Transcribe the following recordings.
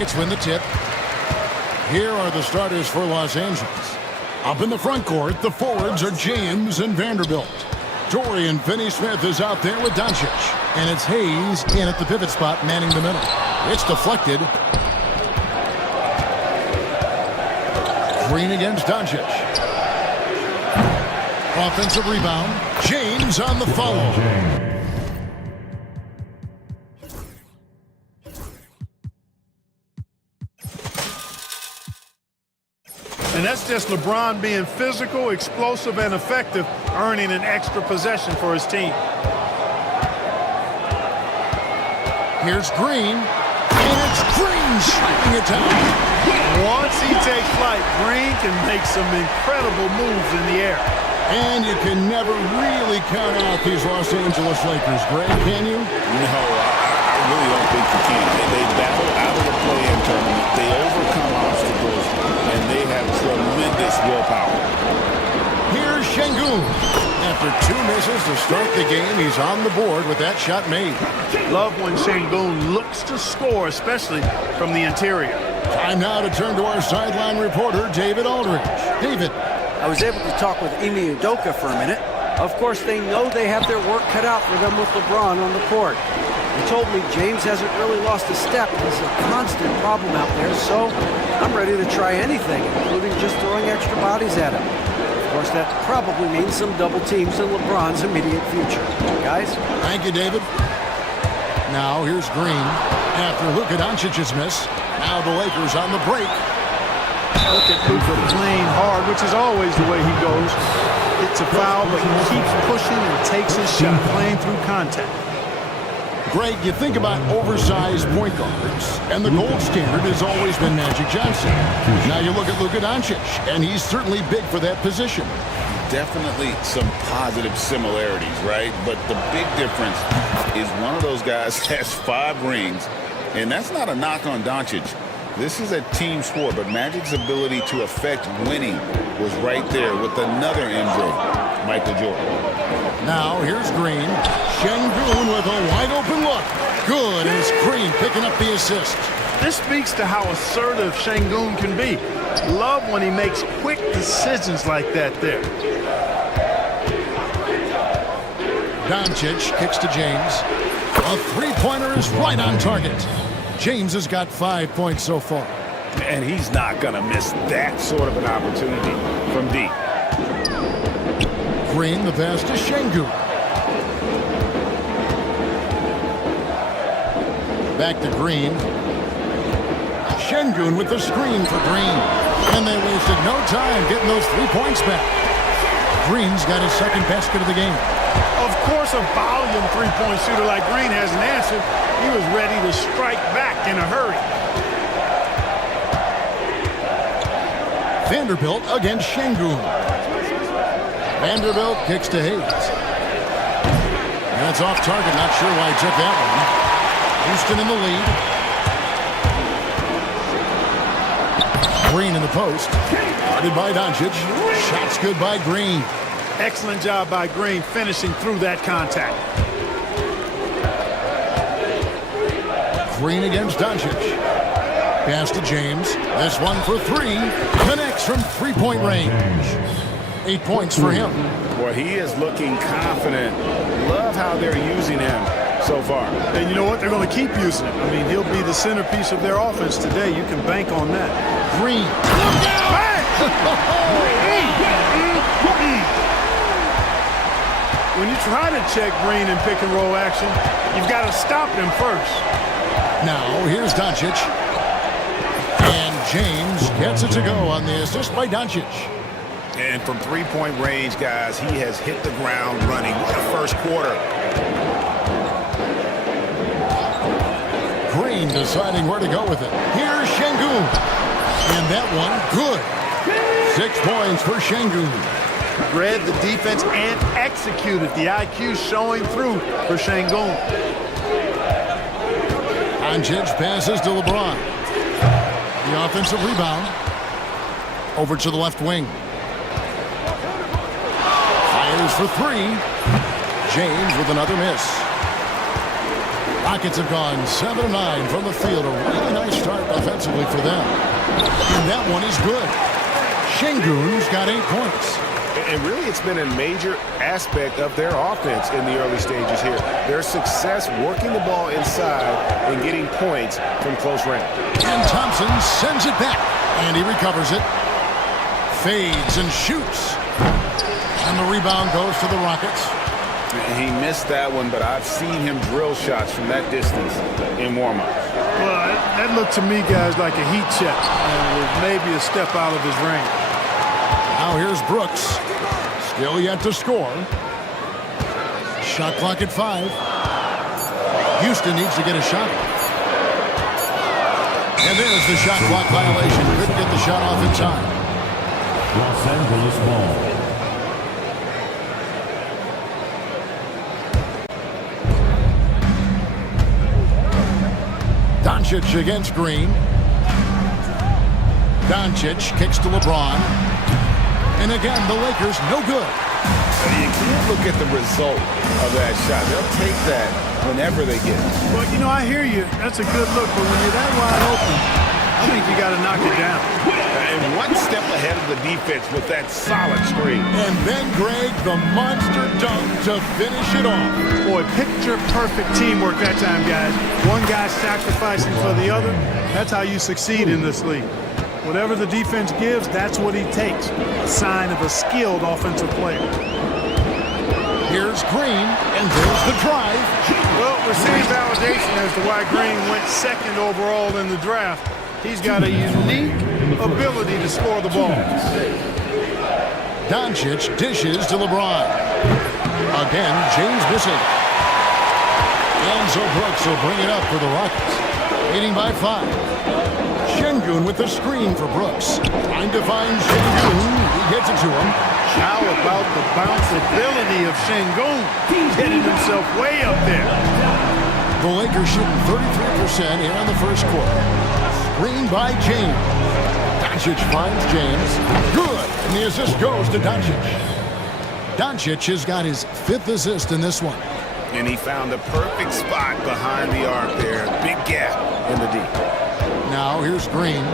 It's win the tip. Here are the starters for Los Angeles. Up in the front court, the forwards are James and Vanderbilt. Dorian Finney-Smith is out there with Doncic. And it's Hayes in at the pivot spot, manning the middle. It's deflected. Green against Doncic. Offensive rebound. James on the follow. And that's just LeBron being physical, explosive, and effective, earning an extra possession for his team. Here's Green, and it's Green shooting it down. Once he takes flight, Green can make some incredible moves in the air. And you can never really count out these Los Angeles Lakers, Greg, can you? No, I really don't think you can. They battle out of the play-in tournament. They overcome obstacles, and they have tremendous willpower. Here's Şengün. After 2 misses to start the game, he's on the board with that shot made. Love when Şengün looks to score, especially from the interior. Time now to turn to our sideline reporter, David Aldridge. David. I was able to talk with Ime Udoka for a minute. Of course, they know they have their work cut out for them with LeBron on the court. He told me James hasn't really lost a step. He's a constant problem out there, so I'm ready to try anything, including just throwing extra bodies at him. Of course, that probably means some double teams in LeBron's immediate future. Guys? Thank you, David. Now, here's Green. After Luka Doncic's miss, now the Lakers on the break. Look at Luka playing hard, which is always the way he goes. It's a foul, but he keeps pushing and takes his shot, playing through contact. Greg, you think about oversized point guards, and the gold standard has always been Magic Johnson. Now you look at Luka Doncic, and he's certainly big for that position. Definitely some positive similarities, right? But the big difference is one of those guys has 5 rings, and that's not a knock on Doncic. This is a team sport, but Magic's ability to affect winning was right there with another MJ, Michael Jordan. Now, here's Green. Şengün with a wide-open look. Good, and it's Green picking up the assist. This speaks to how assertive Şengün can be. Love when he makes quick decisions like that there. Doncic kicks to James. A three-pointer is right on target. James has got 5 points so far. And he's not going to miss that sort of an opportunity from deep. Green, the pass to Şengün. Back to Green. Şengün with the screen for Green. And they wasted no time getting those 3 points back. Green's got his second basket of the game. Of course, a volume three-point shooter like Green has an answer. He was ready to strike back in a hurry. Vanderbilt against Şengün. Vanderbilt kicks to Hayes. And it's off target. Not sure why he took that one. Houston in the lead. Green in the post. Guarded by Doncic. Shots good by Green. Excellent job by Green finishing through that contact. Green against Doncic. Pass to James. This one for 3. Connects from three-point range. 8 points for him. Well, he is looking confident. Love how they're using him so far. And you know what? They're going to keep using him. I mean, he'll be the centerpiece of their offense today. You can bank on that. Green. Look out! When you try to check Green in pick-and-roll action, you've got to stop him first. Now, here's Doncic. And James gets it to go on the assist by Doncic. And from three-point range, guys, he has hit the ground running. What a first quarter. Green deciding where to go with it. Here's Şengün. And that one, good. 6 points for Şengün. Read the defense and executed. The IQ showing through for Şengün. Doncic passes to LeBron. The offensive rebound. Over to the left wing. Fires for 3. James with another miss. Rockets have gone 7-9 from the field. A really nice start offensively for them. And that one is good. Şengün's got 8 points. And really, it's been a major aspect of their offense in the early stages here. Their success working the ball inside and getting points from close range. And Thompson sends it back. And he recovers it. Fades and shoots. And the rebound goes to the Rockets. He missed that one, but I've seen him drill shots from that distance in warm-up. Well, that looked to me, guys, like a heat check. With maybe a step out of his range. Now here's Brooks. Still yet to score. Shot clock at 5. Houston needs to get a shot. And there's the shot clock violation. Couldn't get the shot off in time. Los Angeles ball. Doncic against Green. Doncic kicks to LeBron. And again, the Lakers no good. You can't look at the result of that shot. They'll take that whenever they get it. Well, you know, I hear you. That's a good look, but when you're that wide open, I think you got to knock it down. And one step ahead of the defense with that solid screen. And then Greg, the monster dunk to finish it off. Boy, picture-perfect teamwork that time, guys. One guy sacrificing for the other. That's how you succeed in this league. Whatever the defense gives, that's what he takes. A sign of a skilled offensive player. Here's Green, and there's the drive. Well, we're seeing validation as to why Green went second overall in the draft. He's got a unique ability to score the ball. Doncic dishes to LeBron. Again, James missing. And so Brooks will bring it up for the Rockets. Leading by 5. Şengün with the screen for Brooks. Trying to find Şengün. He gets it to him. How about the bounceability of Şengün? He's hitting himself way up there. The Lakers shooting 33% here in the first quarter. Screen by James. Doncic finds James. Good. And the assist goes to Doncic. Doncic has got his 5th assist in this one. And he found the perfect spot behind the arc there. Big gap in the deep. Now here's Green.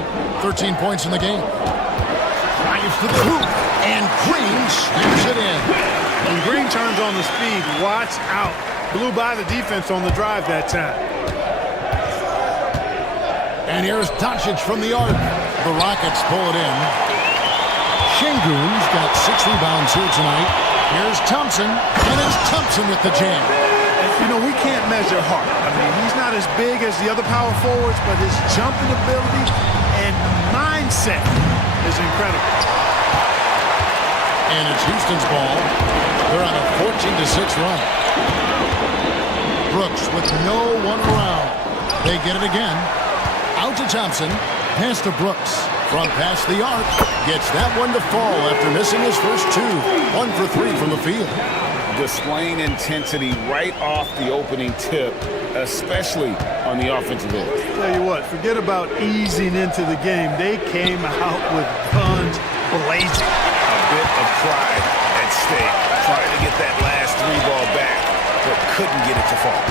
13 points in the game. Drives to the hoop. And Green slams it in. When Green turns on the speed, watch out. Blew by the defense on the drive that time. And here's Doncic from the arc. The Rockets pull it in. Şengün's got 6 rebounds here tonight. Here's Thompson, and it's Thompson with the jam. You know, we can't measure heart. I mean, he's not as big as the other power forwards, but his jumping ability and mindset is incredible. And it's Houston's ball. They're on a 14-6 run. Brooks with no one around. They get it again. Out to Thompson. Pass to Brooks. From past the arc. Gets that one to fall after missing his first 2. 1 for 3 from the field. Displaying intensity right off the opening tip, especially on the offensive end. Tell you what, forget about easing into the game. They came out with guns blazing. A bit of pride at stake, trying to get that last 3 ball back, but couldn't get it to fall.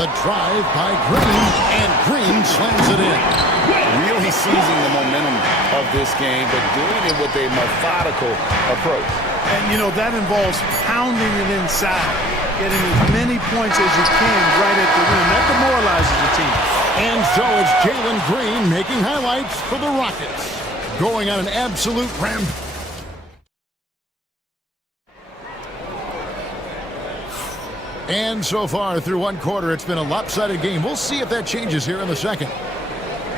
The drive by Green, and Green slams it in. Really seizing the momentum of this game, but doing it with a methodical approach. And, you know, that involves pounding it inside, getting as many points as you can right at the rim. That demoralizes the team. And so it's Jalen Green making highlights for the Rockets. Going on an absolute ramp. And so far through one quarter, it's been a lopsided game. We'll see if that changes here in the second.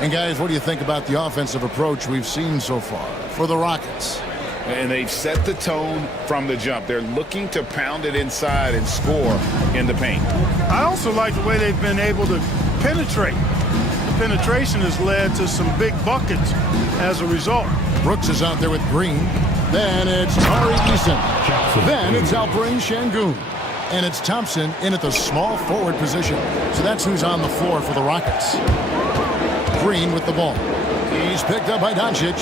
And guys, what do you think about the offensive approach we've seen so far for the Rockets? And they've set the tone from the jump. They're looking to pound it inside and score in the paint. I also like the way they've been able to penetrate. The penetration has led to some big buckets as a result. Brooks is out there with Green. Then it's Tari Eason. Then it's Alperen Şengün. And it's Thompson in at the small forward position. So that's who's on the floor for the Rockets. Green with the ball. He's picked up by Doncic.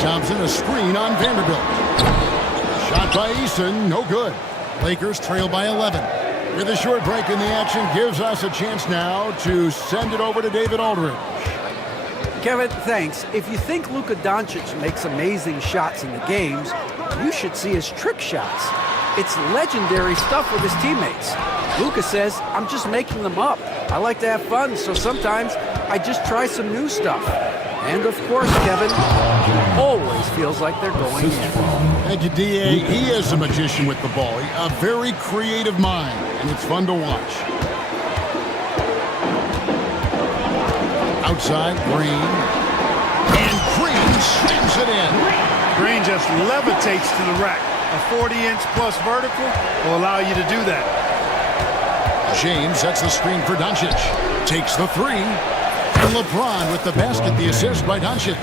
Thompson, a screen on Vanderbilt. Shot by Eason, no good. Lakers trail by 11. With a short break in the action, gives us a chance now to send it over to David Aldridge. Kevin, thanks. If you think Luka Doncic makes amazing shots in the games, you should see his trick shots. It's legendary stuff with his teammates. Luka says, I'm just making them up. I like to have fun, so sometimes I just try some new stuff. And of course, Kevin, it always feels like they're going in. Thank you, D.A. He is a magician with the ball. A very creative mind, and it's fun to watch. Outside, Green. And Green slams it in. Green just levitates to the rack. A 40-inch plus vertical will allow you to do that. James sets the screen for Doncic. Takes the three. And LeBron with the basket, the assist by Doncic.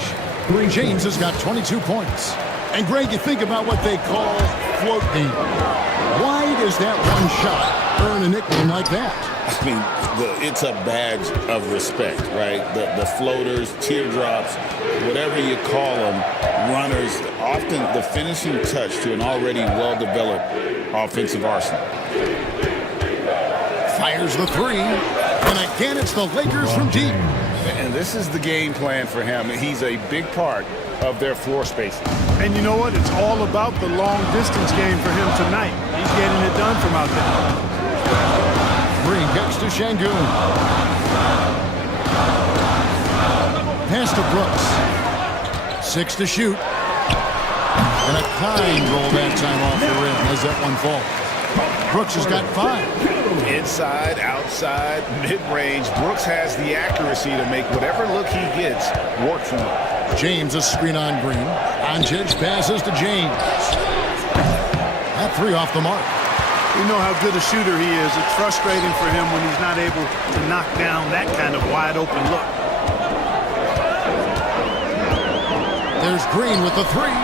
James has got 22 points. And Greg, you think about what they call float game. Why does that one shot earn a nickname like that? I mean, it's a badge of respect, right? The floaters, teardrops, whatever you call them, runners, often the finishing touch to an already well-developed offensive arsenal. Fires the three. And again, it's the Lakers from deep. And this is the game plan for him. He's a big part of their floor spacing. And you know what? It's all about the long-distance game for him tonight. He's getting it done from out there. Green gets to Şengün. Pass to Brooks. 6 to shoot. And a kind roll that time off the rim as that one falls. Brooks has got 5. Inside, outside, mid-range, Brooks has the accuracy to make whatever look he gets work for him. James a screen on Green. Doncic passes to James. That three off the mark. We know how good a shooter he is. It's frustrating for him when he's not able to knock down that kind of wide-open look. There's Green with the three.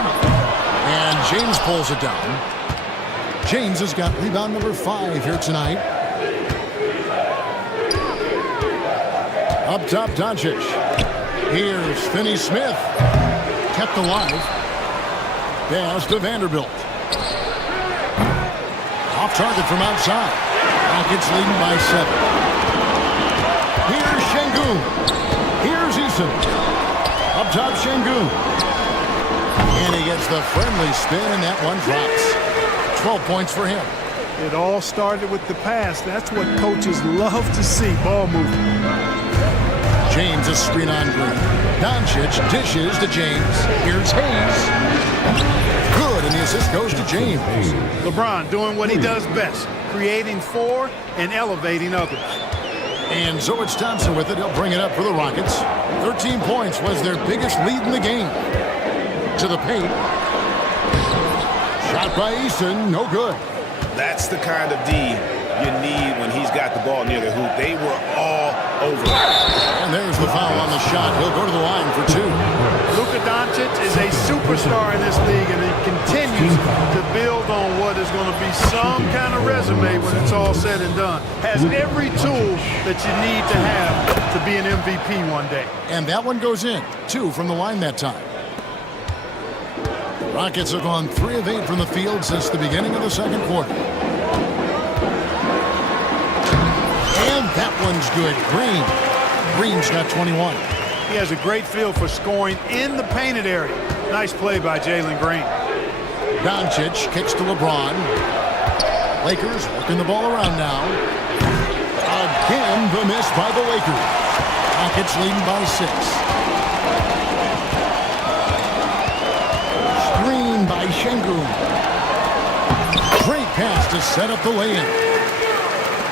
And James pulls it down. James has got rebound number 5 here tonight. Up top, Doncic. Here's Finney Smith. Kept alive. Pass to Vanderbilt. Off target from outside. Rockets leading by 7. Here's Şengün. Here's Eason. Up top, Şengün. And he gets the friendly spin, and that one drops. 12 points for him. It all started with the pass. That's what coaches love to see, ball movement. James a screen on Green. Doncic dishes to James. Here's Hayes. Good, and the assist goes to James. LeBron doing what he does best, creating for and elevating others. And so it's Thompson with it. He'll bring it up for the Rockets. 13 points was their biggest lead in the game. To the paint. Shot by Eason, no good. That's the kind of D you need when he's got the ball near the hoop. They were all over it. And there's the foul on the shot. He'll go to the line for 2. Luka Doncic is a superstar in this league, and he continues to build on what is going to be some kind of resume when it's all said and done. Has every tool that you need to have to be an MVP one day. And that one goes in. 2 from the line that time. Rockets have gone 3 of 8 from the field since the beginning of the second quarter. And that one's good. Green's got 21. He has a great feel for scoring in the painted area. Nice play by Jalen Green. Doncic kicks to LeBron. Lakers working the ball around now. Again, the miss by the Lakers. Rockets leading by 6. Screen by Şengün. Great pass to set up the lay-in.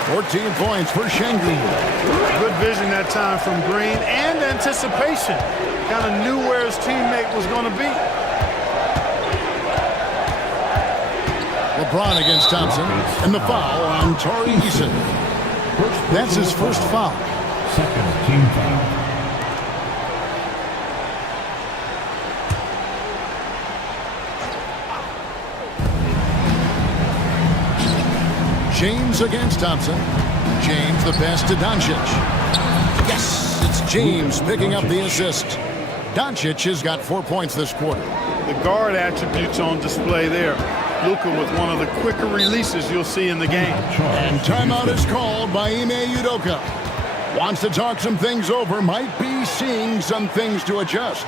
14 points for Şengün. Good vision that time from Green and anticipation. Kind of knew where his teammate was going to be. LeBron against Thompson. And the foul on Tari Eason. That's his first foul. Second team foul. James against Thompson. James the pass to Doncic. Yes, it's James picking up the assist. Doncic has got 4 points this quarter. The guard attributes on display there. Luka with one of the quicker releases you'll see in the game. And timeout is called by Ime Udoka. Wants to talk some things over, might be seeing some things to adjust.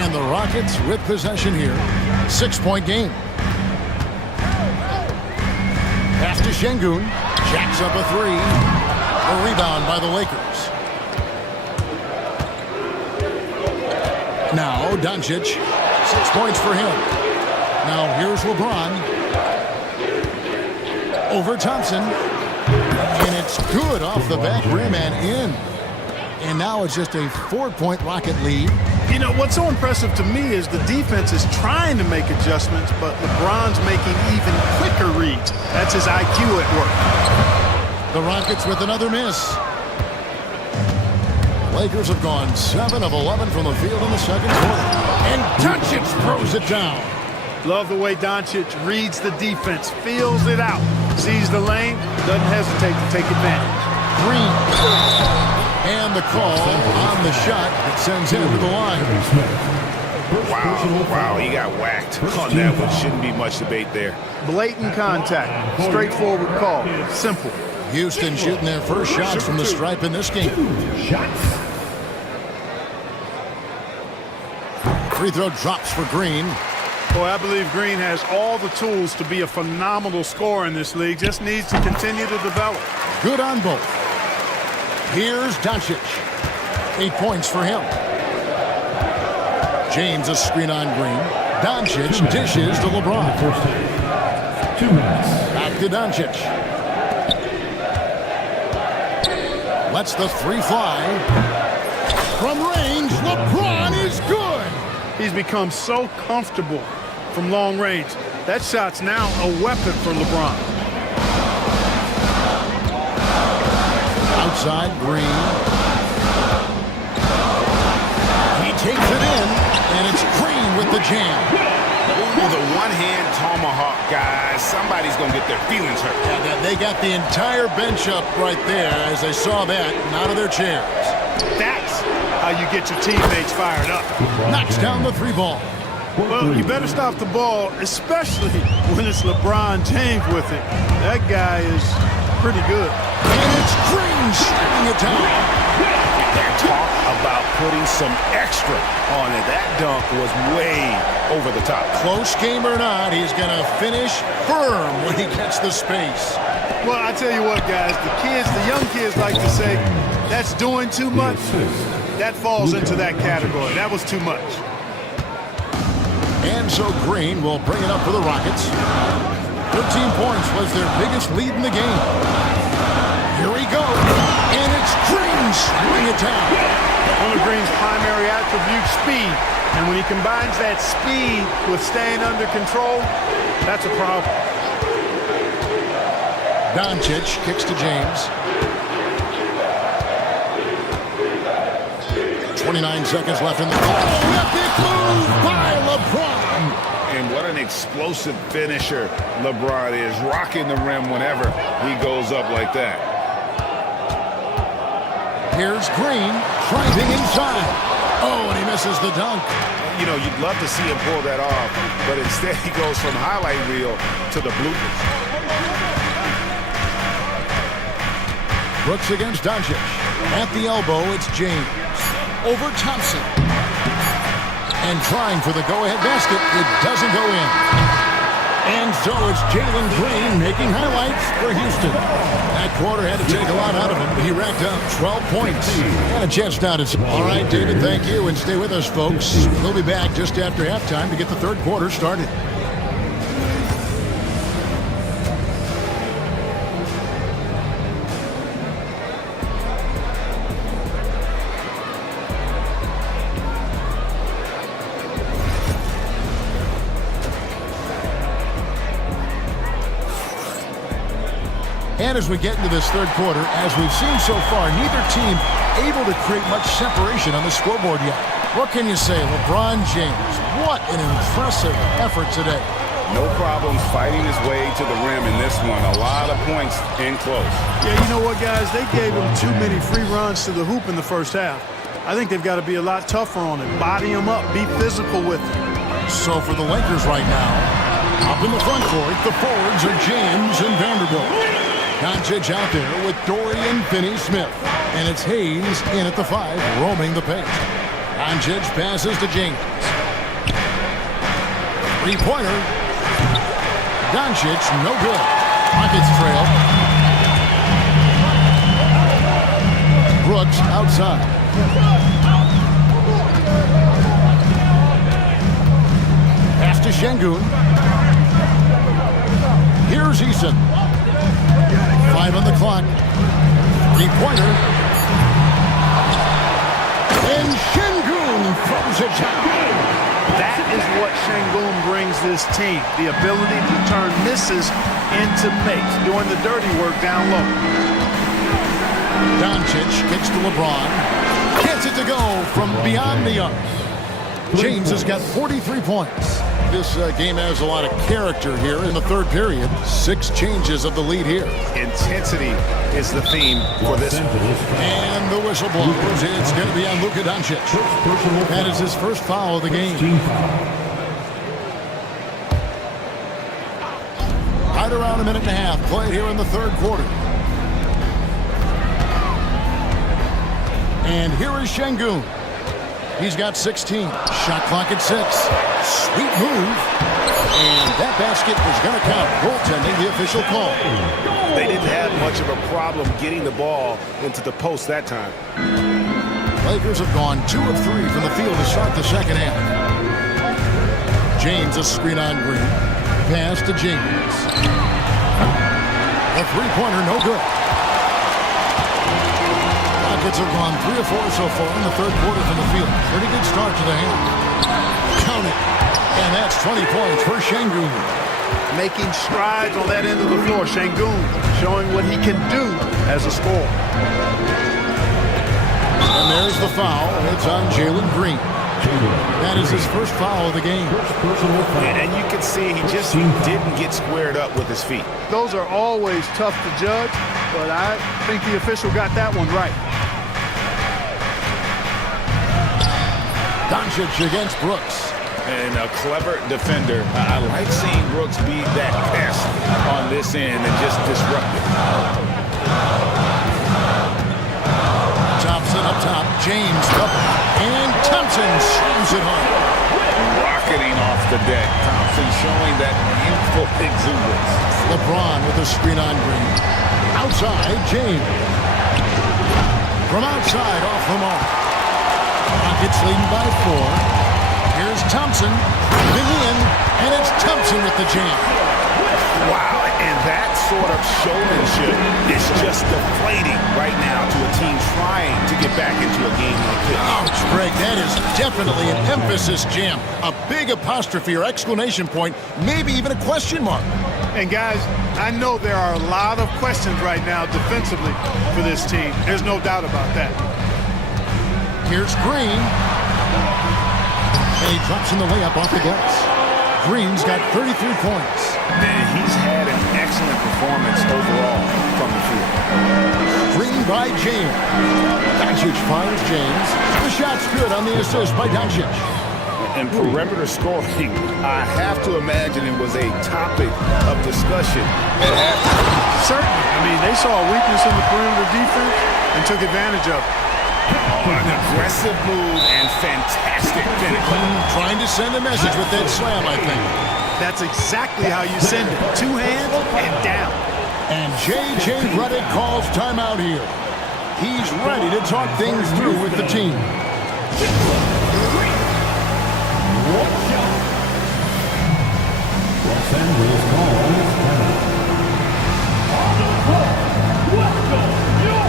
And the Rockets with possession here. 6-point game. Pass to Şengün. Jacks up a three. A rebound by the Lakers. Now Doncic. 6 points for him. Now here's LeBron. Over Thompson. And it's good off the back rim and in. And now it's just a 4-point Rocket lead. You know, what's so impressive to me is the defense is trying to make adjustments, but LeBron's making even quicker reads. That's his IQ at work. The Rockets with another miss. Lakers have gone 7 of 11 from the field in the second quarter. And Doncic throws it down. Love the way Doncic reads the defense, feels it out, sees the lane, doesn't hesitate to take advantage. Green. And the call on the shot that sends him to the line. Wow, he got whacked on that one. Shouldn't be much debate there. Blatant contact, straightforward call, simple. Houston shooting their first shots from the stripe in this game. Free throw drops for Green. Boy, I believe Green has all the tools to be a phenomenal scorer in this league. Just needs to continue to develop. Good on both. Here's Doncic. 8 points for him. James a screen on Green. Doncic dishes to LeBron. 2 minutes. Back to Doncic. Lets the three fly. From range, LeBron is good. He's become so comfortable from long range. That shot's now a weapon for LeBron. Outside, Green. He takes it in, and it's Green with the jam. Ooh, the one-hand tomahawk, guys. Somebody's going to get their feelings hurt. Yeah, they got the entire bench up right there as they saw that and out of their chairs. That's how you get your teammates fired up. Knocks down the three ball. Well, you better stop the ball, especially when it's LeBron James with it. That guy is pretty good. And it's Green shooting it down. Talk about putting some extra on it. That dunk was way over the top. Close game or not, he's going to finish firm when he gets the space. Well, I tell you what, guys, the young kids like to say, that's doing too much. That falls into that category. That was too much. And so Green will bring it up for the Rockets. 13 points was their biggest lead in the game. Here we go. And it's Green shooting it down. One of Green's primary attributes, speed. And when he combines that speed with staying under control, that's a problem. Doncic kicks to James. 29 seconds left in the ball. Epic move by LeBron. And what an explosive finisher LeBron is, rocking the rim whenever he goes up like that. Here's Green driving inside. Oh, and he misses the dunk. You know, you'd love to see him pull that off, but instead he goes from highlight reel to the bloopers. Brooks against Doncic. At the elbow, it's James. Over Thompson. And trying for the go-ahead basket, it doesn't go in. And so it's Jalen Green making highlights for Houston. That quarter had to take a lot out of him, but he racked up 12 points. Got a chance now to... All right, David, thank you, and stay with us, folks. We'll be back just after halftime to get the third quarter started. And as we get into this third quarter, as we've seen so far, neither team able to create much separation on the scoreboard yet. What can you say? LeBron James, what an impressive effort today. No problems fighting his way to the rim in this one. A lot of points in close. Yeah, you know what, guys? They gave him too many free runs to the hoop in the first half. I think they've got to be a lot tougher on it. Body him up, be physical with him. So for the Lakers right now, up in the front court, the forwards are James and Vanderbilt. Doncic out there with Dorian Finney-Smith. And it's Hayes in at the 5, roaming the paint. Doncic passes to James. Three-pointer. Doncic, no good. Rockets trail. Brooks outside. Pass to Şengün. Here's Eason. 5 on the clock. Three-pointer. And Şengün throws it down. That is what Şengün brings this team, the ability to turn misses into makes, doing the dirty work down low. Doncic kicks to LeBron. Gets it to go from beyond the arc. James has got 43 points. This game has a lot of character here in the third period. 6 changes of the lead here. Intensity is the theme for this one. And the whistle blows. It's going to be on Luka Doncic. That is his first foul of the game. Right around a minute and a half played here in the third quarter. And here is Şengün. He's got 16. Shot clock at 6. Sweet move. And that basket is going to count. Goaltending, the official call. They didn't have much of a problem getting the ball into the post that time. Lakers have gone 2 of 3 from the field to start the second half. James, a screen on Green. Pass to James. A three-pointer, no good. Rockets have gone 3 of 4 so far in the third quarter from the field. Pretty good start to the hand. Count it. And that's 20 points for Şengün. Making strides on that end of the floor. Şengün showing what he can do as a scorer. And there's the foul. It's on Jalen Green. That is his first foul of the game. And you can see he just didn't get squared up with his feet. Those are always tough to judge, but I think the official got that one right. Doncic against Brooks. And a clever defender. I like seeing Brooks be that pest on this end and just disrupt it. Thompson up top. James double. And Thompson slams it home. Rocketing off the deck. Thompson showing that youthful exuberance. LeBron with a screen on Green. Outside, James. From outside, off the mark. Rockets leading by 4. Here's Thompson. Moving in, and it's Thompson with the jam. Wow, and that sort of showmanship is just deflating right now to a team trying to get back into a game like this. Ouch, Greg, that is definitely an emphasis jam. A big apostrophe or exclamation point, maybe even a question mark. And guys, I know there are a lot of questions right now defensively for this team. There's no doubt about that. Here's Green. And he drops in the layup off the glass. Green's got 33 points. And he's had an excellent performance overall from the field. Green by James. Doncic finds James. The shot's good on the assist by Doncic. And perimeter scoring, I have to imagine it was a topic of discussion at halftime. Certainly. I mean, they saw a weakness in the perimeter defense and took advantage of it. An aggressive move and fantastic finish. Trying to send a message with that slam, I think. That's exactly how you send it. Two hands and down. And J.J. Redick calls timeout here. He's ready to talk things through with the team. Los Angeles calls timeout. On the floor, welcome your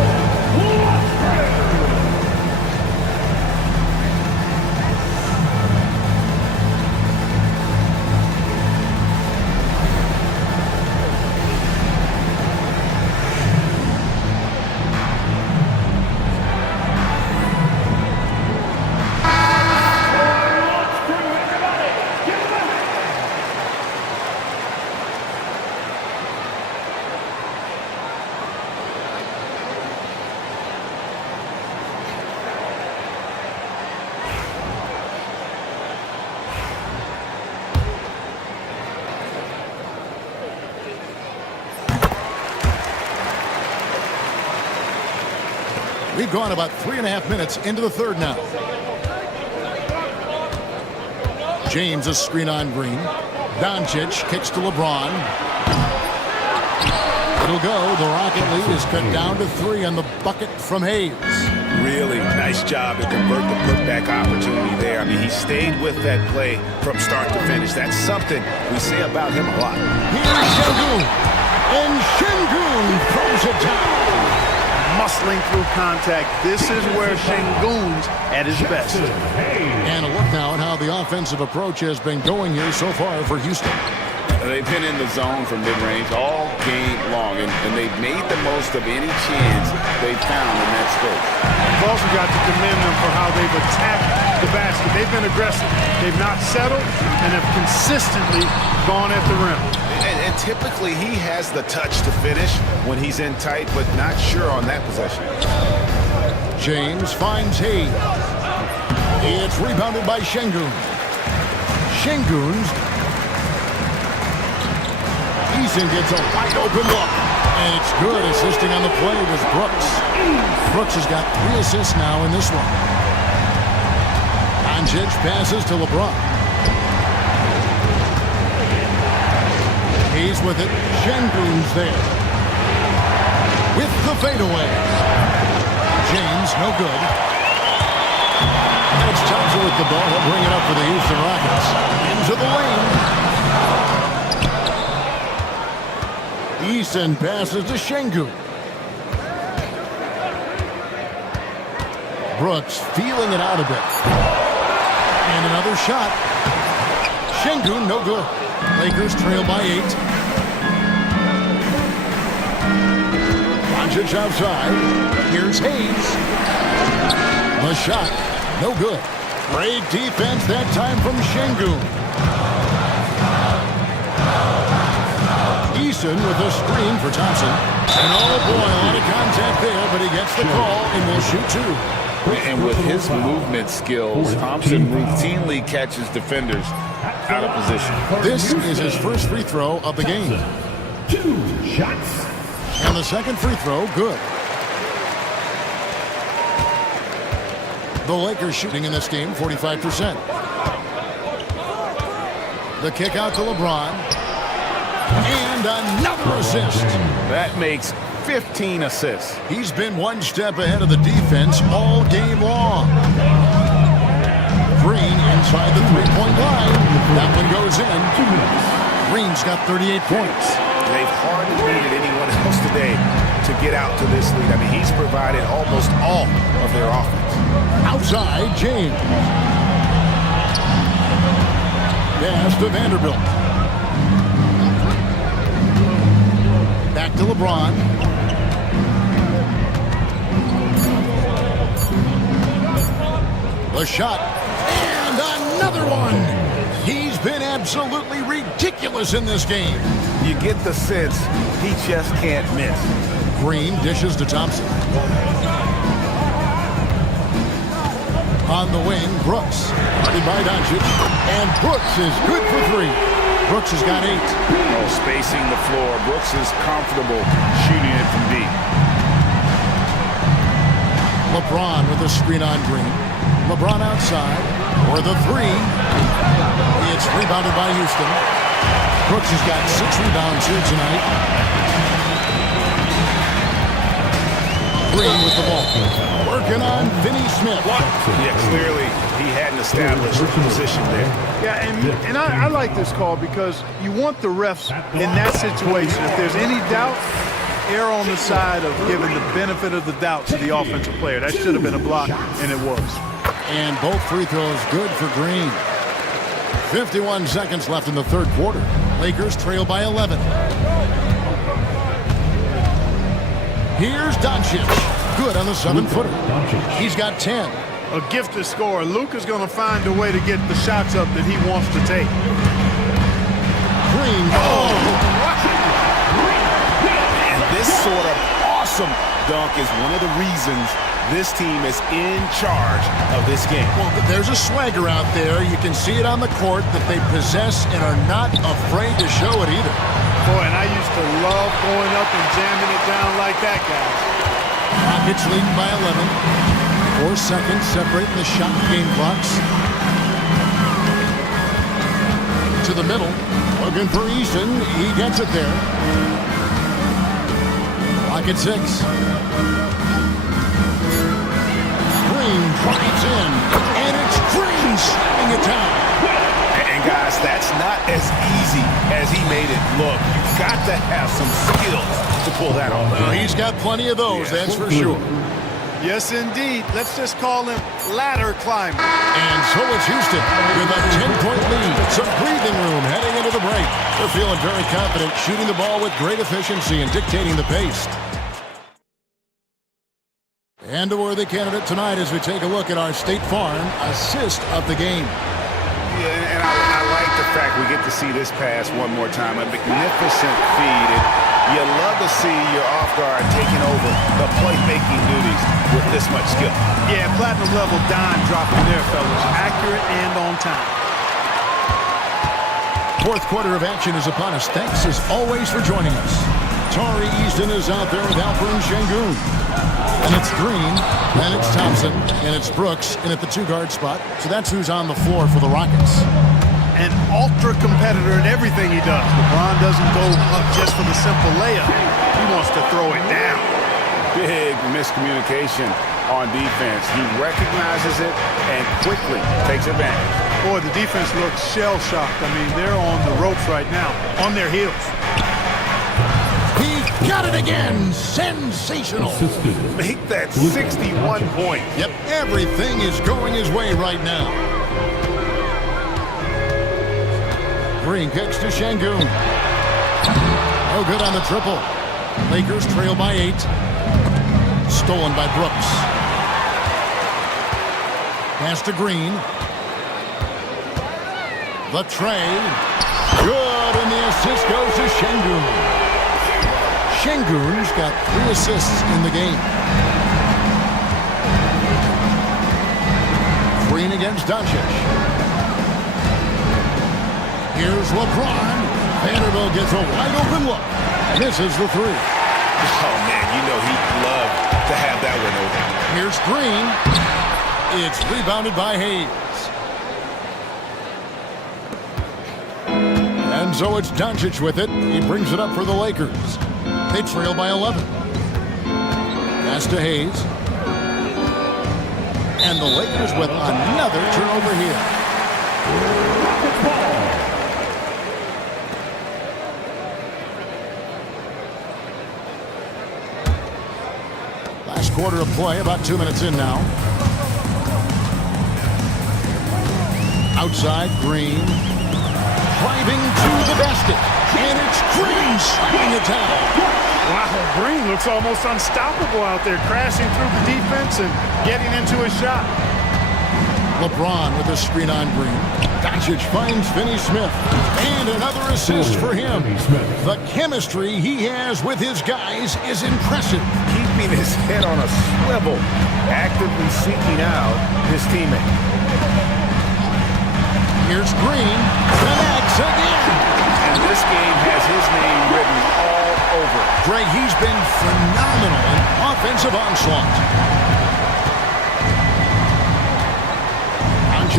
We've gone about 3.5 minutes into the third now. James a screen on Green. Doncic kicks to LeBron. It'll go. The Rocket lead is cut down to 3 on the bucket from Hayes. Really nice job to convert the putback opportunity there. I mean, he stayed with that play from start to finish. That's something we say about him a lot. Here's Şengün. And Şengün throws it down. Muscling through contact. This is where Şengün's at his best. And a look now at how the offensive approach has been going here so far for Houston. They've been in the zone from mid-range all game long, and they've made the most of any chance they've found in that space. You've also got to commend them for how they've attacked the basket. They've been aggressive. They've not settled and have consistently gone at the rim. And typically he has the touch to finish when he's in tight, but not sure on that possession. James finds Hayes. It's rebounded by Şengün. Şengün's. Eason gets a wide open look. And it's good. Assisting on the play was Brooks. Brooks has got 3 assists now in this one. Doncic passes to LeBron. He's with it. Şengün's there. With the fadeaway. James, no good. That's Thompson with the ball. He'll bring it up for the Houston Rockets. Into the lane. Eason passes to Şengün. Brooks feeling it out a bit. And another shot. Şengün, no good. Lakers trail by 8. Doncic outside. Here's Hayes. The shot, no good. Great defense that time from Şengün. Eason with a screen for Thompson. And oh boy, a lot of contact there, but he gets the call and will shoot 2. And with his movement skills, Thompson routinely catches defenders out of position. This is his first free throw of the game. 2 shots. And the second free throw, good. The Lakers shooting in this game, 45%. The kick out to LeBron. And another assist. That makes 15 assists. He's been one step ahead of the defense all game long. Green inside the three-point line. That one goes in. Green's got 38 points. They've hardly needed anyone else today to get out to this lead. I mean, he's provided almost all of their offense. Outside, James. Pass to Vanderbilt. Back to LeBron. The shot. And another one. He's been absolutely ridiculous in this game. You get the sense he just can't miss. Green dishes to Thompson. On the wing, Brooks. Guarded by Doncic. And Brooks is good for 3. Brooks has got 8. Oh, spacing the floor. Brooks is comfortable shooting it from deep. LeBron with a screen on Green. LeBron outside. For the three. It's rebounded by Houston. Brooks has got 6 rebounds here tonight. Green with the ball. Working on Finney Smith. Yeah, clearly he hadn't established position there. Yeah, and I like this call because you want the refs in that situation. If there's any doubt, err on the side of giving the benefit of the doubt to the offensive player. That should have been a block, and it was. And both free throws good for Green. 51 seconds left in the third quarter. Lakers trail by 11. Here's Doncic. Good on the 7-footer. He's got 10. A gifted scorer. Luka's going to find a way to get the shots up that he wants to take. Green. And this sort of awesome dunk is one of the reasons this team is in charge of this game. Well, there's a swagger out there. You can see it on the court that they possess and are not afraid to show it either. Boy, and I used to love going up and jamming it down like that, guys. Rockets leading by 11. 4 seconds separating the shot game clocks. To the middle. Looking for Easton. He gets it there. Rocket 6. Green drives in. And it's Green slamming it down. And guys, that's not as easy as he made it look. You've got to have some skills to pull that off. Well, he's got plenty of those, that's for sure. Yes, indeed. Let's just call him ladder climber. And so it's Houston with a 10-point lead. Some breathing room heading into the break. They're feeling very confident, shooting the ball with great efficiency and dictating the pace. And a worthy candidate tonight as we take a look at our State Farm assist of the game. Yeah, and I like the fact we get to see this pass one more time. A magnificent feed. And you love to see your off guard taking over the playmaking duties with this much skill. Yeah, platinum level dime dropping there, fellas. Accurate and on time. Fourth quarter of action is upon us. Thanks as always for joining us. Tari Easton is out there with Alperen Şengün. And it's Green, and it's Thompson, and it's Brooks, and at the 2-guard spot. So that's who's on the floor for the Rockets. An ultra competitor in everything he does. LeBron doesn't go up just for the simple layup. He wants to throw it down. Big miscommunication on defense. He recognizes it and quickly takes advantage. Boy, the defense looks shell-shocked. I mean, they're on the ropes right now, on their heels. He got it again. Sensational. Make that 61 points. Yep, everything is going his way right now. Green kicks to Şengün. No good on the triple. Lakers trail by 8. Stolen by Brooks. Pass to Green. The tray. Good, and the assist goes to Şengün. Şengün's got 3 assists in the game. Green against Doncic. Here's LeBron. Vanderbilt gets a wide open look. Misses the 3. Oh, man, you know he'd love to have that one over. Here's Green. It's rebounded by Hayes. And so it's Doncic with it. He brings it up for the Lakers. They trail by 11. Pass to Hayes. And the Lakers with another turnover here. Last quarter of play, about 2 minutes in now. Outside, Green. Driving to the basket. And it's Green slamming it down. Wow, Green looks almost unstoppable out there, crashing through the defense and getting into a shot. LeBron with a screen on Green. Doncic finds Finney Smith. And another assist for him. The chemistry he has with his guys is impressive. Keeping his head on a swivel, actively seeking out his teammate. Here's Green. Connects again. And this game has his name written all over. Greg, he's been phenomenal in offensive onslaught.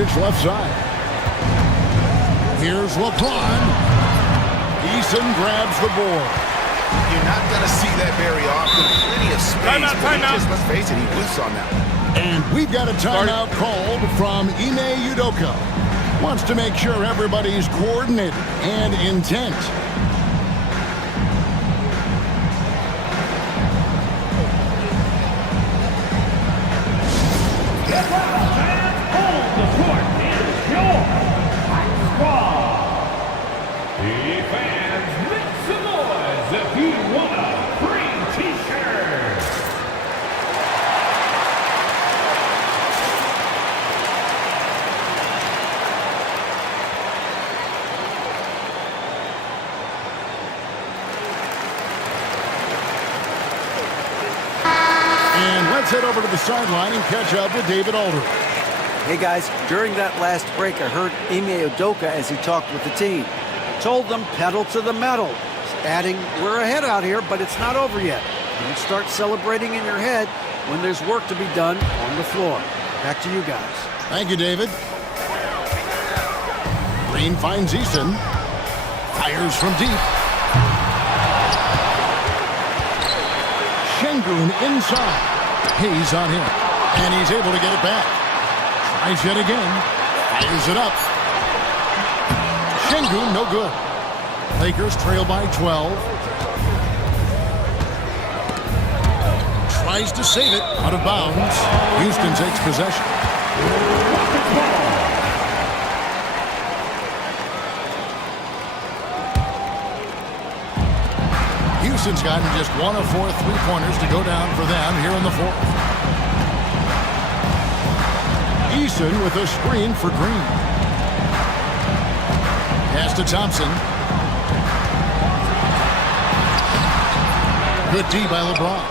Doncic left side. Here's LeBron. Eason grabs the board. You're not going to see that very often. Plenty of space, but he just, let's face it, he whiffs on that one. And we've got a timeout called from Ime Udoka. Wants to make sure everybody's coordinated and intent. Get out and hold the court is your squad. The fans, make some noise if you want a free t-shirt. And let's head over to the sideline and catch up with David Aldridge. Hey guys, during that last break, I heard Ime Udoka as he talked with the team. Told them pedal to the metal, adding, we're ahead out here, but it's not over yet. Don't start celebrating in your head when there's work to be done on the floor. Back to you guys. Thank you, David. Green finds Easton. Fires from deep. Şengün inside. Hayes on him. And he's able to get it back. Tries yet again. Fires it up. Şengün, no good. Lakers trail by 12. Tries to save it. Out of bounds. Houston takes possession. Houston's gotten just 1 of 4 three-pointers to go down for them here in the fourth. Eason with a screen for Green. Pass to Thompson. Good D by LeBron.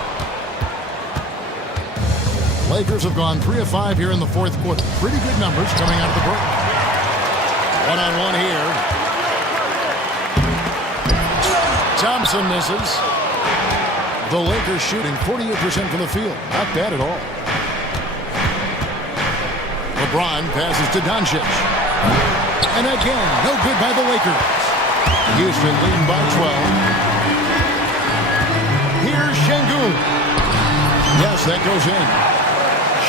Lakers have gone 3 of 5 here in the fourth quarter. Pretty good numbers coming out of the break. One-on-one here. Thompson misses. The Lakers shooting 48% from the field. Not bad at all. LeBron passes to Doncic. And again, no good by the Lakers. Houston leading by 12. Here's Şengün. Yes, that goes in.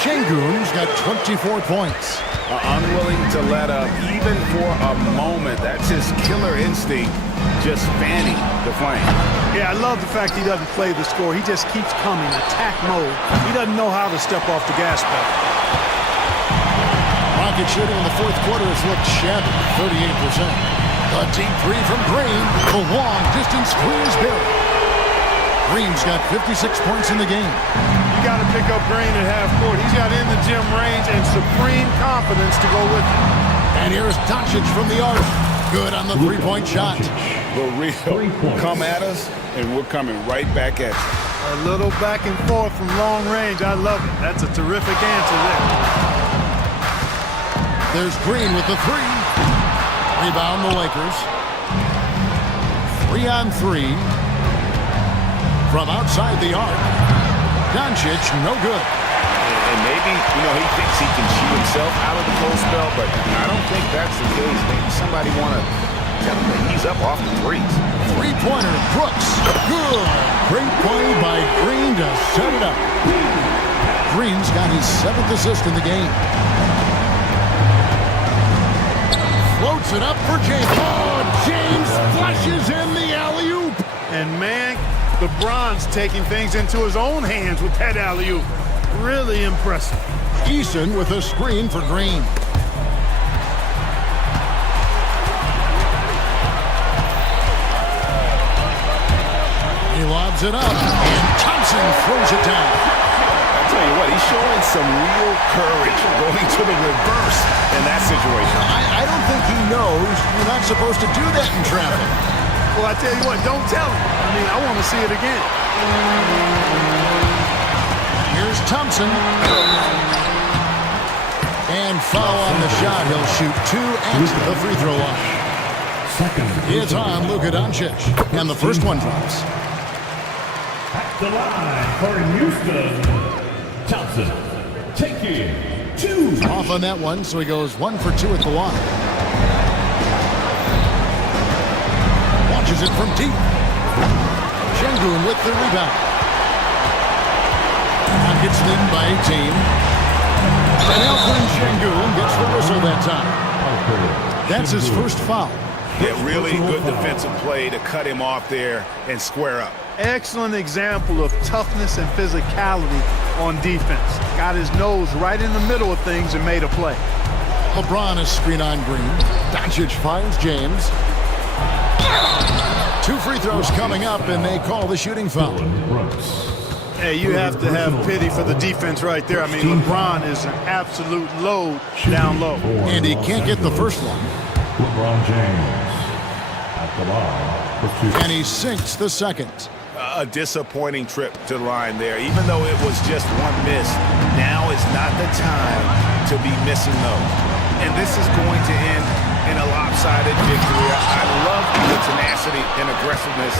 Şengün's got 24 points. Unwilling to let up, even for a moment. That's his killer instinct, just fanning the flame. Yeah, I love the fact he doesn't play the score. He just keeps coming, attack mode. He doesn't know how to step off the gas pedal. Rocket shooting in the fourth quarter has looked shabby, 38%. A deep three from Green. The long distance three is buried. Green's got 56 points in the game. You got to pick up Green at half court. He's got in the gym range and supreme confidence to go with him. And here's Doncic from the arc. Good on the three-point shot. The real come at us, and we're coming right back at you. A little back and forth from long range. I love it. That's a terrific answer there. There's Green with the three. Rebound the Lakers. 3-on-3. From outside the arc. Doncic, no good. And maybe, he thinks he can shoot himself out of the cold spell, but I don't think that's the case. Maybe somebody want to tell him that he's up off the threes. Three-pointer, Brooks. Good. Great play by Green to set it up. Green's got his 7th assist in the game. Floats it up for James. Oh, James flushes in the alley-oop. And man, LeBron's taking things into his own hands with that alley-oop. Really impressive. Eason with a screen for Green. He lobs it up, and Thompson throws it down. I tell you what, he's showing some real courage going to the reverse in that situation. I don't think he knows you're not supposed to do that in traffic. Well, I tell you what, don't tell him. I want to see it again. Here's Thompson. And foul on the shot. He'll shoot 2 at the free throw line. It's on Luka Doncic. And the first one drops. At the line for Houston, Thompson taking 2. Off on that one, so he goes 1 for 2 at the line. Launches it from deep. Şengün with the rebound. Now gets it in by 18. And Elfrin Şengün gets the whistle that time. That's his first foul. Yeah, really good defensive play to cut him off there and square up. Excellent example of toughness and physicality on defense. Got his nose right in the middle of things and made a play. LeBron is screen on Green. Doncic finds James. 2 free throws coming up, and they call the shooting foul. Hey, you have to have pity for the defense right there. I mean, LeBron is an absolute load down low. And he can't get the first one. LeBron James at the line for 2. And he sinks the second. A disappointing trip to the line there. Even though it was just one miss, now is not the time to be missing those. And this is going to end in a lopsided victory. I love the tenacity and aggressiveness,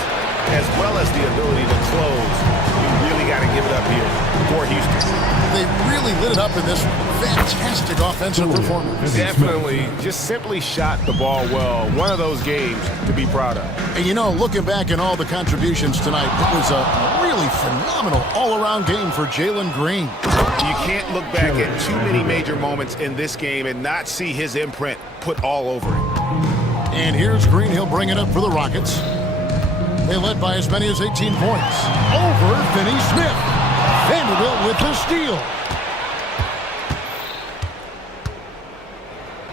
as well as the ability to close. You really got to give it up here for Houston. They really lit it up in this fantastic offensive performance. Definitely just simply shot the ball well. One of those games to be proud of. And you know, looking back at all the contributions tonight, it was a really phenomenal all-around game for Jalen Green. You can't look back at too many major moments in this game and not see his imprint put all over it. And here's Green. He'll bring it up for the Rockets. They led by as many as 18 points. Over Finney Smith. Vanderbilt with the steal.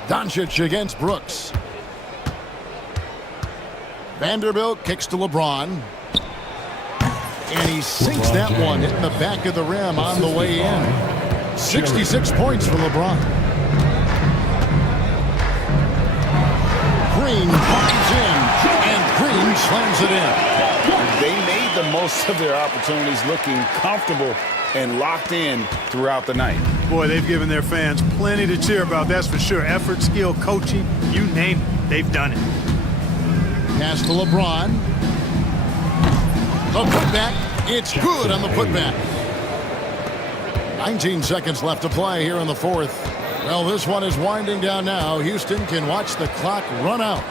Doncic against Brooks. Vanderbilt kicks to LeBron. And he sinks that one, hitting the back of the rim on the way in. 66 points for LeBron. Green finds in, and Green slams it in. They made the most of their opportunities, looking comfortable and locked in throughout the night. Boy, they've given their fans plenty to cheer about, that's for sure. Effort, skill, coaching, you name it, they've done it. Pass to LeBron. The putback. It's good on the putback. 19 seconds left to play here in the fourth. Well, this one is winding down now. Houston can watch the clock run out.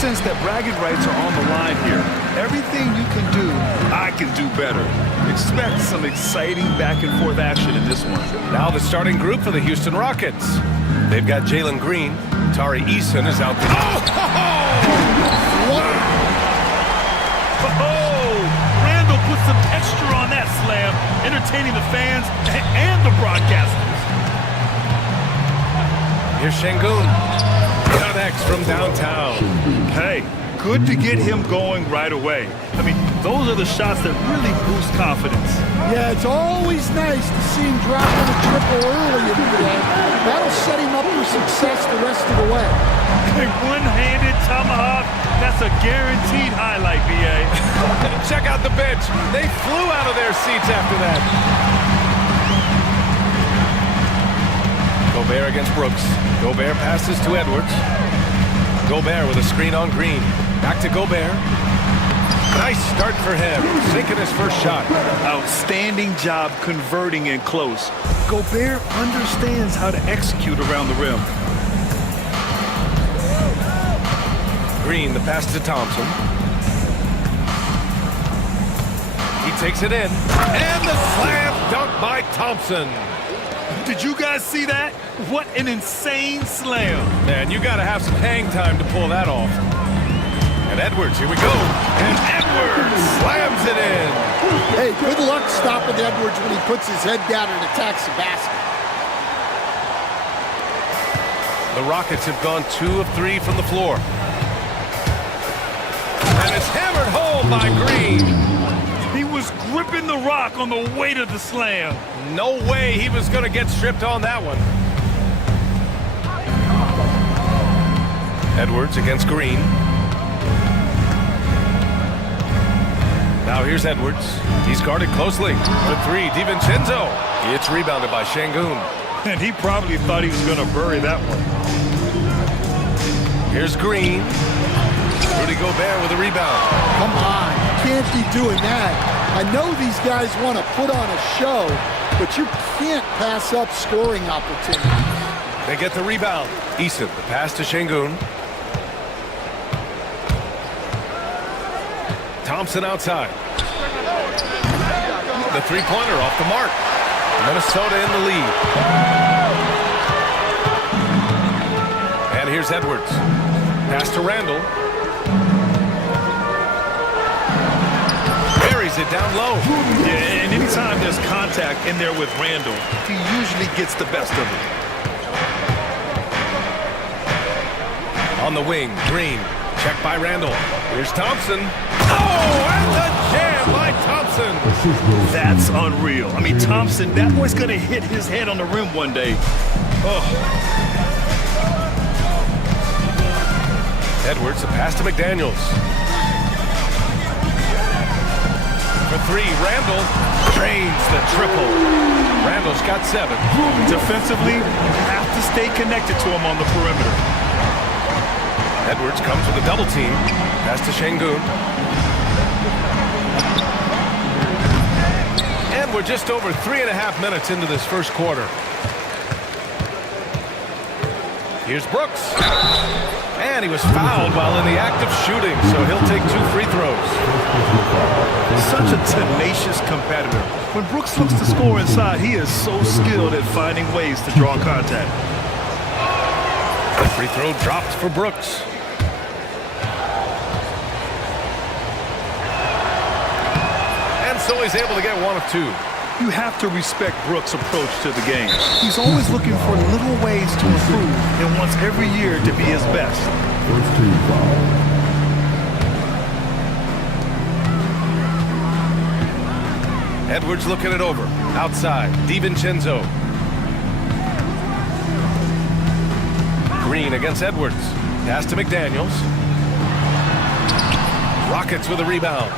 sense that bragging rights are on the line here. Everything you can do, I can do better. Expect some exciting back-and-forth action in this one. Now the starting group for the Houston Rockets. They've got Jalen Green. Tari Eason is out there. Oh! Randall put some texture on that slam, entertaining the fans and the broadcasters. Here's Şengün. Connects from downtown. Hey, good to get him going right away. I mean, those are the shots that really boost confidence. Yeah, it's always nice to see him dropping a triple early in the game. That'll set him up for success the rest of the way. A one-handed tomahawk, that's a guaranteed highlight, B.A. Check out the bench. They flew out of their seats after that. Gobert against Brooks. Gobert passes to Edwards. Gobert with a screen on Green. Back to Gobert. Nice start for him. Sinking his first shot. Outstanding job converting in close. Gobert understands how to execute around the rim. Green, the pass to Thompson. He takes it in. And the slam dunk by Thompson. Did you guys see that? What an insane slam. Man, you got to have some hang time to pull that off. And Edwards, here we go. And Edwards slams it in. Hey, good luck stopping Edwards when he puts his head down and attacks the basket. The Rockets have gone 2 of 3 from the floor. And it's hammered home by Green. He was gripping the rock on the weight of the slam. No way he was going to get stripped on that one. Edwards against Green. Now here's Edwards. He's guarded closely. The 3, DiVincenzo. It's rebounded by Şengün. And he probably thought he was going to bury that one. Here's Green. Rudy Gobert with a rebound. Come on, you can't be doing that. I know these guys want to put on a show, but you can't pass up scoring opportunities. They get the rebound. Eason, the pass to Şengün. Thompson outside. The three-pointer off the mark. Minnesota in the lead. And here's Edwards. Pass to Randall. Buries it down low. Yeah, and anytime there's contact in there with Randall, he usually gets the best of it. On the wing, Green. Check by Randall. Here's Thompson. Oh, and the jam by Thompson. That's unreal. I mean, Thompson, that boy's going to hit his head on the rim one day. Oh. Edwards, a pass to McDaniels. For 3, Randall drains the triple. Randall's got 7. Defensively, you have to stay connected to him on the perimeter. Edwards comes with a double team. Pass to Şengün. And we're just over 3.5 minutes into this first quarter. Here's Brooks. And he was fouled while in the act of shooting, so he'll take 2 free throws. Such a tenacious competitor. When Brooks looks to score inside, he is so skilled at finding ways to draw contact. The free throw dropped for Brooks. And so he's able to get 1 of 2. You have to respect Brooks' approach to the game. He's always looking for little ways to improve and wants every year to be his best. First team foul. Edwards looking it over. Outside, DiVincenzo. Green against Edwards. Pass to McDaniels. Rockets with a rebound.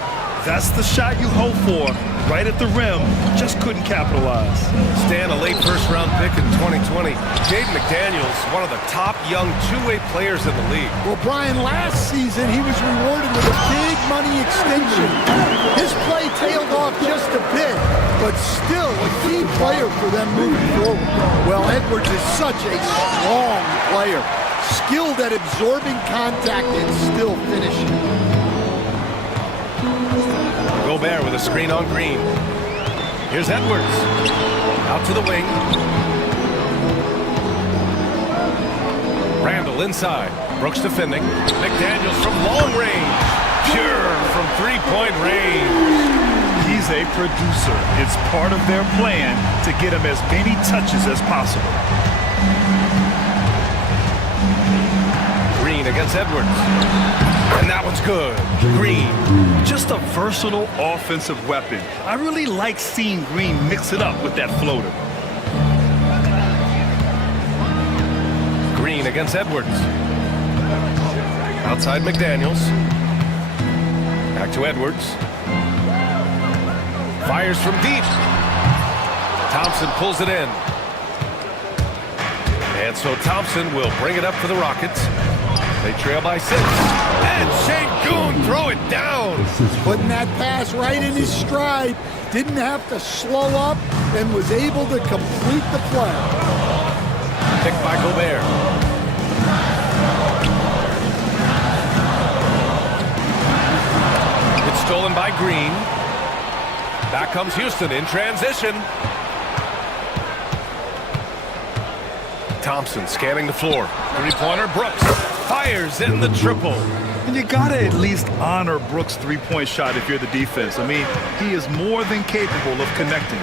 That's the shot you hope for. Right at the rim, just couldn't capitalize. Stan, a late first-round pick in 2020. Jaden McDaniels, one of the top young two-way players in the league. Well, Brian, last season he was rewarded with a big money extension. His play tailed off just a bit, but still a key player for them moving forward. Well, Edwards is such a strong player. skilled at absorbing contact and still finishing. Gobert with a screen on Green. Here's Edwards. Out to the wing. Randall inside. Brooks defending. McDaniels from long range. Pure from three-point range. He's a producer. It's part of their plan to get him as many touches as possible. Green against Edwards. And that one's good. Green. Just a versatile offensive weapon. I really like seeing Green mix it up with that floater. Green against Edwards. Outside McDaniels. Back to Edwards. Fires from deep. Thompson pulls it in. And so Thompson will bring it up for the Rockets. They trail by 6. And Şengün throw it down. Putting that pass right in his stride. Didn't have to slow up and was able to complete the play. Picked by Gobert. It's stolen by Green. Back comes Houston in transition. Thompson scanning the floor. Three-pointer, Brooks fires in the triple. And you gotta at least honor Brooks' three-point shot if you're the defense. I mean, he is more than capable of connecting.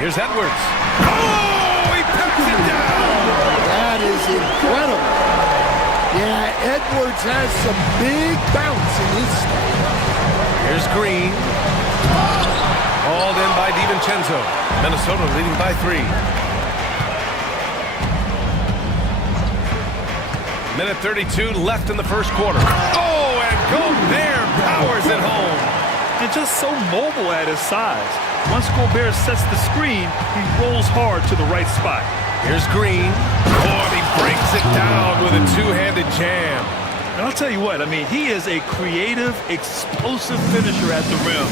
Here's Edwards. Oh, he picks it down. That is incredible. Yeah, Edwards has some big bounce in his step. Here's Green. Hauled in by DiVincenzo. Minnesota leading by 3. Minute 32 left in the first quarter. Oh, and Gobert powers it home. And just so mobile at his size. Once Gobert sets the screen, he rolls hard to the right spot. Here's Green. Oh, and he breaks it down with a two-handed jam. And I'll tell you what, I mean, he is a creative, explosive finisher at the rim.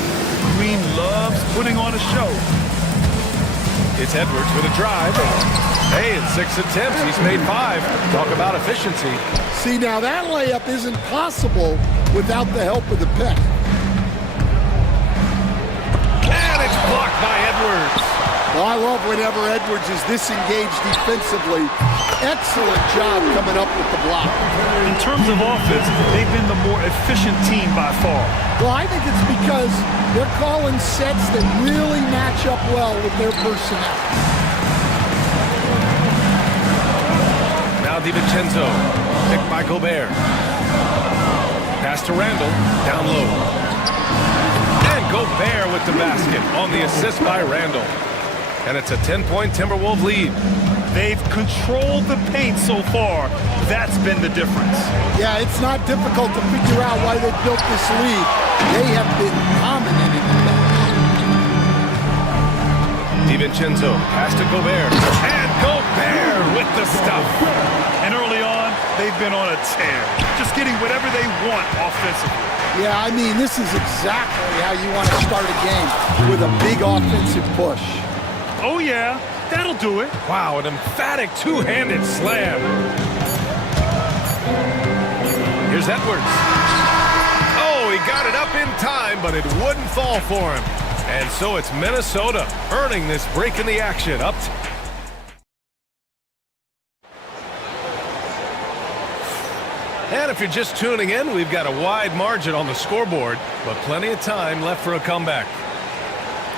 Green loves putting on a show. It's Edwards with a drive. Hey, in 6 attempts, he's made 5. Talk about efficiency. See, now that layup isn't possible without the help of the pick. And it's blocked by Edwards. Well, I love whenever Edwards is disengaged defensively. Excellent job coming up with the block. In terms of offense, they've been the more efficient team by far. Well, I think it's because they're calling sets that really match up well with their personnel. Now DiVincenzo, picked by Gobert. Pass to Randall, down low. And Gobert with the basket on the assist by Randall. And it's a 10-point Timberwolves lead. They've controlled the paint so far. That's been the difference. Yeah, it's not difficult to figure out why they built this lead. They have been dominant in the paint. DiVincenzo, pass to Gobert. And Gobert with the stuff. And early on, they've been on a tear. Just getting whatever they want offensively. Yeah, I mean, this is exactly how you want to start a game, with a big offensive push. Oh, yeah, that'll do it. Wow, an emphatic two-handed slam. Here's Edwards. Oh, he got it up in time, but it wouldn't fall for him. And so it's Minnesota earning this break in the action. And if you're just tuning in, we've got a wide margin on the scoreboard, but plenty of time left for a comeback.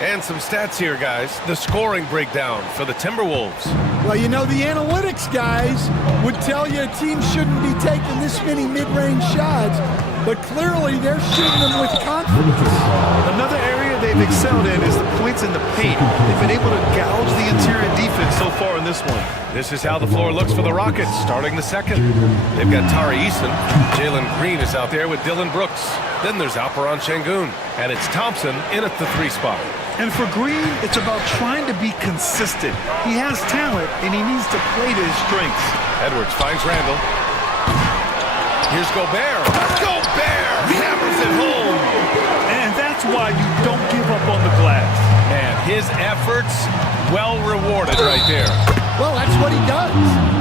And some stats here, guys. The scoring breakdown for the Timberwolves. Well, you know, the analytics guys would tell you a team shouldn't be taking this many mid-range shots, but clearly they're shooting them with confidence. Another area they've excelled in is the points in the paint. They've been able to gouge the interior defense so far in this one. This is how the floor looks for the Rockets starting the second. They've got Tari Eason. Jalen Green is out there with Dylan Brooks. Then there's Alperen Şengün. And it's Thompson in at the 3 spot. And for Green, it's about trying to be consistent. He has talent, and he needs to play to his strengths. Edwards finds Randall. Here's Gobert. Gobert hammers it home. And that's why you don't give up on the glass. And his efforts well rewarded right there. Well, that's what he does.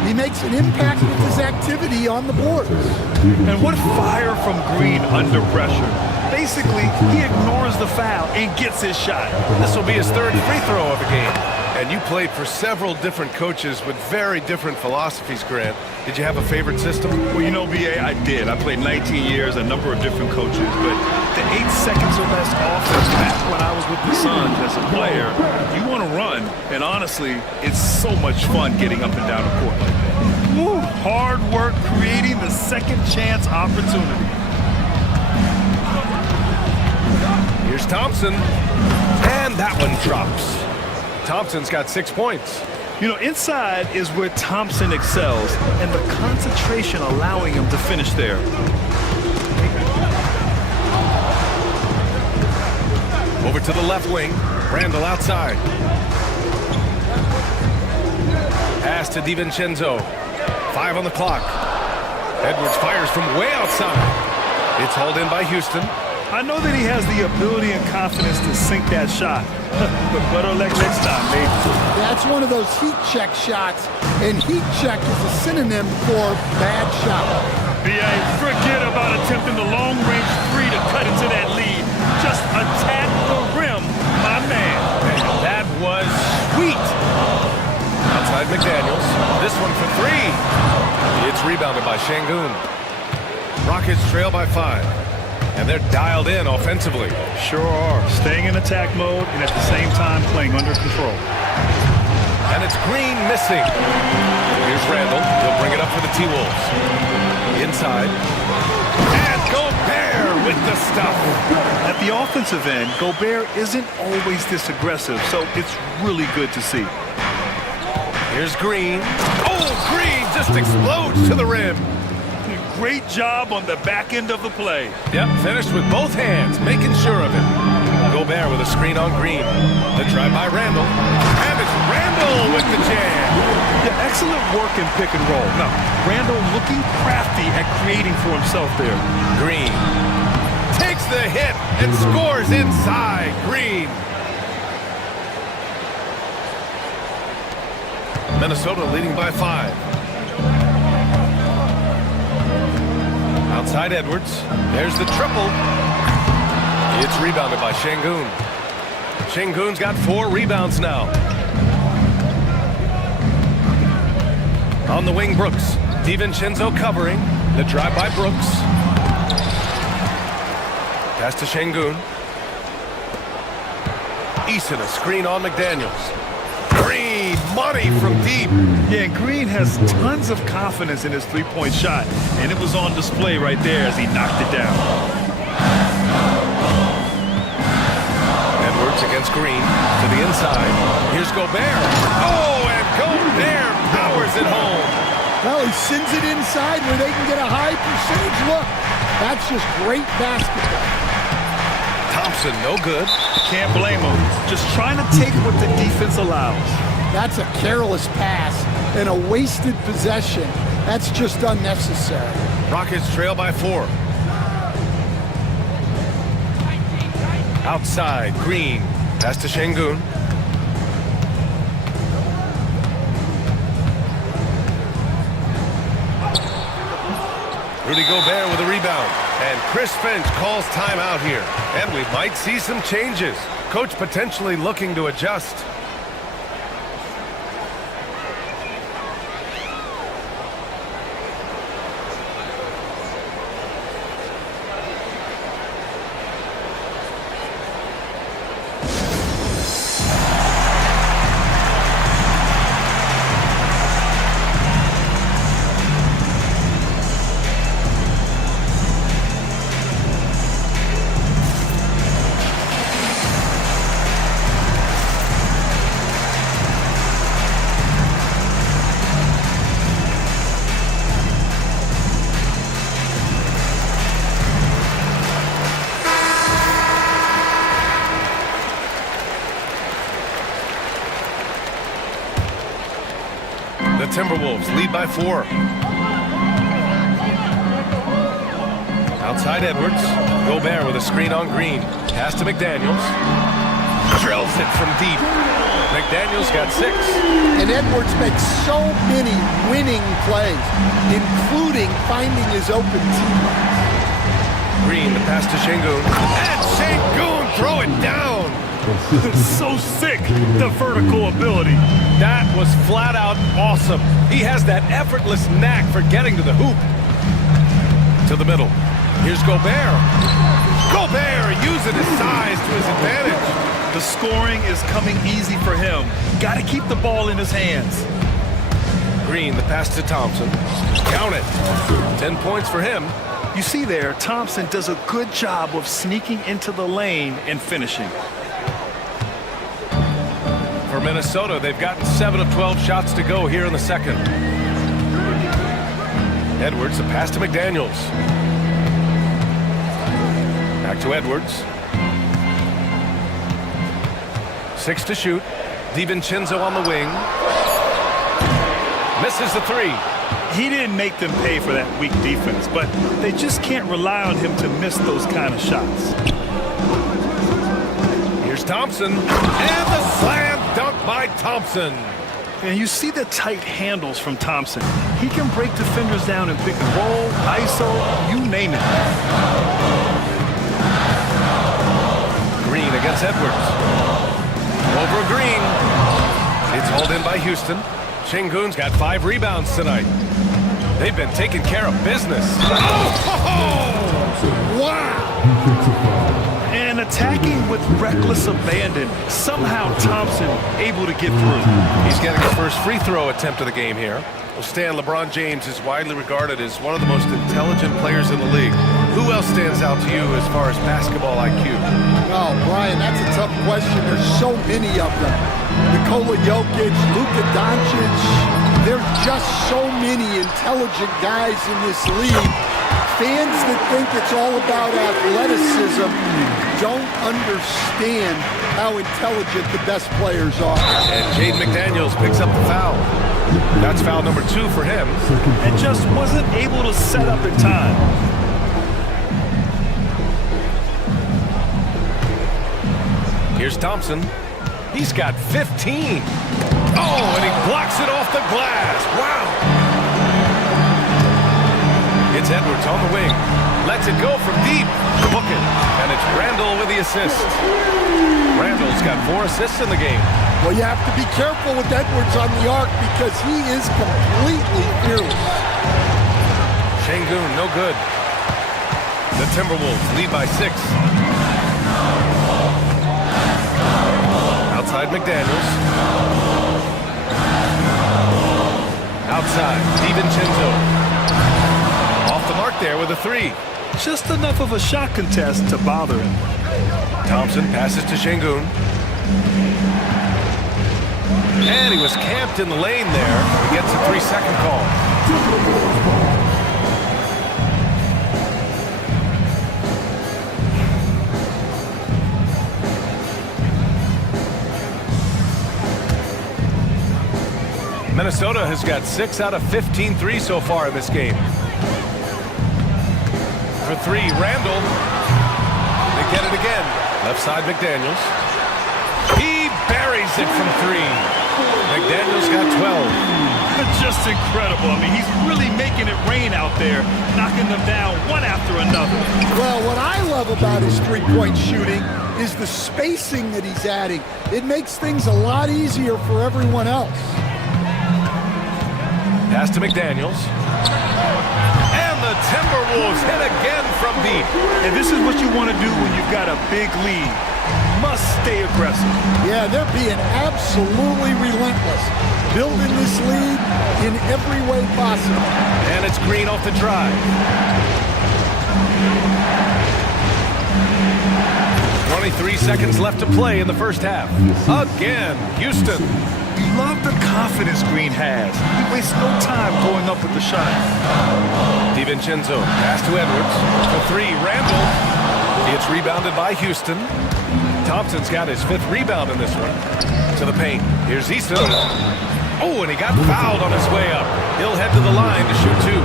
He he makes an impact with his activity on the boards. And what fire from Green under pressure. Basically, he ignores the foul and gets his shot. This will be his third free throw of the game. And you played for several different coaches with very different philosophies, Grant. Did you have a favorite system? Well, you know, B.A., I did. I played 19 years, a number of different coaches. But the 8 seconds or less offense back when I was with the Suns as a player, you want to run. And honestly, it's so much fun getting up and down the court like that. Woo, hard work creating the second chance opportunity. Here's Thompson. And that one drops. Thompson's got 6 points. You know, inside is where Thompson excels, and the concentration allowing him to finish there. Over to the left wing. Randall outside. Pass to DiVincenzo. 5 on the clock. Edwards fires from way outside. It's hauled in by Houston. I know that he has the ability and confidence to sink that shot, but better luck next time, maybe. That's one of those heat check shots, and heat check is a synonym for bad shot. B.A., forget about attempting the long-range 3 to cut into that lead. Just attack the rim, my man. And that was sweet. Outside McDaniels. This one for 3. It's rebounded by Şengün. Rockets trail by 5. And they're dialed in offensively. Sure are. Staying in attack mode and at the same time playing under control. And it's Green missing. Here's Randall. He'll bring it up for the T-Wolves. Inside. And Gobert with the stuff. At the offensive end, Gobert isn't always this aggressive, so it's really good to see. Here's Green. Oh, Green just explodes to the rim. Great job on the back end of the play. Yep, finished with both hands, making sure of it. Gobert with a screen on Green. The drive by Randall. And it's Randall with the jam. Yeah, excellent work in pick and roll. Now, Randall looking crafty at creating for himself there. Green takes the hit and scores inside. Green. Minnesota leading by 5. Outside Edwards. There's the triple. It's rebounded by Şengün. Şengün's got 4 rebounds now. On the wing, Brooks. DiVincenzo covering. The drive by Brooks. Pass to Şengün. Eason, a screen on McDaniels. Green, money from deep. Yeah, Green has tons of confidence in his three-point shot, and it was on display right there as he knocked it down. Edwards against Green to the inside. Here's Gobert. Oh, and Gobert powers it home. Well, he sends it inside where they can get a high percentage look. That's just great basketball. Thompson, no good. Can't blame him. Just trying to take what the defense allows. That's a careless pass and a wasted possession. That's just unnecessary. Rockets trail by 4. Outside, Green. Pass to Şengün. Rudy Gobert with a rebound. And Chris Finch calls timeout here. And we might see some changes. Coach potentially looking to adjust. The Timberwolves lead by 4. Outside Edwards. Gobert with a screen on Green. Pass to McDaniels. Drills it from deep. McDaniels got 6. And Edwards makes so many winning plays, including finding his open teammates. Green, the pass to Şengün. And Şengün throw it down. So sick, the vertical ability. That was flat out awesome. He has that effortless knack for getting to the hoop. To the middle. Here's Gobert. Gobert using his size to his advantage. The scoring is coming easy for him. Got to keep the ball in his hands. Green, the pass to Thompson. Count it. 10 points for him. You see there, Thompson does a good job of sneaking into the lane and finishing. For Minnesota, they've gotten 7 of 12 shots to go here in the second. Edwards, the pass to McDaniels. Back to Edwards. 6 to shoot. DiVincenzo on the wing. Misses the 3. He didn't make them pay for that weak defense, but they just can't rely on him to miss those kind of shots. Here's Thompson. And the slam dunk by Thompson. And you see the tight handles from Thompson. He can break defenders down and pick and roll, ISO, you name it. Green against Edwards. Over Green. It's hauled in by Houston. Şengün's got 5 rebounds tonight. They've been taking care of business. And attacking with reckless abandon. Somehow Thompson able to get through. He's getting his first free throw attempt of the game here. Well, Stan, LeBron James is widely regarded as one of the most intelligent players in the league. Who else stands out to you as far as basketball IQ? Oh, Brian, that's a tough question. There's so many of them. Nikola Jokic, Luka Doncic. There's just so many intelligent guys in this league. Fans that think it's all about athleticism don't understand how intelligent the best players are. And Jaden McDaniels picks up the foul. That's foul number 2 for him. And just wasn't able to set up in time. Here's Thompson. He's got 15. Oh, and he blocks it off the glass. Wow. It's Edwards on the wing. Lets it go from deep. Book it. And it's Randall with the assist. Randall's got 4 assists in the game. Well, you have to be careful with Edwards on the arc because he is completely fearless. Şengün, no good. The Timberwolves lead by 6. Outside McDaniels. Outside, DiVincenzo. Off the mark there with a 3. Just enough of a shot contest to bother him. Thompson passes to Şengün. And he was camped in the lane there. He gets a 3-second call. Minnesota has got 6 out of 15 threes so far in this game. For 3, Randall. They get it again. Left side, McDaniels. He buries it from 3. McDaniels got 12. Just incredible. I mean, he's really making it rain out there, knocking them down one after another. Well, what I love about his three-point shooting is the spacing that he's adding. It makes things a lot easier for everyone else. Pass to McDaniels. And the Timberwolves hit again from deep. And this is what you want to do when you've got a big lead. Must stay aggressive. Yeah, they're being absolutely relentless. Building this lead in every way possible. And it's Green off the drive. 23 seconds left to play in the first half. Again, Houston. Love the confidence Green has. He wastes no time going up with the shot. DiVincenzo, pass to Edwards. For 3, Randall. It's rebounded by Houston. Thompson's got his 5th rebound in this one. To the paint. Here's Easton. Oh, and he got fouled on his way up. He'll head to the line to shoot 2.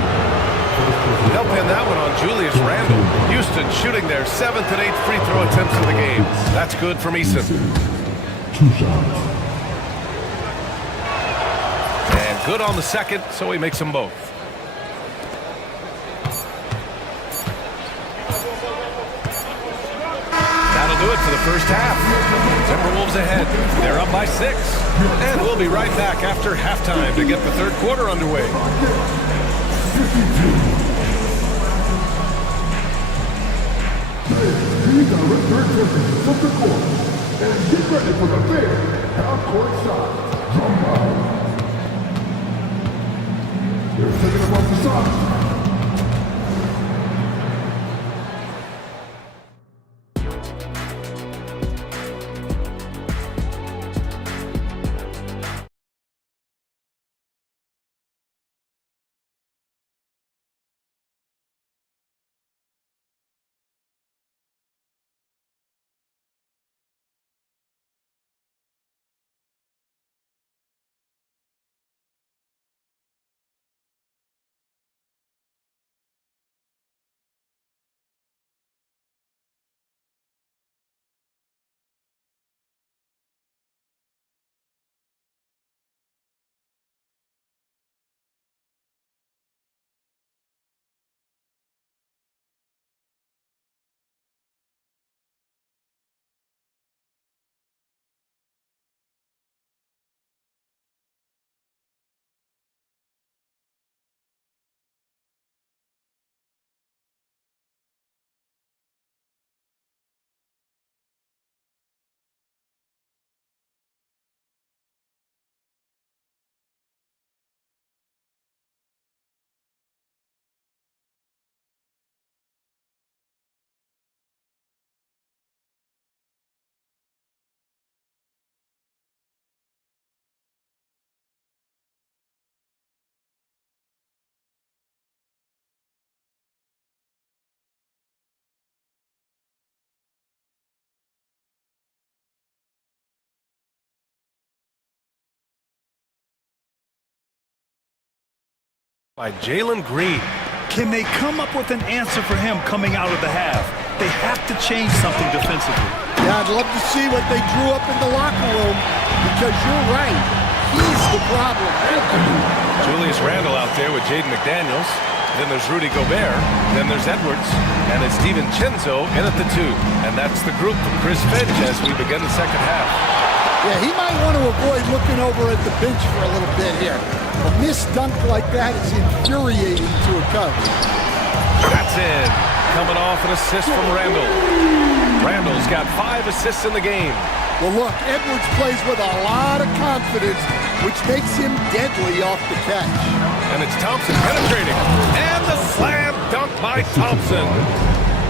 They'll pin that one on Julius Randle. Houston shooting their 7th and 8th free throw attempts of the game. That's good from Easton. Good on the second, so he makes them both. That'll do it for the first half. Timberwolves ahead. They're up by 6. And we'll be right back after halftime to get the third quarter underway. These are return from the court. And get ready for the big half-court shot. Drum roll. They're taking him off the side. By Jalen Green. Can they come up with an answer for him coming out of the half? They have to change something defensively. Yeah, I'd love to see what they drew up in the locker room, because you're right. He's the problem. Julius Randle out there with Jaden McDaniels. Then there's Rudy Gobert. Then there's Edwards. And it's DiVincenzo in at the 2. And that's the group from Chris Finch as we begin the second half. Yeah, he might want to avoid looking over at the bench for a little bit here. A missed dunk like that is infuriating to a coach. That's in. Coming off an assist from Randle. Randle's got 5 assists in the game. Well, look, Edwards plays with a lot of confidence, which makes him deadly off the catch. And it's Thompson penetrating. And the slam dunk by Thompson.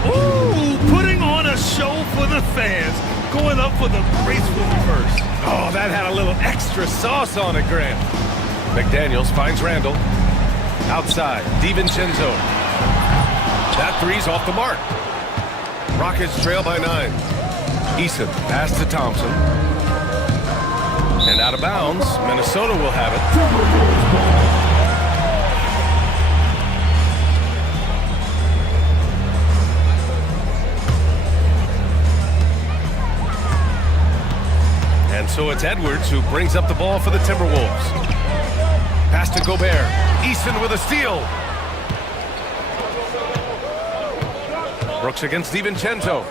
Ooh, putting on a show for the fans. Going up for the graceful reverse. Oh, that had a little extra sauce on it, Grant. McDaniels finds Randle. Outside, DiVincenzo. That three's off the mark. Rockets trail by 9. Eason pass to Thompson. And out of bounds, Minnesota will have it. And so it's Edwards who brings up the ball for the Timberwolves. Pass to Gobert. Eason with a steal. Brooks against DiVincenzo.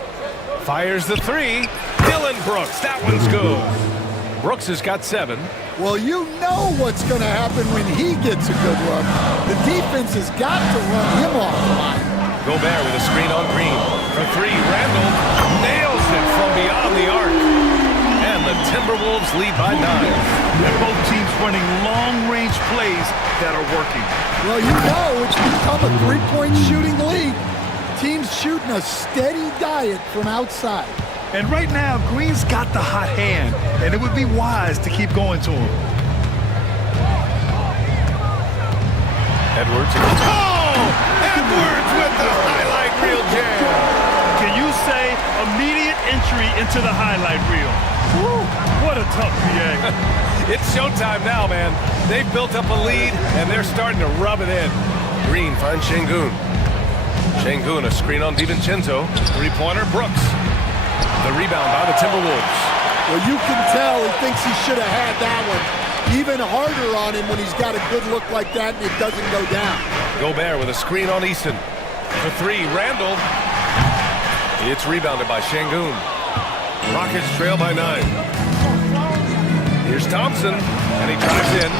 Fires the 3. Dylan Brooks. That one's good. Brooks has got 7. Well, you know what's going to happen when he gets a good look. The defense has got to run him off the line. Gobert with a screen on Green. For 3, Randle nails it from beyond the arc. And the Timberwolves lead by 9. And both teams running long-range plays that are working. Well, you know it's become a three-point shooting league. Teams shooting a steady diet from outside. And right now, Green's got the hot hand, and it would be wise to keep going to him. Edwards. Oh! Edwards with the highlight reel jam. Can you say immediate entry into the highlight reel? Woo, what a tough react. It's showtime now, man. They've built up a lead, and they're starting to rub it in. Green finds Şengün. Şengün, a screen on DiVincenzo. Three-pointer, Brooks. The rebound by the Timberwolves. Well, you can tell he thinks he should have had that one. even harder on him when he's got a good look like that and it doesn't go down. Gobert with a screen on Eason. For three, Randall. It's rebounded by Şengün. Rockets trail by 9. Here's Thompson, and he drives in.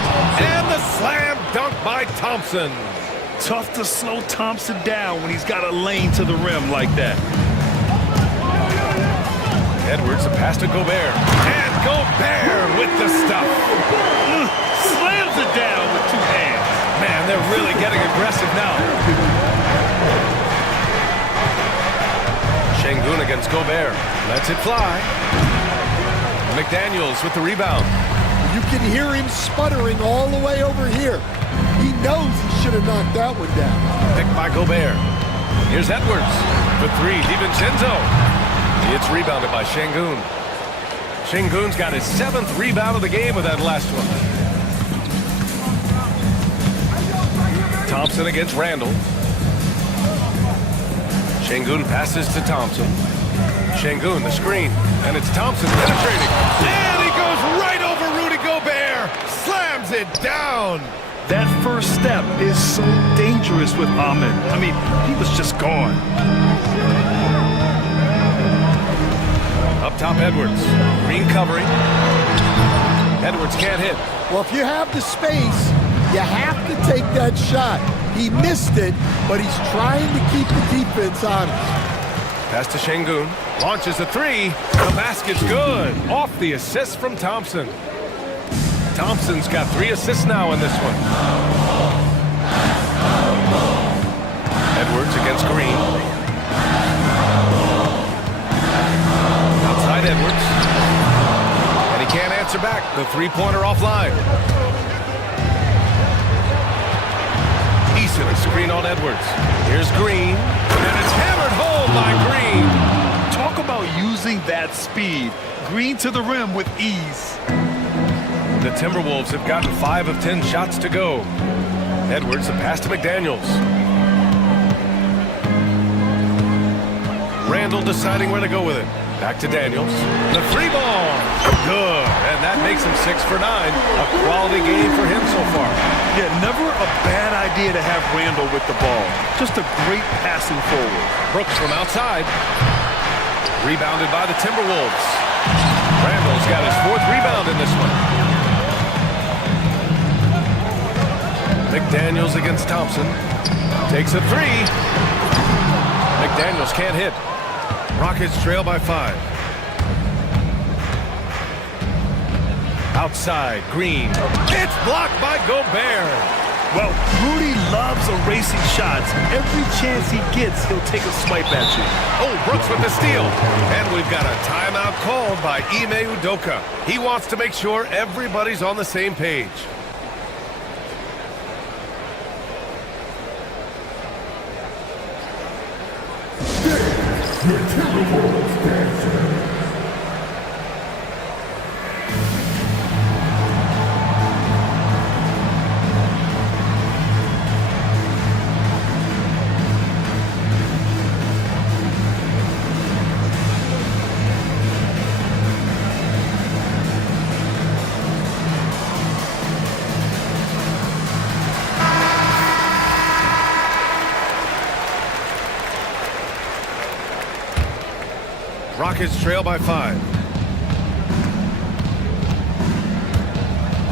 And the slam dunk by Thompson. Tough to slow Thompson down when he's got a lane to the rim like that. Edwards, a pass to Gobert. And Gobert with the stuff. Slams it down with 2 hands. Man, they're really getting aggressive now. Şengün against Gobert. Lets it fly. McDaniels with the rebound. You can hear him sputtering all the way over here. He knows he should have knocked that one down. Picked by Gobert. Here's Edwards. For 3, DiVincenzo. It's rebounded by Şengün. Şengün's got his 7th rebound of the game with that last one. Thompson against Randall. Şengün passes to Thompson. Şengün, the screen. And it's Thompson penetrating. And he goes right over Rudy Gobert. Slams it down. That first step is so dangerous with Ahmed. I mean, he was just gone. Up top, Edwards. Green covering. Edwards can't hit. Well, if you have the space, you have to take that shot. He missed it, but he's trying to keep the defense honest. Pass to Şengün. Launches a 3. The basket's good. Off the assist from Thompson. Thompson's got 3 assists now in this one. Edwards against Green. Outside Edwards. And he can't answer back. The 3-pointer offline. Eason, a screen on Edwards. Here's Green. And it's hammered home by Green. Talk about using that speed. Green to the rim with ease. The Timberwolves have gotten 5 of 10 shots to go. Edwards, a pass to McDaniels. Randall deciding where to go with it. Back to Daniels. The 3 ball. Good. And that makes him 6 for 9. A quality game for him so far. Yeah, never a bad idea to have Randall with the ball. Just a great passing forward. Brooks from outside. Rebounded by the Timberwolves. Randall's got his 4th rebound in this one. McDaniels against Thompson. Takes a 3. McDaniels can't hit. Rockets trail by 5. Outside, Green. It's blocked by Gobert. Well, Rudy loves erasing shots. Every chance he gets, he'll take a swipe at you. Oh, Brooks with the steal. And we've got a timeout called by Ime Udoka. He wants to make sure everybody's on the same page. Rockets trail by 5.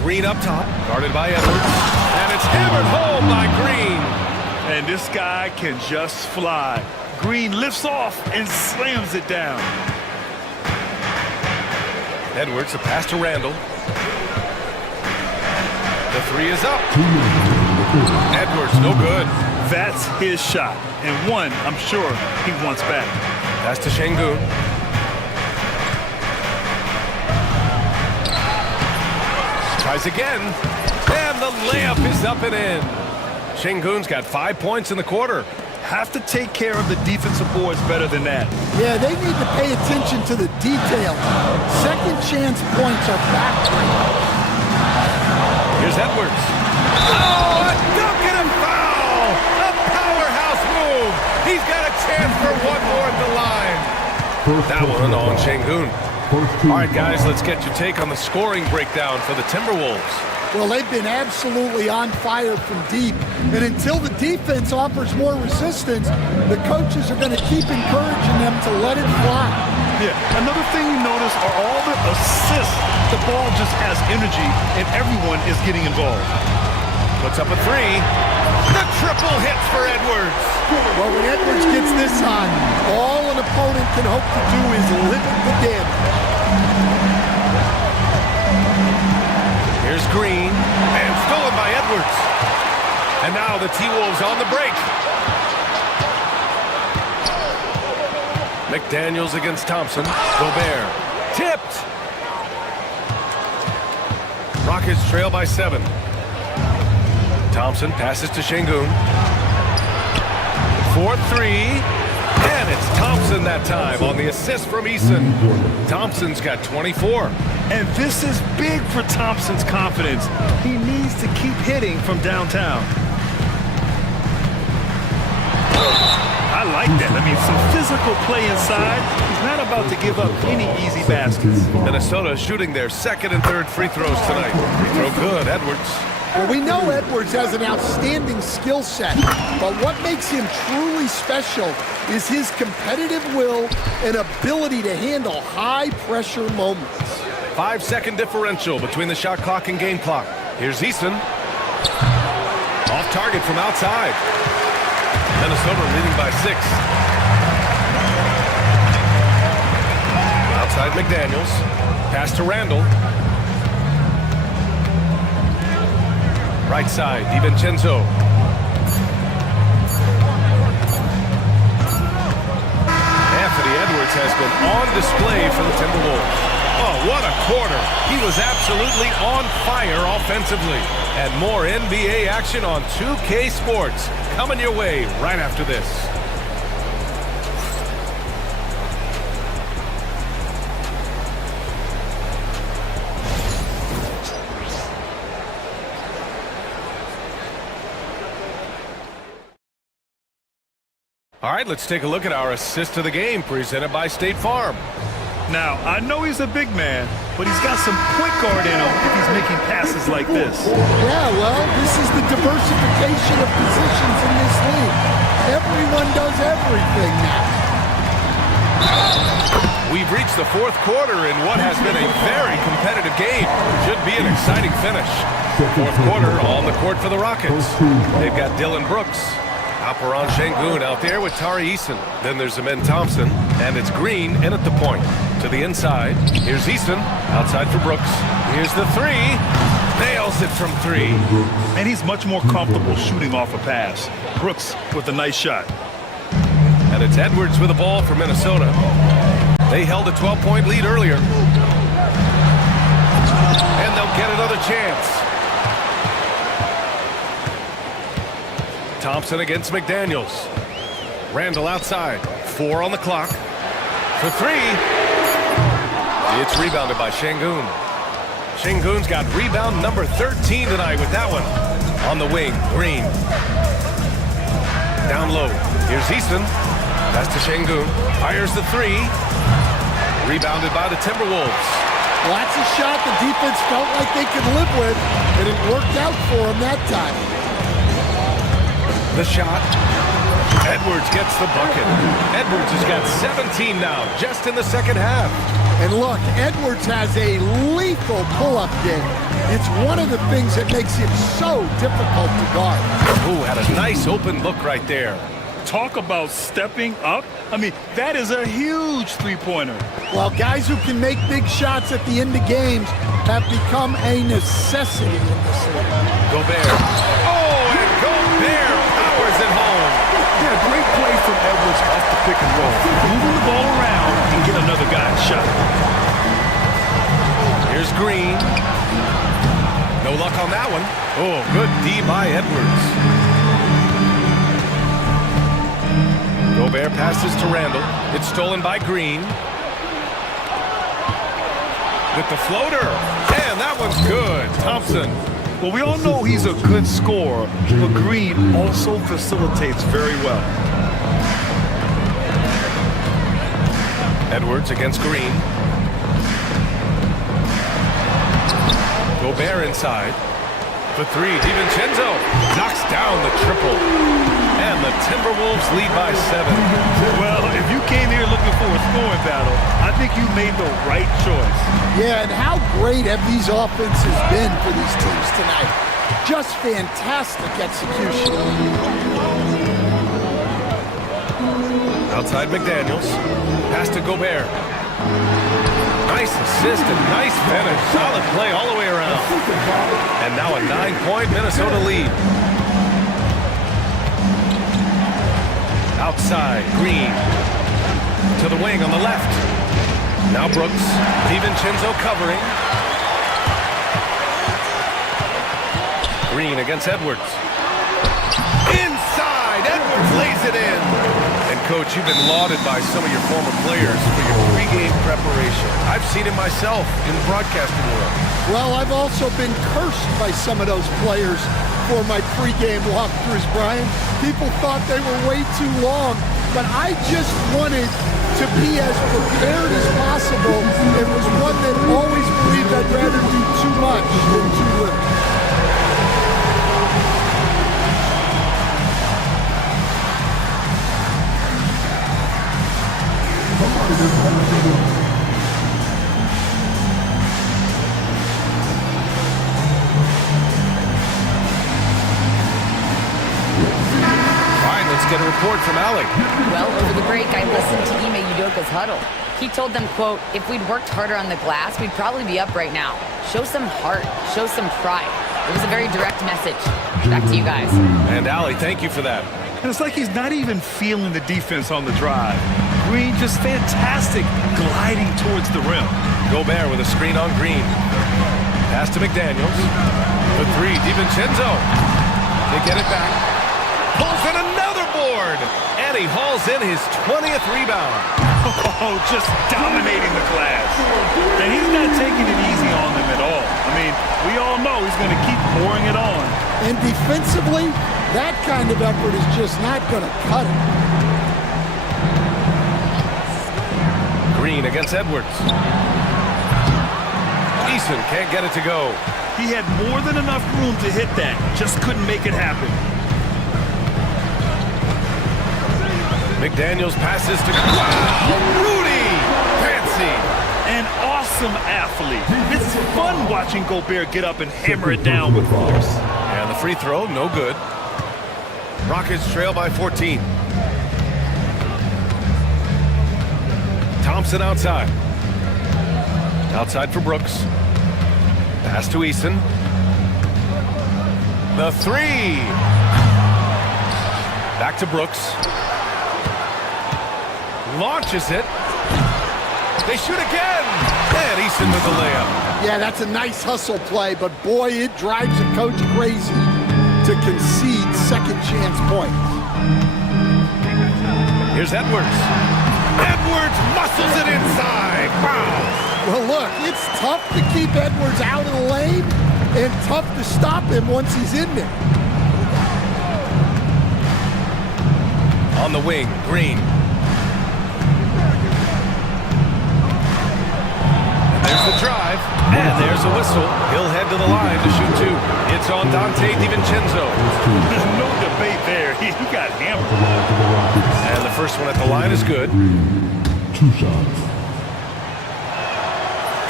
Green up top, guarded by Edwards. And it's hammered home by Green. And this guy can just fly. Green lifts off and slams it down. Edwards, a pass to Randall. The 3 is up. Edwards, no good. That's his shot. And one, I'm sure, he wants back. Pass to Şengün. Tries again. And the layup is up and in. Şengün's got 5 points in the quarter. Have to take care of the defensive boards better than that. Yeah, they need to pay attention to the detail. Second chance points are backbreaking. Here's Edwards. Oh, a dunk and a foul! A powerhouse move! He's got a chance for one more at the line. That one on Şengün. All right, guys, let's get your take on the scoring breakdown for the Timberwolves. Well, they've been absolutely on fire from deep. And until the defense offers more resistance, the coaches are going to keep encouraging them to let it fly. Yeah, another thing you notice are all the assists. The ball just has energy, and everyone is getting involved. Puts up a three. The triple hits for Edwards. Well, when Edwards gets this hot, all an opponent can hope to do is limit the damage. Here's Green, and stolen by Edwards. And now the T-Wolves on the break. McDaniels against Thompson. Gobert. Tipped. Rockets trail by 7. Thompson passes to Şengün. 4-3. And it's Thompson that time on the assist from Eason. Thompson's got 24. And this is big for Thompson's confidence. He needs to keep hitting from downtown. I like that. I mean, some physical play inside. He's not about to give up any easy baskets. Minnesota shooting their second and third free throws tonight. Free throw good, Edwards. Well, we know Edwards has an outstanding skill set, but what makes him truly special is his competitive will and ability to handle high-pressure moments. 5-second differential between the shot clock and game clock. Here's Eason. Off target from outside. Minnesota leading by 6. Outside McDaniels. Pass to Randall. Right side, DiVincenzo. Anthony Edwards has been on display for the Timberwolves. Oh, what a quarter. He was absolutely on fire offensively. And more NBA action on 2K Sports coming your way right after this. All right, let's take a look at our assist of the game presented by State Farm. Now, I know he's a big man, but he's got some point guard in him if he's making passes like this. Yeah, well, this is the diversification of positions in this league. Everyone does everything now. We've reached the fourth quarter in what has been a very competitive game. Should be an exciting finish. Fourth quarter on the court for the Rockets. They've got Dylan Brooks. Alperen Şengün out there with Tari Eason. Then there's Amen Thompson, and it's Green in at the point. To the inside, here's Eason, outside for Brooks. Here's the three, nails it from 3. And he's much more comfortable shooting off a pass. Brooks with a nice shot. And it's Edwards with the ball for Minnesota. They held a 12-point lead earlier. And they'll get another chance. Thompson against McDaniels. Randall outside. 4 on the clock. For 3. It's rebounded by Şengün. Şengün's got rebound number 13 tonight with that one. On the wing, Green. Down low. Here's Easton. Pass to Şengün. Fires the 3. Rebounded by the Timberwolves. Well, that's a shot the defense felt like they could live with, and it worked out for them that time. The shot. Edwards gets the bucket. Edwards has got 17 now, just in the second half. And look, Edwards has a lethal pull-up game. It's one of the things that makes him so difficult to guard. Ooh, had a nice open look right there. Talk about stepping up. I mean, that is a huge three-pointer. Well, guys who can make big shots at the end of games have become a necessity in this league. Gobert. Oh, and Gobert powers it home. Yeah, great play from Edwards off the pick and roll. Moving the ball around and get another guy's shot. Here's Green. No luck on that one. Oh, good D by Edwards. Gobert passes to Randall. It's stolen by Green. With the floater. And that one's good. Thompson. Well, we all know he's a good scorer, but Green also facilitates very well. Edwards against Green. Gobert inside. For three, DiVincenzo knocks down the triple. And the Timberwolves lead by 7. Well, if you came here looking for a scoring battle, I think you made the right choice. Yeah, and how great have these offenses been for these teams tonight? Just fantastic execution. Outside McDaniels. Pass to Gobert. Nice assist and nice finish. Solid play all the way around. And now a 9-point Minnesota lead. Outside, Green. To the wing on the left. Now Brooks. DiVincenzo covering. Green against Edwards. Inside! Edwards lays it in. And Coach, you've been lauded by some of your former players for your pregame preparation. I've seen it myself in the broadcasting world. Well, I've also been cursed by some of those players for my pregame walkthroughs, Brian. People thought they were way too long, but I just wanted to be as prepared as possible and was one that always believed I'd rather do too much than too little. Get a report from Allie. Well, over the break, I listened to Ime Udoka's huddle. He told them, quote, if we'd worked harder on the glass, we'd probably be up right now. Show some heart. Show some pride. It was a very direct message. Back to you guys. And Allie, thank you for that. And it's like he's not even feeling the defense on the drive. Green just fantastic gliding towards the rim. Gobert with a screen on Green. Pass to McDaniels. For three, DiVincenzo. They get it back. Pulls in another board. And he hauls in his 20th rebound. Oh, just dominating the glass. And he's not taking it easy on them at all. I mean, we all know he's going to keep pouring it on. And defensively, that kind of effort is just not going to cut it. Green against Edwards. Eason can't get it to go. He had more than enough room to hit that. Just couldn't make it happen. McDaniels passes to... Wow! Rudy! Fancy! An awesome athlete. It's fun watching Gobert get up and hammer it down with force. And the free throw, no good. Rockets trail by 14. Thompson outside. Outside for Brooks. Pass to Eason. The three! Back to Brooks. Launches it. They shoot again. And Eason with the layup. Yeah, that's a nice hustle play, but boy, it drives a coach crazy to concede second chance points. Here's Edwards. Edwards muscles it inside. Wow. Well, look, it's tough to keep Edwards out of the lane and tough to stop him once he's in there. On the wing, Green. There's the drive, and there's a whistle. He'll head to the line to shoot two. It's on Dante DiVincenzo. There's no debate there. He got hammered. And the first one at the line is good. 2 shots.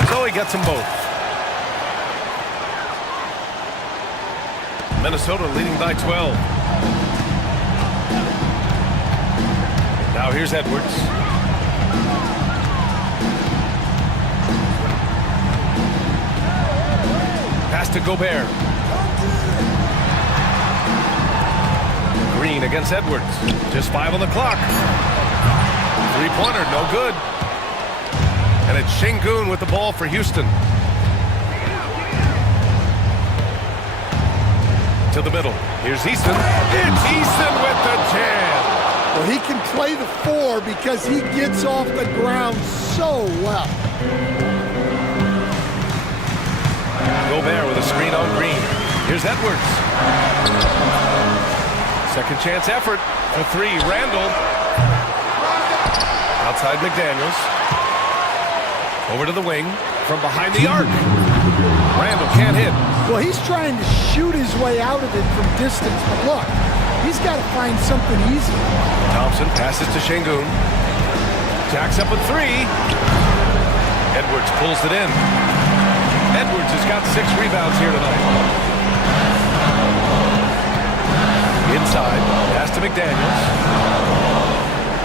So he gets them both. Minnesota leading by 12. Now here's Edwards. Pass to Gobert. Green against Edwards. Just 5 on the clock. Three-pointer, no good. And it's Şengün with the ball for Houston. To the middle. Here's Eason. It's Eason with the jam. Well, he can play the 4 because he gets off the ground so well. Gobert with a screen on Green. Here's Edwards. Second chance effort for 3. Randall. Outside McDaniels. Over to the wing from behind the arc. Randall can't hit. Well, he's trying to shoot his way out of it from distance, but look, he's got to find something easy. Thompson passes to Şengün. Jacks up a three. Edwards pulls it in. Edwards has got 6 rebounds here tonight. Inside, pass to McDaniels.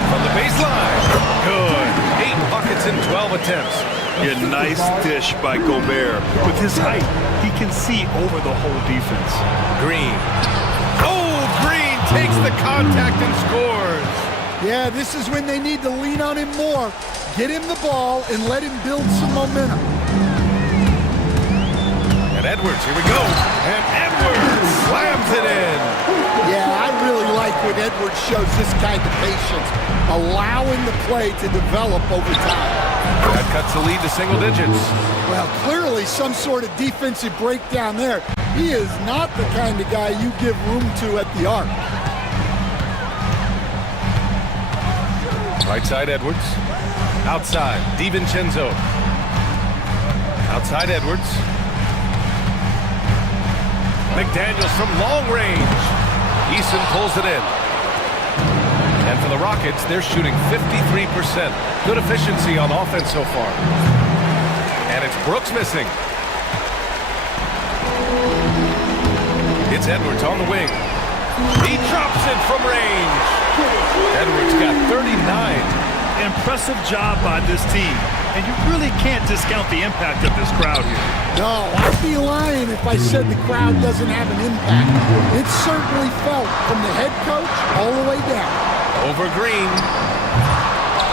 From the baseline. Good. 8 buckets in 12 attempts. A nice dish by Gobert. With his height, he can see over the whole defense. Green. Oh, Green takes the contact and scores. Yeah, this is when they need to lean on him more. Get him the ball and let him build some momentum. And Edwards, here we go. And Edwards slams it in. Yeah, I really like when Edwards shows this kind of patience, allowing the play to develop over time. That cuts the lead to single digits. Well, clearly some sort of defensive breakdown there. He is not the kind of guy you give room to at the arc. Right side Edwards. Outside, DiVincenzo. Outside Edwards. McDaniels from long range. Eason pulls it in. And for the Rockets, they're shooting 53%. Good efficiency on offense so far. And it's Brooks missing. It's Edwards on the wing. He drops it from range. Edwards got 39. Impressive job by this team. And you really can't discount the impact of this crowd here. No, I'd be lying if I said the crowd doesn't have an impact. It's certainly felt from the head coach all the way down. Over Green.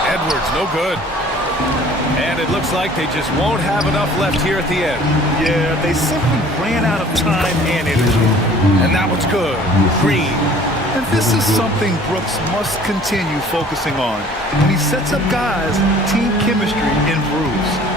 Edwards, no good. And it looks like they just won't have enough left here at the end. Yeah, they simply ran out of time and energy. And that was good. Green. And this is something Brooks must continue focusing on. When he sets up guys, team chemistry improves.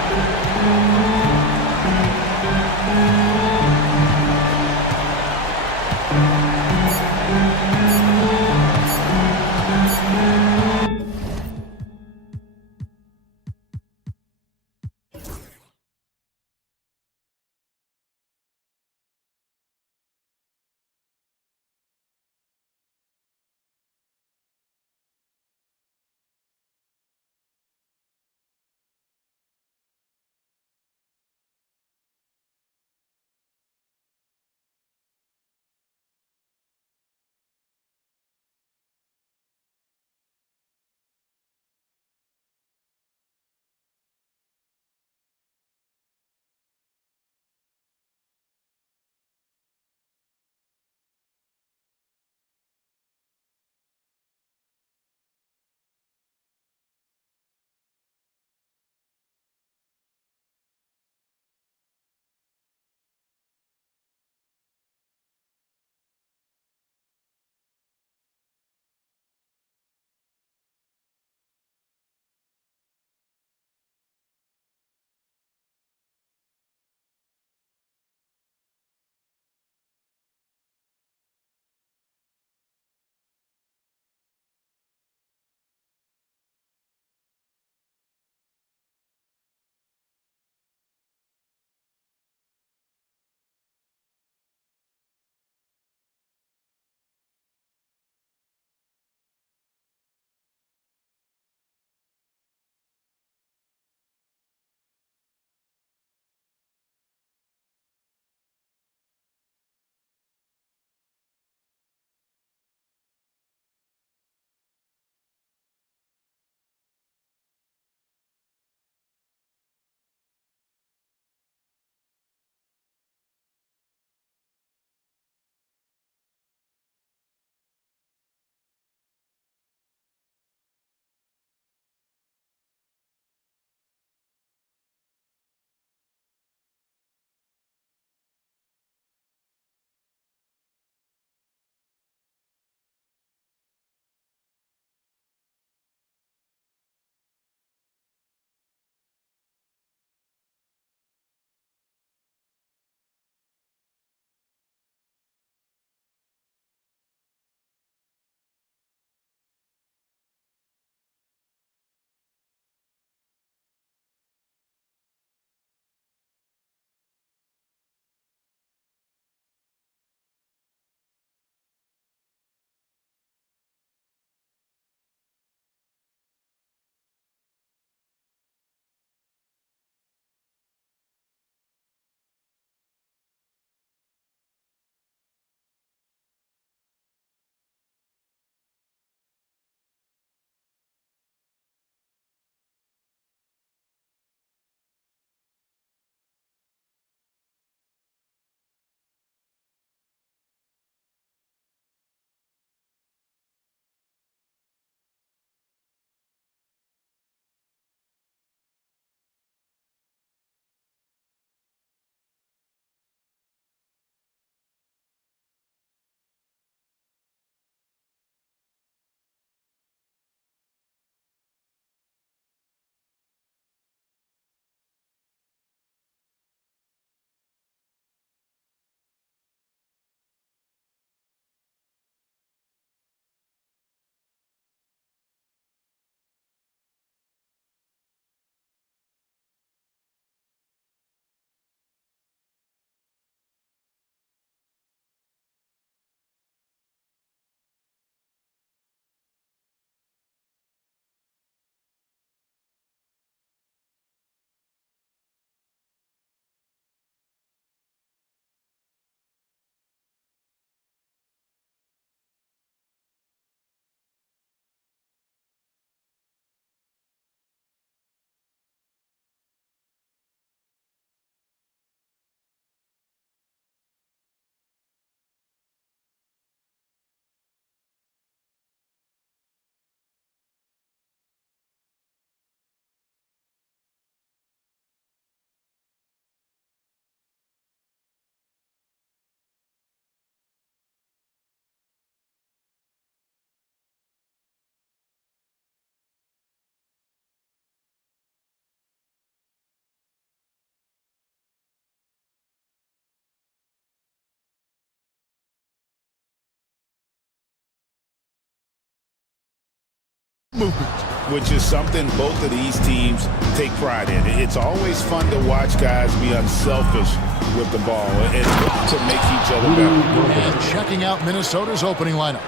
movement. which is something both of these teams take pride in. It's always fun to watch guys be unselfish with the ball and to make each other better. And checking out Minnesota's opening lineup.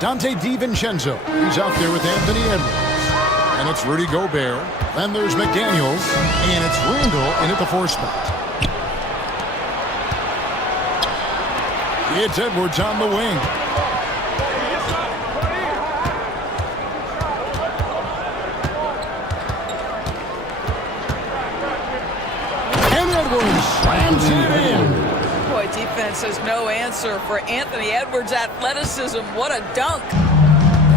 Dante DiVincenzo. He's out there with Anthony Edwards. And it's Rudy Gobert. Then there's McDaniels. And it's Randall in at the 4 spot. It's Edwards on the wing. And Edwards slams it in. Boy, defense has no answer for Anthony Edwards' athleticism. What a dunk.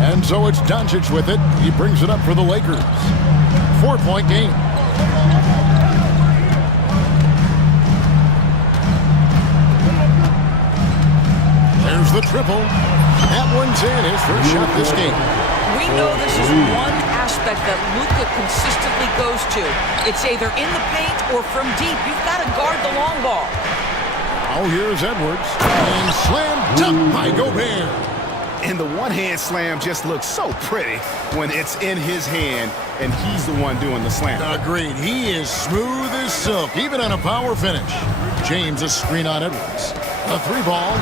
And so it's Doncic with it. He brings it up for the Lakers. 4-point game. There's the triple. That one's in. His first shot this game. We know this is one aspect that Luka consistently goes to. It's either in the paint or from deep. You've got to guard the long ball. Oh, here's Edwards. And slam dunk by Gobert. And the one-hand slam just looks so pretty when it's in his hand and he's the one doing the slam. Agreed. He is smooth as silk, even on a power finish. James a screen on Edwards. A 3-ball.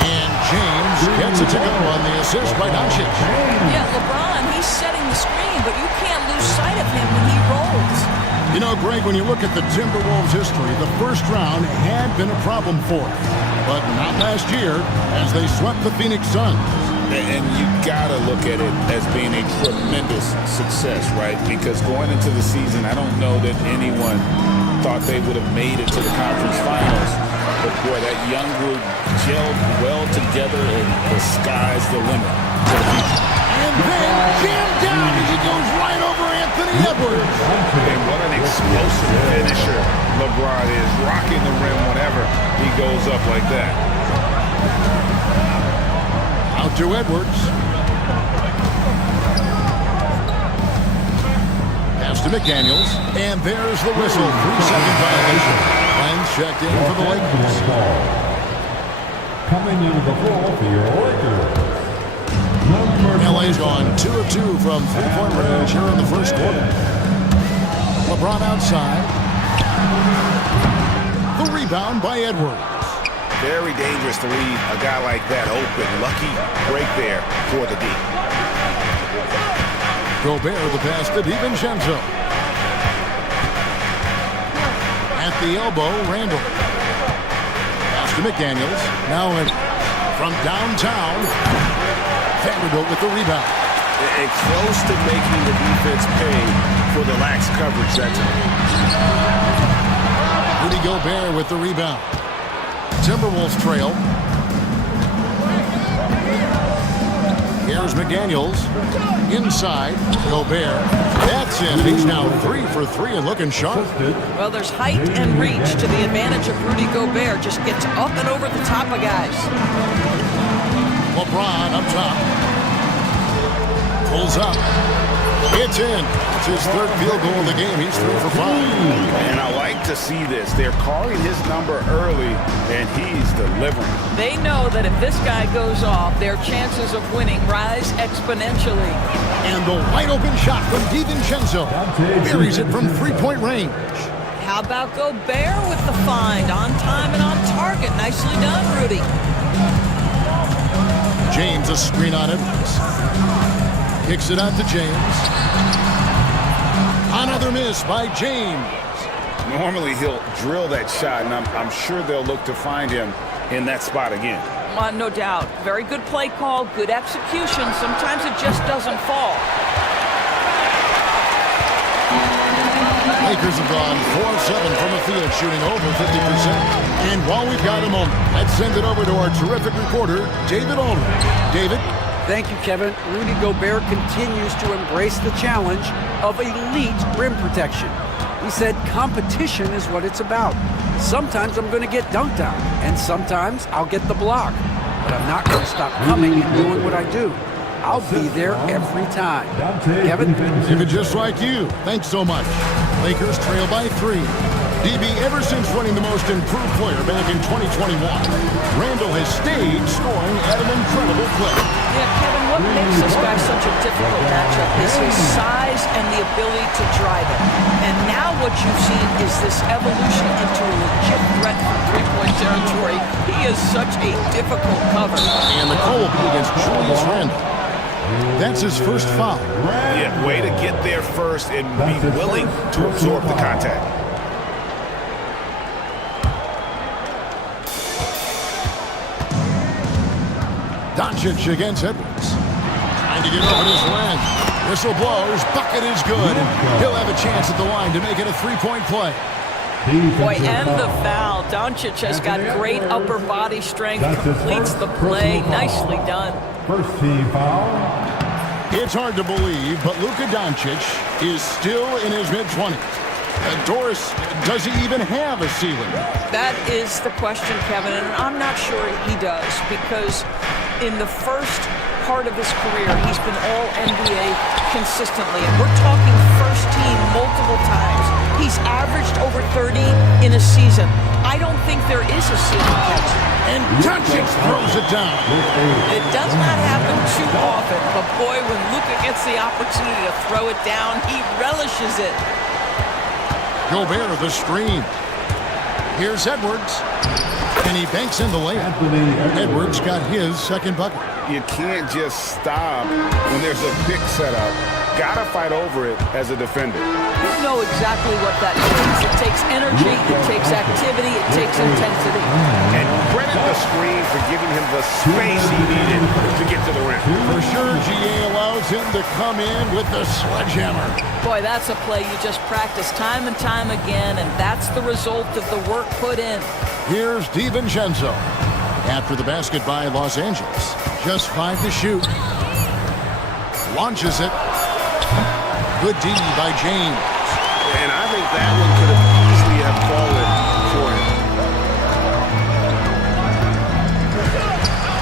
And James gets it to go on the assist by Doncic. Yeah, LeBron, he's setting the screen, but you can't lose sight of him when he rolls. You know, Greg, when you look at the Timberwolves' history, the first round had been a problem for them. But not last year, as they swept the Phoenix Suns. And you gotta look at it as being a tremendous success, right? Because going into the season, I don't know that anyone thought they would have made it to the conference finals. But boy, that young group gelled well together, and the sky's the limit. And then jammed down as he goes right over Anthony Edwards. And what an explosive finisher LeBron is, rocking the rim whenever he goes up like that. Out to Edwards. Pass to McDaniels. And there's the whistle. 3-second violation. Lines checked in for the Lakers. Coming into the floor for your Lakers. LA's gone 2 of 2 from 3-point range here in the first quarter. LeBron outside. The rebound by Edwards. Very dangerous to leave a guy like that open. Lucky break there for the D. Gobert the pass to DiVincenzo. At the elbow, Randall. Pass to McDaniels. Now in from downtown. Vanderbilt with the rebound. It's close to making the defense pay for the lax coverage that time. Rudy Gobert with the rebound. Timberwolves trail. Here's McDaniels. Inside. Gobert. That's in. He's now 3 for 3 and looking sharp. Well, there's height and reach to the advantage of Rudy Gobert. Just gets up and over the top of guys. LeBron up top. Pulls up. It's in. It's his 3rd field goal of the game. He's 3 for 5. And I like to see this. They're calling his number early, and he's delivering. They know that if this guy goes off, their chances of winning rise exponentially. And the wide open shot from DiVincenzo. Buries it from 3-point range. How about Gobert with the find? On time and on target. Nicely done, Rudy. James a screen on Edwards. Kicks it out to James. Another miss by James. Normally he'll drill that shot, and I'm sure they'll look to find him in that spot again. No doubt. Very good play call, good execution. Sometimes it just doesn't fall. Lakers have gone 4 of 7 from the field, shooting over 50%. And while we've got a moment, let's send it over to our terrific reporter, David Aldridge. David? Thank you, Kevin. Rudy Gobert continues to embrace the challenge of elite rim protection. He said competition is what it's about. Sometimes I'm going to get dunked on, and sometimes I'll get the block. But I'm not going to stop coming and doing what I do. I'll be there every time. Kevin? David, just like you. Thanks so much. Lakers trail by 3. DB, ever since winning the most improved player back in 2021, Randall has stayed scoring at an incredible clip. Yeah, Kevin, what makes this guy such a difficult matchup is his size and the ability to drive it. And now what you've seen is this evolution into a legit threat from three-point territory. He is such a difficult cover. And the call will be against Julius Randall. That's his first foul. Yeah, way to get there first and be willing to absorb the contact. Doncic against Edwards. Trying to get over his length. Whistle blows. Bucket is good. And he'll have a chance at the line to make it a three-point play. Boy, and the foul. Doncic has got great upper body strength, completes the play. Nicely done. First team foul. It's hard to believe, but Luka Doncic is still in his mid-20s. Doris, does he even have a ceiling? That is the question, Kevin, and I'm not sure he does, because in the first part of his career, he's been All-NBA consistently, and we're talking first team multiple times. He's averaged over 30 in a season. I don't think there is a ceiling, Kevin. And Doncic throws it down. It does not happen too often, but boy, when Luka gets the opportunity to throw it down, he relishes it. Gobert, the screen. Here's Edwards. And he banks in the layup. Edwards got his second bucket. You can't just stop when there's a pick set up. Gotta fight over it as a defender. You know exactly what that means. It takes energy, it takes activity, it takes intensity. And credit the screen for giving him the space he needed to get to the rim. For sure, GA allows him to come in with the sledgehammer. Boy, that's a play you just practice time and time again, and that's the result of the work put in. Here's DiVincenzo. After the basket by Los Angeles. Just 5 to shoot. Launches it. Good D by James. And I think that one could have easily have fallen for him.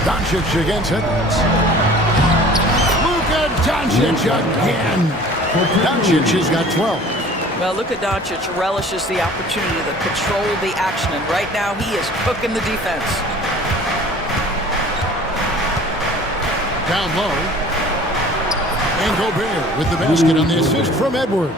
Doncic against Edwards. Luka Doncic again. Doncic has got 12. Well, Luka Doncic relishes the opportunity to control the action, and right now he is cooking the defense. Down low. And Gobert with the basket on the assist from Edwards.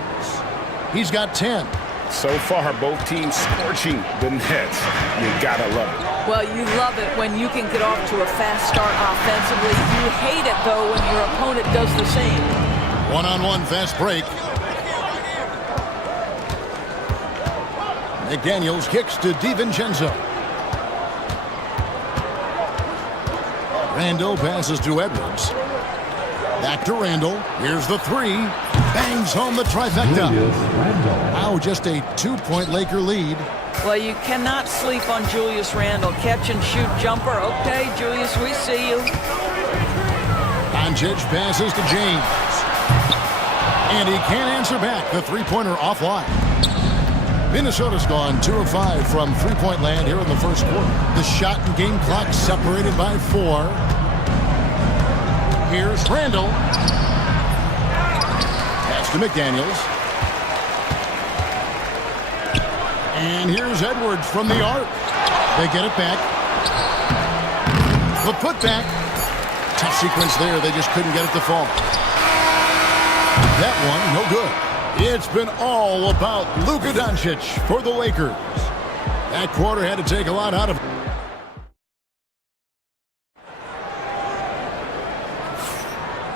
He's got 10. So far, both teams scorching the nets. You gotta love it. Well, you love it when you can get off to a fast start offensively. You hate it, though, when your opponent does the same. One-on-one fast break. McDaniels kicks to DiVincenzo. Randall passes to Edwards. Back to Randall. Here's the three. Bangs home the trifecta. Wow, just a 2-point Laker lead. Well, you cannot sleep on Julius Randall. Catch and shoot jumper. Okay, Julius, we see you. Doncic passes to James. And he can't answer back. The three-pointer offline. Minnesota's gone 2 of 5 from three-point land here in the first quarter. The shot and game clock separated by 4. Here's Randall. Pass to McDaniels. And here's Edwards from the arc. They get it back. The putback. Tough sequence there. They just couldn't get it to fall. That one, no good. It's been all about Luka Doncic for the Lakers. That quarter had to take a lot out of it.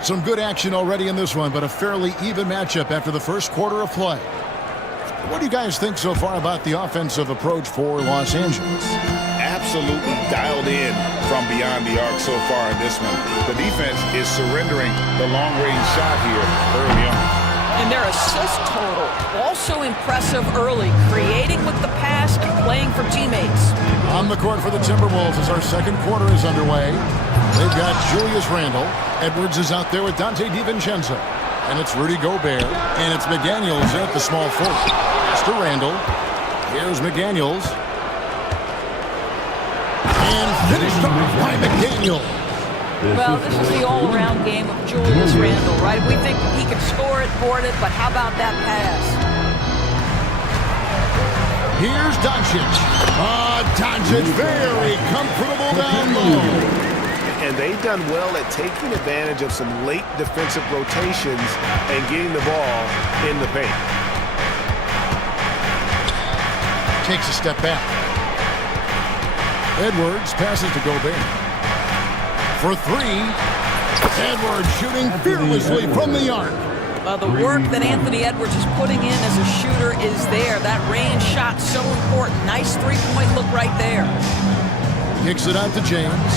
Some good action already in this one, but a fairly even matchup after the first quarter of play. What do you guys think so far about the offensive approach for Los Angeles? Absolutely dialed in from beyond the arc so far in this one. The defense is surrendering the long-range shot here early on. And their assist total, also impressive early, creating with the pass and playing for teammates. On the court for the Timberwolves as our second quarter is underway. They've got Julius Randle. Edwards is out there with Dante DiVincenzo. And it's Rudy Gobert. And it's McDaniels at the small forward. Pass to Randle. Here's McDaniels. And finished off by McDaniels. Well, this is the all-around game of Julius Randle, right? We think he can score it, board it, but how about that pass? Here's Doncic. Doncic very comfortable down low. And they've done well at taking advantage of some late defensive rotations and getting the ball in the paint. Takes a step back. Edwards passes to Gobert. For three. Edwards shooting fearlessly from the arc. The work that Anthony Edwards is putting in as a shooter is there. That range shot so important. Nice three-point look right there. Kicks it out to James.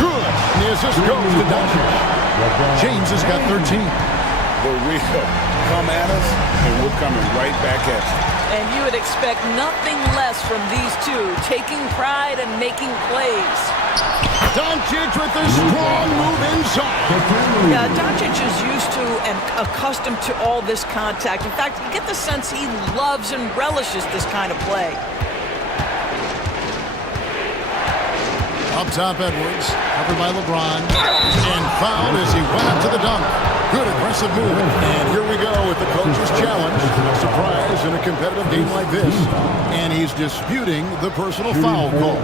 Good. And the assist goes to Doncic. James has got 13. The real come at us, and we're coming right back at you. And you would expect nothing less from these two, taking pride and making plays. Doncic with a strong move inside. Yeah, Doncic is used to and accustomed to all this contact. In fact, you get the sense he loves and relishes this kind of play. Up top, Edwards, covered by LeBron, and fouled as he went up to the dunk. Good aggressive move. And here we go with the coach's challenge. A surprise in a competitive game like this. And he's disputing the personal foul call.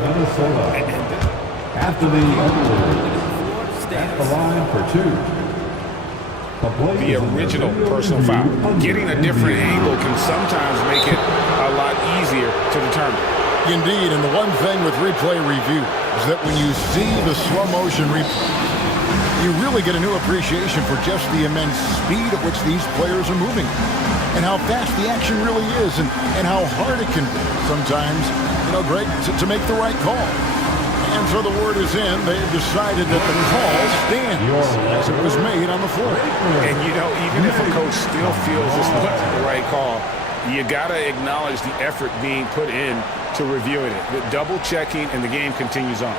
After the at the line for two. The original personal foul. Getting a different angle can sometimes make it a lot easier to determine. Indeed, and the one thing with replay review is that when you see the slow motion replay, you really get a new appreciation for just the immense speed at which these players are moving and how fast the action really is and how hard it can be sometimes, Greg, to make the right call. And so the word is in. They've decided that the call stands as it was made on the floor. And, even if a coach still feels this wasn't the right call, you got to acknowledge the effort being put in to reviewing it. The double checking, and the game continues on.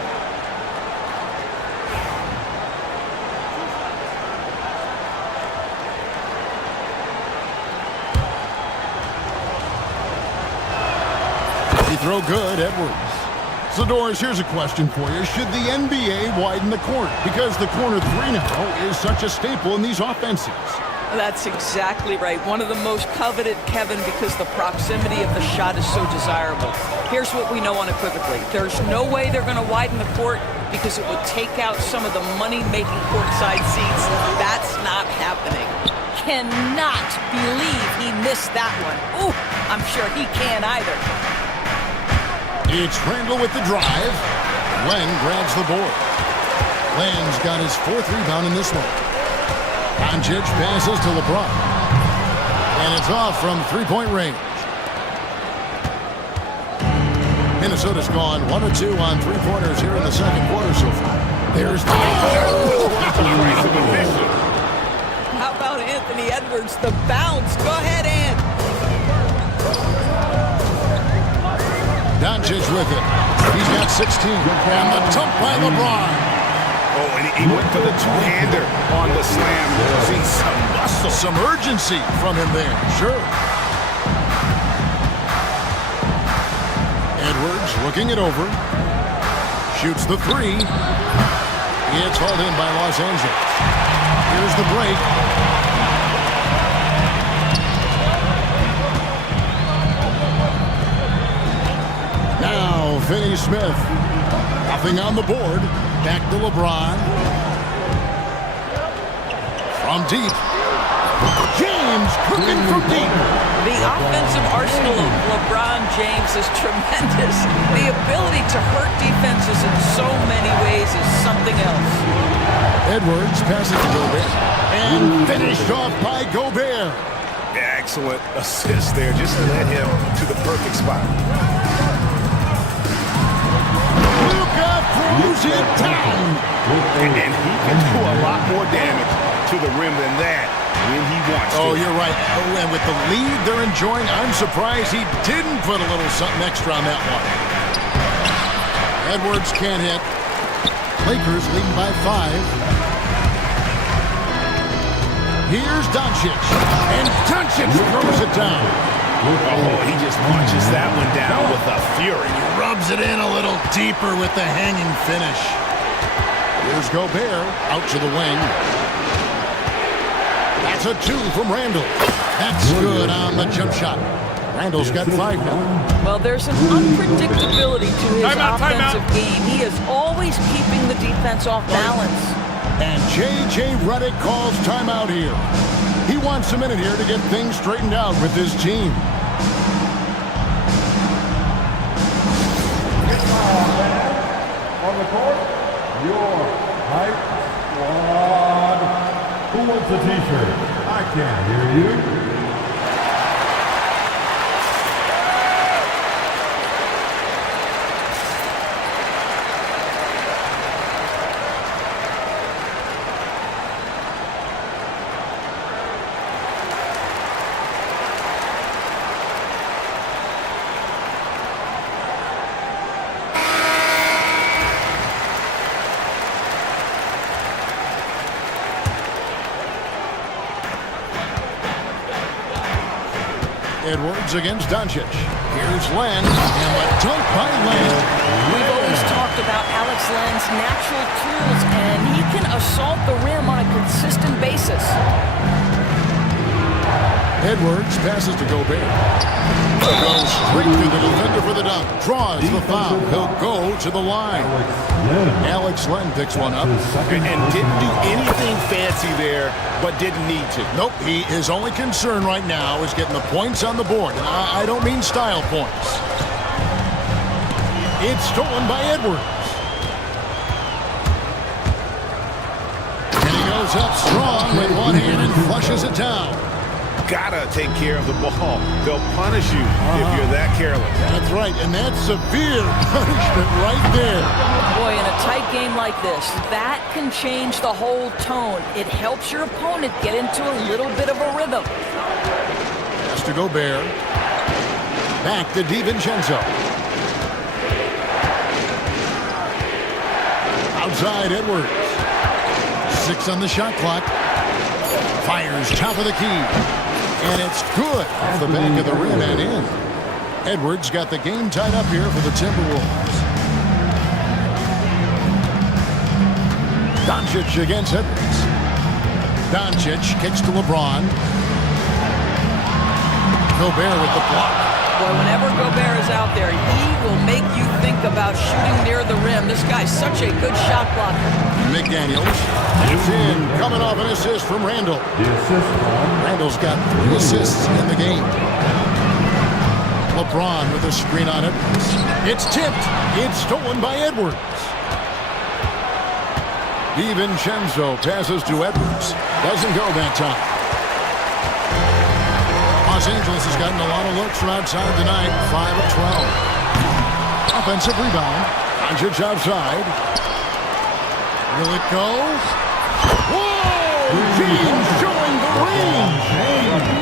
He throw good, Edwards. So, Doris, here's a question for you. Should the NBA widen the court? Because the corner three now is such a staple in these offenses. That's exactly right. One of the most coveted, Kevin, because the proximity of the shot is so desirable. Here's what we know unequivocally. There's no way they're going to widen the court because it would take out some of the money-making courtside seats. That's not happening. Cannot believe he missed that one. Ooh, I'm sure he can't either. It's Randall with the drive. Len grabs the board. Len's got his fourth rebound in this one. Doncic passes to LeBron. And it's off from three-point range. Minnesota's gone 1 of 2 on three-pointers here in the second quarter so far. There's the... How about Anthony Edwards, the bounce? Go ahead, Ant. Doncic with it. He's got 16. And the dump by LeBron. Oh, and he went for the two-hander on the slam. See some muscle. Some urgency from him there. Sure. Edwards looking it over. Shoots the three. It's hauled in by Los Angeles. Here's the break. Now, Finney Smith. Nothing on the board. Back to LeBron. From deep. James cooking from deep. The offensive arsenal of LeBron James is tremendous. The ability to hurt defenses in so many ways is something else. Edwards passes to Gobert. And finished off by Gobert. Excellent assist there. Just led him to the perfect spot. Throws it down. And he can do a lot more damage to the rim than that when he wants to. Oh, you're right. Oh, and with the lead they're enjoying, I'm surprised he didn't put a little something extra on that one. Edwards can't hit. Lakers leading by 5. Here's Doncic. And Doncic throws it down. Oh, he just punches that one down with a fury. Rubs it in a little deeper with the hanging finish. Here's Gobert out to the wing. That's a 2 from Randall. That's good on the jump shot. Randall's got 5 now. Well, there's an unpredictability to his offensive game. He is always keeping the defense off balance. And J.J. Redick calls timeout here. He wants a minute here to get things straightened out with his team. On the court, your hype squad. Who wants a t-shirt? I can't hear you. Edwards against Doncic. Here's Len, and the dunk by Len. We've always talked about Alex Len's natural tools, and he can assault the rim on a consistent basis. Edwards passes to Gobert. Goes straight to the defender for the dunk. Draws the foul. He'll go to the line. Alex Len picks one up. And didn't do anything fancy there, but didn't need to. Nope, his only concern right now is getting the points on the board. And I don't mean style points. It's stolen by Edwards. And he goes up strong with one hand and flushes it down. Gotta take care of the ball. They'll punish you if you're that careless. That's right, and that's severe punishment right there. Boy, in a tight game like this, that can change the whole tone. It helps your opponent get into a little bit of a rhythm. Has to Gobert. Back to DiVincenzo. Outside Edwards. 6 on the shot clock. Fires top of the key. And it's good off the back of the rim and in. Edwards got the game tied up here for the Timberwolves. Doncic against Edwards. Doncic kicks to LeBron. Gobert with the block. Boy, whenever Gobert is out there, he will make you think about shooting near the rim. This guy's such a good shot blocker. McDaniels is in, coming off an assist from Randall. Randall's got 3 assists in the game. LeBron with a screen on it. It's tipped. It's stolen by Edwards. DiVincenzo passes to Edwards. Doesn't go that time. Los Angeles has gotten a lot of looks from outside tonight. 5 of 12. Offensive rebound. Doncic outside. Will it go? Whoa! James showing the range.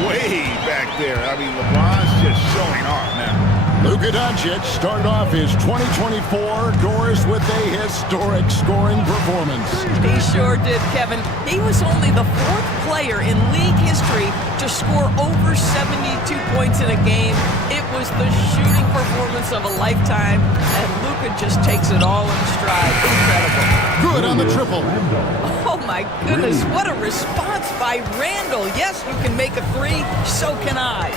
Way back there. I mean, LeBron's just showing off now. Luka Doncic started off his 2024 doors with a historic scoring performance. He sure did, Kevin. He was only the 4th player in league history to score over 72 points in a game. It was the shooting performance of a lifetime, and Luka just takes it all in stride. Incredible. Good on the triple. Oh, my goodness. What a response by Randall. Yes, you can make a 3. So can I.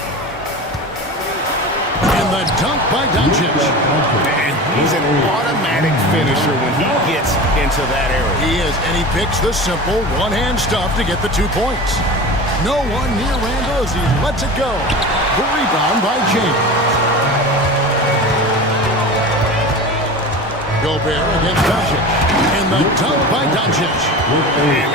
And the dunk by Doncic. Man, he's an automatic finisher when he gets into that area. He is, and he picks the simple one-hand stuff to get the 2 points. No one near Randall as he lets it go. The rebound by James. Gobert against Doncic. And the dunk by Doncic.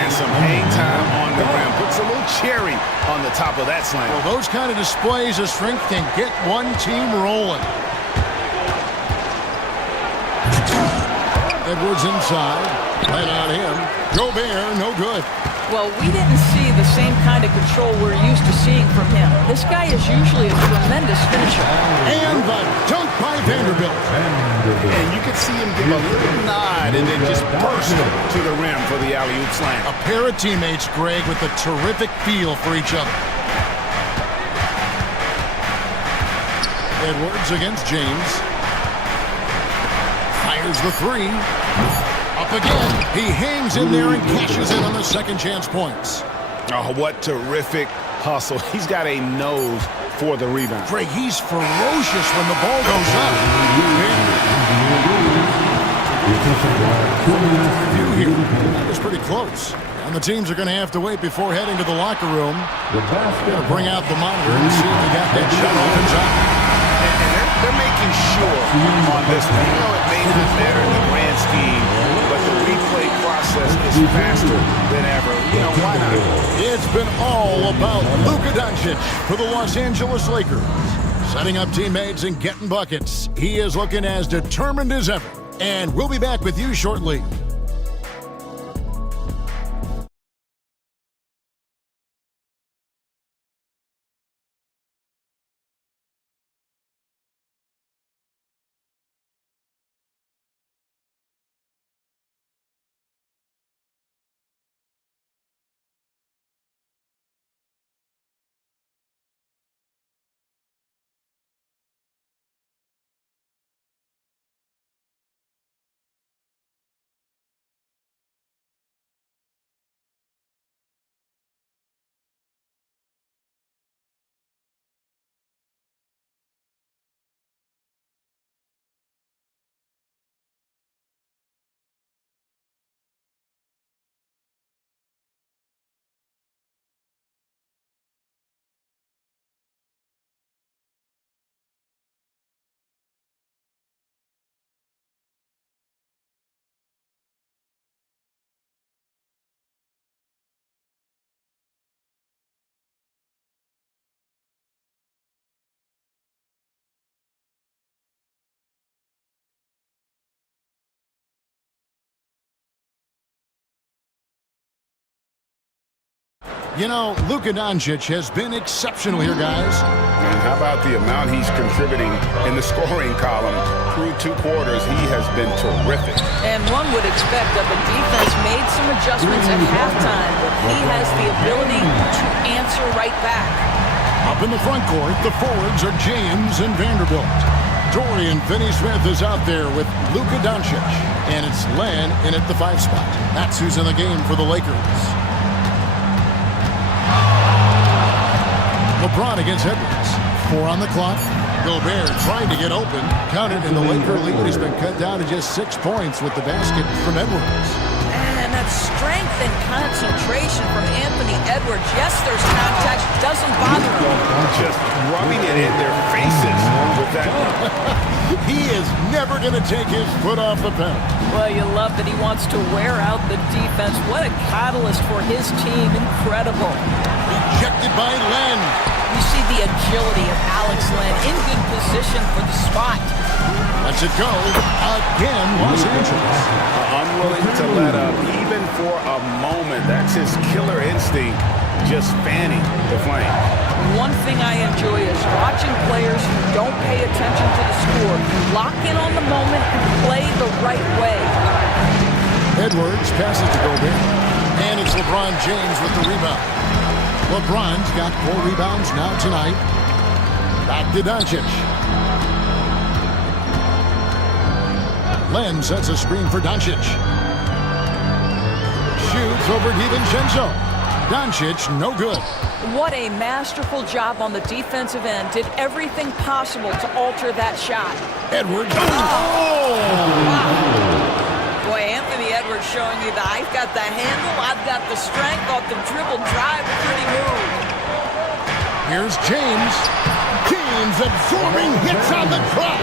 And some hang time on the rim. Puts a little cherry on the top of that slam. Well, those kind of displays of strength can get one team rolling. Edwards inside. Right on him. Gobert, no good. Well, we didn't see the same kind of control we're used to seeing from him. This guy is usually a tremendous finisher. And the dunk by Vanderbilt. And you could see him give a little nod and then just burst to the rim for the alley-oop slam. A pair of teammates, Greg, with a terrific feel for each other. Edwards against James. Fires the 3. Up again. He hangs in there and cashes in on the second chance points. Oh, what terrific hustle. He's got a nose for the rebound. Greg, he's ferocious when the ball goes up. View here. That was pretty close. And the teams are going to have to wait before heading to the locker room. Going to bring out the monitor and see if they got that shot off in time. And they're making sure on this one. You know, it may not matter in the grand scheme, but the replay process is faster than ever. You know, why not? It's been all about Luka Doncic for the Los Angeles Lakers. Setting up teammates and getting buckets. He is looking as determined as ever. And we'll be back with you shortly. You know, Luka Doncic has been exceptional here, guys. And how about the amount he's contributing in the scoring column? Through 2 quarters, he has been terrific. And one would expect that the defense made some adjustments at halftime, but he has the ability to answer right back. Up in the front court, the forwards are James and Vanderbilt. Dorian Finney-Smith is out there with Luka Doncic. And it's Len in at the 5 spot. That's who's in the game for the Lakers. LeBron against Edwards. 4 on the clock. Gobert trying to get open. Counted, and the Laker lead has been cut down to just 6 points with the basket from Edwards. And that strength and concentration from Anthony Edwards. Yes, there's contact. Doesn't bother him. Just rubbing it in their faces with that. He is never going to take his foot off the pedal. Well, you love that he wants to wear out the defense. What a catalyst for his team. Incredible. Rejected by Len. You see the agility of Alex Len in good position for the spot. Lets it go. Again, Los Angeles. Unwilling to let up, even for a moment. That's his killer instinct, just fanning the flame. One thing I enjoy is watching players who don't pay attention to the score, lock in on the moment and play the right way. Edwards passes to Gobert. And it's LeBron James with the rebound. LeBron's got 4 rebounds now tonight. Back to Doncic. Len sets a screen for Doncic. Shoots over DiVincenzo. Doncic, no good. What a masterful job on the defensive end. Did everything possible to alter that shot. Edwards. Oh! Wow. Boy, Anthony Edwards showing you that I've got the handle, I've got the strength off the dribble drive. Pretty move. Here's James. James absorbing hits on the drop.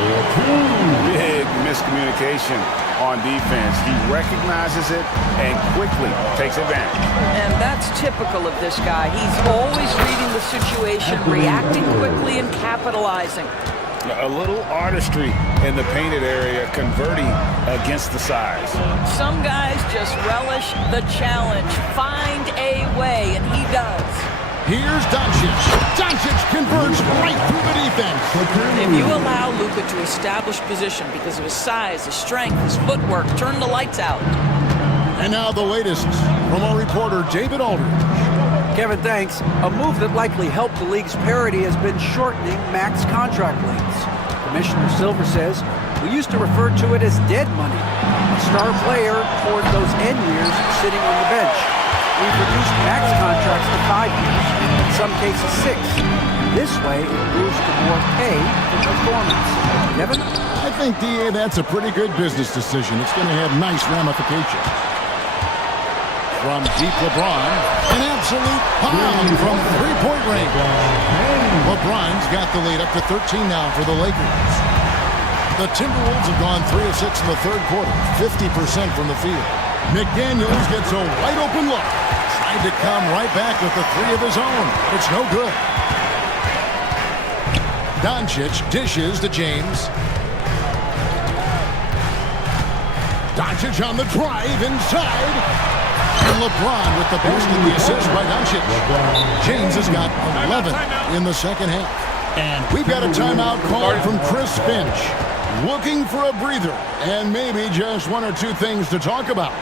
Big miscommunication on defense. He recognizes it and quickly takes advantage. And that's typical of this guy. He's always reading the situation, reacting quickly and capitalizing. A little artistry in the painted area, converting against the size. Some guys just relish the challenge. Find a way, and he does. Here's Doncic. Doncic converts right through the defense. If you allow Luka to establish position because of his size, his strength, his footwork, turn the lights out. And now the latest from our reporter, David Aldridge. Kevin, thanks. A move that likely helped the league's parity has been shortening max contract lengths. Commissioner Silver says, we used to refer to it as dead money. A star player toward those end years sitting on the bench. we've reduced max contracts to 5 years, in some cases 6. This way, it moves to more pay for performance. Kevin? I think, DA, that's a pretty good business decision. It's going to have nice ramifications. From deep LeBron, an absolute bomb from three-point range. LeBron's got the lead up to 13 now for the Lakers. The Timberwolves have gone 3 of 6 in the third quarter, 50% from the field. McDaniels gets a wide-open look. Tried to come right back with the three of his own. It's no good. Doncic dishes to James. Doncic on the drive inside. And LeBron with the basket, the assist by Doncic. James has got 11 in the second half. And we've got a timeout called from Chris Finch. Looking for a breather and maybe just one or two things to talk about.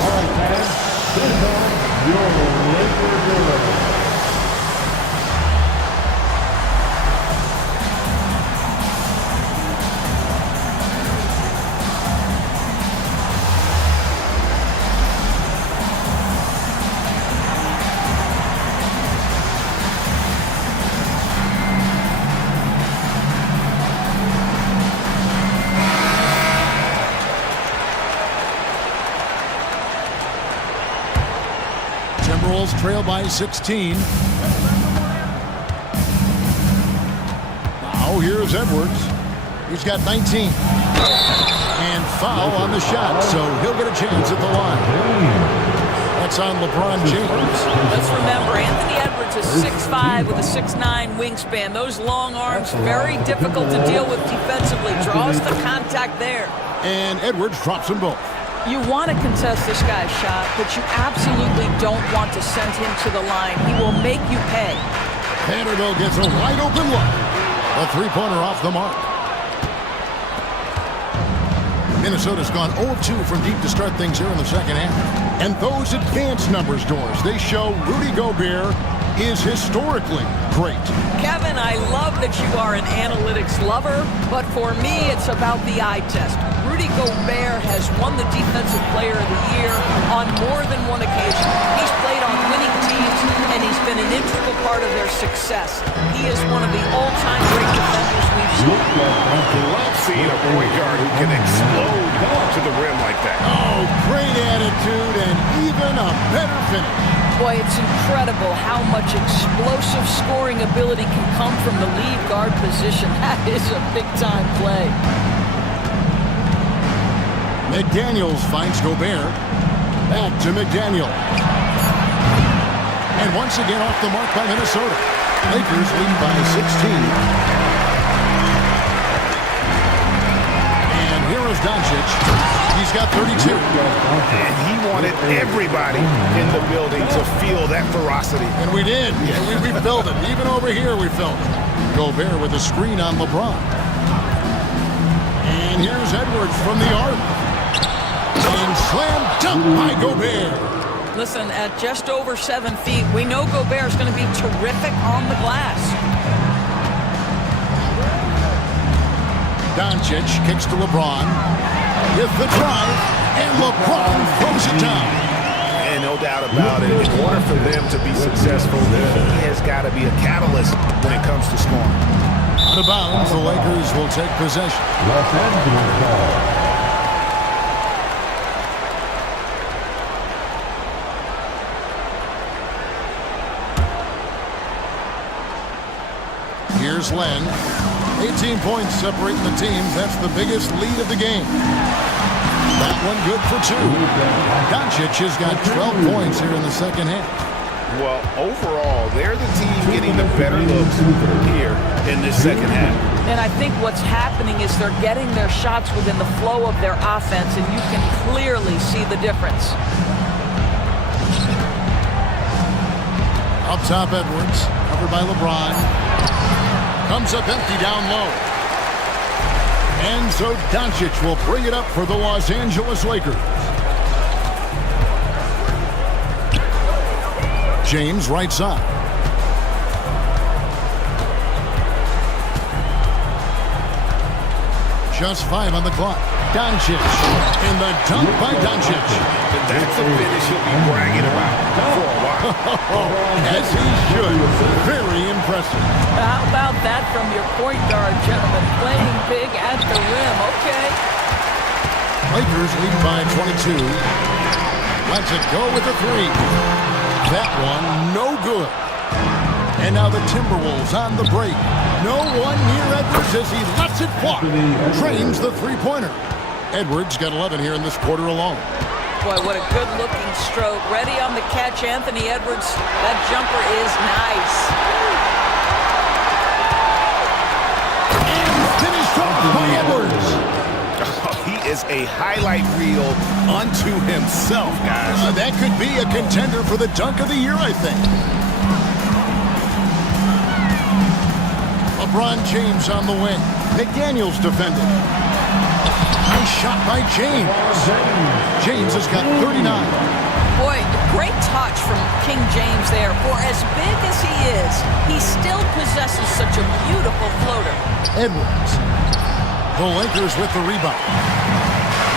All right, fans, this is your Lakers delivery. Timberwolves trail by 16. Now here's Edwards. He's got 19. And foul on the shot, so he'll get a chance at the line. That's on LeBron James. Let's remember, Anthony Edwards is 6'5" with a 6'9" wingspan. Those long arms, very difficult to deal with defensively. Draws the contact there. And Edwards drops them both. You want to contest this guy's shot, but you absolutely don't want to send him to the line. He will make you pay. Vanderbilt gets a wide open look. A three-pointer off the mark. Minnesota's gone 0-2 from deep to start things here in the second half. And those advanced numbers, Doors, they show Rudy Gobert is historically great. Kevin, I love that you are an analytics lover, but for me, it's about the eye test. Rudy Gobert has won the Defensive Player of the Year on more than one occasion. He's played on winning teams, and he's been an integral part of their success. He is one of the all-time great defenders we've seen. Love seeing a point guard who can explode to the rim like that. Oh, great attitude and even a better finish. Boy, it's incredible how much explosive scoring ability can come from the lead guard position. That is a big-time play. McDaniels finds Gobert. Back to McDaniel. And once again off the mark by Minnesota. Lakers lead by 16. And here is Doncic. He's got 32. And he wanted everybody in the building to feel that ferocity. And we did. And we felt it. Even over here we felt it. Gobert with a screen on LeBron. And here's Edwards from the arc. And slam dunk by Gobert. Listen, at just over 7 feet, we know Gobert is going to be terrific on the glass. Doncic kicks to LeBron. With the drive, and LeBron throws it down. And no doubt about it, in order for them to be successful, he has got to be a catalyst when it comes to scoring. Out of bounds, the Lakers will take possession. Los Angeles ball. Here's Len. 18 points separating the teams. That's the biggest lead of the game. That one good for 2. Doncic has got 12 points here in the second half. Well, overall, they're the team getting the better looks here in this second half. And I think what's happening is they're getting their shots within the flow of their offense, and you can clearly see the difference. Up top, Edwards, covered by LeBron. Comes up empty down low. And so Doncic will bring it up for the Los Angeles Lakers. James right side. Just 5 on the clock. Doncic. And the dunk by Doncic. That's a finish he'll be bragging about for a while. As he should. Very impressive. How about that from your point guard, gentlemen? Playing big at the rim, okay? Lakers lead by 22. Lets it go with the three. That one, no good. And now the Timberwolves on the break. No one near Edwards as he lets it fly. Trains the three-pointer. Edwards got 11 here in this quarter alone. Boy, what a good-looking stroke. Ready on the catch, Anthony Edwards. That jumper is nice. And finished off by Edwards. He is a highlight reel unto himself, guys. That could be a contender for the dunk of the year, I think. LeBron James on the wing. McDaniels defended. Nice shot by James. James has got 39. Boy, great touch from King James there. For as big as he is, he still possesses such a beautiful floater. Edwards. The Lakers with the rebound.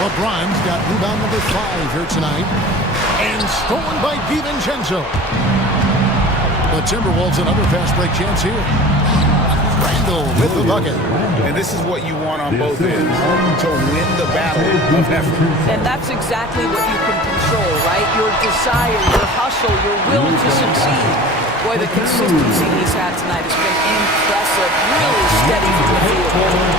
LeBron's got rebound number 5 here tonight. And stolen by DiVincenzo. The Timberwolves another fast break chance here. Randall with the bucket. And this is what you want on both ends, to win the battle of effort. And that's exactly what you can control, right? Your desire, your hustle, your will to succeed. Boy, the consistency he's had tonight has been impressive. Really steady from the field.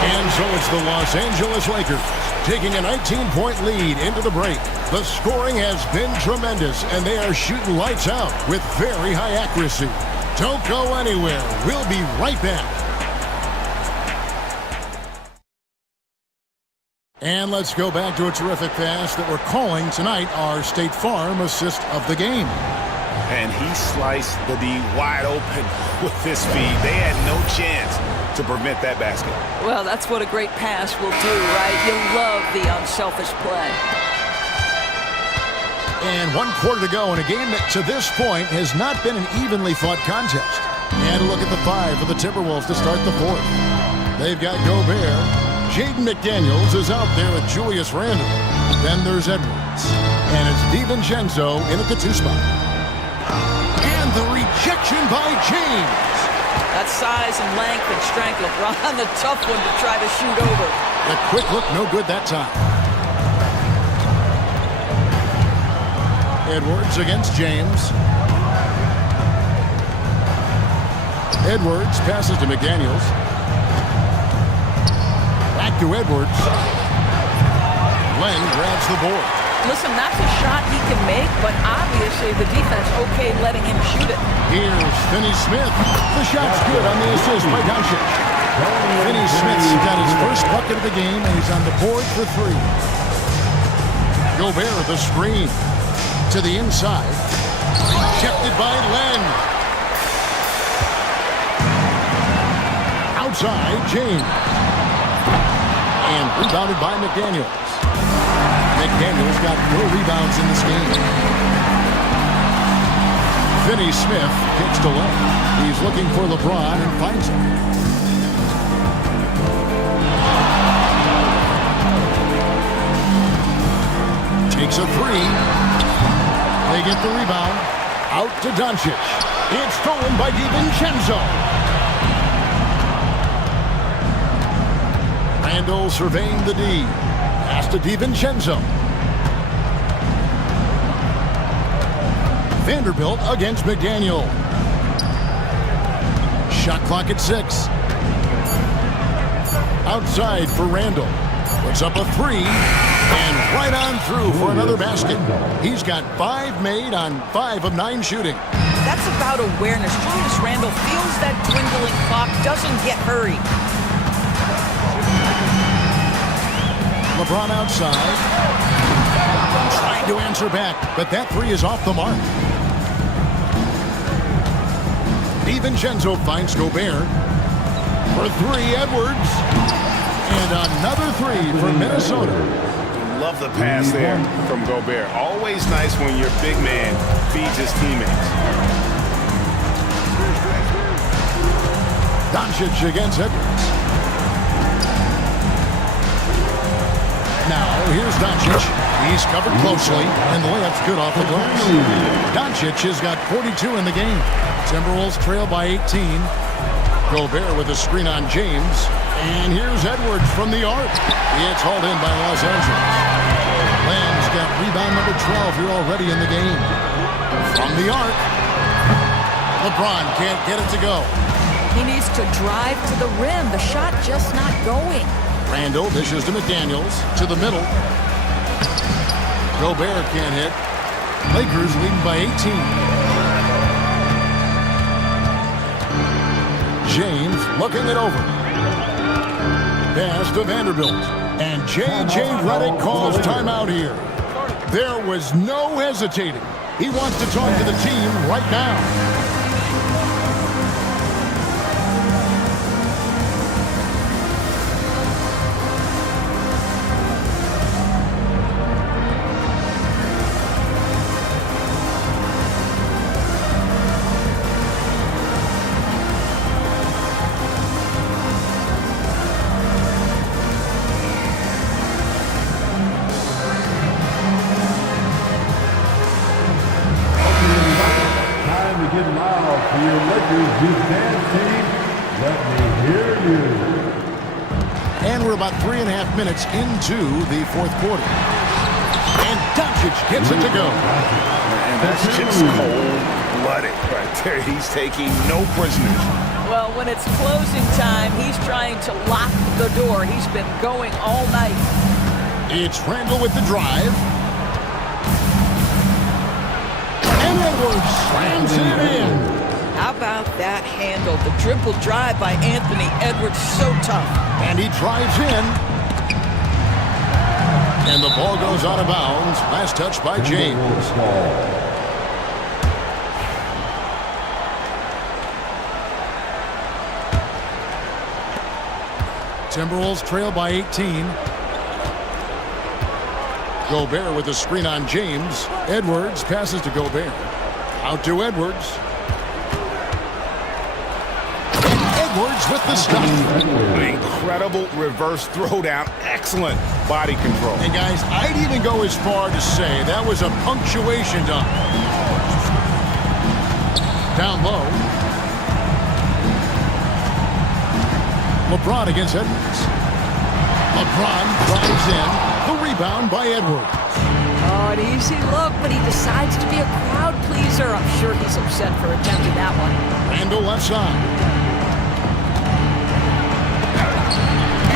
And so it's the Los Angeles Lakers taking a 19-point lead into the break. The scoring has been tremendous, and they are shooting lights out with very high accuracy. Don't go anywhere. We'll be right back. And let's go back to a terrific pass that we're calling tonight our State Farm assist of the game. And he sliced the D wide open with his feet. They had no chance to prevent that basket. Well, that's what a great pass will do, right? You love the unselfish play. And 1 quarter to go in a game that to this point has not been an evenly fought contest. And a look at the 5 for the Timberwolves to start the 4th. They've got Gobert. Jaden McDaniels is out there with Julius Randle. Then there's Edwards. And it's DiVincenzo in at the 2 spot. And the rejection by James. That size and length and strength, LeBron, the tough one to try to shoot over. The quick look, no good that time. Edwards against James. Edwards passes to McDaniels. Back to Edwards. Len grabs the board. Listen, that's a shot he can make, but obviously the defense okay letting him shoot it. Here's Finney Smith. The shot's good on the assist by Doncic. Finney Smith's got his first bucket of the game, and he's on the board for 3. Gobert the screen. To the inside. Rejected by Len. Outside, James. And rebounded by McDaniels. McDaniels got 4 rebounds in this game. Finney Smith kicks to Len. He's looking for LeBron and finds him. Takes a 3. They get the rebound. Out to Doncic. It's stolen by DiVincenzo. Randall surveying the D. Pass to DiVincenzo. Vanderbilt against McDaniel. Shot clock at 6. Outside for Randall. Puts up a 3. And right on through for another basket. He's got 5 made on 5 of 9 shooting. That's about awareness. Julius Randle feels that dwindling clock, doesn't get hurried. LeBron outside. Trying to answer back, but that 3 is off the mark. DiVincenzo finds Gobert. For 3, Edwards. And another 3 for Minnesota. Love the pass there from Gobert. Always nice when your big man feeds his teammates. Doncic against Edwards. Now, here's Doncic. He's covered closely, and the layup's good off the glass. Doncic has got 42 in the game. Timberwolves trail by 18. Gobert with a screen on James. And here's Edwards from the arc. It's hauled in by Los Angeles. Lamb's got rebound number 12 here already in the game. From the arc. LeBron can't get it to go. He needs to drive to the rim. The shot just not going. Randall dishes to McDaniels to the middle. Gobert can't hit. Lakers leading by 18. James looking it over. Pass to Vanderbilt. And J.J. Redick calls timeout here. There was no hesitating. He wants to talk to the team right now. And we're about 3.5 minutes into the fourth quarter. And Doncic gets it to go. And that's just cold-blooded right there. He's taking no prisoners. Well, when it's closing time, he's trying to lock the door. He's been going all night. It's Randall with the drive. And Edwards slams it in. How about that handle? The dribble drive by Anthony Edwards, so tough. And he drives in. And the ball goes out of bounds. Last touch by James. Timberwolves trail by 18. Gobert with a screen on James. Edwards passes to Gobert. Out to Edwards. Edwards with the stop. Incredible reverse throwdown. Excellent body control. And guys, I'd even go as far to say that was a punctuation dunk. Down low. LeBron against Edwards. LeBron drives in. The rebound by Edwards. Oh, an easy look, but he decides to be a crowd pleaser. I'm sure he's upset for attempting that one. Randall left side.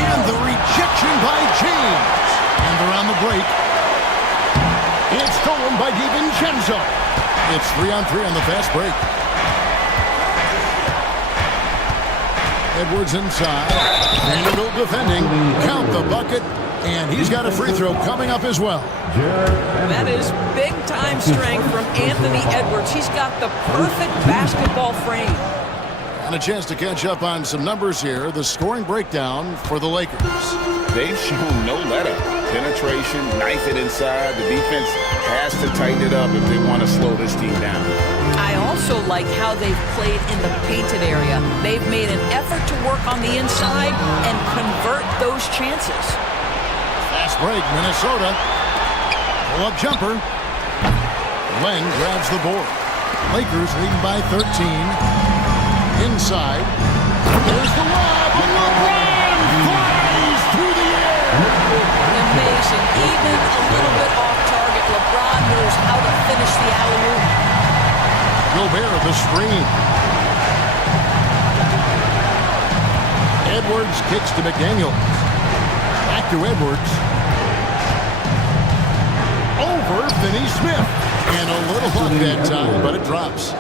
And the rejection by James. And around the break. It's stolen by DiVincenzo. It's 3-on-3 on the fast break. Edwards inside. Vanderbilt defending. Count the bucket. And he's got a free throw coming up as well. That is big-time strength from Anthony Edwards. He's got the perfect basketball frame. And a chance to catch up on some numbers here. The scoring breakdown for the Lakers. They've shown no let-up. Penetration, knife it inside. The defense has to tighten it up if they want to slow this team down. I also like how they've played in the painted area. They've made an effort to work on the inside and convert those chances. Fast break, Minnesota. Pull-up jumper. Len grabs the board. Lakers leading by 13. Inside. There's the lob. And LeBron flies through the air. Amazing. Even a little bit off target, LeBron knows how to finish the alley-oop. Gobert the screen. Edwards kicks to McDaniels. Back to Edwards. Over Finney Smith. And a little luck that time, but it drops.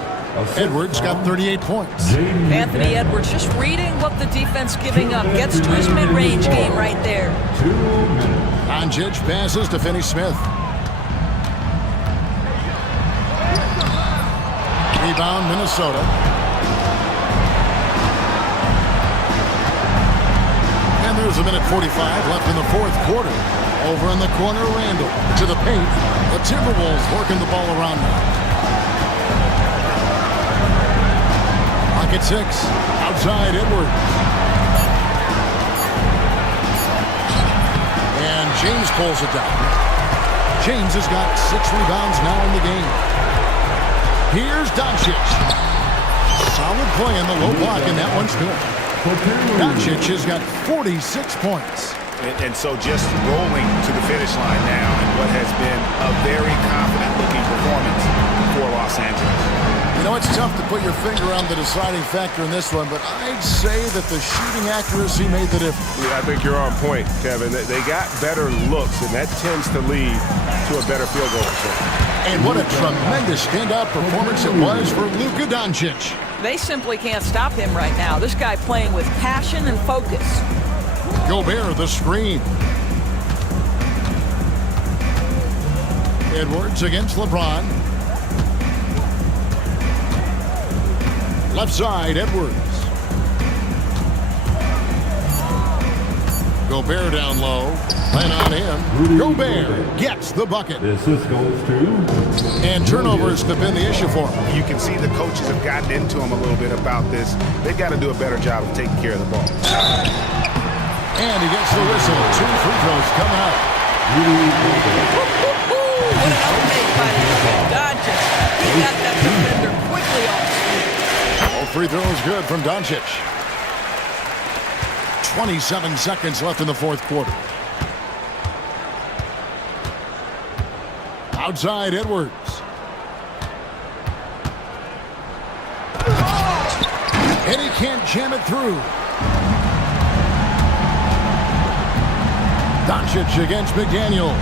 Edwards got 38 points. Anthony Edwards just reading what the defense giving up. Gets to his mid-range game right there. Doncic passes to Finney Smith. Rebound, Minnesota. And there's a minute 45 left in the fourth quarter. Over in the corner, Randall to the paint. The Timberwolves working the ball around now. Pocket 6. Outside, Edwards. And James pulls it down. James has got 6 rebounds now in the game. Here's Doncic. Solid play in the low block, and that one's good. Doncic has got 46 points. And so just rolling to the finish line now in what has been a very confident-looking performance for Los Angeles. You know, it's tough to put your finger on the deciding factor in this one, but I'd say that the shooting accuracy made the difference. Yeah, I think you're on point, Kevin. They got better looks, and that tends to lead to a better field goal percentage. And what a tremendous standout performance it was for Luka Doncic. They simply can't stop him right now. This guy playing with passion and focus. Gobert, the screen. Edwards against LeBron. Left side, Edwards. Gobert down low. Plan on him. Gobert gets the bucket. This goes to... And turnovers have been the issue for him. You can see the coaches have gotten into him a little bit about this. They've got to do a better job of taking care of the ball. And he gets the whistle. 2 free throws coming up. What an uptake by Doncic. He got that defender quickly off. All free throws good from Doncic. 27 seconds left in the fourth quarter. Outside Edwards. And he can't jam it through. Doncic against McDaniel.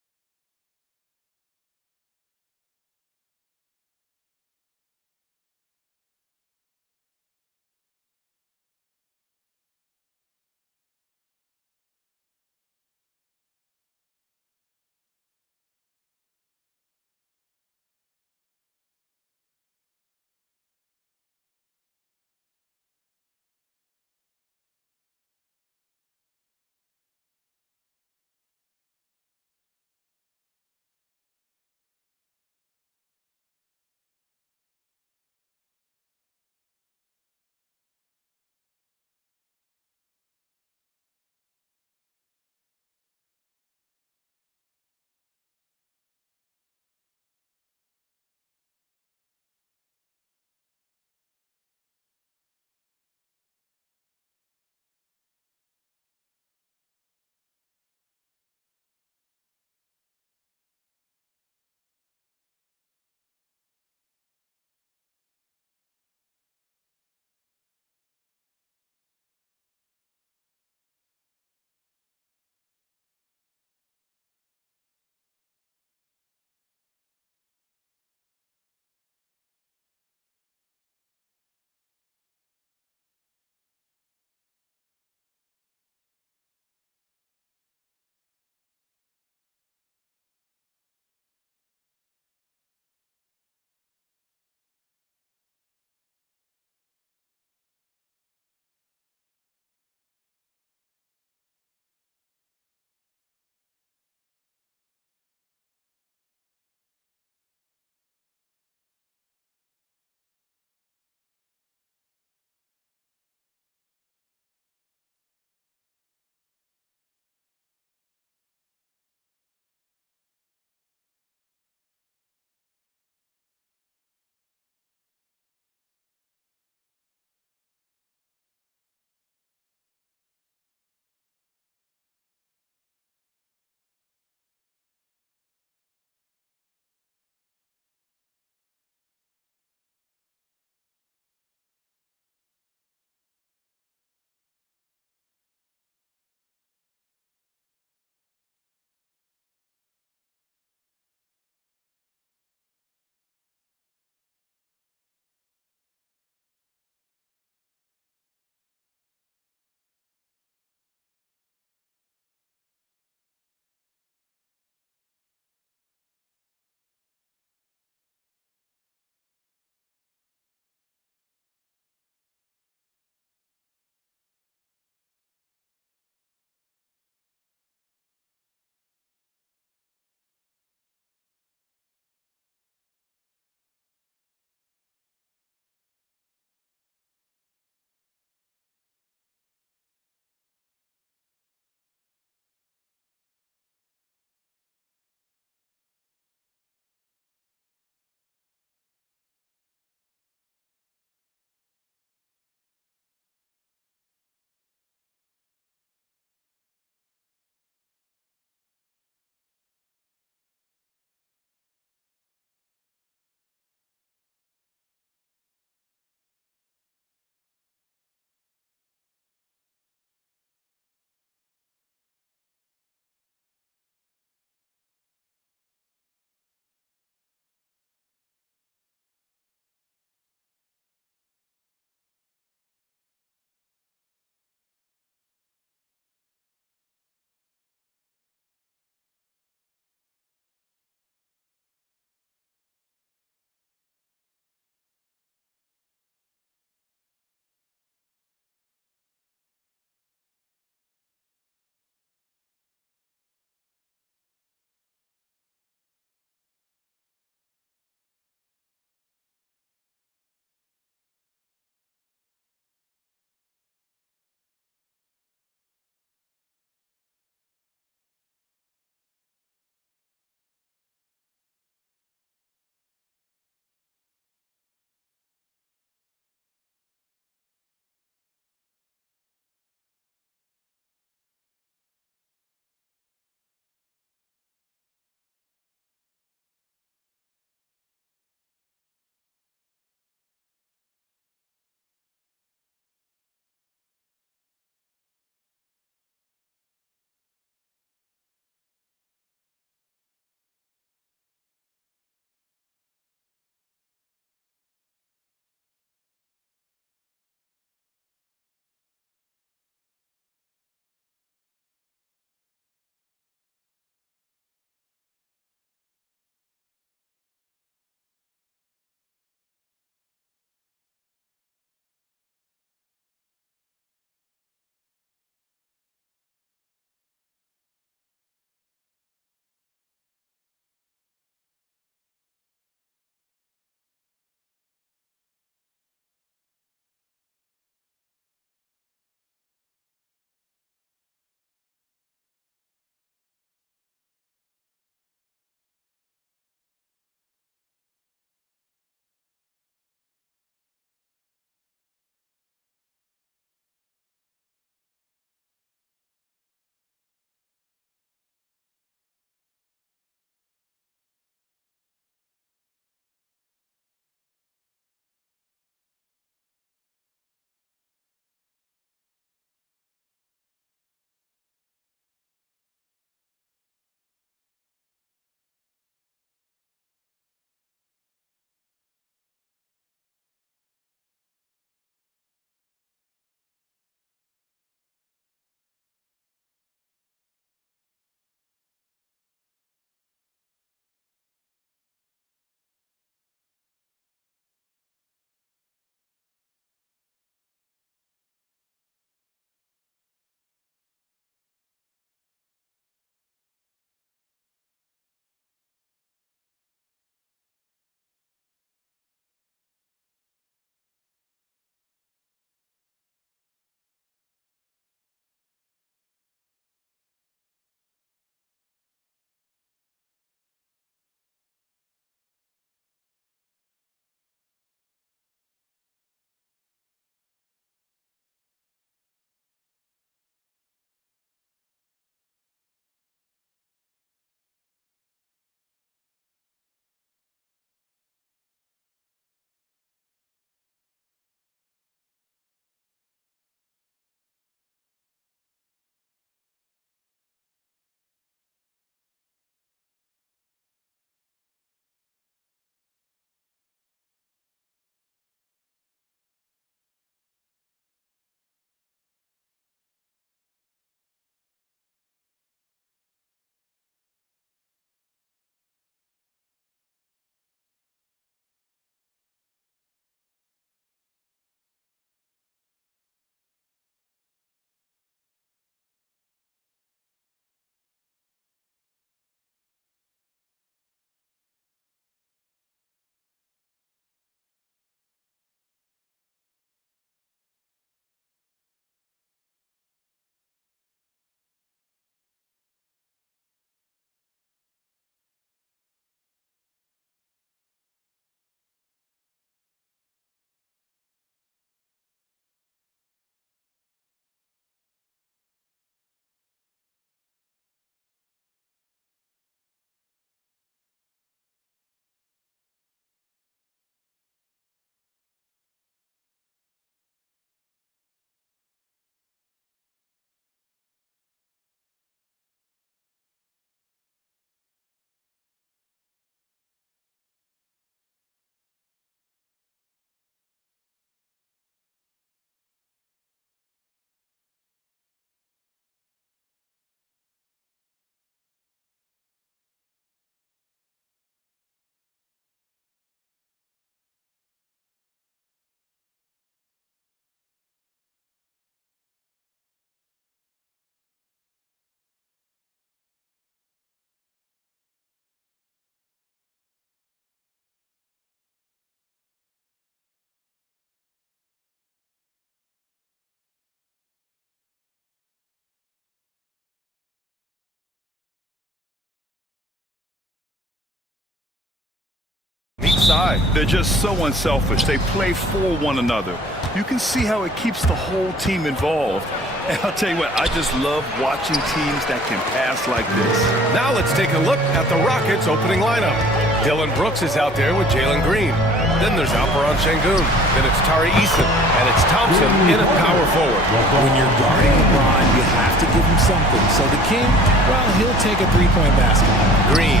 outside. They're just so unselfish. They play for one another. You can see how it keeps the whole team involved. And I'll tell you what, I just love watching teams that can pass like this. Now let's take a look at the Rockets' opening lineup. Dylan Brooks is out there with Jalen Green. Then there's Alperon Şengün. Then it's Tari Eason. And it's Thompson in at power forward. When you're guarding LeBron, you have to give him something. So the King, well, he'll take a three-point basket. Green.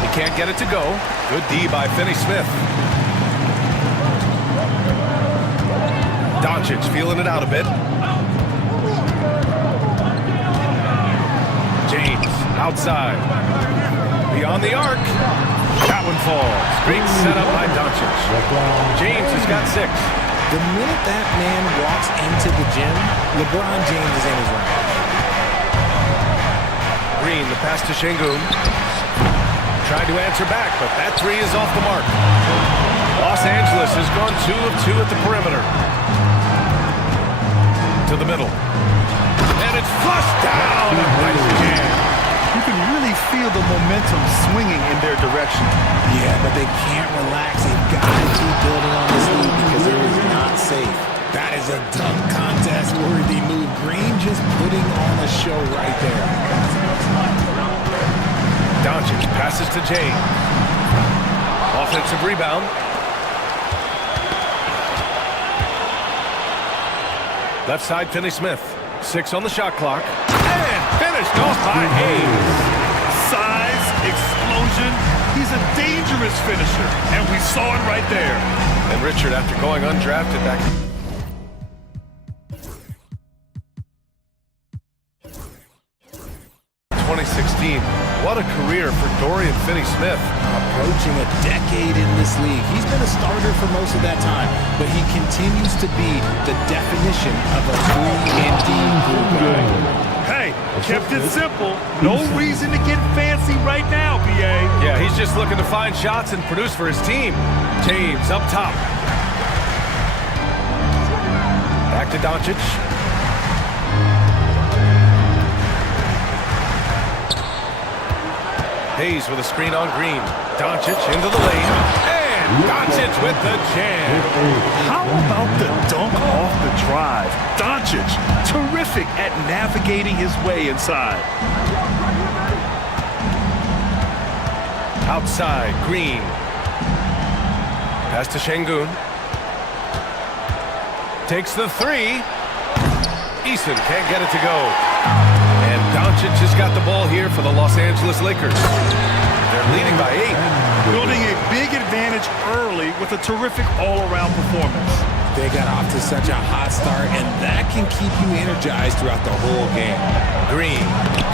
He can't get it to go. Good D by Finney-Smith. Doncic feeling it out a bit. James outside. Beyond the arc. That one falls. Great setup by Doncic. James has got 6. The minute that man walks into the gym, LeBron James is in his range. Green, the pass to Şengün. Tried to answer back, but that 3 is off the mark. Los Angeles has gone 2 of 2 at the perimeter. To the middle. And it's flushed down. Nice jam. You can really feel the momentum swinging in their direction. Yeah, but they can't relax. They've got to keep building on this lead because it is not safe. That is a dunk contest-worthy move. Green just putting on a show right there. Doncic passes to James. Offensive rebound. Left side, Finney-Smith. 6 on the shot clock. And finished off by Hayes. Size, explosion. He's a dangerous finisher, and we saw it right there. And Richard, after going undrafted back... What a career for Dorian Finney-Smith. Approaching a decade in this league. He's been a starter for most of that time, but he continues to be the definition of a 3-and-D guy. Hey, kept it simple. No reason to get fancy right now, BA. Yeah, he's just looking to find shots and produce for his team. James up top. Back to Doncic. Hayes with a screen on Green. Doncic into the lane. And Doncic with the jam. How about the dunk off the drive? Doncic, terrific at navigating his way inside. Outside, Green. Pass to Şengün. Takes the 3. Eason can't get it to go. And Doncic has got the ball here for the Los Angeles Lakers. They're leading by 8. Building a big advantage early with a terrific all-around performance. They got off to such a hot start, and that can keep you energized throughout the whole game. Green.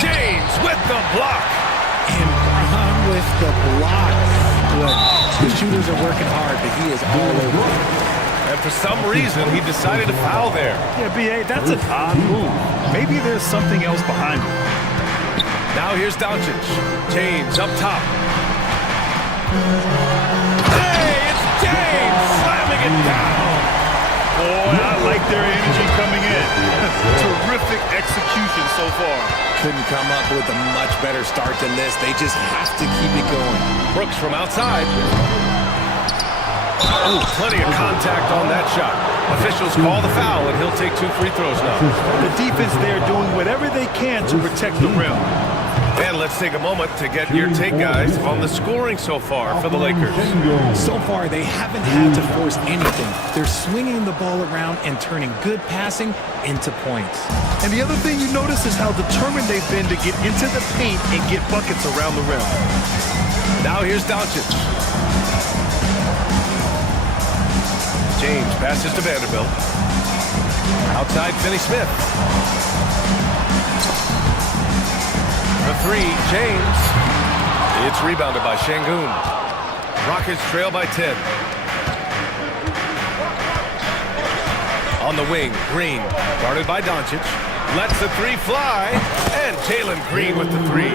James with the block. And Brown with the block. Look, the shooters are working hard, but he is all over it. And for some reason, he decided to foul there. Yeah, B.A., that's an odd move. Maybe there's something else behind it. Now here's Doncic. James up top. Hey, it's James slamming it down. Boy, I like their energy coming in. Terrific execution so far. Couldn't come up with a much better start than this. They just have to keep it going. Brooks from outside. Oh, plenty of contact on that shot. Officials call the foul, and he'll take 2 free throws now. The defense there doing whatever they can to protect the rim. And let's take a moment to get your take, guys, on the scoring so far for the Lakers. So far, they haven't had to force anything. They're swinging the ball around and turning good passing into points. And the other thing you notice is how determined they've been to get into the paint and get buckets around the rim. Now here's Doncic. James passes to Vanderbilt. Outside, Finney-Smith. The 3, James. It's rebounded by Şengün. Rockets trail by 10. On the wing, Green. Guarded by Doncic. Lets the 3 fly. And Jalen Green with the 3.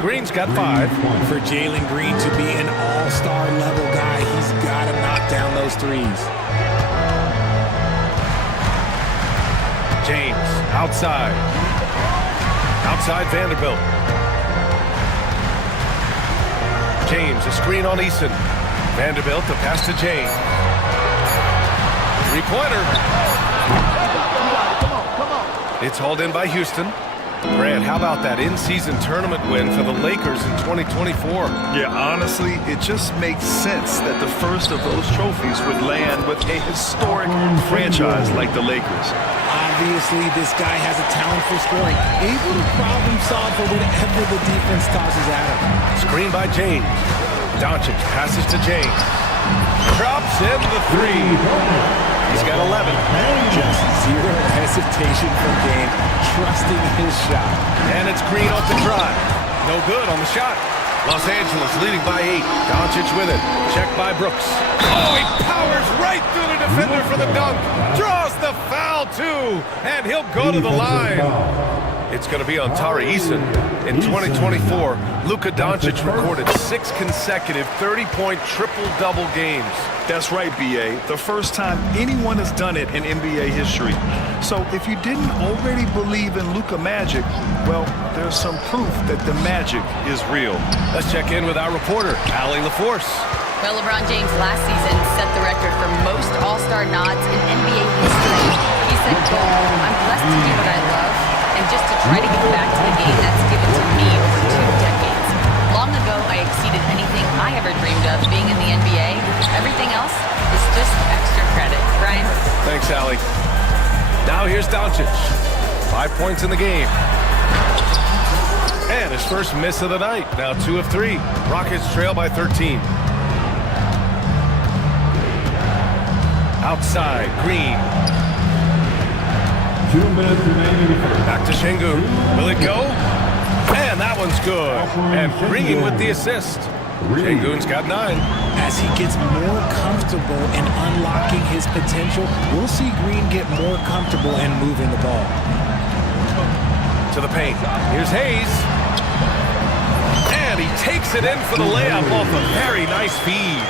Green's got 5. For Jalen Green to be an all-star level guy, he's got to knock down those 3s. James, outside. Outside Vanderbilt. James, a screen on Eason. Vanderbilt to pass to James. Three-pointer. It's hauled in by Houston. Grant, how about that in-season tournament win for the Lakers in 2024? Yeah, honestly, it just makes sense that the first of those trophies would land with a historic franchise like the Lakers. Obviously, this guy has a talent for scoring, able to problem solve for whatever the defense tosses at him. Screen by James. Doncic passes to James. Drops in the three. He's got 11. Just zero hesitation from Dame, trusting his shot. And it's Green off the drive. No good on the shot. Los Angeles leading by 8. Doncic with it. Checked by Brooks. Oh, he powers right through the defender for the dunk. Draws the foul, too. And he'll go to the line. It's going to be on Tari Eason. In 2024, Luka Doncic recorded 6 consecutive 30-point triple-double games. That's right, B.A. The first time anyone has done it in NBA history. So if you didn't already believe in Luka magic, well, there's some proof that the magic is real. Let's check in with our reporter, Allie LaForce. Well, LeBron James last season set the record for most All-Star nods in NBA history. He said, quote, "I'm blessed to do what I love, and just to try to give back to the game that's given to me over 2 decades. Long ago, I exceeded anything I ever dreamed of being in the NBA. Everything else is just extra credit." Brian? Thanks, Allie. Now here's Doncic. 5 points in the game. And his first miss of the night. Now 2 of 3. Rockets trail by 13. Outside, Green. 2 minutes remaining. Back to Şengün. Will it go? And that one's good. And Green with the assist. Şengün's got 9. As he gets more comfortable in unlocking his potential, we'll see Green get more comfortable in moving the ball. To the paint. Here's Hayes. And he takes it in for the layup off a very nice feed.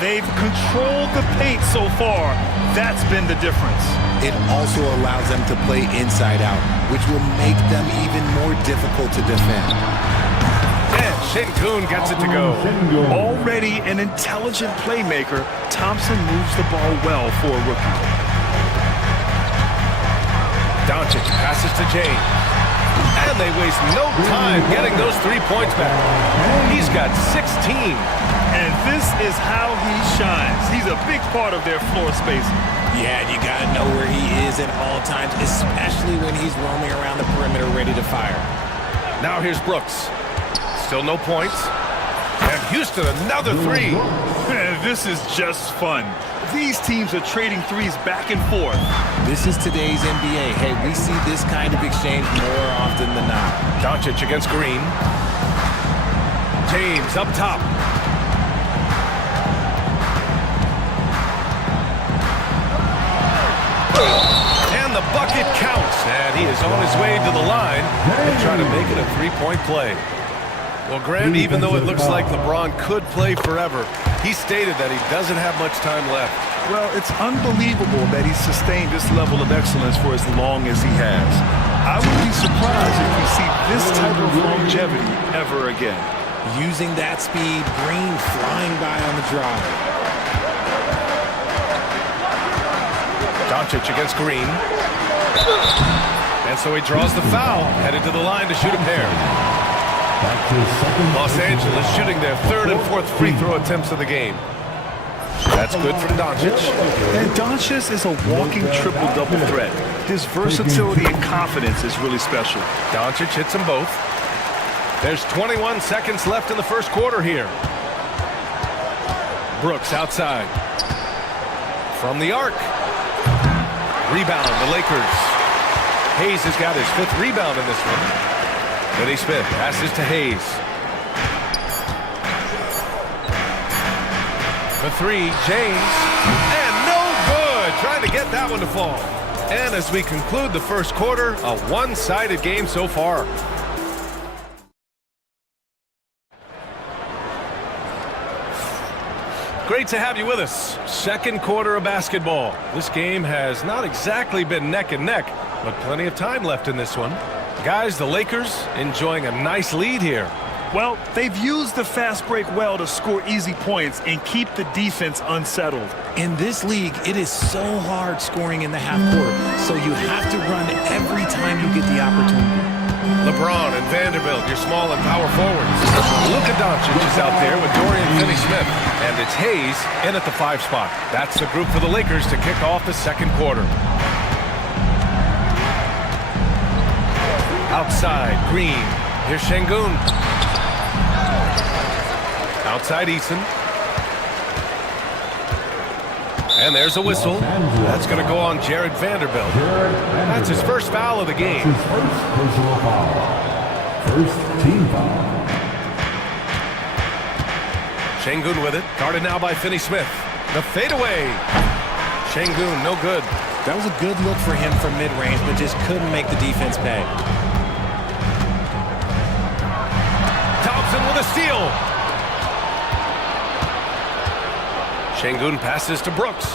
They've controlled the paint so far. That's been the difference. It also allows them to play inside out, which will make them even more difficult to defend. And Şengün gets it to go. Already an intelligent playmaker, Thompson moves the ball well for a rookie. Doncic passes to James. And they waste no time getting those 3 points back. He's got 16. And this is how he shines. He's a big part of their floor space. Yeah, you got to know where he is at all times, especially when he's roaming around the perimeter ready to fire. Now here's Brooks. Still no points. And Houston, another 3. This is just fun. These teams are trading threes back and forth. This is today's NBA. Hey, we see this kind of exchange more often than not. Doncic against Green. James up top. And the bucket counts. And he is on his way to the line and try to make it a 3-point play. Well, Grant, even though it looks like LeBron could play forever, he stated that he doesn't have much time left. Well, it's unbelievable that he's sustained this level of excellence for as long as he has. I would be surprised if we see this type of longevity ever again. Using that speed, Green flying by on the drive. Doncic against Green. And so he draws the foul, headed to the line to shoot a pair. Los Angeles shooting their 3rd and 4th free throw attempts of the game. That's good from Doncic. And Doncic is a walking triple-double threat. His versatility and confidence is really special. Doncic hits them both. There's 21 seconds left in the first quarter here. Brooks outside. From the arc. Rebound, the Lakers. Hayes has got his 5th rebound in this one. Finney Smith passes to Hayes. For 3, James. And no good! Trying to get that one to fall. And as we conclude the first quarter, a one-sided game so far. Great to have you with us. Second quarter of basketball. This game has not exactly been neck and neck, but plenty of time left in this one. Guys, the Lakers enjoying a nice lead here. Well, they've used the fast break well to score easy points and keep the defense unsettled. In this league, it is so hard scoring in the half court, so you have to run every time you get the opportunity. LeBron and Vanderbilt, your small and power forwards. Luka Doncic is out there with Dorian Finney-Smith. And it's Hayes in at the 5 spot. That's the group for the Lakers to kick off the second quarter. Outside, Green. Here's Şengün. Outside, Eason. And there's a whistle. That's going to go on Jared Vanderbilt. That's his first foul of the game. His first personal foul. First team foul. Şengün with it. Guarded now by Finney-Smith. The fadeaway. Şengün, no good. That was a good look for him from mid-range, but just couldn't make the defense pay. Thompson with a steal. Şengün passes to Brooks.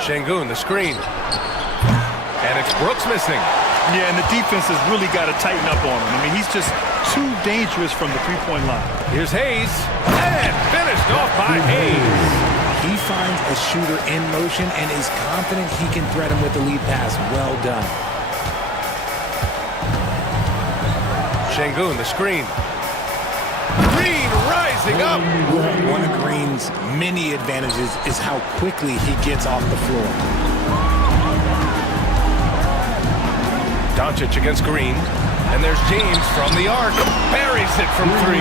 Şengün, the screen. And it's Brooks missing. Yeah, and the defense has really got to tighten up on him. I mean, he's just too dangerous from the three-point line. Here's Hayes. And finished off by Hayes. He finds a shooter in motion and is confident he can thread him with the lead pass. Well done. Şengün, the screen. Green rising up. One of Green's many advantages is how quickly he gets off the floor. Doncic against Green. And there's James from the arc. Buries it from 3.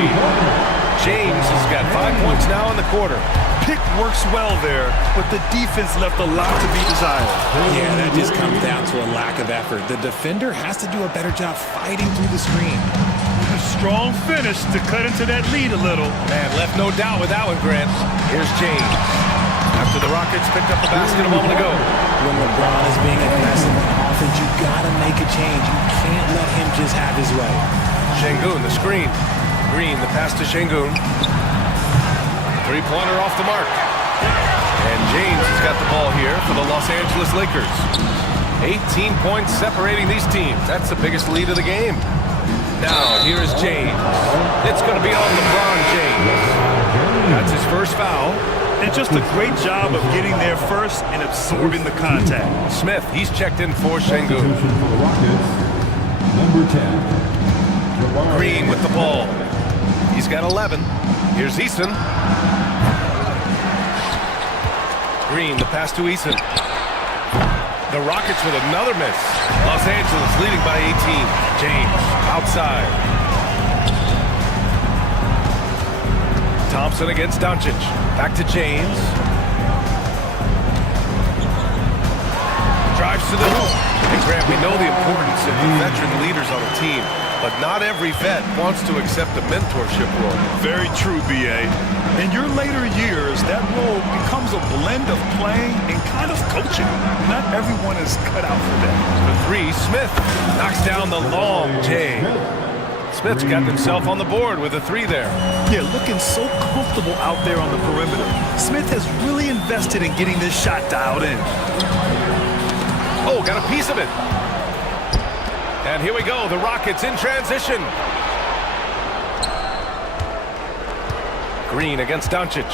James has got 5 points now in the quarter. Pick works well there, but the defense left a lot to be desired. Yeah, that just comes down to a lack of effort. The defender has to do a better job fighting through the screen. A strong finish to cut into that lead a little. Man, left no doubt with that one, Grant. Here's James. After the Rockets picked up the basket a moment ago. When LeBron is being aggressive on offense, you gotta make a change. You can't let him just have his way. Şengün, the screen. Green, the pass to Şengün. Three-pointer off the mark. And James has got the ball here for the Los Angeles Lakers. 18 points separating these teams. That's the biggest lead of the game. Now, here is James. It's going to be on LeBron James. That's his first foul. And just a great job of getting there first and absorbing the contact. Smith, he's checked in for Şengün. Number 10. Green with the ball. He's got 11. Here's Eason. Green, the pass to Eason. The Rockets with another miss. Los Angeles leading by 18. James, outside. Thompson against Doncic. Back to James. Drives to the hoop. And Grant, we know the importance of the veteran leaders on a team, but not every vet wants to accept a mentorship role. Very true, B.A. In your later years, that role becomes a blend of playing and kind of coaching. Not everyone is cut out for that. The 3, Smith knocks down the long J. Smith's got himself on the board with a 3 there. Yeah, looking so comfortable out there on the perimeter. Smith has really invested in getting this shot dialed in. Oh, got a piece of it. And here we go, the Rockets in transition. Green against Doncic.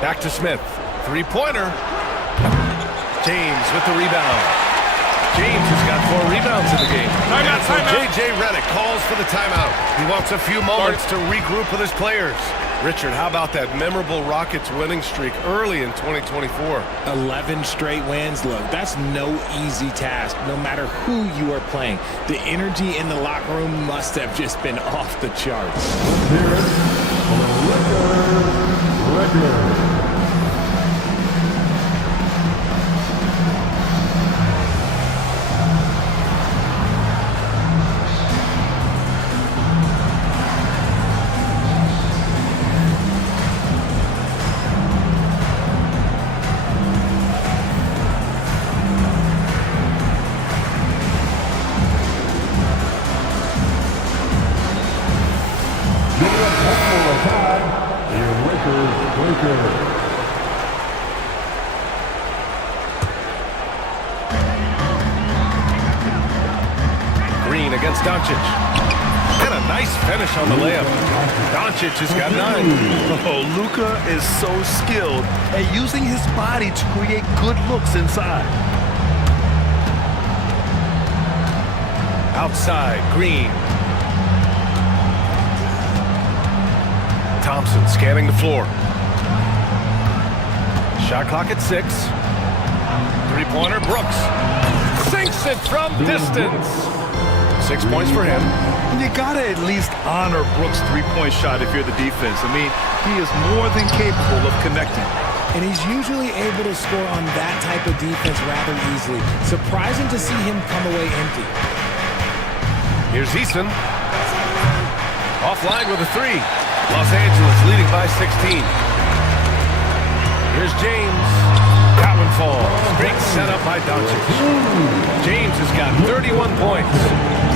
Back to Smith. Three-pointer. James with the rebound. James has got 4 rebounds in the game. Timeout, So timeout. J.J. Redick calls for the timeout. He wants a few moments to regroup with his players. Richard, how about that memorable Rockets winning streak early in 2024? 11 straight wins. Look, that's no easy task, no matter who you are playing. The energy in the locker room must have just been off the charts. Record. Green against Doncic. And a a nice finish on the layup. Doncic has got 9. Oh, Luka is so skilled at using his body to create good looks inside. Outside, Green. Thompson scanning the floor. Shot clock at 6. Three-pointer, Brooks. Sinks it from distance. 6 points for him. And you gotta at least honor Brooks' three-point shot if you're the defense. I mean, he is more than capable of connecting. And he's usually able to score on that type of defense rather easily. Surprising to see him come away empty. Here's Eason. Offline with a 3. Los Angeles leading by 16. Here's James. That one falls. Great setup by Doncic. James has got 31 points.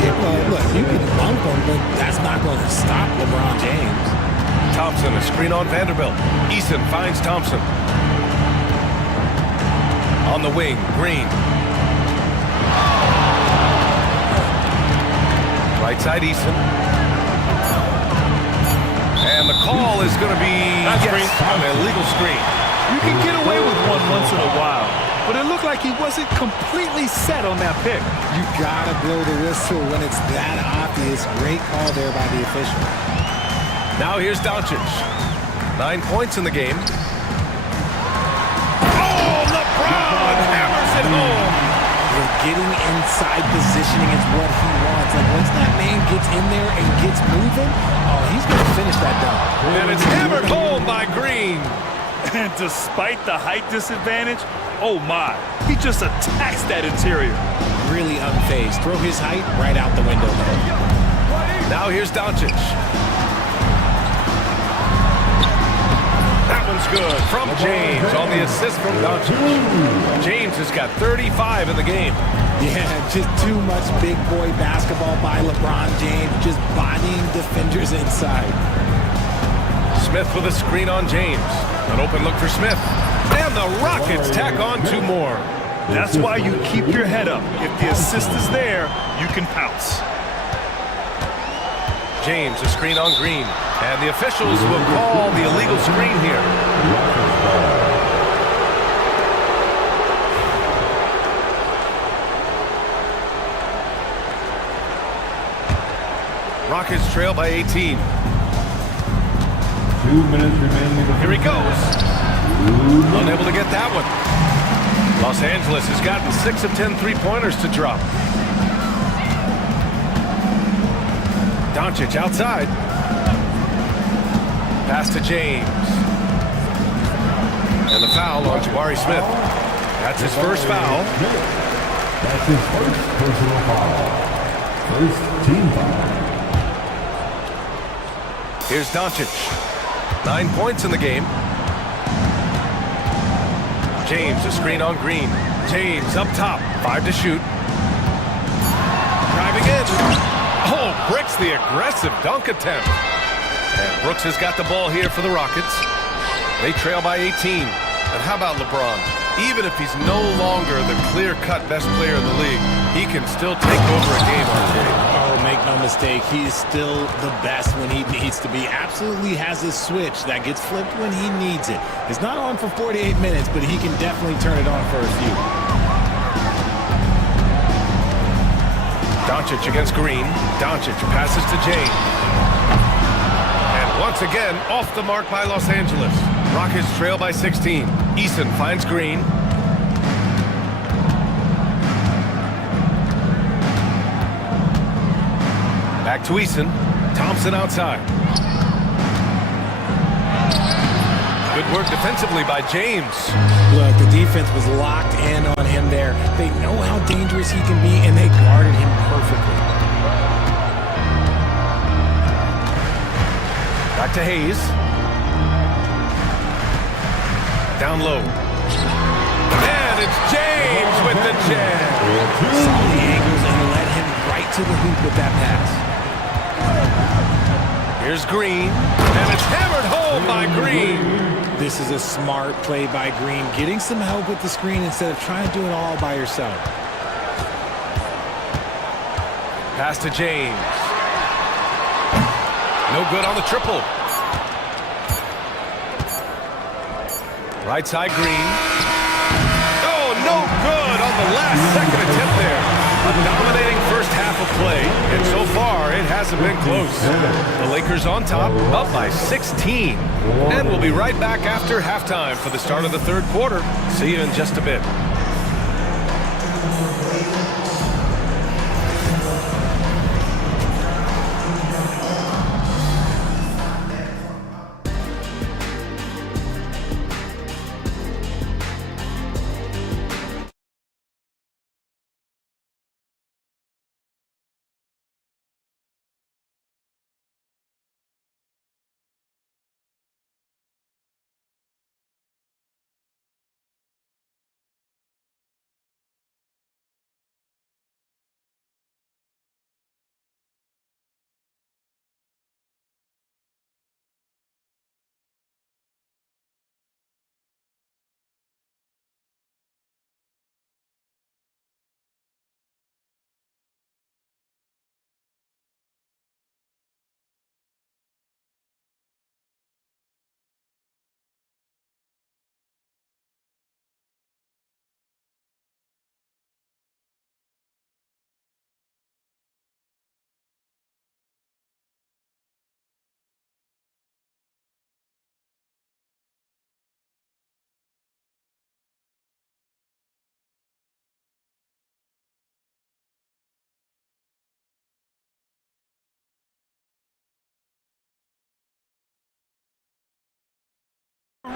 Yeah, well, look, you can bump him, but that's not going to stop LeBron James. Thompson, a screen on Vanderbilt. Eason finds Thompson. On the wing, Green. Right side, Eason. And the call is going to be an illegal screen. You can get away with one once in a while, but it looked like he wasn't completely set on that pick. You gotta blow the whistle when it's that obvious. Great call there by the official. Now here's Doncic. 9 points in the game. Oh, LeBron hammers it home. Getting inside positioning is what he wants. Like once that man gets in there and gets moving, oh, he's gonna finish that dunk. And it's hammered home by Green. And despite the height disadvantage, oh my, he just attacks that interior. Really unfazed. Throw his height right out the window. Now here's Doncic. That one's good from James on the assist from Doncic. James has got 35 in the game. Yeah, just too much big boy basketball by LeBron James, just bodying defenders inside. Smith with a screen on James. An open look for Smith. And the Rockets tack on 2 more. That's why you keep your head up. If the assist is there, you can pounce. James, a screen on Green. And the officials will call the illegal screen here. Rockets trail by 18. 2 minutes remaining. Here he goes. Unable to get that one. Los Angeles has gotten 6 of 10 three-pointers to drop. Doncic outside. Pass to James. And the foul on Jabari Smith. That's his first foul. That's his first personal foul. First team foul. Here's Doncic. 9 points in the game. James, a screen on Green. James up top, 5 to shoot. Driving in. Oh, breaks the aggressive dunk attempt. And Brooks has got the ball here for the Rockets. They trail by 18. And how about LeBron? Even if he's no longer the clear-cut best player in the league, he can still take over a game on game. Oh, make no mistake, he is still the best when he needs to be. Absolutely has a switch that gets flipped when he needs it. It's not on for 48 minutes, but he can definitely turn it on for a few. Doncic against Green. Doncic passes to James. And once again, off the mark by Los Angeles. Rockets trail by 16. Eason finds Green. Back to Eason. Thompson outside. Good work defensively by James. Look, the defense was locked in on him there. They know how dangerous he can be, and they guarded him perfectly. Back to Hayes. Down low. And it's James with the jam. Saw the angles and led him right to the hoop with that pass. Here's Green. And it's hammered home by Green. This is a smart play by Green, getting some help with the screen instead of trying to do it all by yourself. Pass to James. No good on the triple. Right side, Green. Oh, no good on the last second attempt there. A dominating first half of play, and so far it hasn't been close. The Lakers on top, up by 16. And we'll be right back after halftime for the start of the third quarter. See you in just a bit.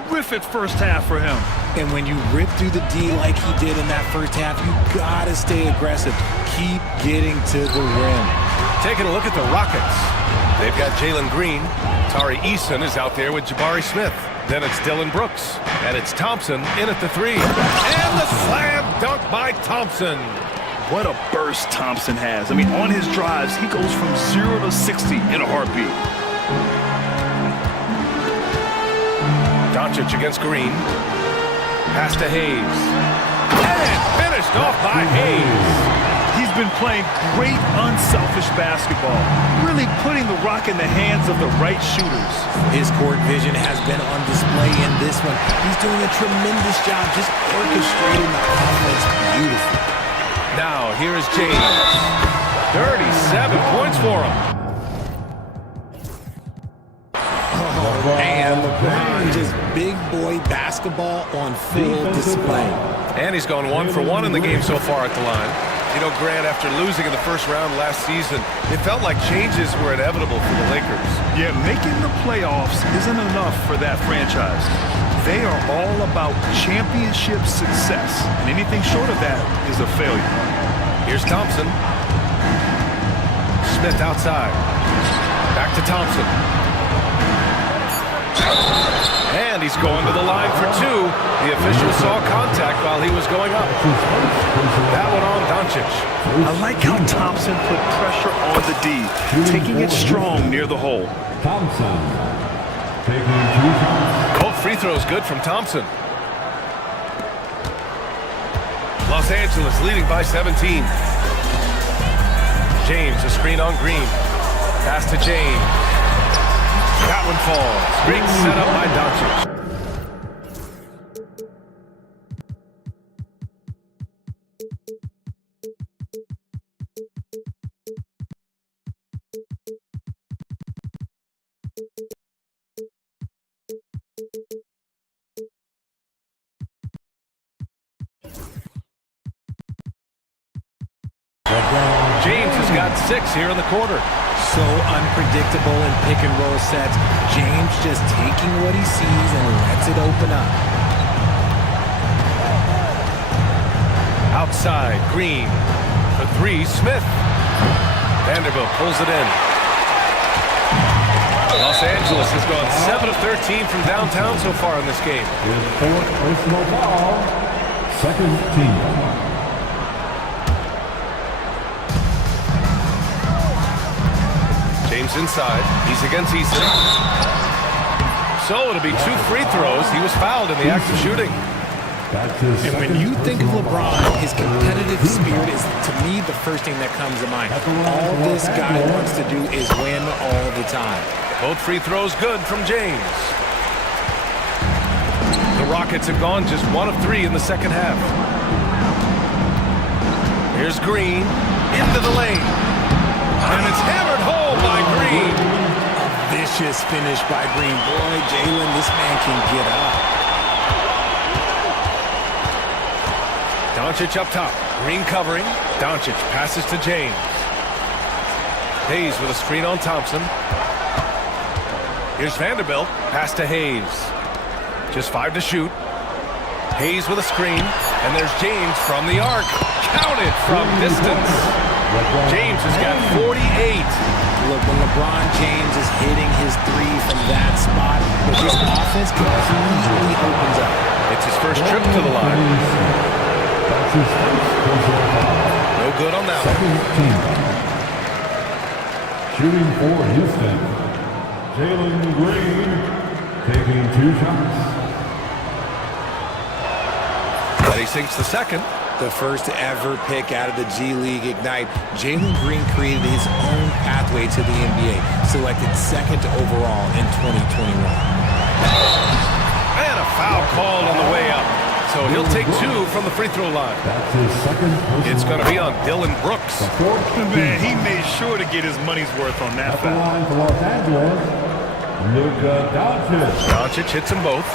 Terrific first half for him. And when you rip through the D like he did in that first half, you gotta stay aggressive. Keep getting to the rim. Taking a look at the Rockets. They've got Jalen Green. Tari Eason is out there with Jabari Smith. Then it's Dylan Brooks. And it's Thompson in at the three. And the slam dunk by Thompson. What a burst Thompson has. I mean, on his drives, he goes from 0 to 60 in a heartbeat. Doncic against Green. Pass to Hayes. And finished off by Hayes. He's been playing great, unselfish basketball, really putting the rock in the hands of the right shooters. His court vision has been on display in this one. He's doing a tremendous job just orchestrating the offense beautifully. Now, here is James. 37 points for him. And LeBron, just big boy basketball on full display. And he's gone 1 for 1 in the game so far at the line. You know, Grant, after losing in the first round last season, it felt like changes were inevitable for the Lakers. Yeah, making the playoffs isn't enough for that franchise. They are all about championship success, and anything short of that is a failure. Here's Thompson. Smith outside. Back to Thompson. And he's going to the line for two. The official saw contact while he was going up. That one on Doncic. I like how Thompson put pressure on the D, taking it strong near the hole. Thompson. Both free throws good from Thompson. Los Angeles leading by 17. James, a screen on Green. Pass to James. That one falls. Great setup by Doncic. James has got 6 here in the quarter. So unpredictable in pick and roll sets. James just taking what he sees and lets it open up. Outside, Green. For 3, Smith. Vanderbilt pulls it in. Los Angeles has gone 7 of 13 from downtown so far in this game. His 4th personal foul. Second team. James inside. He's against Eason. So it'll be 2 free throws. He was fouled in the act of shooting. And when you think of LeBron, his competitive spirit is, to me, the first thing that comes to mind. All this guy wants to do is win all the time. Both free throws good from James. The Rockets have gone just 1 of 3 in the second half. Here's Green into the lane. And it's hammered home by Green. A vicious finish by Green. Boy, Jalen, this man can get up. Doncic up top. Green covering. Doncic passes to James. Hayes with a screen on Thompson. Here's Vanderbilt. Pass to Hayes. Just 5 to shoot. Hayes with a screen. And there's James from the arc. Counted from distance. James has got 48. Look, when LeBron James is hitting his three from that spot, but this offense completely opens up. It's his first trip to the line. No good on that one. Shooting for Houston, Jalen Green taking 2 shots. But he sinks the second. The first ever pick out of the G League Ignite, Jalen Green created his own pathway to the NBA, selected 2nd overall in 2021. And a foul called on the way up. So he'll take 2 from the free throw line. That's his second. It's going to be on Dylan Brooks. Man, he made sure to get his money's worth on that At the foul. line for Los Angeles, Luka Doncic. Doncic hits them both.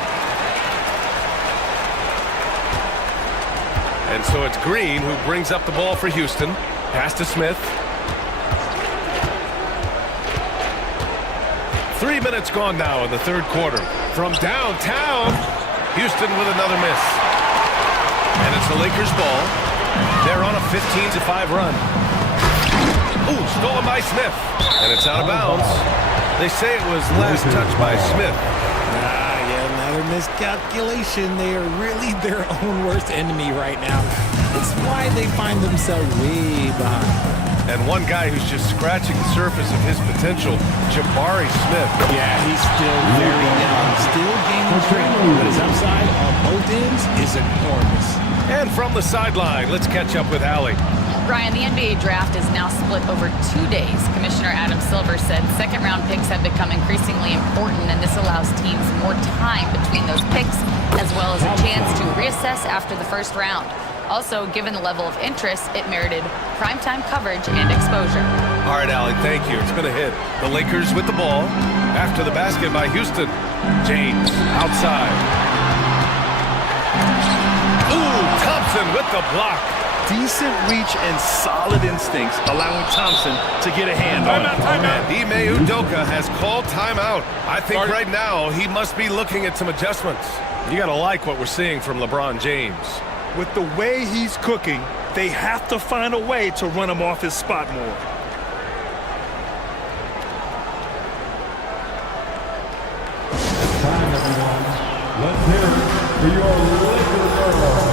And so it's Green who brings up the ball for Houston. Pass to Smith. 3 minutes gone now in the third quarter. From downtown, Houston with another miss. And it's the Lakers' ball. They're on a 15-5 run. Ooh, stolen by Smith. And it's out of bounds. They say it was last touched by Smith. Another miscalculation. They are really their own worst enemy right now. It's why they find themselves way behind. And one guy who's just scratching the surface of his potential, Jabari Smith. Yeah, he's still very young, still gaining strength, but his upside on both ends is enormous. And from the sideline, let's catch up with Allie. Brian, the NBA draft is now split over 2 days. Commissioner Adam Silver said second-round picks have become increasingly important, and this allows teams more time between those picks, as well as a chance to reassess after the first round. Also, given the level of interest, it merited primetime coverage and exposure. All right, Allie, thank you. It's been a hit. The Lakers with the ball. After the basket by Houston. James outside. Ooh, Thompson with the block. Decent reach and solid instincts, allowing Thompson to get a hand on it. And Ime Udoka has called timeout. I think right now he must be looking at some adjustments. You got to like what we're seeing from LeBron James. With the way he's cooking, they have to find a way to run him off his spot more. Time, everyone. Let's hear it for your Lakers girl.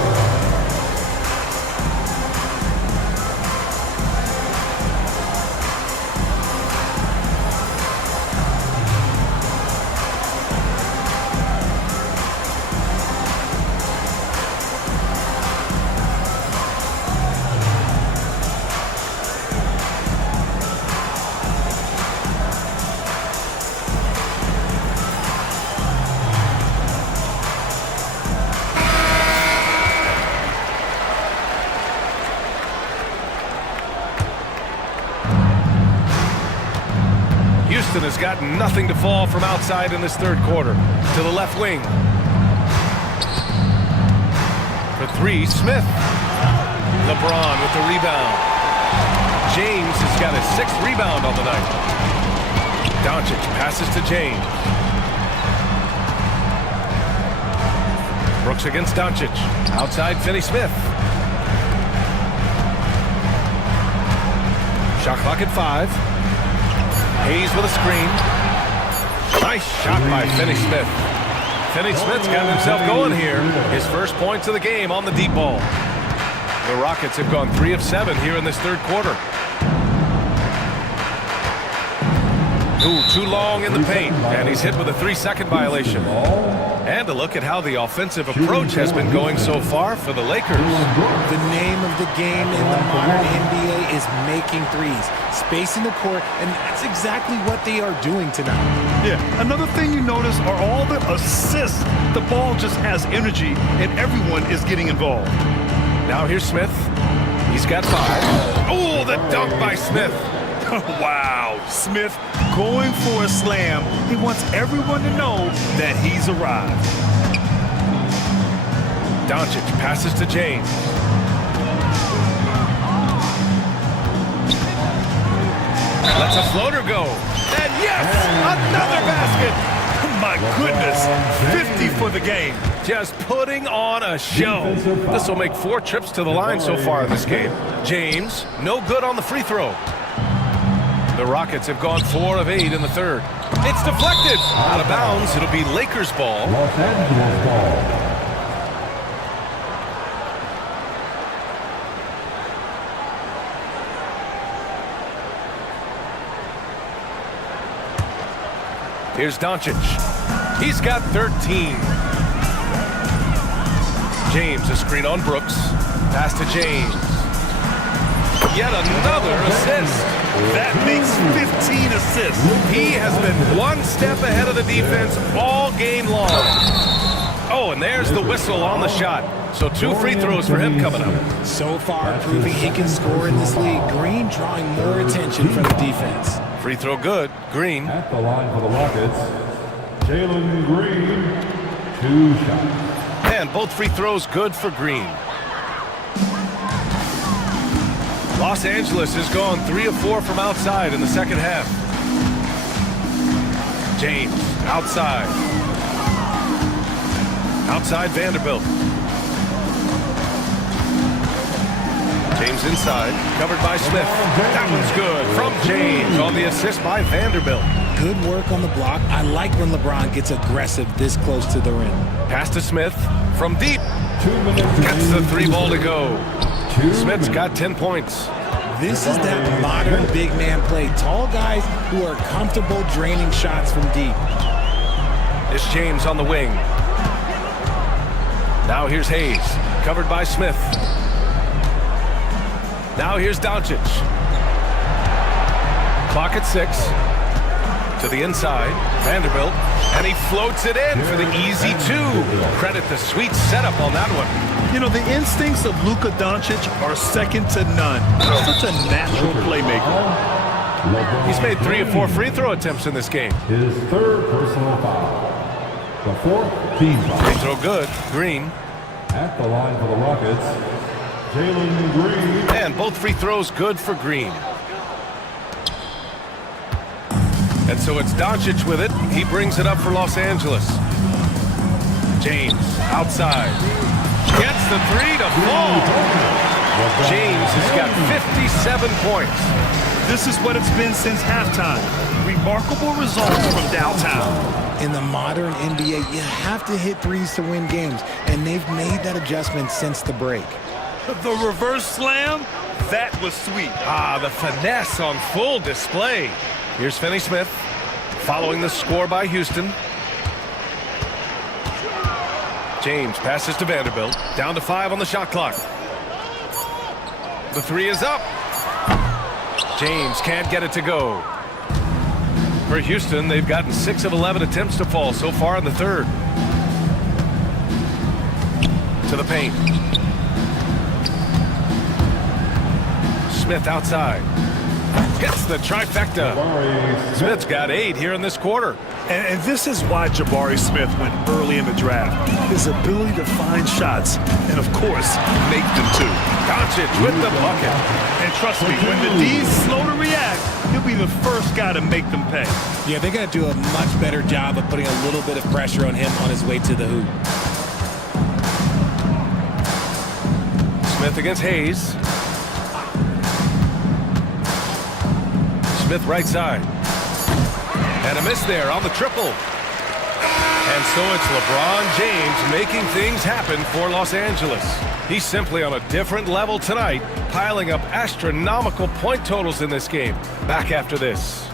Houston has got nothing to fall from outside in this third quarter. To the left wing. For 3, Smith. LeBron with the rebound. James has got his 6th rebound on the night. Doncic passes to James. Brooks against Doncic. Outside Finney Smith. Shot clock at 5. Hayes with a screen. Nice shot by Finney Smith. Finney Smith's got himself going here. His first points of the game on the deep ball. The Rockets have gone 3 of 7 here in this third quarter. Ooh, too long in the paint, and he's hit with a 3-second violation. And a look at how the offensive approach has been going so far for the Lakers. The name of the game in the modern NBA is making threes, spacing the court, and that's exactly what they are doing tonight. Yeah, another thing you notice are all the assists. The ball just has energy, and everyone is getting involved. Now here's Smith. He's got 5. Oh, the dunk by Smith. Wow, Smith going for a slam. He wants everyone to know that he's arrived. Doncic passes to James. Lets a floater go. And yes, another basket. My goodness, 50 for the game. Just putting on a show. This will make 4 trips to the line so far in this game. James, no good on the free throw. The Rockets have gone 4 of 8 in the third. It's deflected. Out of bounds. It'll be Lakers ball. Los Angeles ball. Here's Doncic. He's got 13. James, a screen on Brooks. Pass to James. Yet another assist. That makes 15 assists. He has been 1 step ahead of the defense all game long. Oh, and there's the whistle on the shot. So 2 free throws for him coming up. So far, proving he can score in this league. Green drawing more attention from the defense. Free throw good. Green. At the line for the Rockets, Jalen Green, 2 shots. And both free throws good for Green. Los Angeles has gone 3 of 4 from outside in the second half. James, outside. Outside Vanderbilt. James inside, covered by Smith. That one's good from James on the assist by Vanderbilt. Good work on the block. I like when LeBron gets aggressive this close to the rim. Pass to Smith from deep. Gets the 3 ball to go. Smith's got 10 points. This is that modern big man play. Tall guys who are comfortable draining shots from deep. It's James on the wing. Now here's Hayes, covered by Smith. Now here's Doncic. Clock at 6. To the inside, Vanderbilt. And he floats it in for the easy 2. Credit the sweet setup on that one. You know, the instincts of Luka Doncic are second to none. Such a natural playmaker. He's made 3 of 4 free throw attempts in this game. His 3rd personal foul. The 4th team foul. Free throw good. Green. At the line for the Rockets, Jalen Green. And both free throws good for Green. And so it's Doncic with it. He brings it up for Los Angeles. James outside. Gets the 3 to fall. James has got 57 points. This is what it's been since halftime. Remarkable results from downtown. In the modern NBA, you have to hit threes to win games, and they've made that adjustment since the break. The reverse slam, that was sweet. Ah, the finesse on full display. Here's Finney Smith, following the score by Houston. James passes to Vanderbilt, down to 5 on the shot clock. The 3 is up. James can't get it to go. For Houston, they've gotten 6 of 11 attempts to fall so far in the third. To the paint. Smith outside. Hits the trifecta. Smith's got 8 here in this quarter. And this is why Jabari Smith went early in the draft. His ability to find shots and, of course, make them too. Doncic with the bucket. And trust me, when the D's slow to react, he'll be the first guy to make them pay. Yeah, they're going to do a much better job of putting a little bit of pressure on him on his way to the hoop. Smith against Hayes. Smith right side. And a miss there on the triple. And so it's LeBron James making things happen for Los Angeles. He's simply on a different level tonight, piling up astronomical point totals in this game. Back after this.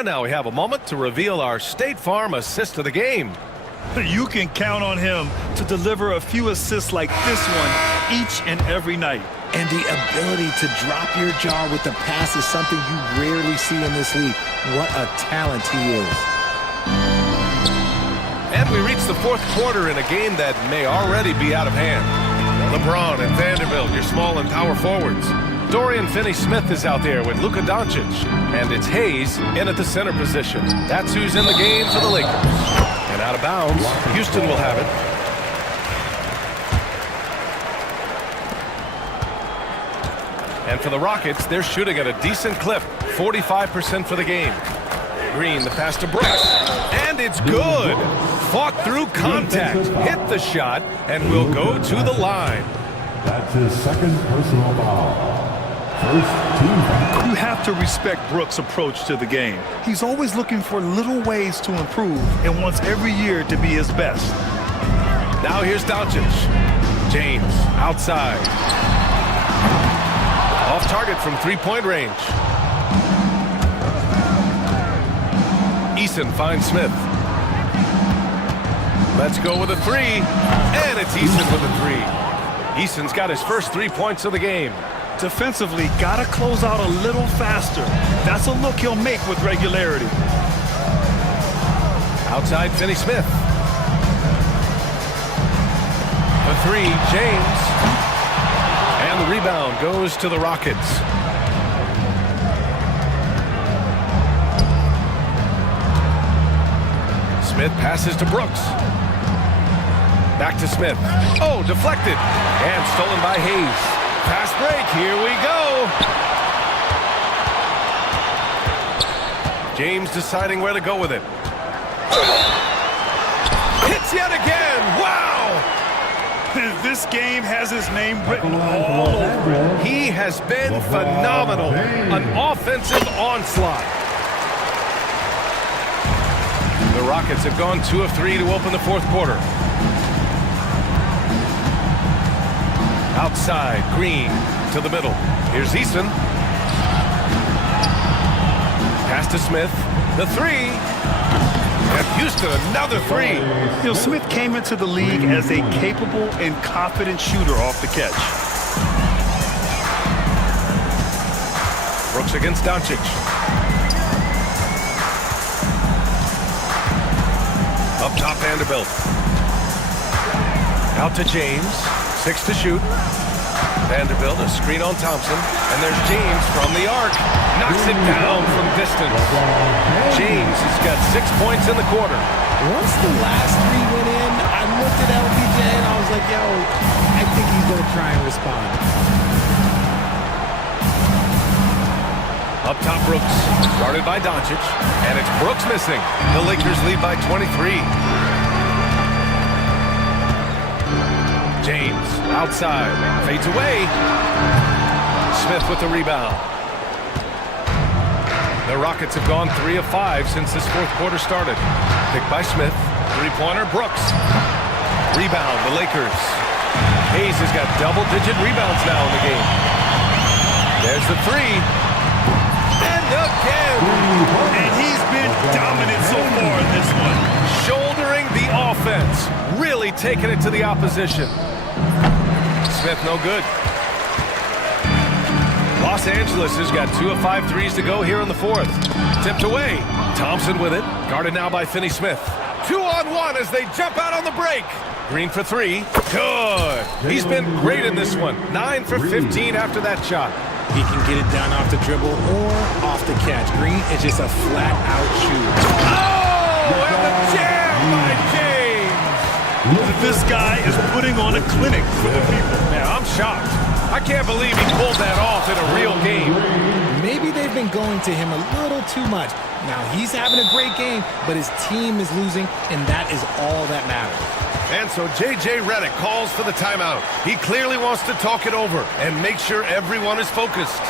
And now we have a moment to reveal our State Farm assist of the game. You can count on him to deliver a few assists like this one each and every night. And the ability to drop your jaw with the pass is something you rarely see in this league. What a talent he is. And we reach the fourth quarter in a game that may already be out of hand. LeBron and Vanderbilt, your small and power forwards. Dorian Finney-Smith is out there with Luka Doncic. And it's Hayes in at the center position. That's who's in the game for the Lakers. And out of bounds, Houston will have it. And for the Rockets, they're shooting at a decent clip, 45% for the game. Green, the pass to Brooks, and it's good. Fought through contact, hit the shot, and will go to the line. That's his second personal foul. First team foul. You have to respect Brooks' approach to the game. He's always looking for little ways to improve and wants every year to be his best. Now here's Doncic. James, outside. Off target from three-point range. Eason finds Smith. Let's go with a three. And it's Eason with a three. Eason's got his first 3 points of the game. Defensively, gotta close out a little faster. That's a look he'll make with regularity. Outside Finney-Smith. The three, James. And the rebound goes to the Rockets. Smith passes to Brooks. Back to Smith. Oh, deflected. And stolen by Hayes. Fast break. Here we go. James deciding where to go with it. Hits yet again. Wow. This game has his name written all over it. He has been phenomenal. An offensive onslaught. The Rockets have gone 2 of 3 to open the fourth quarter. Outside, Green to the middle. Here's Eason. Pass to Smith. The three. And Houston, another three. You know, Smith came into the league as a capable and confident shooter off the catch. Brooks against Doncic. Up top, Vanderbilt. Out to James. 6 to shoot. Vanderbilt, a screen on Thompson. And there's James from the arc. Knocks it down from distance. James has got 6 points in the quarter. Once the last three went in, I looked at LBJ and I was like, yo, I think he's going to try and respond. Up top, Brooks. Guarded by Doncic. And it's Brooks missing. The Lakers lead by 23. James, outside, fades away. Smith with the rebound. The Rockets have gone 3 of 5 since this fourth quarter started. Picked by Smith, three-pointer, Brooks. Rebound, the Lakers. Hayes has got double-digit rebounds now in the game. There's the three. And again. And he's been dominant so far in this one. Shouldering the offense. Really taking it to the opposition. Smith no good. Los Angeles has got 2 of 5 threes to go here in the fourth. Tipped away. Thompson with it. Guarded now by Finney-Smith. 2-on-1 as they jump out on the break. Green for three. Good. He's been great in this one. 9 for 15 after that shot. He can get it down off the dribble or off the catch. Green is just a flat-out shooter. Oh, and the jam by James. This guy is putting on a clinic for the people. Yeah, I'm shocked. I can't believe he pulled that off in a real game. Maybe they've been going to him a little too much. Now, he's having a great game, but his team is losing, and that is all that matters. And so J.J. Redick calls for the timeout. He clearly wants to talk it over and make sure everyone is focused.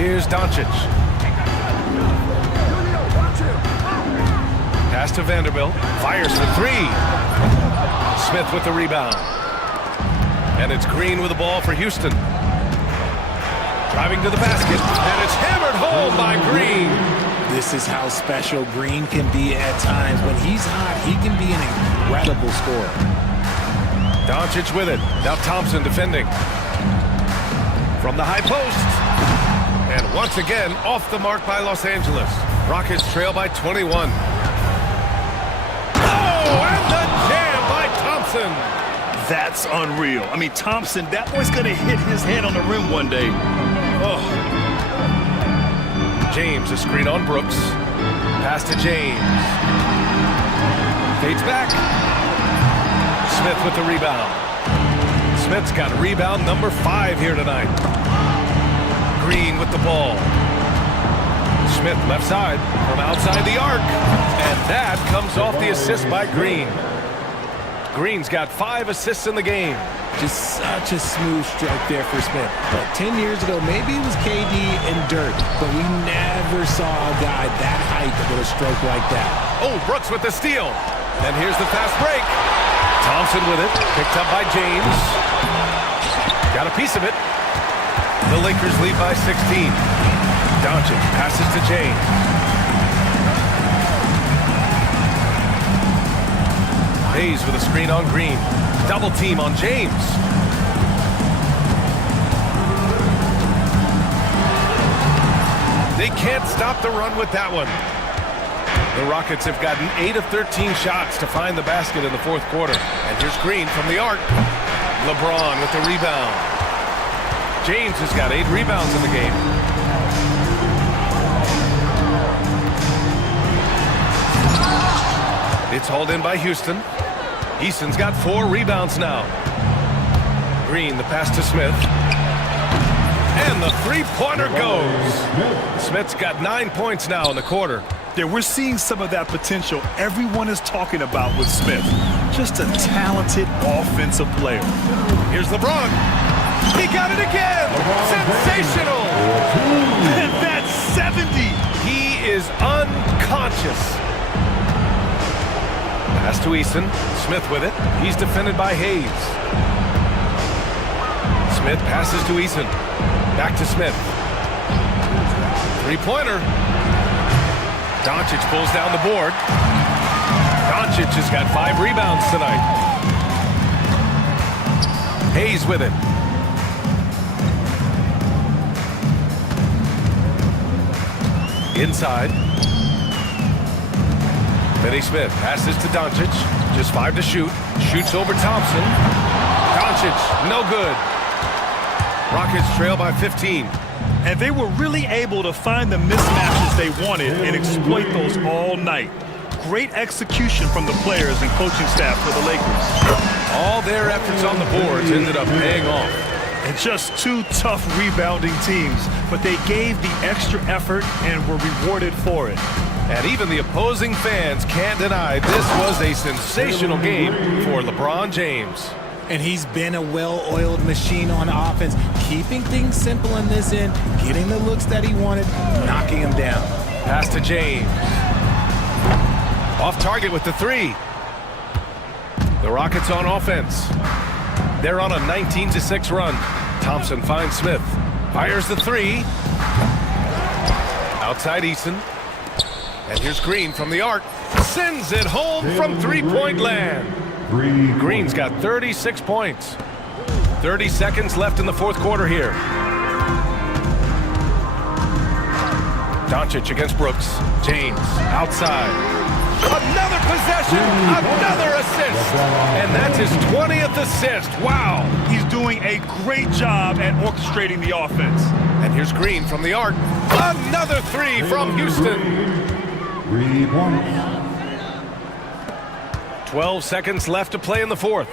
Here's Doncic. Pass to Vanderbilt. Fires for three. Smith with the rebound. And it's Green with the ball for Houston. Driving to the basket. And it's hammered home by Green. This is how special Green can be at times. When he's hot, he can be an incredible scorer. Doncic with it. Now Thompson defending. From the high post. And once again, off the mark by Los Angeles. Rockets trail by 21. Oh, and the jam by Thompson. That's unreal. I mean, Thompson, that boy's going to hit his head on the rim one day. Oh. James, a screen on Brooks. Pass to James. Fades back. Smith with the rebound. Smith's got rebound number 5 here tonight. Green with the ball. Smith left side from outside the arc. And that comes off the assist by Green. Green's got 5 assists in the game. Just such a smooth stroke there for Smith. But 10 years ago, maybe it was KD and Dirk, but we never saw a guy that height with a stroke like that. Oh, Brooks with the steal. And here's the fast break. Thompson with it. Picked up by James. Got a piece of it. The Lakers lead by 16. Doncic passes to James. Hayes with a screen on Green. Double team on James. They can't stop the run with that one. The Rockets have gotten 8 of 13 shots to find the basket in the fourth quarter. And here's Green from the arc. LeBron with the rebound. James has got 8 rebounds in the game. It's hauled in by Houston. Easton's got 4 rebounds now. Green, the pass to Smith. And the three-pointer goes. Smith's got 9 points now in the quarter. Yeah, we're seeing some of that potential everyone is talking about with Smith. Just a talented offensive player. Here's LeBron. He got it again. Sensational. And that's 70. He is unconscious. Pass to Easton. Smith with it. He's defended by Hayes. Smith passes to Easton. Back to Smith. Three-pointer. Doncic pulls down the board. Doncic has got 5 rebounds tonight. Hayes with it. Inside. Finney Smith passes to Doncic. Just 5 to shoot. Shoots over Thompson. Doncic, no good. Rockets trail by 15. And they were really able to find the mismatches they wanted and exploit those all night. Great execution from the players and coaching staff for the Lakers. All their efforts on the boards ended up paying off. And just 2 tough rebounding teams, but they gave the extra effort and were rewarded for it. And even the opposing fans can't deny this was a sensational game for LeBron James. And he's been a well-oiled machine on offense, keeping things simple in this end, getting the looks that he wanted, knocking him down. Pass to James. Off target with the 3. The Rockets on offense. They're on a 19-6 run. Thompson finds Smith. Fires the 3. Outside Easton. And here's Green from the arc. Sends it home from three-point land. Green's got 36 points. 30 seconds left in the fourth quarter here. Doncic against Brooks. James outside. Another possession, another assist. And that's his 20th assist. Wow. He's doing a great job at orchestrating the offense. And here's Green from the arc. Another 3 from Houston. 12 seconds left to play in the fourth.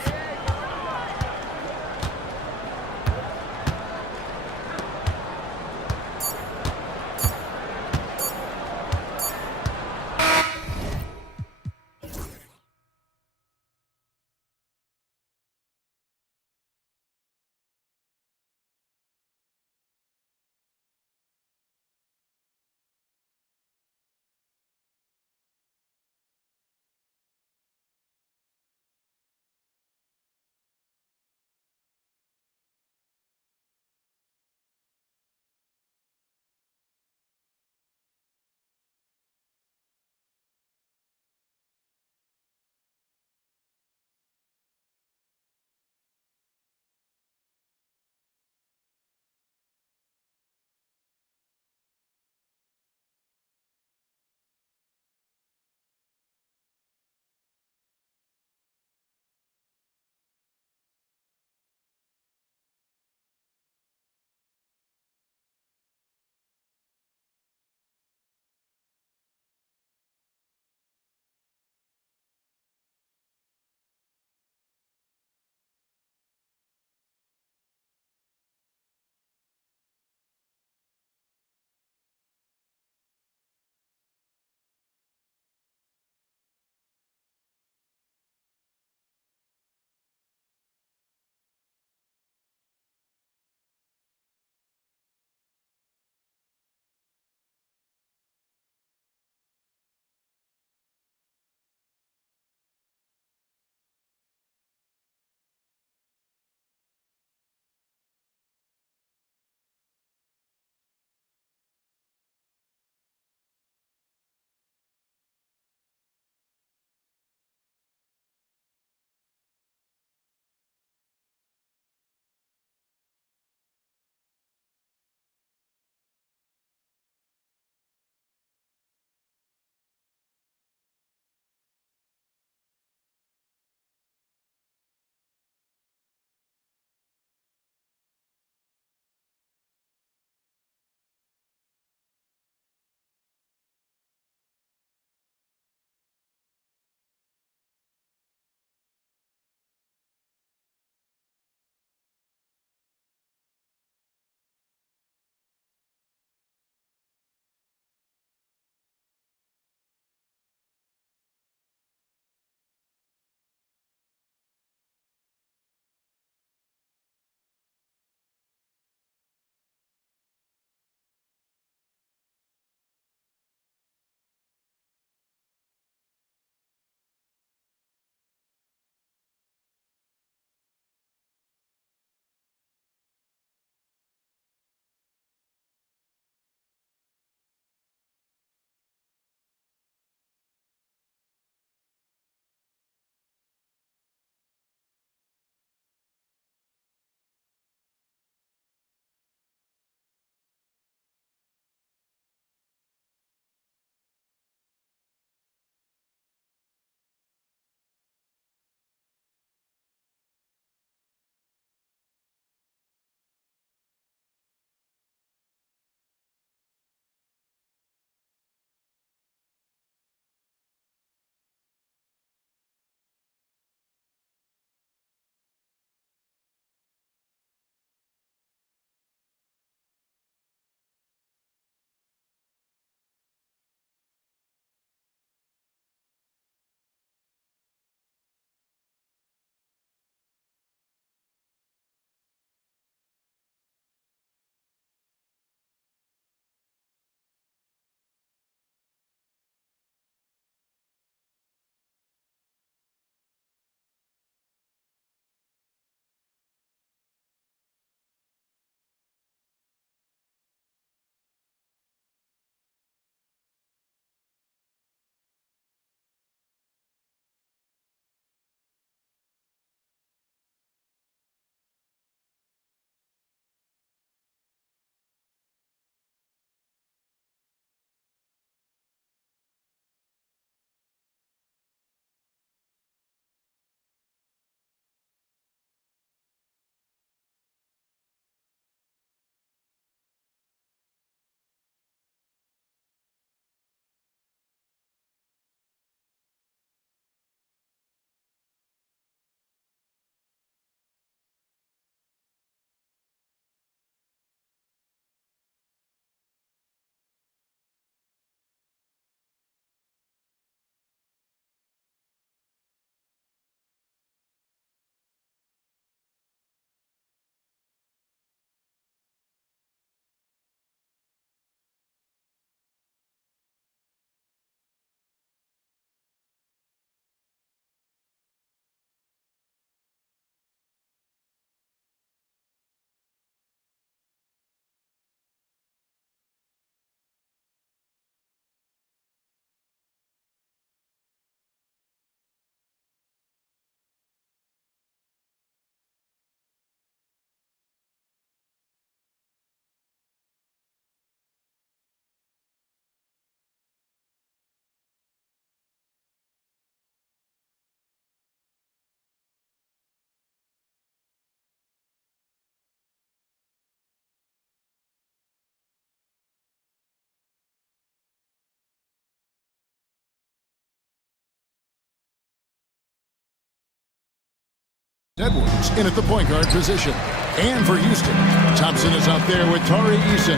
Edwards in at the point guard position. And for Houston, Thompson is out there with Tari Eason.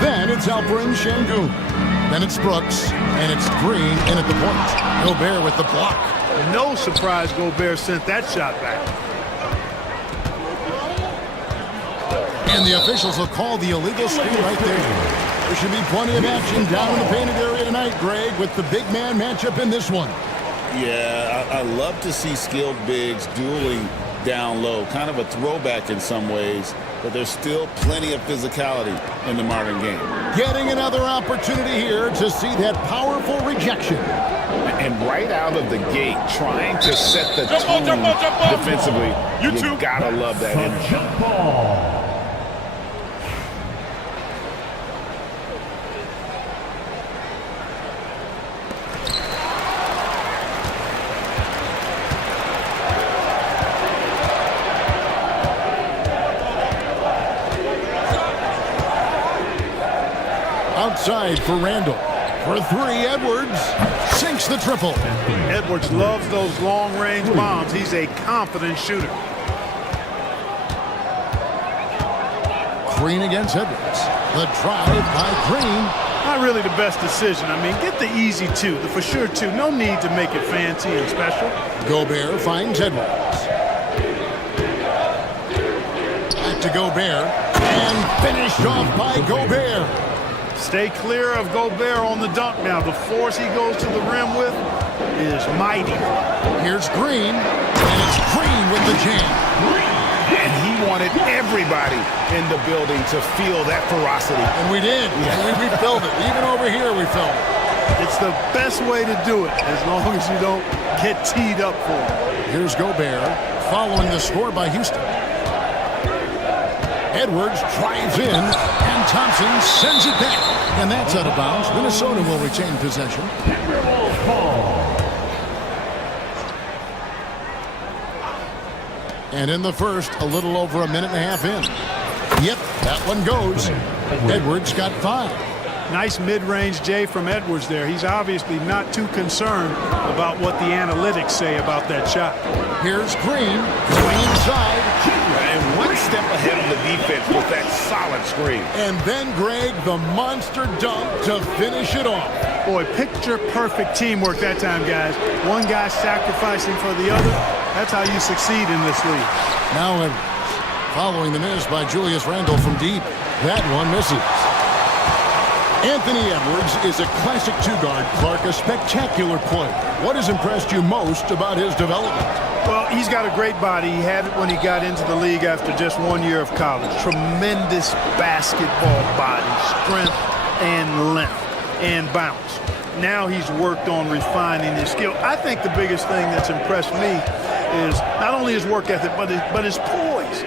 Then it's Alperen Şengün. Then it's Brooks, and it's Green in at the point. Gobert with the block. No surprise Gobert sent that shot back. And the officials will call the illegal screen right there. There should be plenty of action down in the painted area tonight, Greg, with the big man matchup in this one. Yeah, I love to see skilled bigs dueling down low. Kind of a throwback in some ways, but there's still plenty of physicality in the modern game. Getting another opportunity here to see that powerful rejection. And right out of the gate, trying to set the tone defensively. You gotta love that energy. Outside for Randall. For three, Edwards sinks the triple. Edwards loves those long-range bombs. He's a confident shooter. Green against Edwards. The drive by Green. Not really the best decision. I mean, get the easy two, the for sure two. No need to make it fancy and special. Gobert finds Edwards. Back to Gobert. And finished off by Gobert. Stay clear of Gobert on the dunk now. The force he goes to the rim with is mighty. Here's Green, and it's Green with the jam. And he wanted everybody in the building to feel that ferocity. And we did. Yeah. We felt it. Even over here, we felt it. It's the best way to do it, as long as you don't get teed up for it. Here's Gobert, following the score by Houston. Edwards drives in, and Thompson sends it back. And that's out of bounds. Minnesota will retain possession. And in the first, a little over a minute and a half in. Yep, that one goes. Edwards got 5. Nice mid-range J from Edwards there. He's obviously not too concerned about what the analytics say about that shot. Here's Green going inside. And one step ahead of the defense with that solid screen. And then, Greg, the monster dunk to finish it off. Boy, picture-perfect teamwork that time, guys. One guy sacrificing for the other. That's how you succeed in this league. Now Edwards, following the miss by Julius Randle from deep. That one misses. Anthony Edwards is a classic two-guard, Clark, a spectacular player. What has impressed you most about his development? Well, he's got a great body. He had it when he got into the league after just 1 year of college. Tremendous basketball body, strength and length and bounce. Now he's worked on refining his skill. I think the biggest thing that's impressed me is not only his work ethic, but his poise.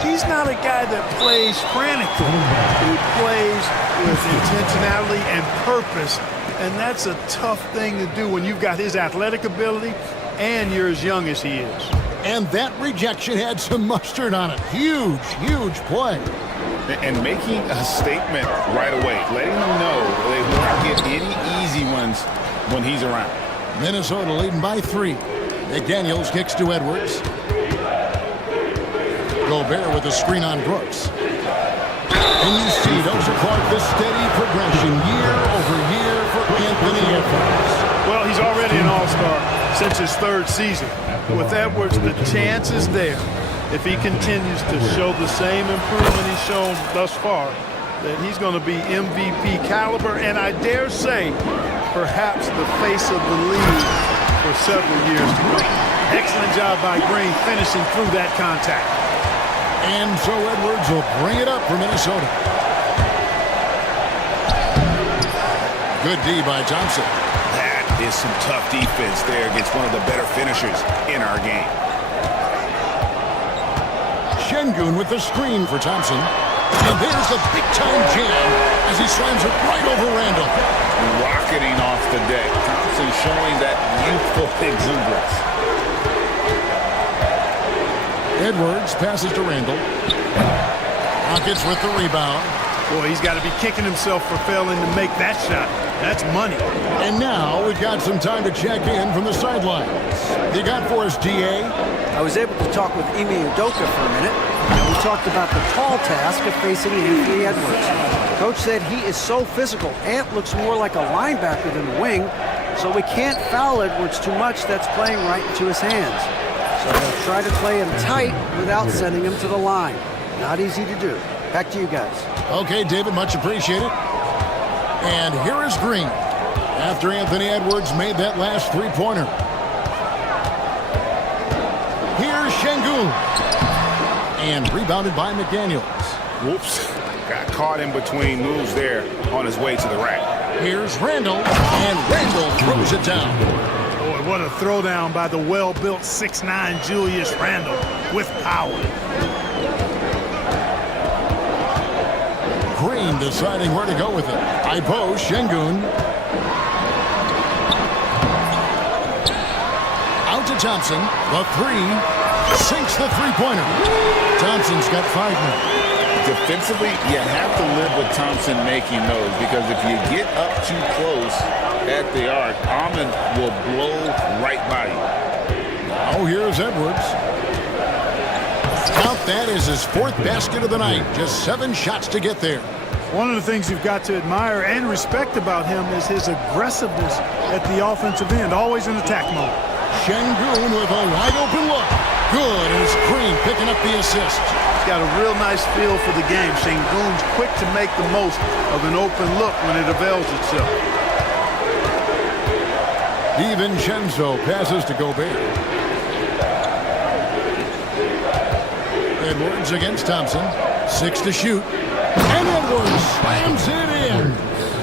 He's not a guy that plays frantically. He plays with intentionality and purpose, and that's a tough thing to do when you've got his athletic ability and you're as young as he is. And that rejection had some mustard on it. Huge, huge play. And making a statement right away, letting them know they won't get any easy ones when he's around. Minnesota leading by 3. McDaniels kicks to Edwards. Gobert with a screen on Brooks. And you see, those are Clark, the steady progression year over year for Anthony Edwards. Well, he's already an all-star since his 3rd season. With Edwards, the chance is there, if he continues to show the same improvement he's shown thus far, that he's going to be MVP caliber, and I dare say, perhaps the face of the league for several years to come. Excellent job by Green finishing through that contact. And so Edwards will bring it up for Minnesota. Good D by Thompson. That is some tough defense there against one of the better finishers in our game. Şengün with the screen for Thompson. And there's the big-time jam as he slams it right over Randle. Rocketing off the deck. Thompson showing that youthful exuberance. Edwards passes to Randle. Rockets with the rebound. Boy, he's got to be kicking himself for failing to make that shot. That's money. And now we've got some time to check in from the sidelines. You got for us, DA? I was able to talk with Ime Udoka for a minute, and we talked about the tall task of facing Anthony Edwards. Coach said he is so physical. Ant looks more like a linebacker than a wing, so we can't foul Edwards too much. That's playing right into his hands. So they'll try to play him tight without sending him to the line. Not easy to do. Back to you guys. Okay, David, much appreciated. And here is Green after Anthony Edwards made that last three-pointer. Here's Şengün. And rebounded by McDaniels. Whoops. Got caught in between moves there on his way to the rack. Here's Randall, and Randall throws it down. Boy, what a throwdown by the well-built 6'9" Julius Randle with power. Green deciding where to go with it. Ipo, Şengün. Out to Thompson. The three. Sinks the three-pointer. Thompson's got 5 now. Defensively, you have to live with Thompson making those, because if you get up too close at the arc, Ahmed will blow right by you. Now here's Edwards. Count that as his 4th basket of the night. Just 7 shots to get there. One of the things you've got to admire and respect about him is his aggressiveness at the offensive end, always in attack mode. Şengün with a wide open look. Good as Green picking up the assist. He's got a real nice feel for the game. Şengün's quick to make the most of an open look when it avails itself. DiVincenzo passes to Gobert. Edwards against Thompson. 6 to shoot. And Edwards slams it in.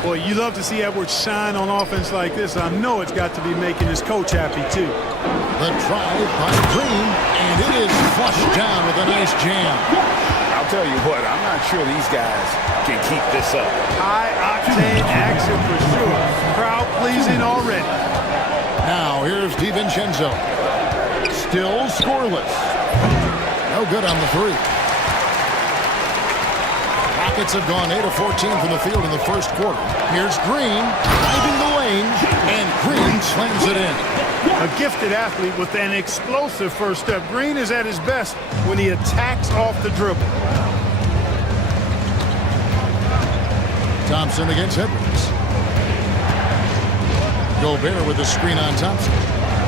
Boy, you love to see Edwards shine on offense like this. I know it's got to be making his coach happy, too. The drive by Green, and it is flushed down with a nice jam. I'll tell you what, I'm not sure these guys can keep this up. High-octane action for sure. Crowd-pleasing already. Now, here's DiVincenzo. Still scoreless. No good on the three. Rockets have gone 8 of 14 from the field in the first quarter. Here's Green, driving the lane, and Green slams it in. A gifted athlete with an explosive first step. Green is at his best when he attacks off the dribble. Thompson against Edwards. Gobert with the screen on Thompson.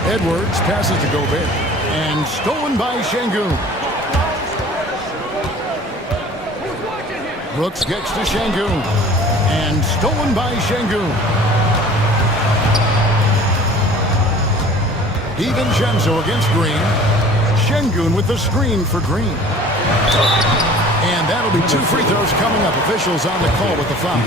Edwards passes to Gobert. And stolen by Şengün. Brooks gets to Şengün. And stolen by Şengün. DiVincenzo against Green. Şengün with the screen for Green. And that'll be 2 free throws coming up. Officials on the call with the foul.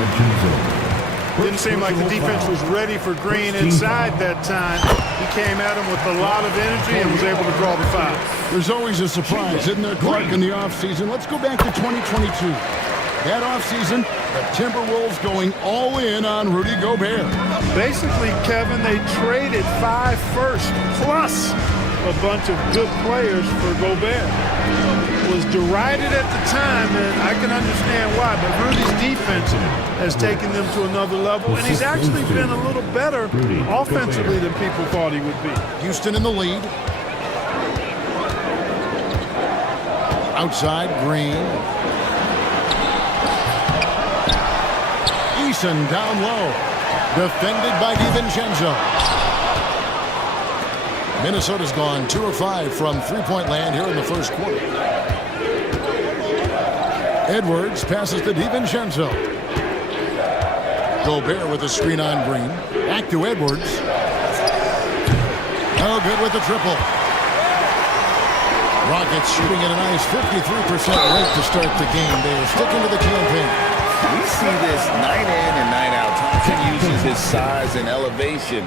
Didn't seem like the defense was ready for Green inside that time. He came at him with a lot of energy and was able to draw the foul. There's always a surprise, isn't there, Clark, in the offseason? Let's go back to 2022. That offseason, the Timberwolves going all in on Rudy Gobert. Basically, Kevin, they traded 5 firsts plus a bunch of good players for Gobert. Was derided at the time, and I can understand why, but Rudy's defense has taken them to another level, and he's actually been a little better offensively than people thought he would be. Houston in the lead. Outside, Green. Eason down low. Defended by DiVincenzo. Minnesota's gone 2 of 5 from three-point land here in the first quarter. Edwards passes to DiVincenzo. Gobert with the screen on Green. Back to Edwards. Oh, good with the triple. Rockets shooting at a nice 53% rate to start the game. They're sticking to the campaign. We see this night in and night out. Thompson uses his size and elevation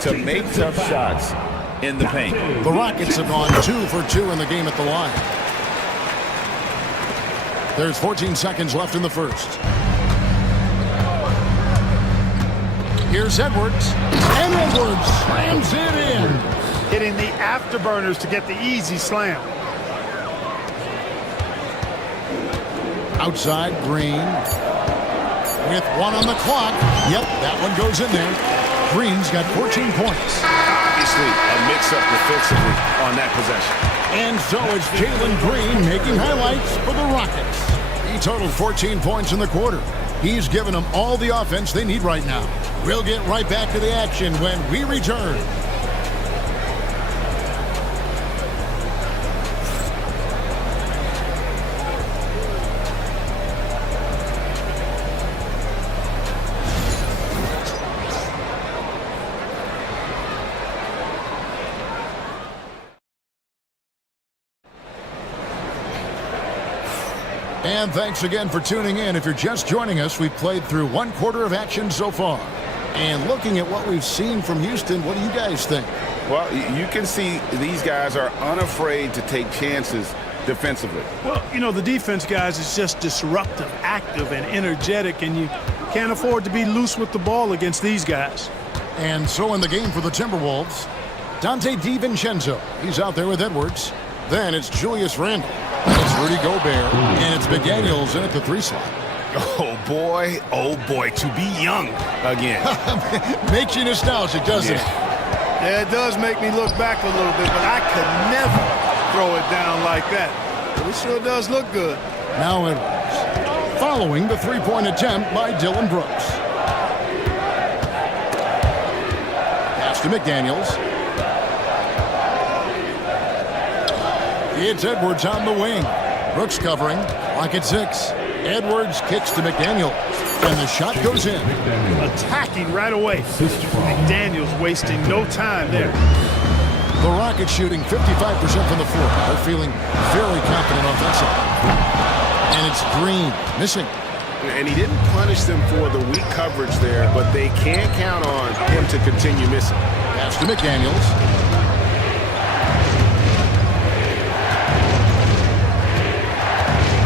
to make tough shots in the paint. The Rockets have gone 2 for 2 in the game at the line. There's 14 seconds left in the first. Here's Edwards. And Edwards slams it in. Hitting the afterburners to get the easy slam. Outside, Green. with 1 on the clock. Yep, that one goes in there. Green's got 14 points. Obviously, a mix-up defensively on that possession. And so it's Jalen Green making highlights for the Rockets. He totaled 14 points in the quarter. He's given them all the offense they need right now. We'll get right back to the action when we return. And thanks again for tuning in. If you're just joining us, we've played through 1 quarter of action so far. And looking at what we've seen from Houston, what do you guys think? Well, you can see these guys are unafraid to take chances defensively. Well, you know, the defense, guys, is just disruptive, active, and energetic, and you can't afford to be loose with the ball against these guys. And so in the game for the Timberwolves, Dante DiVincenzo. He's out there with Edwards. Then it's Julius Randle. It's Rudy Gobert, and it's McDaniels in at the 3 slot. Oh boy, to be young again. Makes you nostalgic, doesn't it? Yeah, it does make me look back a little bit, but I could never throw it down like that. But it sure does look good. Now Edwards, following the 3-point attempt by Dylan Brooks. Pass to McDaniels. It's Edwards on the wing. Brooks covering. Clock at 6. Edwards kicks to McDaniels. And the shot goes in. Attacking right away. McDaniels wasting no time there. The Rockets shooting 55% from the floor. They're feeling very confident offensively. And it's Green missing. And he didn't punish them for the weak coverage there, but they can't count on him to continue missing. Pass to McDaniels.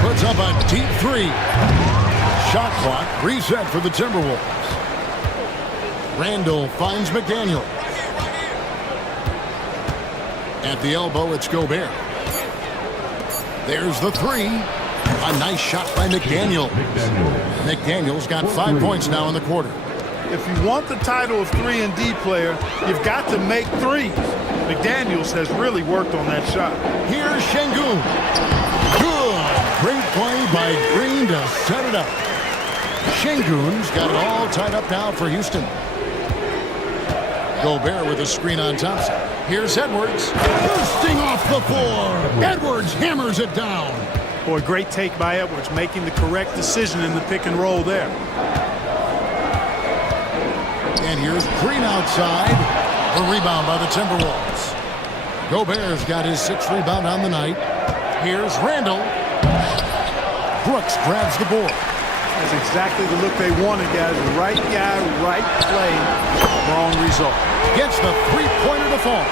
Puts up a deep 3. Shot clock reset for the Timberwolves. Randle finds McDaniel. At the elbow, it's Gobert. There's the 3. A nice shot by McDaniel. McDaniel's got 5 points now in the quarter. If you want the title of 3-and-D player, you've got to make threes. McDaniels has really worked on that shot. Here's Şengün. Good. Great play by Green to set it up. Şengün's got it all tied up now for Houston. Gobert with a screen on Thompson. Here's Edwards. Bursting off the floor. Edwards hammers it down. Boy, great take by Edwards, making the correct decision in the pick and roll there. And here's Green outside. The rebound by the Timberwolves. Gobert's got his 6th rebound on the night. Here's Randle. Brooks grabs the board. That's exactly the look they wanted, guys. Right guy, right play, wrong result. Gets the 3-pointer to fall.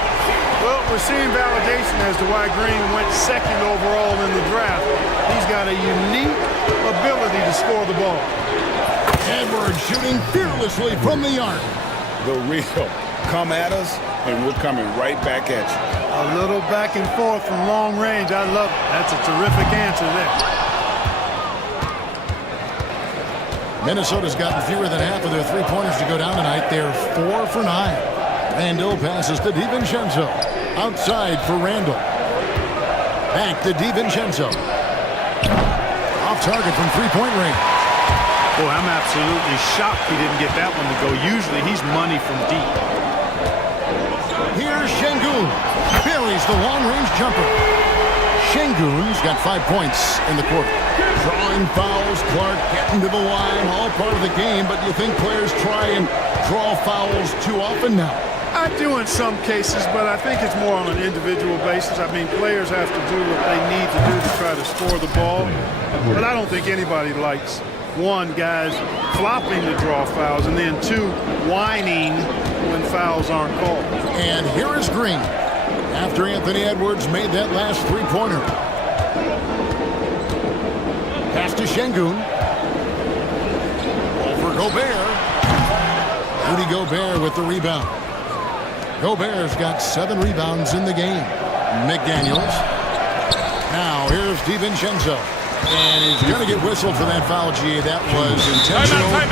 Well, we're seeing validation as to why Green went 2nd overall in the draft. He's got a unique ability to score the ball. Edwards shooting fearlessly from the arc. The real. Come at us, and we're coming right back at you. A little back and forth from long range. I love it. That's a terrific answer there. Minnesota's gotten fewer than half of their 3-pointers to go down tonight. They're 4 for 9. Randle passes to DiVincenzo. Outside for Randle. Back to DiVincenzo. Off target from 3-point range. Boy, I'm absolutely shocked he didn't get that one to go. Usually he's money from deep. Here's Şengün. Buries the long-range jumper. Şengün's got 5 points in the quarter. Drawing fouls, Clark getting to the line, all part of the game, but you think players try and draw fouls too often now? I do in some cases, but I think it's more on an individual basis. I mean, players have to do what they need to do to try to score the ball, but I don't think anybody likes, 1, guys flopping to draw fouls, and then 2, whining when fouls aren't called. And here is Green, after Anthony Edwards made that last 3-pointer. Pass to Şengün. Over Gobert. Rudy Gobert with the rebound. Gobert's got 7 rebounds in the game. McDaniels. Now here's DiVincenzo. And he's going to get whistled for that foul, GA. That was intentional, but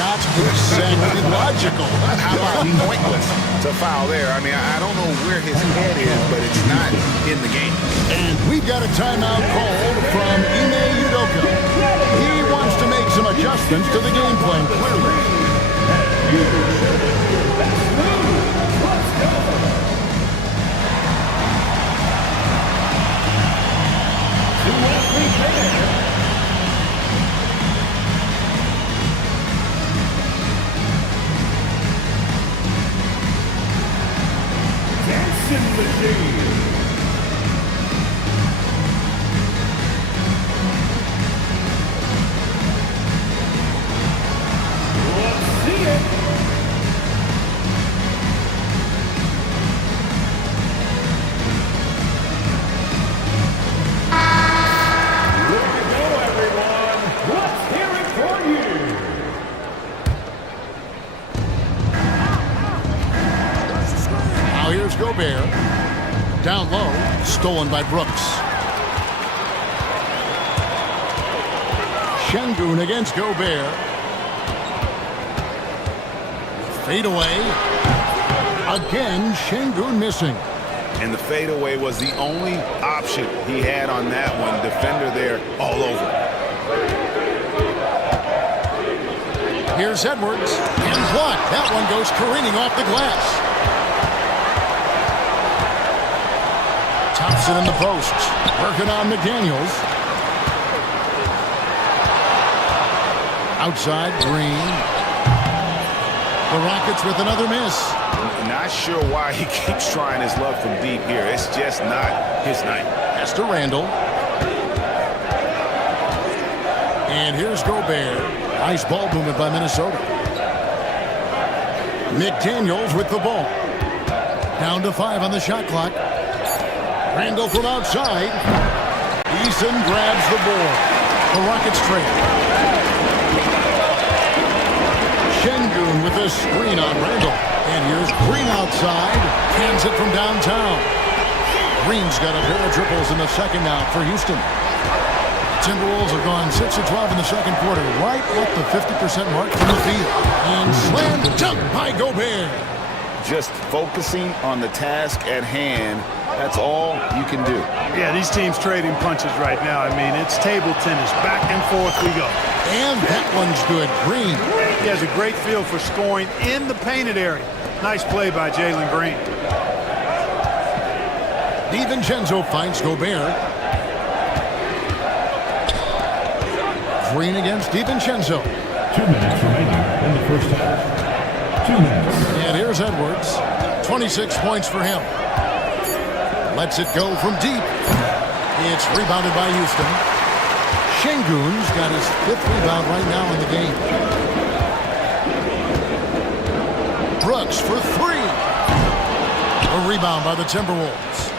not exactly logical. How about pointless to foul there? I mean, I don't know where his head is, but it's not in the game. And we've got a timeout called from Ime Udoka. He wants to make some adjustments to the game plan, clearly. Gobert. Down low, stolen by Brooks. Şengün against Gobert. Fadeaway. Again, Şengün missing. And the fadeaway was the only option he had on that one. Defender there all over. Here's Edwards. And blocked. That one goes careening off the glass. Thompson in the post, working on McDaniels. Outside, Green. The Rockets with another miss. Not sure why he keeps trying his luck from deep here. It's just not his night. Pass to Randall. And here's Gobert. Nice ball movement by Minnesota. McDaniels with the ball. Down to 5 on the shot clock. Randall from outside. Eason grabs the board. The Rockets trail. Şengün with a screen on Randall. And here's Green outside. Hands it from downtown. Green's got a pair of triples in the second now for Houston. Timberwolves have gone 6 of 12 in the second quarter, right at the 50% mark from the field. And slam dunk by Gobert. Just focusing on the task at hand. That's all you can do. Yeah, these teams trading punches right now. I mean, it's table tennis. Back and forth we go. And that one's good. Green. He has a great feel for scoring in the painted area. Nice play by Jalen Green. DiVincenzo finds Gobert. Green against DiVincenzo. 2 minutes remaining in the first half. 2 minutes. And here's Edwards. 26 points for him. Lets it go from deep. It's rebounded by Houston. Şengün's got his 5th rebound right now in the game. Brooks for 3. A rebound by the Timberwolves.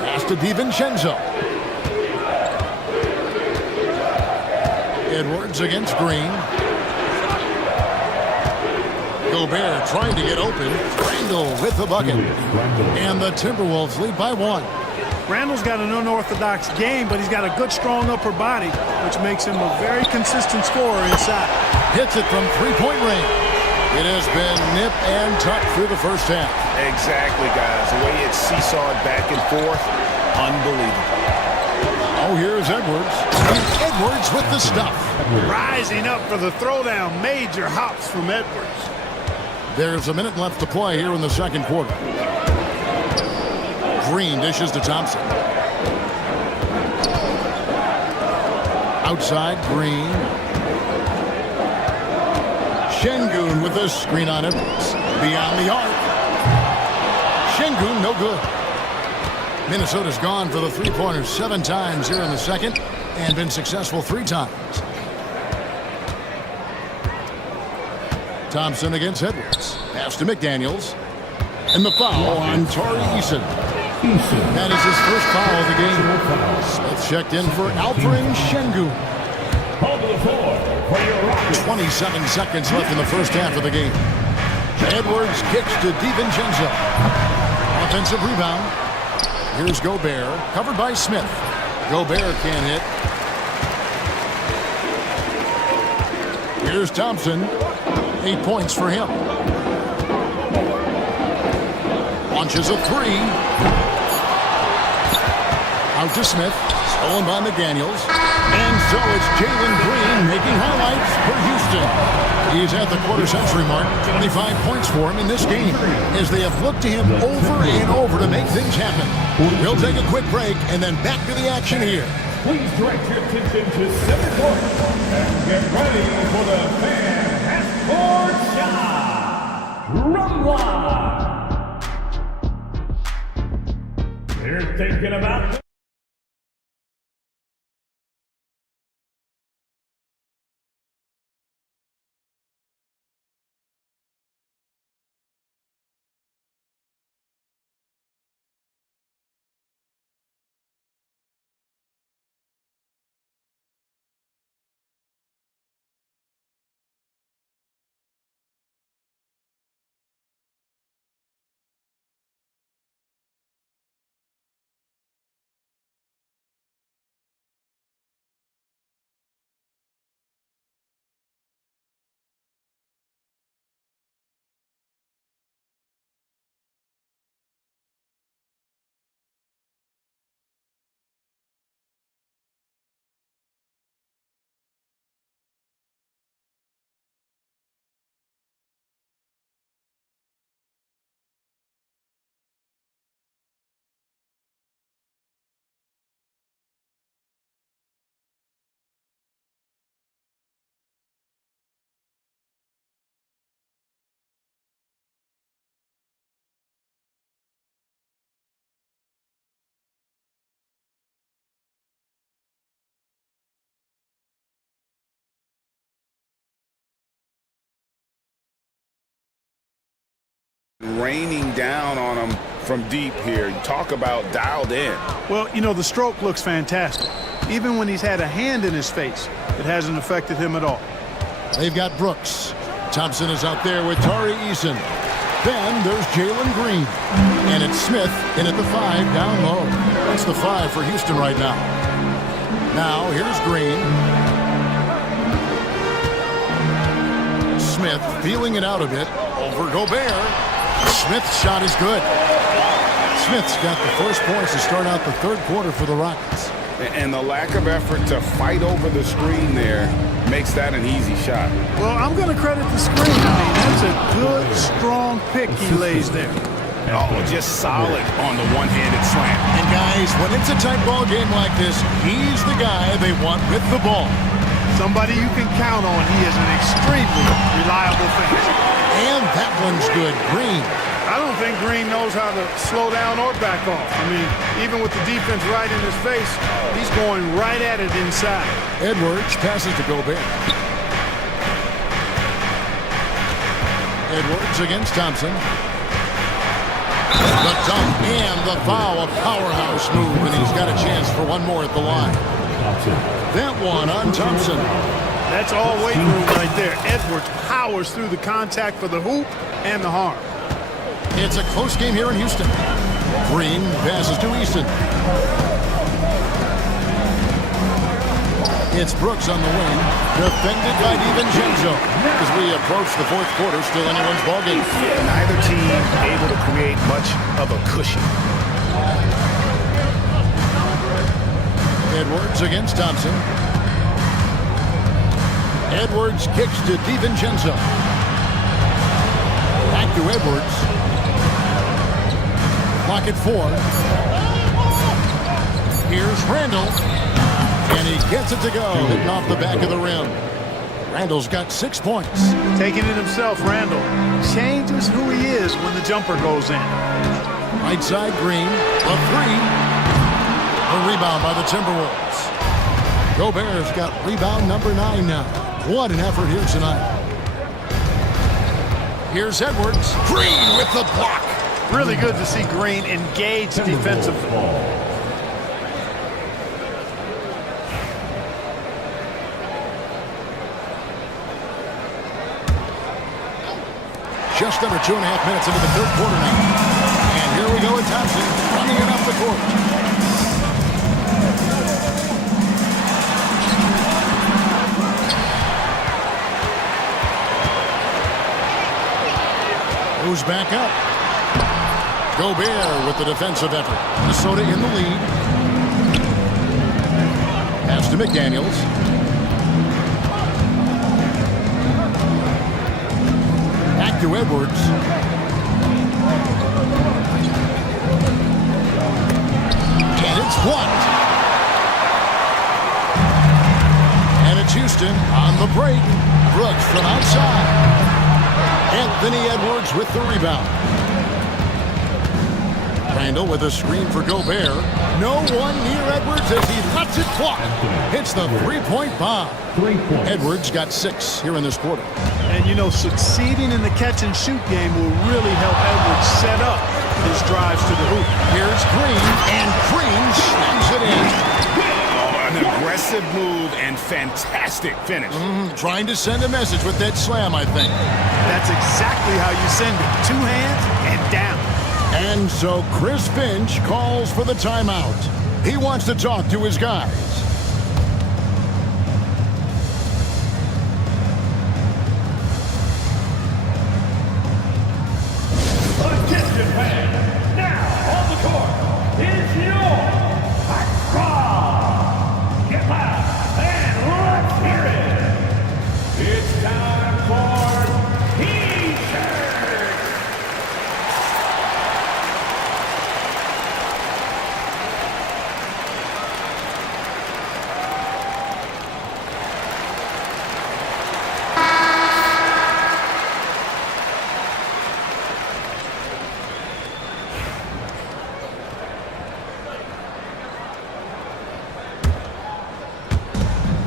Pass to DiVincenzo. Edwards against Green. Gobert trying to get open. Randall with the bucket. And the Timberwolves lead by 1. Randall's got an unorthodox game, but he's got a good, strong upper body, which makes him a very consistent scorer inside. Hits it from three-point range. It has been nip and tuck through the first half. Exactly, guys. The way it's seesawed back and forth, unbelievable. Oh, here's Edwards. And Edwards with the stuff. Rising up for the throwdown. Major hops from Edwards. There's a minute left to play here in the second quarter. Green dishes to Thompson. Outside, Green. Şengün with a screen on Edwards. Beyond the arc. Şengün, no good. Minnesota's gone for the three-pointers 7 times here in the second and been successful 3 times. Thompson against Edwards. Pass to McDaniels. And the foul on Tari Eason. That is his first foul of the game. Smith checked in for Alperen Şengün. 27 seconds left in the first half of the game. Edwards kicks to DiVincenzo. Offensive rebound. Here's Gobert, covered by Smith. Gobert can't hit. Here's Thompson. 8 points for him. Launches a three. Out to Smith. Stolen by McDaniels. And so it's Jalen Green making highlights for Houston. He's at the quarter-century mark. 25 points for him in this game as they have looked to him over and over to make things happen. We'll take a quick break and then back to the action here. Please direct your attention to center court and get ready for the fan half-court shot. Drum line. They're thinking about... Raining down on him from deep here. Talk about dialed in. Well, you know, the stroke looks fantastic. Even when he's had a hand in his face, it hasn't affected him at all. They've got Brooks. Thompson is out there with Tari Eason. Then there's Jalen Green. And it's Smith in at the 5 down low. That's the 5 for Houston right now. Now here's Green. Smith feeling it out a bit over Gobert. Smith's shot is good. Smith's got the first points to start out the third quarter for the Rockets. And the lack of effort to fight over the screen there makes that an easy shot. Well, I'm going to credit the screen. I mean, that's a good, strong pick he lays there. Oh, just solid on the one-handed slam. And guys, when it's a tight ball game like this, he's the guy they want with the ball. Somebody you can count on. He is an extremely reliable finisher. And that one's good. Green. I don't think Green knows how to slow down or back off. I mean, even with the defense right in his face, he's going right at it inside. Edwards passes to Gobert. Edwards against Thompson. The dunk and the foul, a powerhouse move, and he's got a chance for one more at the line. That one on Thompson. That's all weight room right there. Edwards powers through the contact for the hoop and the harm. It's a close game here in Houston. Green passes to Easton. It's Brooks on the wing, defended by DiVincenzo. As we approach the fourth quarter, still anyone's ballgame. Neither team able to create much of a cushion. Edwards against Thompson. Edwards kicks to DiVincenzo. Back to Edwards. Clock at 4. Here's Randall. And he gets it to go. Hitting off the back of the rim. Randall's got 6 points. Taking it himself, Randall changes who he is when the jumper goes in. Right side, Green. A 3. A rebound by the Timberwolves. Gobert's got rebound number 9 now. What an effort here tonight. Here's Edwards. Green with the block. Really good to see Green engage defensively. Just under 2.5 minutes into the third quarter now. And here we go with Thompson running it up the court. Goes back up. Gobert with the defensive effort. Minnesota in the lead. Pass to McDaniels. Back to Edwards. And it's blocked. And it's Houston on the break. Brooks from outside. Anthony Edwards with the rebound. Randall with a screen for Gobert. No one near Edwards as he lets it fly. Hits the three-point bomb. Edwards got 6 here in this quarter. And, you know, succeeding in the catch-and-shoot game will really help Edwards set up his drives to the hoop. Here's Green, and Green slams it in. An aggressive move and fantastic finish. Trying to send a message with that slam, I think. That's exactly how you send it. 2 hands and down. And so Chris Finch calls for the timeout. He wants to talk to his guys. Attention fans, now on the court is your basketball. Get loud and let's hear it. It's time for T-shirts.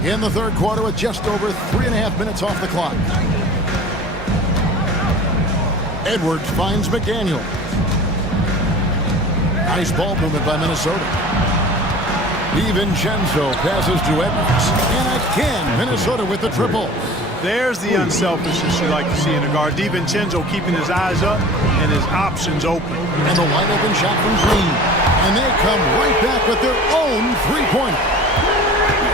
In the third quarter with just over 3.5 minutes off the clock. Edwards finds McDaniel. Nice ball movement by Minnesota. DiVincenzo passes to Edwards. And again, Minnesota with the triple. There's the unselfishness you like to see in a guard. DiVincenzo keeping his eyes up and his options open. And the wide open shot from Green. And they come right back with their own three-pointer.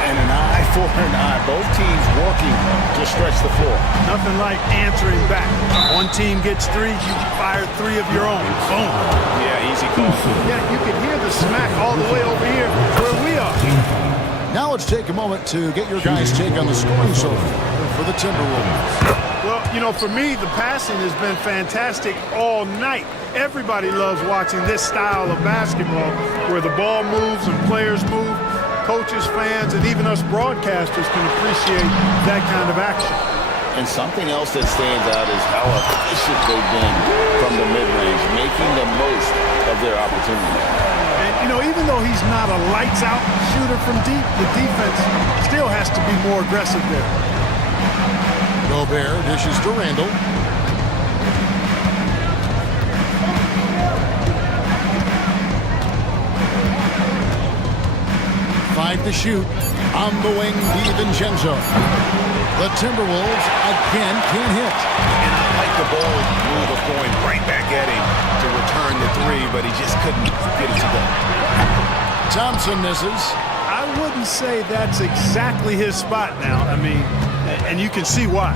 And an eye for an eye. Both teams working to stretch the floor. Nothing like answering back. One team gets 3, you fire 3 of your own. Boom. Yeah, easy call. Yeah, you can hear the smack all the way over here where we are. Now let's take a moment to get your guys' take on the scoring so far for the Timberwolves. Well, you know, for me, the passing has been fantastic all night. Everybody loves watching this style of basketball where the ball moves and players move. Coaches, fans, and even us broadcasters can appreciate that kind of action. And something else that stands out is how efficient they've been from the mid-range, making the most of their opportunities. And, you know, even though he's not a lights-out shooter from deep, the defense still has to be more aggressive there. Gobert dishes to Randall. Five to shoot. On the wing, DiVincenzo. The Timberwolves again can't hit. And I like the ball move of going right back at him to return the 3, but he just couldn't get it to go. Thompson misses. I wouldn't say that's exactly his spot now. I mean, and you can see why.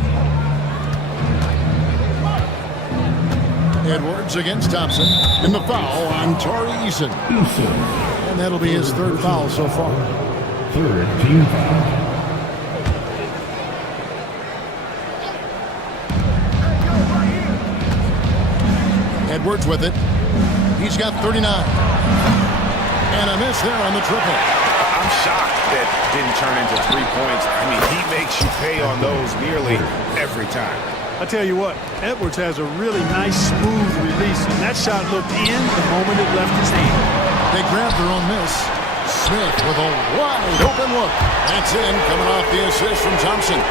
Edwards against Thompson. And the foul on Tari Eason. And that'll be his 3rd foul so far. 3rd team foul. Edwards with it. He's got 39. And a miss there on the triple. I'm shocked that didn't turn into 3 points. I mean, he makes you pay on those nearly every time. I tell you what, Edwards has a really nice, smooth release, and that shot looked in the moment it left his hand. They grabbed their own miss. Smith with a wide open look. That's in, coming off the assist from Thompson.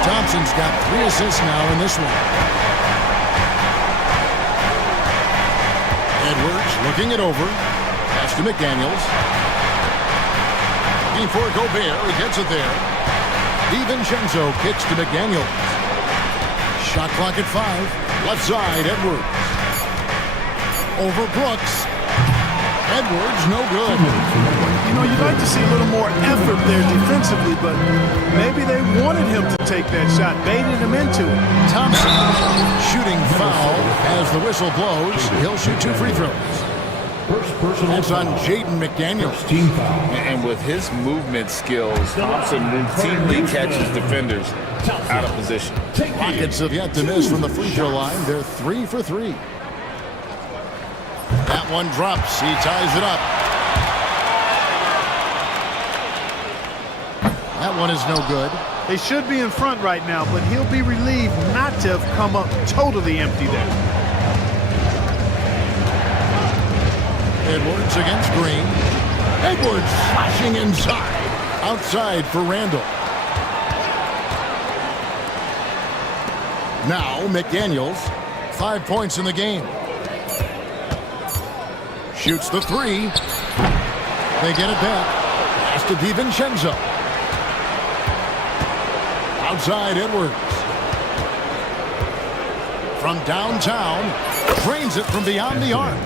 Thompson's got 3 assists now in this one. Edwards looking it over. Pass to McDaniels. Looking for Gobert. He gets it there. DiVincenzo kicks to McDaniels. Shot clock at 5. Left side, Edwards. Over Brooks. Edwards, no good. You know, you'd like to see a little more effort there defensively, but maybe they wanted him to take that shot, baited him into it. Thompson, shooting foul as the whistle blows. He'll shoot 2 free throws. That's on Jaden McDaniels. And with his movement skills, Thompson routinely catches defenders out of position. Rockets have yet to miss from the free throw line. They're 3 for 3. That one drops. He ties it up. That one is no good. They should be in front right now, but he'll be relieved not to have come up totally empty there. Edwards against Green. Edwards slashing inside. Outside for Randall. Now McDaniels. 5 points in the game. Shoots the 3. They get it back. Pass to DiVincenzo. Outside Edwards. From downtown. Drains it from beyond the arc.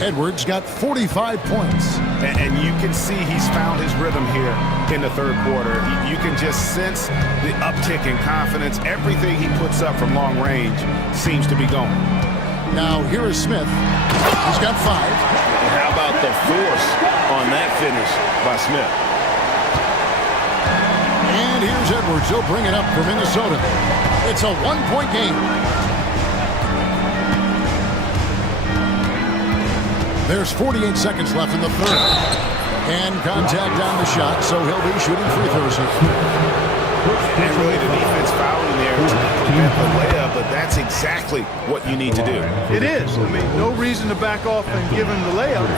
Edwards got 45 points. And you can see he's found his rhythm here in the third quarter. You can just sense the uptick in confidence. Everything he puts up from long range seems to be going. Now here is Smith. He's got 5. How about the force on that finish by Smith? And here's Edwards. He'll bring it up for Minnesota. It's a 1-point game. There's 48 seconds left in the third. And contact on the shot, so he'll be shooting free throws here. And really the defense fouling there to prevent the layup, but that's exactly what you need to do. It is. I mean, no reason to back off and give him the layup.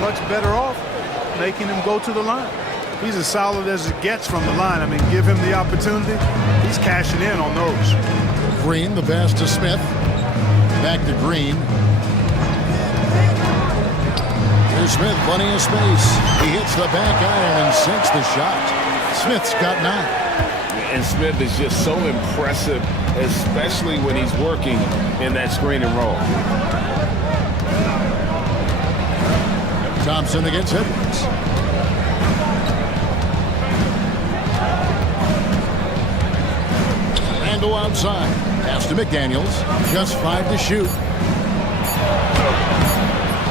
Much better off making him go to the line. He's as solid as it gets from the line. I mean, give him the opportunity. He's cashing in on those. Green, the pass to Smith. Back to Green. Here's Smith, plenty of space. He hits the back iron and sinks the shot. Smith's got 9. And Smith is just so impressive, especially when he's working in that screen and roll. Thompson against Edwards. Randall outside. Pass to McDaniels. Just 5 to shoot.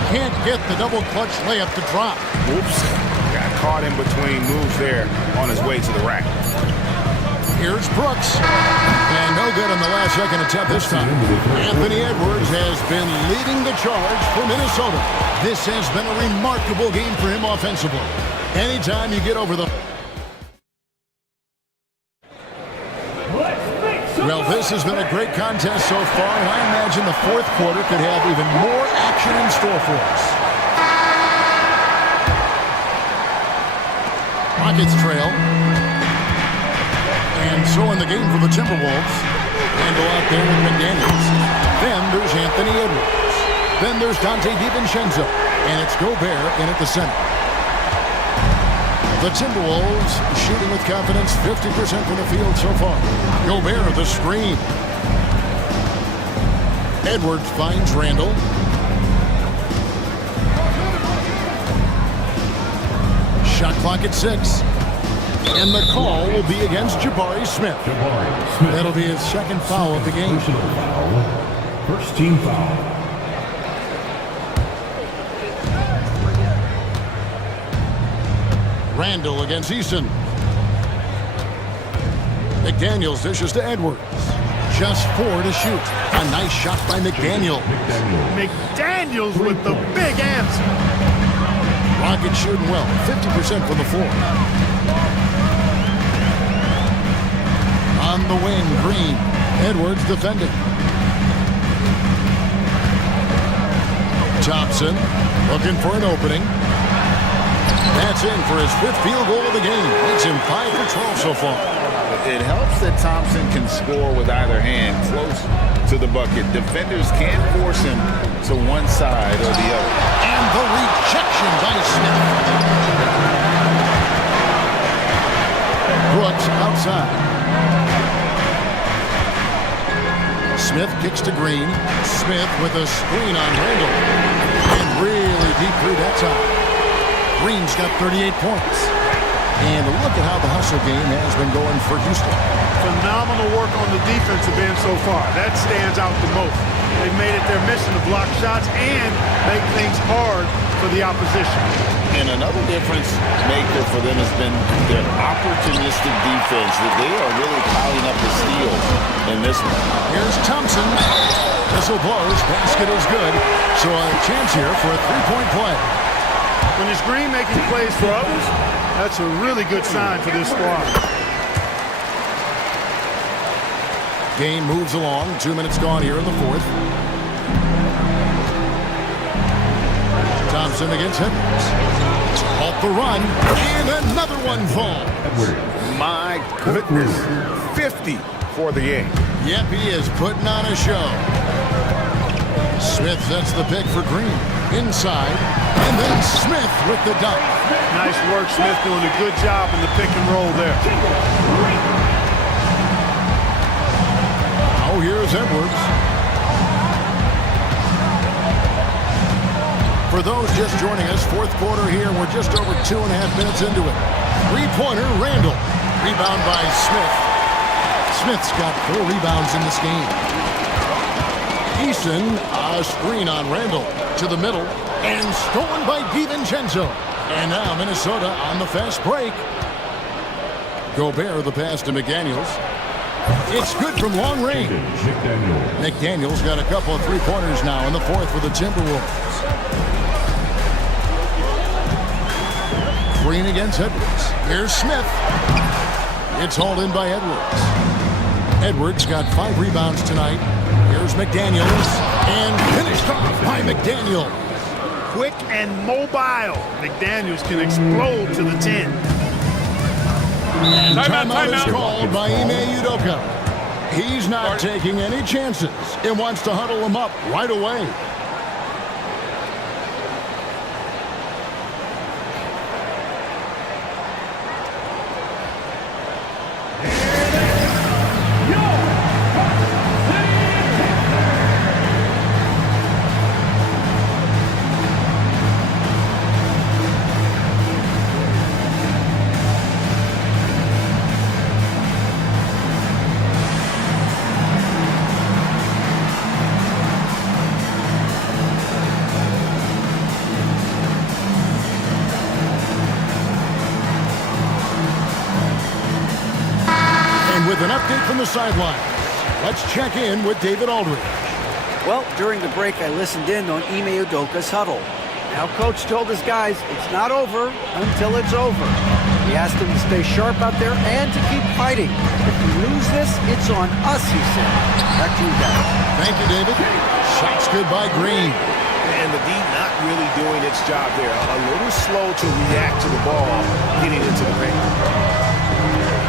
Can't get the double clutch layup to drop. Oops. Got caught in between moves there on his way to the rack. Here's Brooks. And no good on the last second attempt this time. Anthony Edwards has been leading the charge for Minnesota. This has been a remarkable game for him offensively. Anytime you get over the... Well, this has been a great contest so far, and I imagine the fourth quarter could have even more action in store for us. Rockets trail. And so in the game for the Timberwolves. Randall out there with McDaniels. Then there's Anthony Edwards. Then there's Dante DiVincenzo. And it's Gobert in at the center. The Timberwolves shooting with confidence, 50% from the field so far. Gobert, the screen. Edwards finds Randall. Shot clock at 6. And the call will be against Jabari Smith. That'll be his second foul of the game. First team foul. Randall against Eason. McDaniels dishes to Edwards. Just 4 to shoot. A nice shot by McDaniels. McDaniels with the big answer. Rockets shooting well. 50% from the floor. On the wing, Green. Edwards defending. Thompson looking for an opening. That's in for his 5th field goal of the game. Makes him 5 for 12 so far. It helps that Thompson can score with either hand close to the bucket. Defenders can't force him to one side or the other. And the rejection by Smith. Brooks outside. Smith kicks to Green. Smith with a screen on Randall. And really deep through that time. Green's got 38 points. And look at how the hustle game has been going for Houston. Phenomenal work on the defensive end so far. That stands out the most. They've made it their mission to block shots and make things hard for the opposition. And another difference maker for them has been their opportunistic defense. That they are really piling up the steals in this one. Here's Thompson. Whistle blows. Basket is good. So a chance here for a three-point play. When it's Green making plays for others, that's a really good sign for this squad. Game moves along. 2 minutes gone here in the fourth. Thompson against Edwards. Off the run. And another one falls. My goodness. 50 for the game. Yep, he is putting on a show. Smith sets the pick for Green. Inside. And then Smith with the dunk. Nice work, Smith doing a good job in the pick and roll there. Oh, here's Edwards. For those just joining us, fourth quarter here. We're just over 2.5 minutes into it. Three-pointer, Randall. Rebound by Smith. Smith's got 4 rebounds in this game. Easton, a screen on Randall to the middle, and stolen by DiVincenzo. And now Minnesota on the fast break. Gobert the pass to McDaniels. It's good from long range. McDaniels got a couple of three-pointers now in the fourth for the Timberwolves. Green against Edwards. Here's Smith. It's hauled in by Edwards. Edwards got 5 rebounds tonight. Here's McDaniels. And finished off by McDaniels. Quick and mobile. McDaniels can explode to the 10. And timeout is called by Ime Udoka. He's not taking any chances and wants to huddle him up right away. With an update from the sideline, let's check in with David Aldridge. Well, during the break, I listened in on Ime Udoka's huddle. Now, Coach told his guys it's not over until it's over. He asked them to stay sharp out there and to keep fighting. If we lose this, it's on us, he said. Back to you guys. Thank you, David. Shots good by Green. And the D not really doing its job there. A little slow to react to the ball getting into the ring.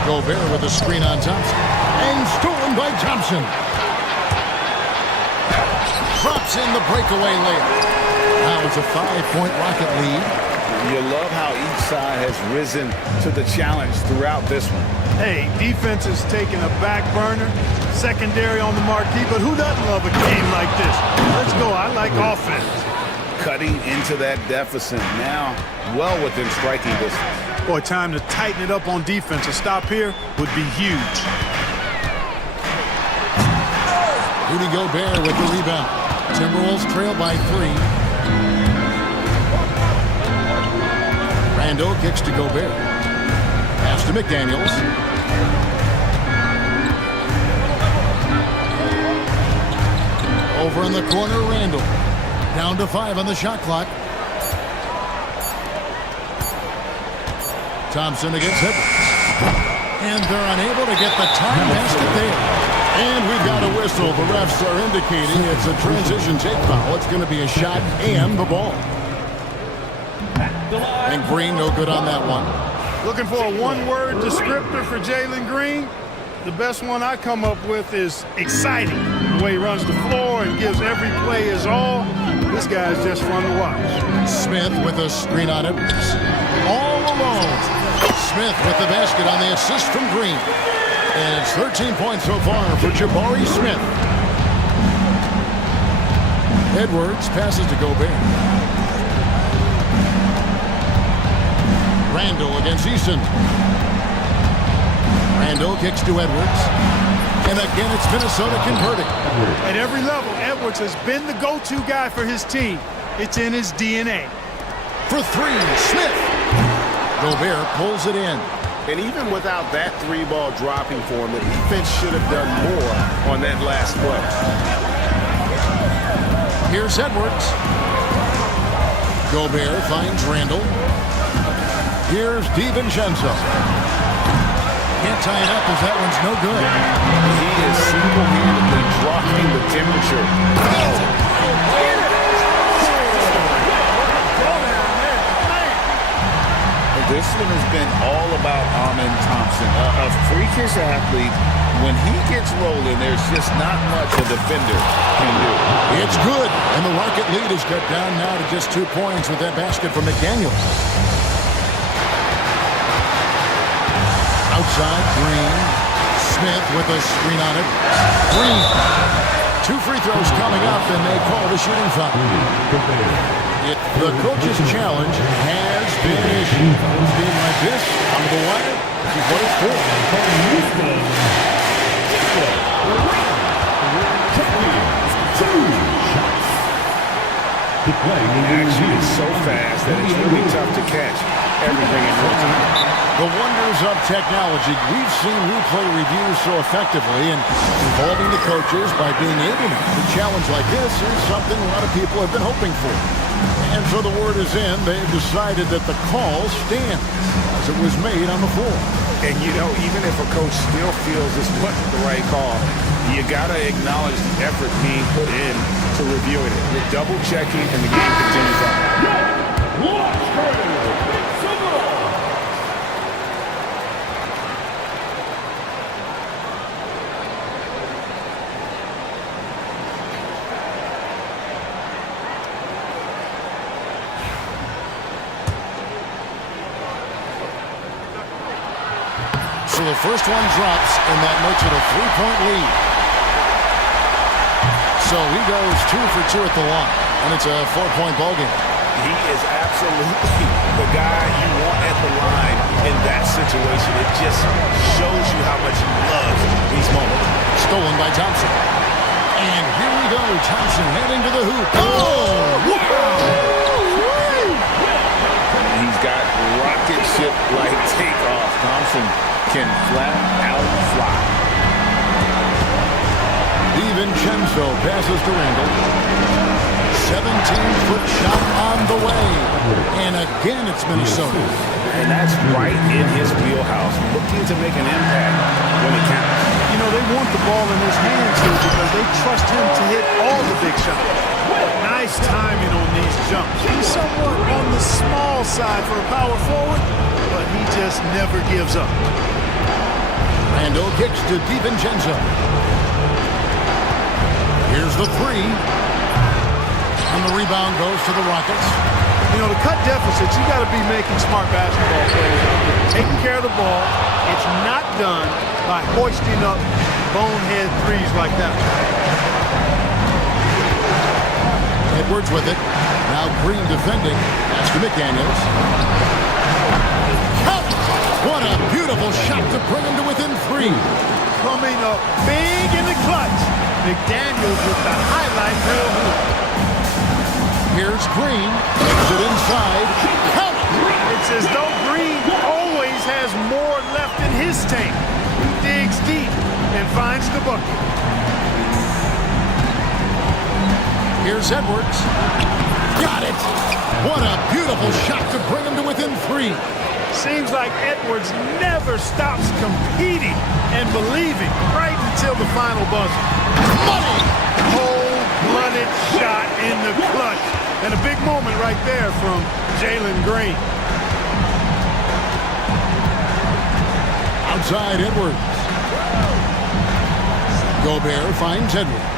Gobert with a screen on Thompson. And stolen by Thompson. Drops in the breakaway layup. Now it's a 5-point Rocket lead. You love how each side has risen to the challenge throughout this one. Hey, defense is taking a back burner. Secondary on the marquee, but who doesn't love a game like this? Let's go. I like offense. Cutting into that deficit now, well within striking distance. Boy, time to tighten it up on defense. A stop here would be huge. Rudy Gobert with the rebound. Timberwolves trail by 3. Randall kicks to Gobert. Pass to McDaniels. Over in the corner, Randall. Down to 5 on the shot clock. Thompson against Edwards. And they're unable to get the time basket there. And we've got a whistle. The refs are indicating it's a transition take foul. It's going to be a shot and the ball. And Green no good on that one. Looking for a one-word descriptor for Jalen Green? The best one I come up with is exciting. The way he runs the floor and gives every play his all. This guy's just fun to watch. Smith with a screen on Edwards. All alone. Smith with the basket on the assist from Green. And it's 13 points so far for Jabari Smith. Edwards passes to Gobert. Randall against Easton. Randall kicks to Edwards. And again, it's Minnesota converting. At every level, Edwards has been the go-to guy for his team. It's in his DNA. For three, Smith. Gobert pulls it in. And even without that three-ball dropping for him, the defense should have done more on that last play. Here's Edwards. Gobert finds Randall. Here's DiVincenzo. Can't tie it up as that one's no good. He is single-handedly dropping the temperature. This one has been all about Amen Thompson, a freakish athlete. When he gets rolling, there's just not much a defender can do. It's good, and the Rocket lead is cut down now to just 2 points with that basket from McDaniels. Outside, Green. Smith with a screen on it. Green. 2 free throws coming up, and they call the shooting foul. The coach's challenge has been issued. Being like this, on the wire, this is what it's for. Action is so fast that it's really tough to catch everything in real time. The wonders of technology. We've seen replay reviews so effectively, and involving the coaches by being able to challenge like this is something a lot of people have been hoping for. And so the word is in, they've decided that the call stands as it was made on the floor. And you know, even if a coach still feels this wasn't the right call, you gotta acknowledge the effort being put in to reviewing it. You're double checking and the game continues on. So the first one drops, and that makes it a 3-point lead. So he goes 2 for 2 at the line, and it's a 4-point ballgame. He is absolutely the guy you want at the line in that situation. It just shows you how much he loves these moments. Stolen by Thompson. And here we go. Thompson heading to the hoop. Oh, wow! He's got rocket ship-like takeoff. Thompson can flat out fly. DiVincenzo passes to Randall. 17-foot shot on the way. And again, it's Minnesota. And that's right in his wheelhouse, looking to make an impact when it counts. You know, they want the ball in his hands here because they trust him to hit all the big shots. Nice timing on these jumps. He's somewhat on the small side for a power forward, but he just never gives up. Randall kicks to DiVincenzo. Here's the 3. And the rebound goes to the Rockets. You know, to cut deficits, you got to be making smart basketball plays out there. Taking care of the ball. It's not done by hoisting up bonehead threes like that. Edwards with it. Now Green defending. That's to McDaniels. What a beautiful shot to bring him to within 3. Coming up big in the clutch. McDaniels with the highlight reel hoop. Here's Green. Takes it inside. It's as though Green always has more left in his tank. He digs deep and finds the bucket. Here's Edwards. Got it. What a beautiful shot to bring him to within 3. Seems like Edwards never stops competing and believing right until the final buzzer. Money! Cold-blooded shot in the clutch. And a big moment right there from Jalen Green. Outside Edwards. Gobert finds Edwards.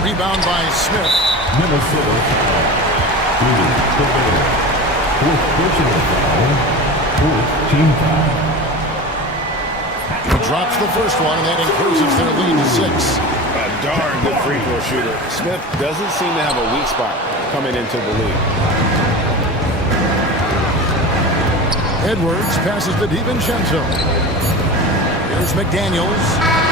Rebound by Smith. Minnesota. Fourth personal foul. Team foul. He drops the first one, and that increases their lead to 6. A darn good free throw shooter. Smith doesn't seem to have a weak spot coming into the league. Edwards passes to DiVincenzo. Here's McDaniels.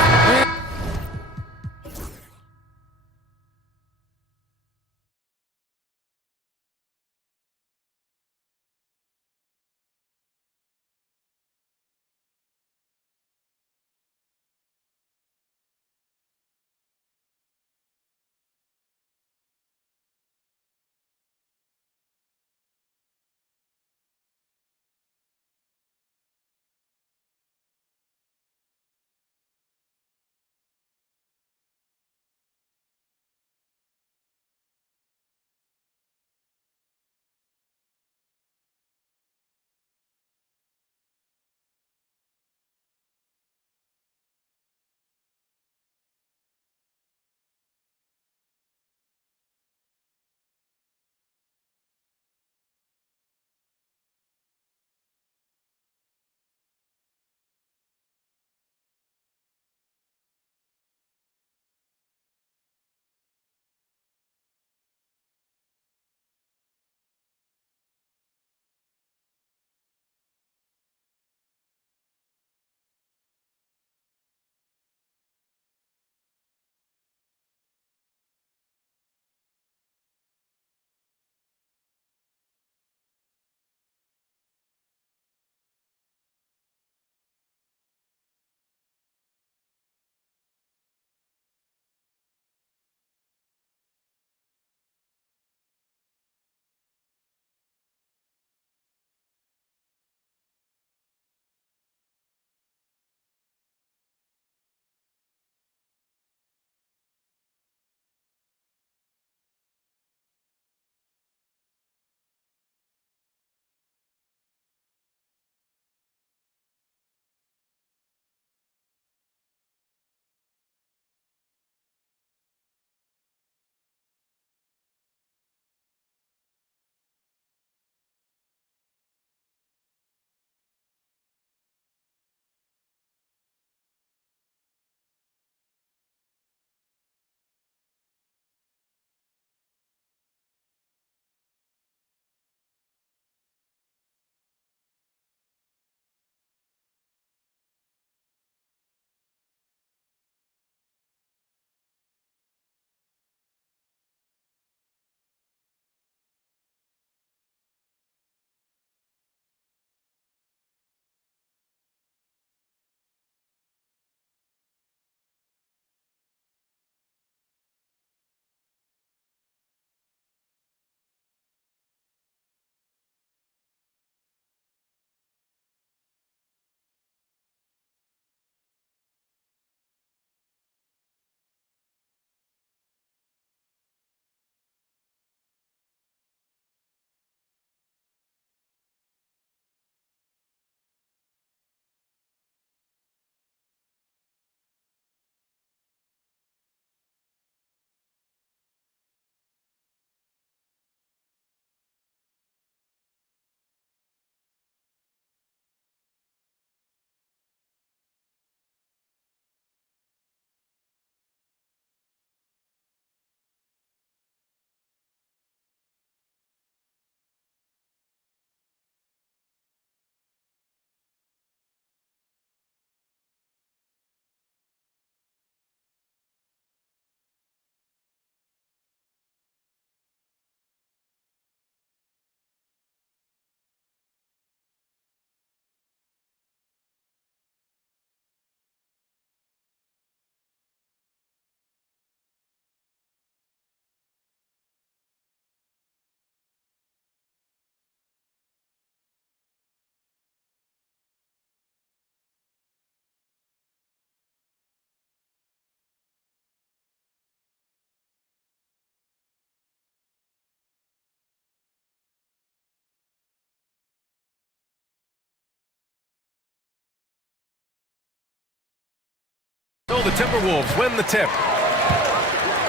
So the Timberwolves win the tip.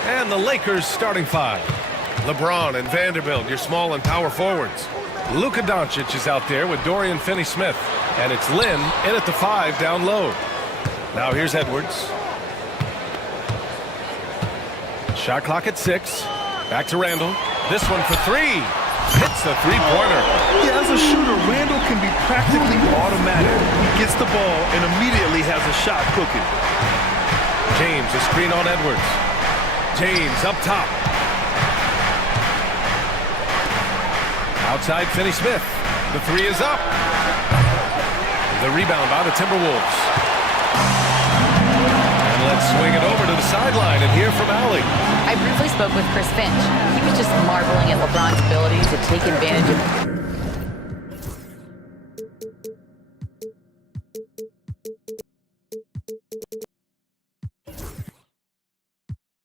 And the Lakers starting five. LeBron and Vanderbilt, your small and power forwards. Luka Doncic is out there with Dorian Finney-Smith. And it's Lin in at the 5 down low. Now here's Edwards. Shot clock at 6. Back to Randall. This one for 3. Hits a three-pointer. Yeah, as a shooter, Randall can be practically automatic. He gets the ball and immediately has a shot cooking. James, a screen on Edwards. James up top. Outside Finney-Smith. The three is up. The rebound by the Timberwolves. And let's swing it over to the sideline and hear from Allie. I briefly spoke with Chris Finch. He was just marveling at LeBron's ability to take advantage of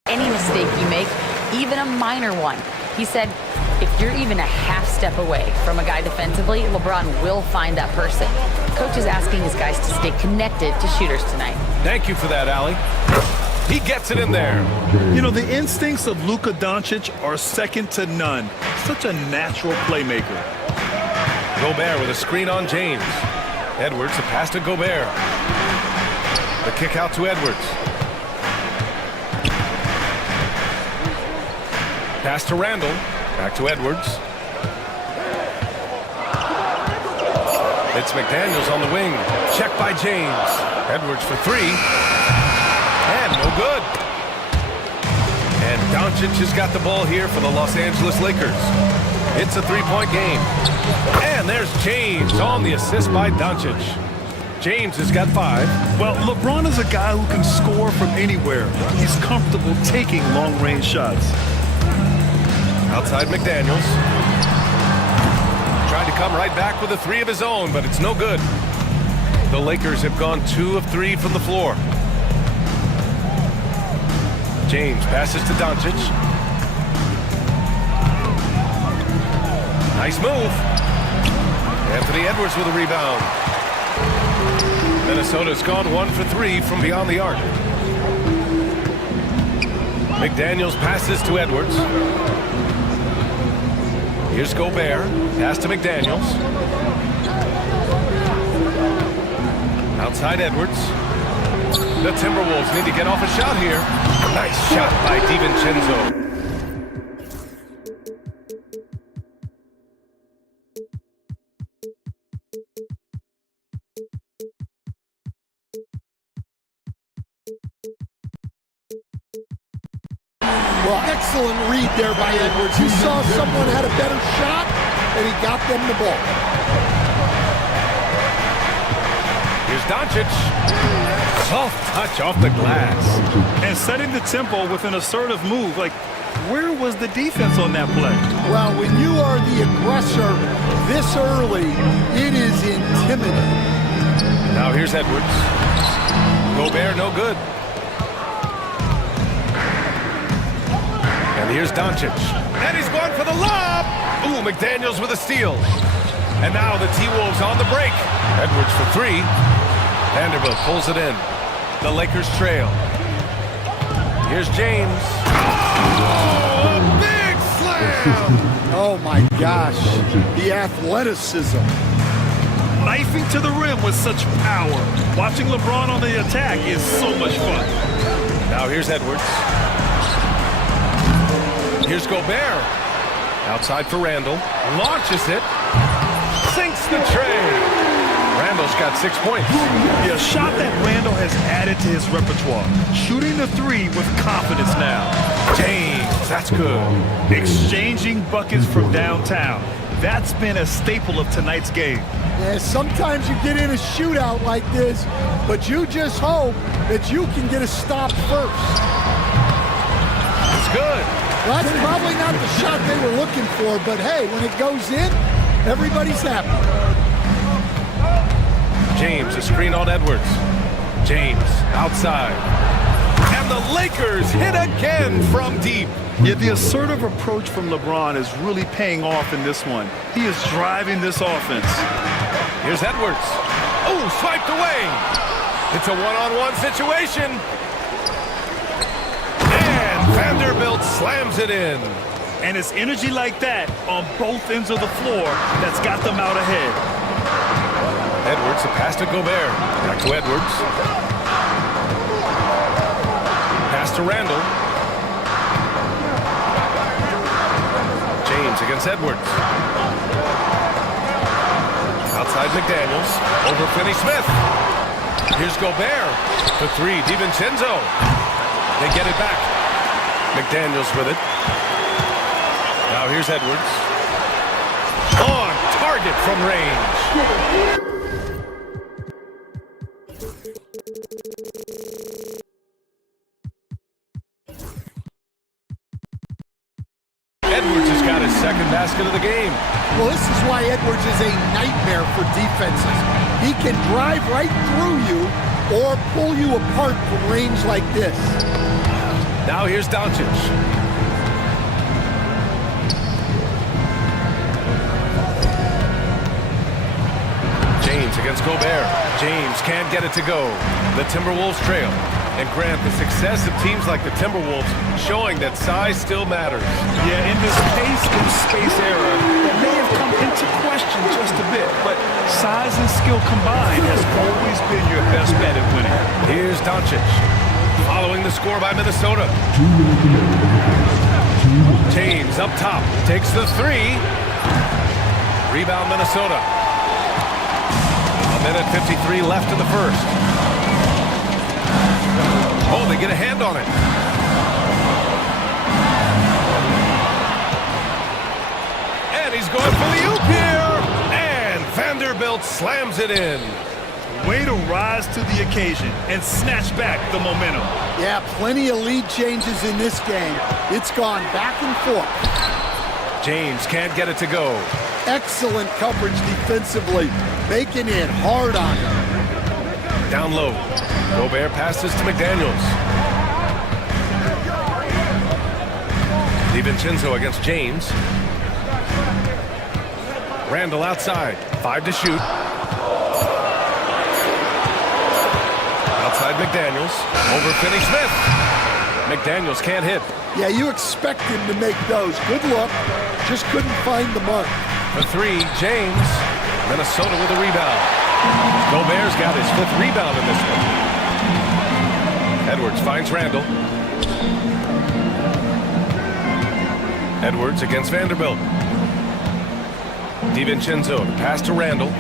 any mistake you make, even a minor one. He said, if you're even a half step away from a guy defensively, LeBron will find that person. Coach is asking his guys to stay connected to shooters tonight. Thank you for that, Allie. He gets it in there. You know, the instincts of Luka Doncic are second to none. Such a natural playmaker. Gobert with a screen on James. Edwards, a pass to Gobert. The kick out to Edwards. Pass to Randall. Back to Edwards. It's McDaniels on the wing. Check by James. Edwards for three. And no good. And Doncic has got the ball here for the Los Angeles Lakers. It's a three-point game. And there's James on the assist by Doncic. James has got 5. Well, LeBron is a guy who can score from anywhere. He's comfortable taking long-range shots. Outside McDaniels. Tried to come right back with a 3 of his own, but it's no good. The Lakers have gone 2 of 3 from the floor. James passes to Doncic. Nice move. Anthony Edwards with a rebound. Minnesota's gone 1 for 3 from beyond the arc. McDaniels passes to Edwards. Here's Gobert. Pass to McDaniels. Outside Edwards. The Timberwolves need to get off a shot here. Nice shot by DiVincenzo. Well, excellent read there by Edwards. He saw someone had a better shot, and he got them the ball. Here's Doncic. Soft touch off the glass. And setting the tempo with an assertive move. Like, where was the defense on that play? Well, when you are the aggressor this early, it is intimidating. Now here's Edwards. Gobert, no good. And here's Doncic. And he's going for the lob. Ooh, McDaniels with a steal. And now the T-Wolves on the break. Edwards for 3. Vanderbilt pulls it in. The Lakers trail. Here's James. Oh, a big slam! Oh, my gosh. The athleticism. Knifing to the rim with such power. Watching LeBron on the attack is so much fun. Now here's Edwards. Here's Gobert. Outside for Randall. Launches it. Sinks the tray. Randall's got 6 points. Yeah, a shot that Randall has added to his repertoire. Shooting the 3 with confidence now. James, that's good. Exchanging buckets from downtown. That's been a staple of tonight's game. Yeah, sometimes you get in a shootout like this, but you just hope that you can get a stop first. It's good. Well, that's probably not the shot they were looking for, but hey, when it goes in, everybody's happy. James, a screen on Edwards. James, outside. And the Lakers hit again from deep. Yeah, the assertive approach from LeBron is really paying off in this one. He is driving this offense. Here's Edwards. Oh, swiped away. It's a one-on-one situation. And Vanderbilt slams it in. And it's energy like that on both ends of the floor that's got them out ahead. Edwards, a pass to Gobert. Back to Edwards. Pass to Randall. James James against Edwards. Outside McDaniels. Over Finney-Smith. Here's Gobert. For three, DiVincenzo. They get it back. McDaniels with it. Now here's Edwards. On target from range. Edwards has got his second basket of the game. Well, this is why Edwards is a nightmare for defenses. He can drive right through you or pull you apart from range like this. Now here's Doncic. James against Gobert. James can't get it to go. The Timberwolves trail. And Grant, the success of teams like the Timberwolves showing that size still matters. Yeah, in this pace and space era, that may have come into question just a bit, but size and skill combined has always been your best bet at winning. Here's Doncic, following the score by Minnesota. James up top, takes the three. Rebound Minnesota. A minute 53 left in the first. Oh, they get a hand on it. And he's going for the oop here. And Vanderbilt slams it in. Way to rise to the occasion and snatch back the momentum. Yeah, plenty of lead changes in this game. It's gone back and forth. James can't get it to go. Excellent coverage defensively, making it hard on him. Down low. Gobert passes to McDaniels. DiVincenzo against James. Randall outside. 5 to shoot. Outside McDaniels. Over Finney-Smith. McDaniels can't hit. Yeah, you expect him to make those. Good look. Just couldn't find the mark. For three, James. Minnesota with a rebound. Gobert's got his 5th rebound in this one. Edwards finds Randall. Edwards against Vanderbilt. DiVincenzo, pass to Randall.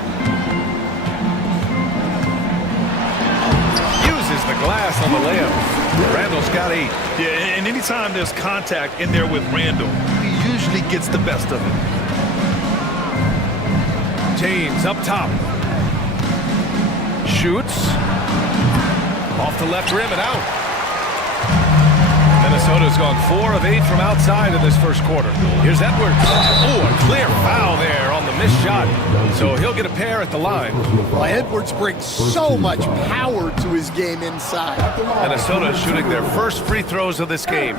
Uses the glass on the layup. Randall's got 8. Yeah, and anytime there's contact in there with Randall, he usually gets the best of it. James up top. Shoots. Off the left rim and out. Minnesota's gone 4 of 8 from outside in this first quarter. Here's Edwards. Oh, a clear foul there on the missed shot. So he'll get a pair at the line. Well, Edwards brings so much power to his game inside. Minnesota shooting their first free throws of this game.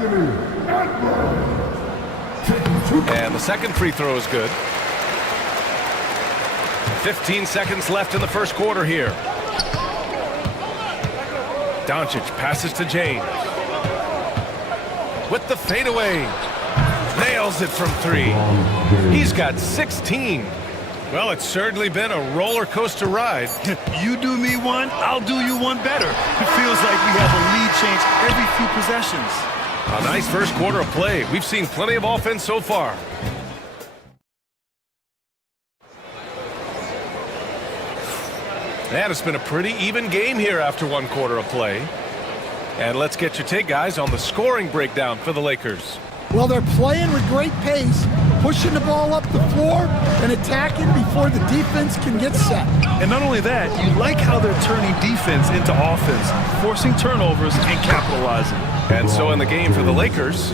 And the second free throw is good. 15 seconds left in the first quarter here. Doncic passes to James. With the fadeaway. Nails it from 3. He's got 16. Well, it's certainly been a roller coaster ride. You do me one, I'll do you one better. It feels like we have a lead change every few possessions. A nice first quarter of play. We've seen plenty of offense so far. And it's been a pretty even game here after 1 quarter of play. And let's get your take, guys, on the scoring breakdown for the Lakers. Well, they're playing with great pace, pushing the ball up the floor and attacking before the defense can get set. And not only that, you like how they're turning defense into offense, forcing turnovers and capitalizing. And so in the game for the Lakers,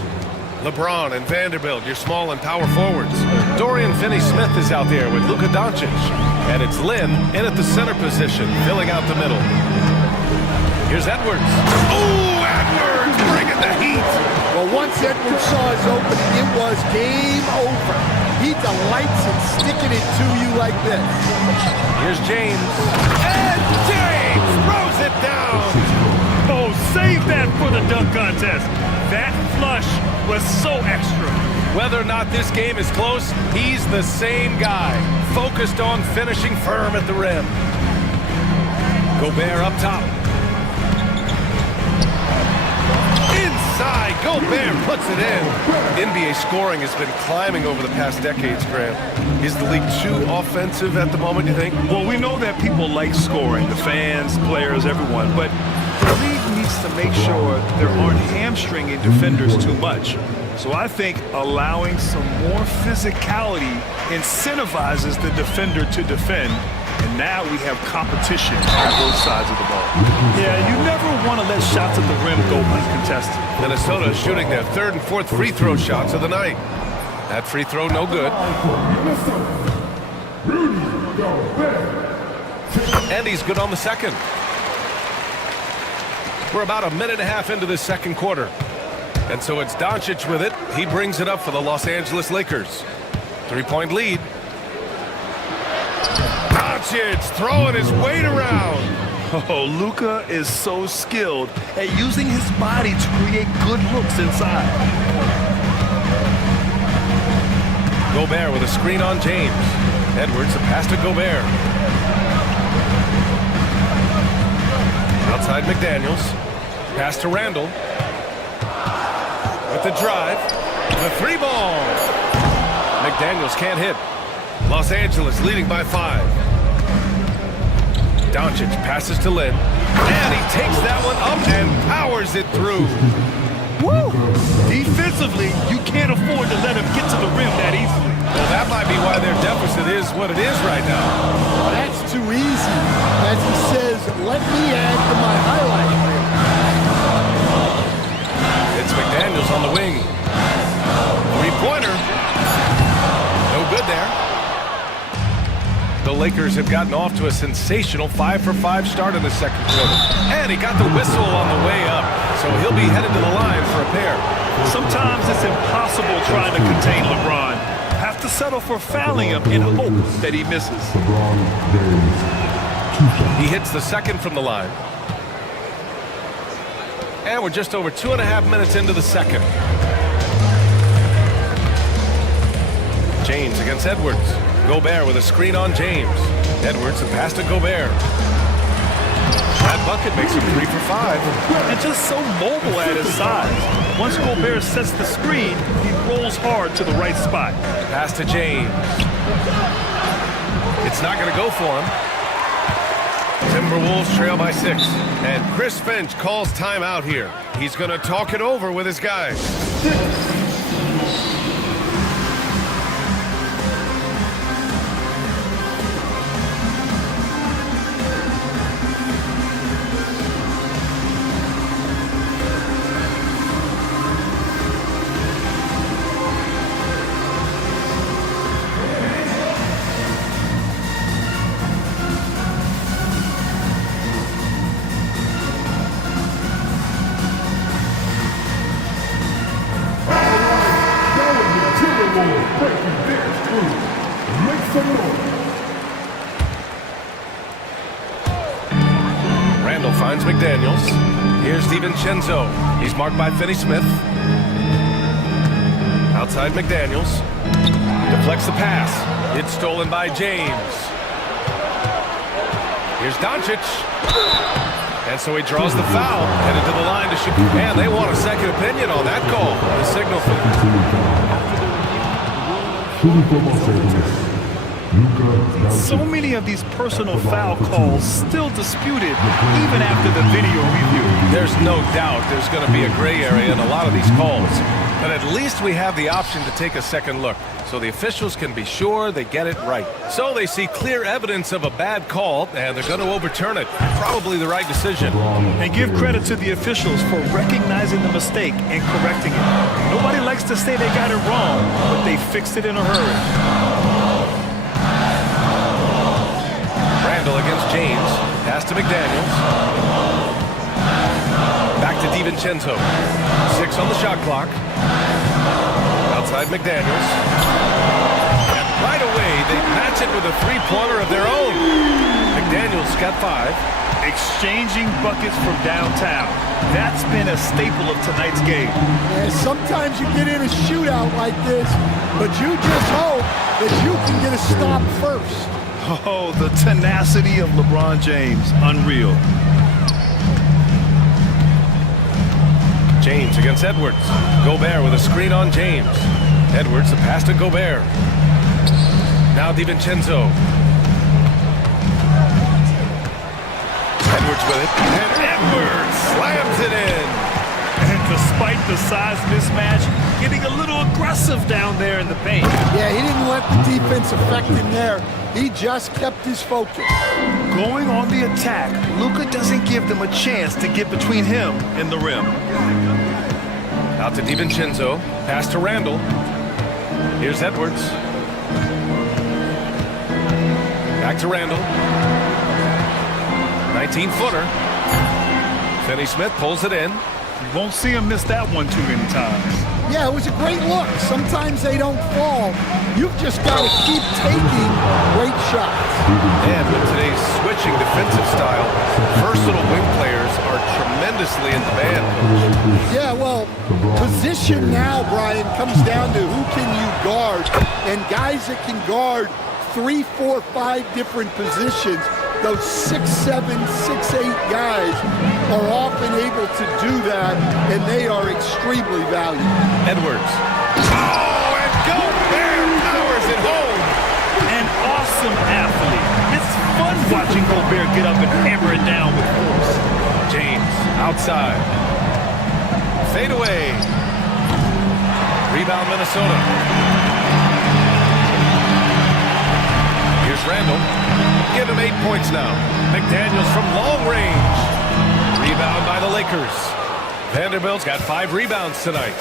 LeBron and Vanderbilt, your small and power forwards. Dorian Finney-Smith is out there with Luka Doncic. And it's Lynn in at the center position, filling out the middle. Here's Edwards. Oh, Edwards bringing the heat. Well, once Edwards saw his opening, it was game over. He delights in sticking it to you like this. Here's James. And James throws it down. Oh, save that for the dunk contest. That flush was so extra. Whether or not this game is close, he's the same guy, focused on finishing firm at the rim. Gobert up top. Inside Gobert puts it in. NBA scoring has been climbing over the past decades, Graham. Is the league too offensive at the moment, you think? Well, we know that people like scoring, the fans, players, everyone, but the league needs to make sure there aren't hamstringing defenders too much. So I think allowing some more physicality incentivizes the defender to defend, and now we have competition on both sides of the ball. Yeah, you never want to let shots at the rim go uncontested. Minnesota is shooting their third and fourth free throw shots of the night. That free throw no good. And he's good on the second. We're about a minute and a half into this second quarter. And so it's Doncic with it. He brings it up for the Los Angeles Lakers. 3-point lead. Doncic throwing his weight around. Oh, Luka is so skilled at using his body to create good looks inside. Gobert with a screen on James. Edwards, a pass to Gobert. Outside McDaniels. Pass to Randall. With the drive. The three ball. McDaniels can't hit. Los Angeles leading by 5. Doncic passes to Lin. And he takes that one up and powers it through. Woo! Defensively, you can't afford to let him get to the rim that easily. Well, that might be why their deficit is what it is right now. Well, that's too easy. As he says, let me add to my highlight reel. It's McDaniels on the wing. Three-pointer. No good there. The Lakers have gotten off to a sensational 5-for-5 start in the second quarter. And he got the whistle on the way up, so he'll be headed to the line for a pair. Sometimes it's impossible trying to contain LeBron. Have to settle for fouling him in hope that he misses. He hits the second from the line. And we're just over 2.5 minutes into the second. James against Edwards. Gobert with a screen on James. Edwards, a pass to Gobert. That bucket makes him 3 for 5. And just so mobile at his size. Once Gobert sets the screen, he rolls hard to the right spot. Pass to James. It's not going to go for him. Timberwolves trail by 6. And Chris Finch calls timeout here. He's going to talk it over with his guys. Randall finds McDaniels. Here's DiVincenzo. He's marked by Finney-Smith. Outside McDaniels. Deflects the pass. It's stolen by James. Here's Doncic. And so he draws the foul. Headed to the line to shoot. Man, they want a second opinion on that call. The signal So many of these personal foul calls still disputed even after the video review. There's no doubt there's going to be a gray area in a lot of these calls. But at least we have the option to take a second look, so the officials can be sure they get it right. So they see clear evidence of a bad call, and they're going to overturn it. Probably the right decision. And give credit to the officials for recognizing the mistake and correcting it. Nobody likes to say they got it wrong, but they fixed it in a hurry. Randall against James. Pass to McDaniels. Back to DiVincenzo. 6 on the shot clock. Outside McDaniels. And right away, they match it with a three-pointer of their own. McDaniels got 5. Exchanging buckets from downtown. That's been a staple of tonight's game. Yeah, sometimes you get in a shootout like this, but you just hope that you can get a stop first. Oh, the tenacity of LeBron James. Unreal. James James against Edwards. Gobert with a screen on James. Edwards, the pass to Gobert. Now DiVincenzo. Edwards with it. And Edwards slams it in. And despite the size mismatch, getting a little aggressive down there in the paint. Yeah, he didn't let the defense affect him there. He just kept his focus. Going on the attack, Luka doesn't give them a chance to get between him and the rim. Out to DiVincenzo. Pass to Randall. Here's Edwards. Back to Randall. 19-footer. Finney-Smith pulls it in. You won't see him miss that one too many times. Yeah, it was a great look. Sometimes they don't fall. You've just got to keep taking great shots. And with today's switching defensive style, versatile wing players are tremendously in demand. Yeah, well, position now, Brian, comes down to who can you guard. And guys that can guard 3, 4, 5 different positions, those 6'7", 6'8" guys are often able to do that, and they are extremely valuable. Edwards. Oh, and Gobert powers it home. An awesome athlete. It's fun watching Gobert get up and hammer it down with force. James outside. Fade away. Rebound Minnesota. Here's Randall. Give him 8 points now. McDaniels from long range. Rebound by the Lakers. Vanderbilt's got 5 rebounds tonight.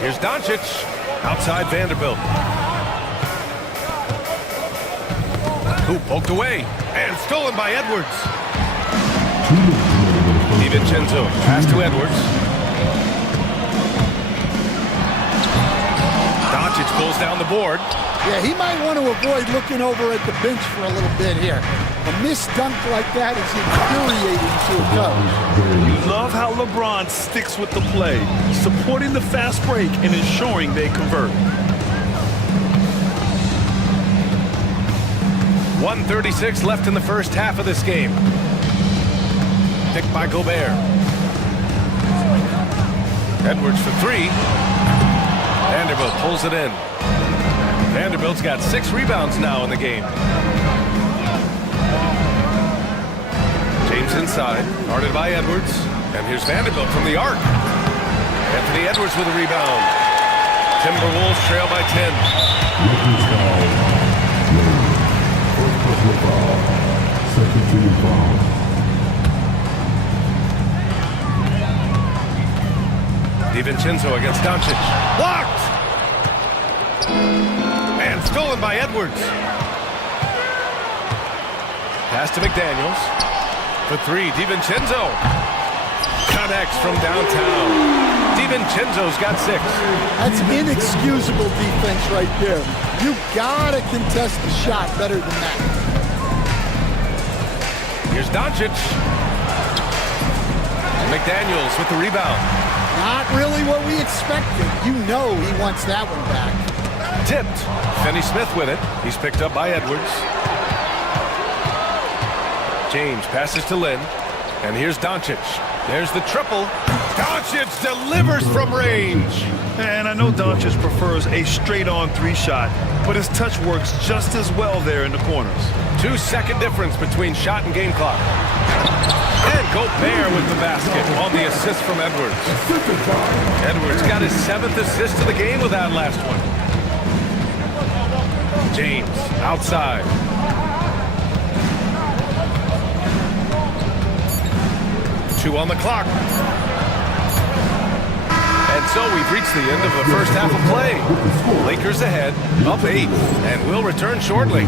Here's Doncic. Outside Vanderbilt. Who poked away. And stolen by Edwards. DiVincenzo. Pass to Edwards. Doncic pulls down the board. Yeah, he might want to avoid looking over at the bench for a little bit here. A missed dunk like that is infuriating to a coach. You love how LeBron sticks with the play, supporting the fast break and ensuring they convert. 1:36 left in the first half of this game. Picked by Gobert. Edwards for 3. Vanderbilt pulls it in. Vanderbilt's got 6 rebounds now in the game. James inside, guarded by Edwards. And here's Vanderbilt from the arc. Anthony Edwards with a rebound. Timberwolves trail by 10. DiVincenzo against Doncic. Blocked! And stolen by Edwards. Pass to McDaniels. For 3, DiVincenzo. Connects from downtown. DiVincenzo's got 6. That's inexcusable defense right there. You gotta contest the shot better than that. Here's Doncic. McDaniels with the rebound. Not really what we expected. You know he wants that one back. Tipped. Finney-Smith with it. He's picked up by Edwards. James passes to Lynn. And here's Doncic. There's the triple. Doncic delivers from range. And I know Doncic prefers a straight-on 3 shot, but his touch works just as well there in the corners. 2-second difference between shot and game clock. And Gobert with the basket on the assist from Edwards. Edwards got his 7th assist of the game with that last one. James outside. Two on the clock. And so we've reached the end of the first half of play. Lakers ahead, up 8, and we'll return shortly.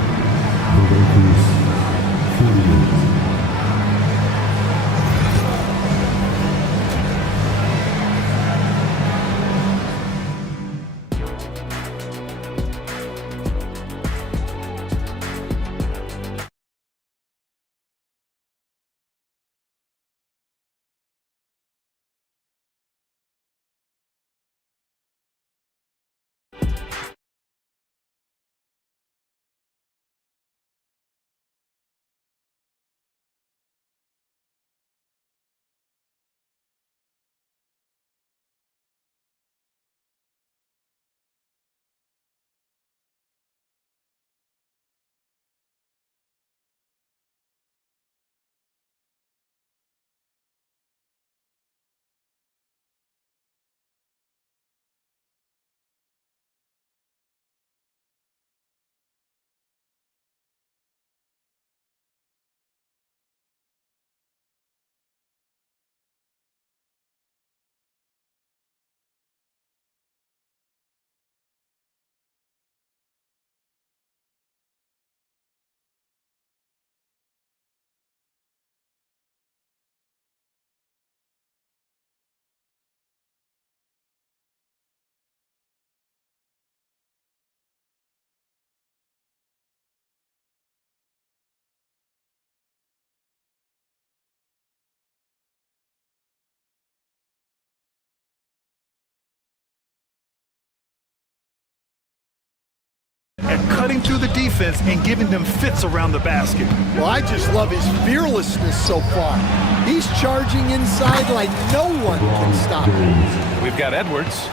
cutting through the defense and giving them fits around the basket. Well, I just love his fearlessness so far. He's charging inside like no one can stop him. We've got Edwards.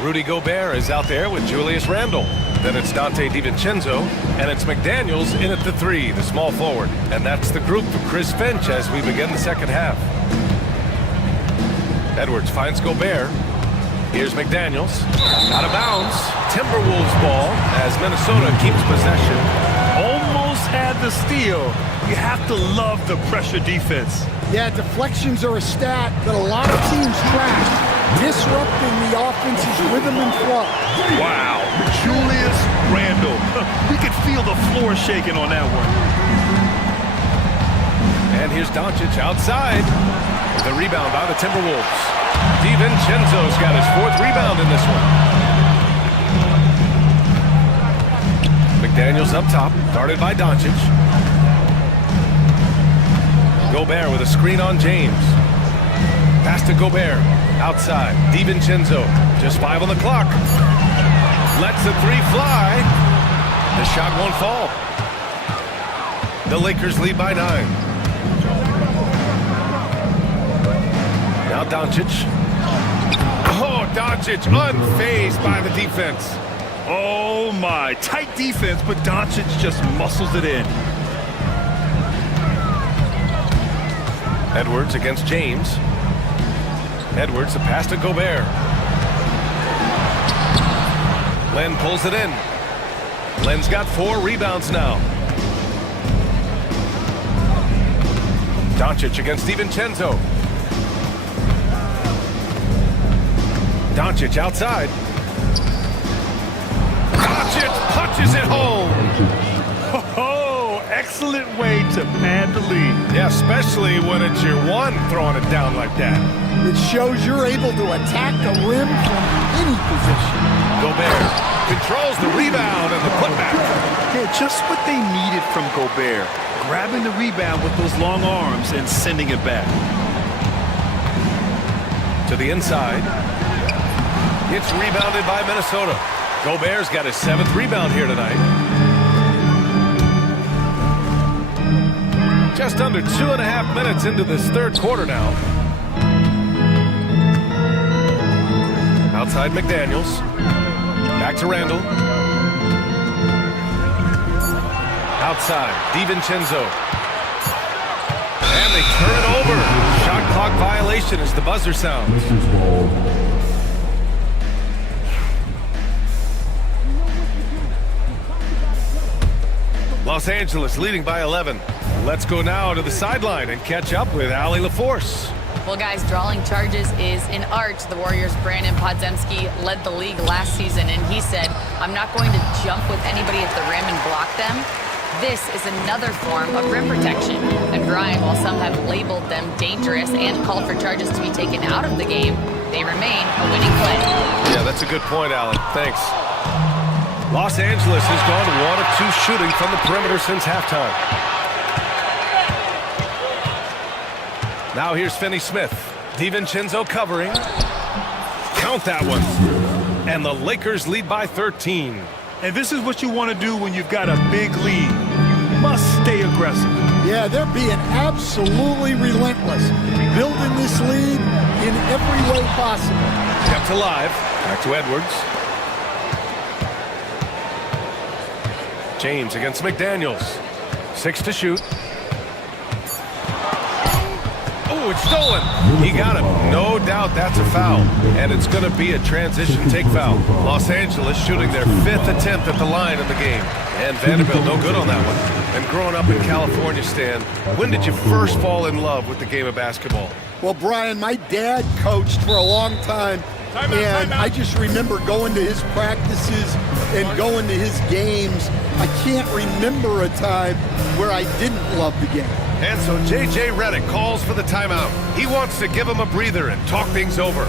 Rudy Gobert is out there with Julius Randle. Then it's Dante DiVincenzo, and it's McDaniels in at the 3, the small forward. And that's the group for Chris Finch as we begin the second half. Edwards finds Gobert. Here's McDaniels. Out of bounds. Timberwolves ball as Minnesota keeps possession. Almost had the steal. You have to love the pressure defense. Yeah, deflections are a stat that a lot of teams track, disrupting the offense's rhythm and flow. Wow, Julius Randle. We could feel the floor shaking on that one. And here's Doncic outside. The rebound by the Timberwolves. DiVincenzo's got his 4th rebound in this one. McDaniels up top, guarded by Doncic. Gobert with a screen on James. Pass to Gobert, outside. DiVincenzo, just 5 on the clock. Lets the 3 fly. The shot won't fall. The Lakers lead by 9. Now Doncic. Oh, Doncic unfazed by the defense. Oh my, tight defense, but Doncic just muscles it in. Edwards against James. Edwards, a pass to Gobert. Len pulls it in. Len's got 4 rebounds now. Doncic against DiVincenzo. Doncic outside. Doncic punches it home. Oh, excellent way to pad the lead. Yeah, especially when it's your one throwing it down like that. It shows you're able to attack the rim from any position. Gobert controls the rebound and the putback. Yeah, just what they needed from Gobert. Grabbing the rebound with those long arms and sending it back. To the inside. It's rebounded by Minnesota. Gobert's got his 7th rebound here tonight. Just under 2.5 minutes into this 3rd quarter now. Outside McDaniels. Back to Randle. Outside, DiVincenzo. And they turn it over. Shot clock violation as the buzzer sounds. Los Angeles leading by 11. Let's go now to the sideline and catch up with Allie LaForce. Well, guys, drawing charges is an art. The Warriors' Brandon Podziemski led the league last season, and he said, I'm not going to jump with anybody at the rim and block them. This is another form of rim protection. And Brian, while some have labeled them dangerous and called for charges to be taken out of the game, they remain a winning play. Yeah, that's a good point, Alan. Thanks. Los Angeles has gone 1 of 2 shooting from the perimeter since halftime. Now here's Finney Smith. DiVincenzo covering. Count that one. And the Lakers lead by 13. And this is what you want to do when you've got a big lead. You must stay aggressive. Yeah, they're being absolutely relentless, building this lead in every way possible. Kept alive. Back to Edwards. James against McDaniels. 6 to shoot. Oh, it's stolen. He got him. No doubt that's a foul. And it's going to be a transition take foul. Los Angeles shooting their 5th attempt at the line in the game. And Vanderbilt no good on that one. And growing up in California, Stan, when did you first fall in love with the game of basketball? Well, Brian, my dad coached for a long time. And I just remember going to his practices and going to his games. I can't remember a time where I didn't love the game. And so J.J. Redick calls for the timeout. He wants to give him a breather and talk things over.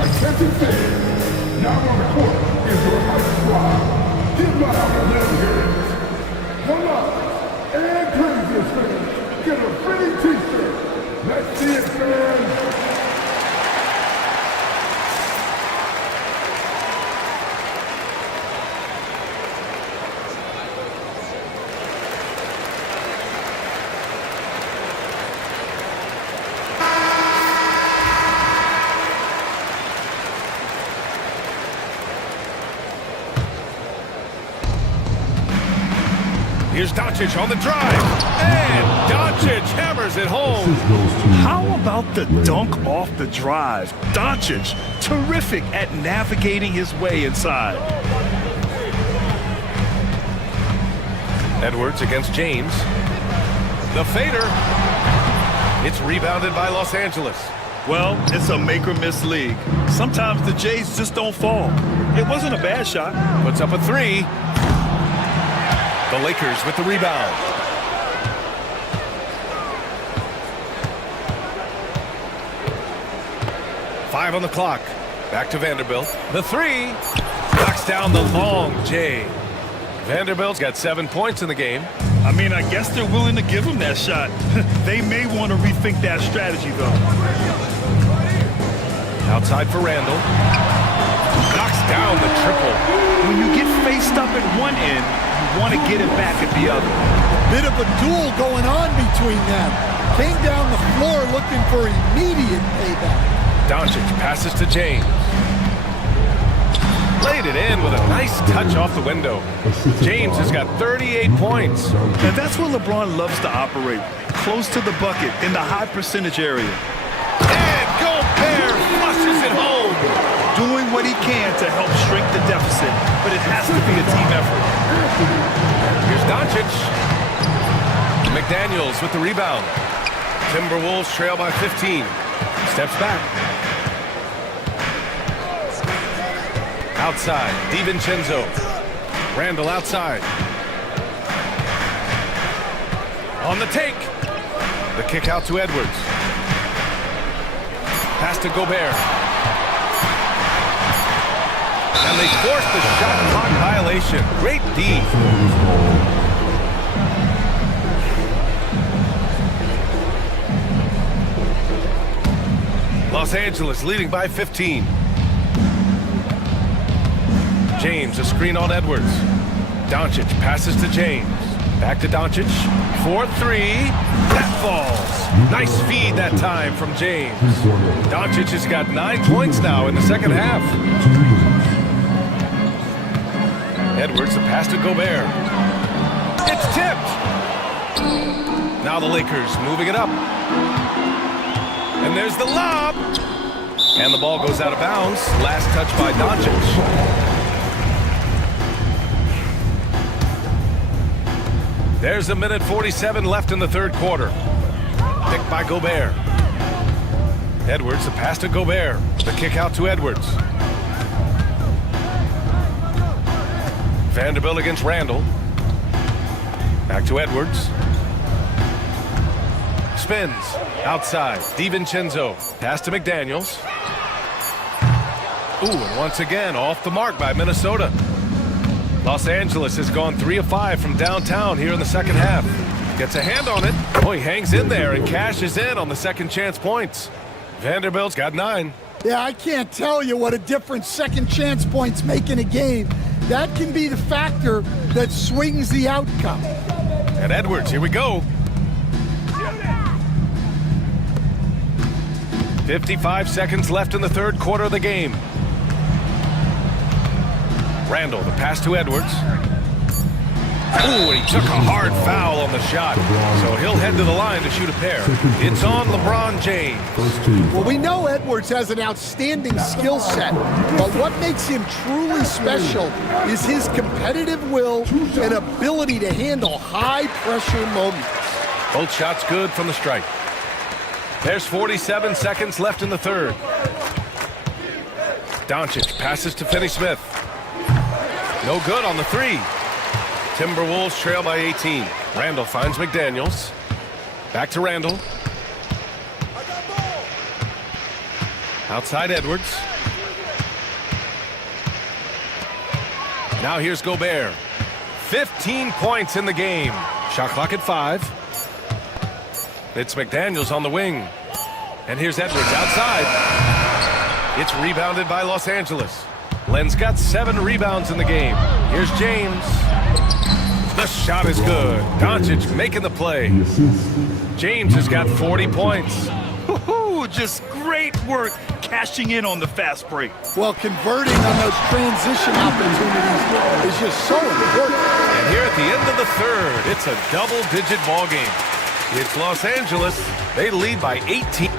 Attention fans, now on the court is your high squad. Get loud and let them hear it. Come on, and crazy fans, get a free t-shirt. Let's see it, fans. Here's Doncic on the drive. And Doncic hammers it home. How about the dunk off the drive? Doncic, terrific at navigating his way inside. Edwards against James. The fader. It's rebounded by Los Angeles. Well, it's a make-or-miss league. Sometimes the Jays just don't fall. It wasn't a bad shot. Puts up a three. The Lakers with the rebound. Five on the clock. Back to Vanderbilt. The three. Knocks down the long J. Vanderbilt's got 7 points in the game. I mean, I guess they're willing to give him that shot. They may want to rethink that strategy, though. Outside for Randall. Knocks down the triple. When you get faced up at one end, you want to get it back at the other. Bit of a duel going on between them. Came down the floor looking for immediate payback. Doncic passes to James. Laid it in with a nice touch off the window. James has got 38 points. And that's where LeBron loves to operate. Close to the bucket in the high percentage area. And Gobert flushes it home. Doing what he can to help shrink the deficit, but it has to be a team effort. Here's Doncic. McDaniels with the rebound. Timberwolves trail by 15. Steps back. Outside, DiVincenzo. Randall outside. On the take. The kick out to Edwards. Pass to Gobert. And they force the shot clock violation. Great D. Los Angeles leading by 15. James, a screen on Edwards. Doncic passes to James. Back to Doncic. 4-3. That falls. Nice feed that time from James. Doncic has got 9 points now in the second half. Edwards, the pass to Gobert. It's tipped. Now the Lakers moving it up. And there's the lob. And the ball goes out of bounds. Last touch by Doncic. There's a minute 47 left in the third quarter. Picked by Gobert. Edwards, the pass to Gobert. The kick out to Edwards. Vanderbilt against Randall. Back to Edwards. Spins. Outside. DiVincenzo. Pass to McDaniels. Ooh, and once again, off the mark by Minnesota. Los Angeles has gone 3 of 5 from downtown here in the second half. Gets a hand on it. Oh, he hangs in there and cashes in on the second chance points. Vanderbilt's got 9. Yeah, I can't tell you what a difference second chance points make in a game. That can be the factor that swings the outcome. And Edwards, here we go. 55 seconds left in the third quarter of the game. Randall, the pass to Edwards. Ooh, and he took a hard foul on the shot. So he'll head to the line to shoot a pair. It's on LeBron James. Well, we know Edwards has an outstanding skill set, but what makes him truly special is his competitive will and ability to handle high-pressure moments. Both shots good from the strike. There's 47 seconds left in the third. Doncic passes to Finney-Smith. No good on the three. Timberwolves trail by 18. Randall finds McDaniels. Back to Randall. Outside Edwards. Now here's Gobert. 15 points in the game. Shot clock at 5. It's McDaniels on the wing. And here's Edwards outside. It's rebounded by Los Angeles. Len's got 7 rebounds in the game. Here's James. The shot is good. Doncic making the play. James has got 40 points. Woo-hoo, just great work cashing in on the fast break. Well, converting on those transition opportunities is just so important. And And here at the end of the third, it's a double-digit ball game. It's Los Angeles. They lead by 18.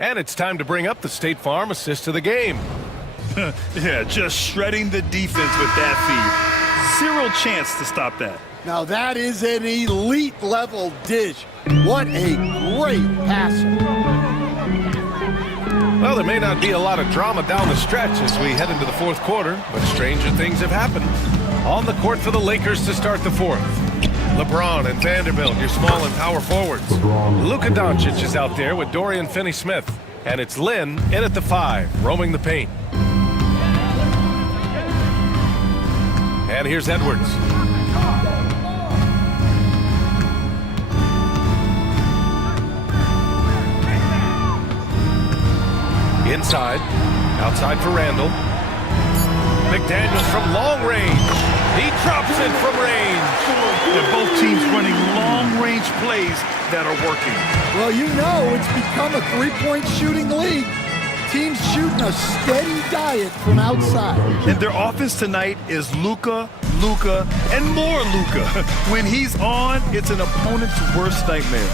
And it's time to bring up the State Farm assist to the game. Yeah, just shredding the defense with that feed. Zero chance to stop that. Now that is an elite level dish. What a great passer. Well, there may not be a lot of drama down the stretch as we head into the fourth quarter, but stranger things have happened. On the court for the Lakers to start the fourth. LeBron and Vanderbilt, your small and power forwards. Luka Doncic is out there with Dorian Finney-Smith. And it's Lynn in at the 5, roaming the paint. And here's Edwards. Inside, outside for Randall. McDaniels from long range. He drops it from range. They're both teams running long-range plays that are working. Well, you know it's become a three-point shooting league. Teams shooting a steady diet from outside. And their offense tonight is Luka, and more Luka. When he's on, it's an opponent's worst nightmare.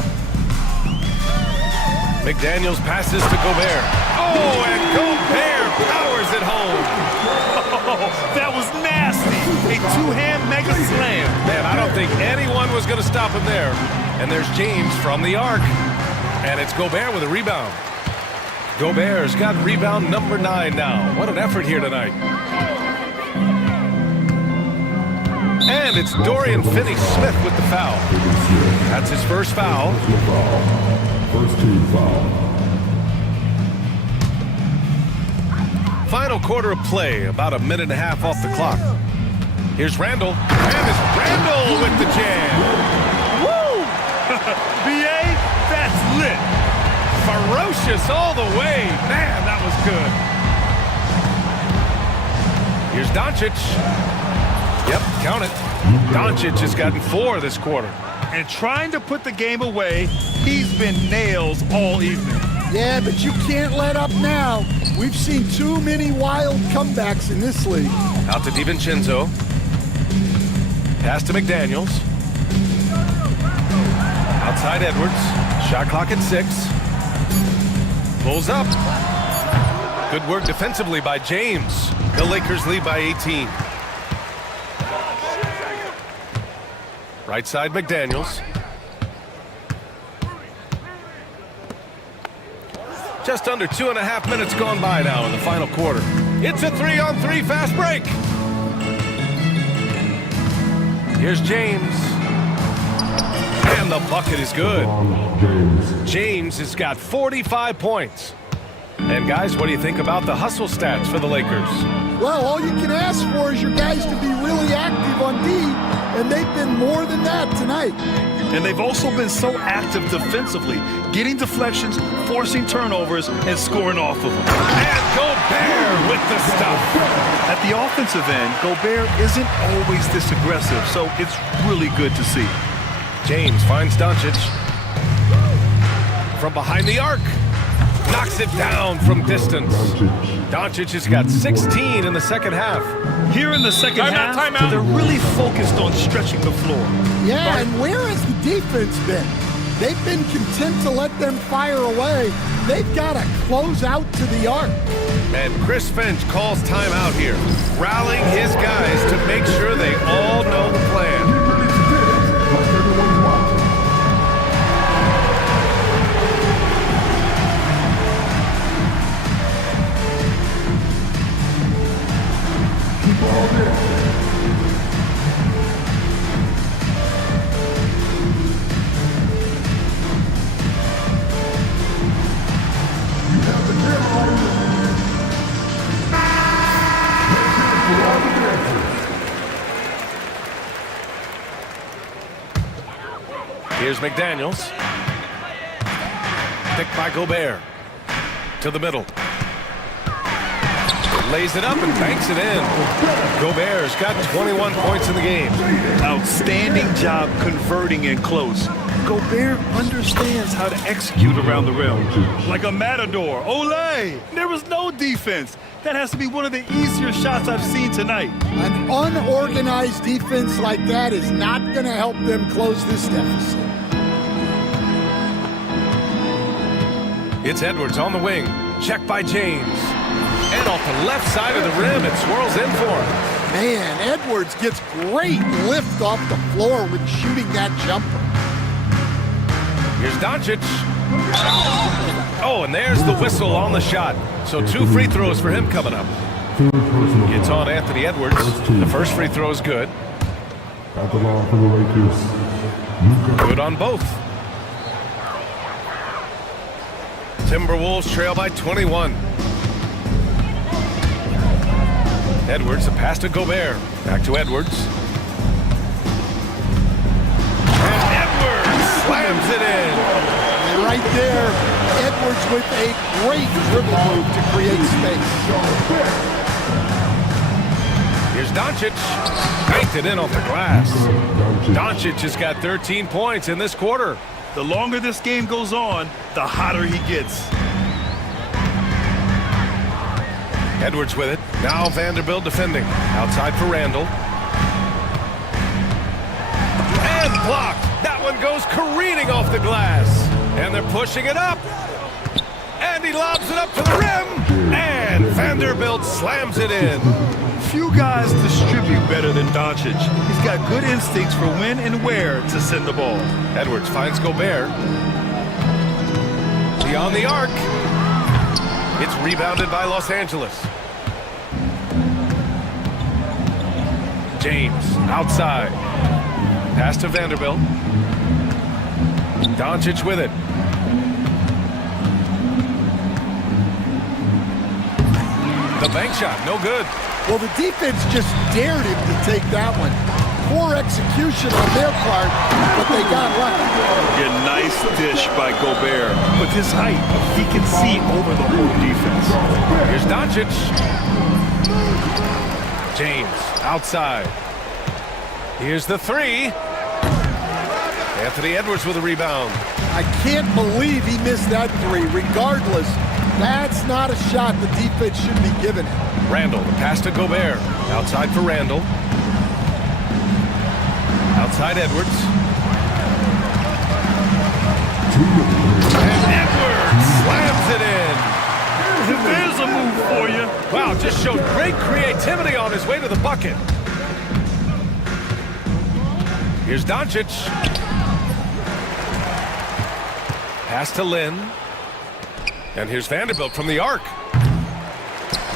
McDaniels passes to Gobert. Oh, and Gobert powers it home. Oh, that was nasty. A two-hand mega slam. Man, I don't think anyone was going to stop him there. And there's James from the arc. And it's Gobert with a rebound. Gobert's got rebound number 9 now. What an effort here tonight. And it's Dorian Finney-Smith with the foul. That's his first foul. First team foul. Final quarter of play, about a minute and a half off the clock. Here's Randall. And it's Randall with the jam. Woo! B.A., that's lit. Ferocious all the way. Man, that was good. Here's Doncic. Yep, count it. Doncic has gotten 4 this quarter. And trying to put the game away, he's been nails all evening. Yeah, but you can't let up now. We've seen too many wild comebacks in this league. Out to DiVincenzo. Pass to McDaniels. Outside Edwards. Shot clock at 6. Pulls up. Good work defensively by James. The Lakers lead by 18. Right side McDaniels. Just under 2.5 minutes gone by now in the final quarter. It's a 3-on-3 fast break. Here's James. And the bucket is good. James has got 45 points. And guys, what do you think about the hustle stats for the Lakers? Well, all you can ask for is your guys to be really active on D, and they've been more than that tonight. And they've also been so active defensively, getting deflections, forcing turnovers, and scoring off of them. And Gobert with the stuff. At the offensive end, Gobert isn't always this aggressive, so it's really good to see. James finds Doncic. From behind the arc. Knocks it down from distance. Doncic has got 16 in the second half. Here in the second half, they're really focused on stretching the floor. Yeah, and where has the defense been? They've been content to let them fire away. They've got to close out to the arc. And Chris Finch calls timeout here, rallying his guys to make sure they all know the plan. Here's McDaniels. Picked by Gobert. To the middle. Lays it up and banks it in. Gobert's got 21 points in the game. Outstanding job converting in close. Gobert understands how to execute around the rim. Like a matador. Olay! There was no defense. That has to be one of the easier shots I've seen tonight. An unorganized defense like that is not going to help them close this deficit. It's Edwards on the wing. Check by James. And off the left side of the rim, it swirls in for him. Man, Edwards gets great lift off the floor when shooting that jumper. Here's Doncic. Oh, and there's the whistle on the shot. So 2 free throws for him coming up. It's on Anthony Edwards. The first free throw is good. At the line for the Lakers. Good on both. Timberwolves trail by 21. Edwards, a pass to Gobert. Back to Edwards. And Edwards slams it in. And right there, Edwards with a great dribble move to create space. Here's Doncic. Banked it in off the glass. Doncic has got 13 points in this quarter. The longer this game goes on, the hotter he gets. Edwards with it. Now Vanderbilt defending. Outside for Randall. And blocked. That one goes careening off the glass. And they're pushing it up. And he lobs it up to the rim. And Vanderbilt slams it in. Few guys distribute better than Doncic. He's got good instincts for when and where to send the ball. Edwards finds Gobert. Beyond the arc. It's rebounded by Los Angeles. James outside. Pass to Vanderbilt. Doncic with it. The bank shot, no good. Well, the defense just dared him to take that one. Poor execution on their part, but they got lucky. A nice dish by Gobert. With his height, he can see over the whole defense. Here's Doncic. James outside. Here's the three. Anthony Edwards with a rebound. I can't believe he missed that three. Regardless, that's not a shot the defense should be giving him. Randall, the pass to Gobert. Outside for Randall. Outside Edwards. And Edwards slams it in. There's a move for you. Wow, just showed great creativity on his way to the bucket. Here's Doncic. Pass to Lynn. And here's Vanderbilt from the arc.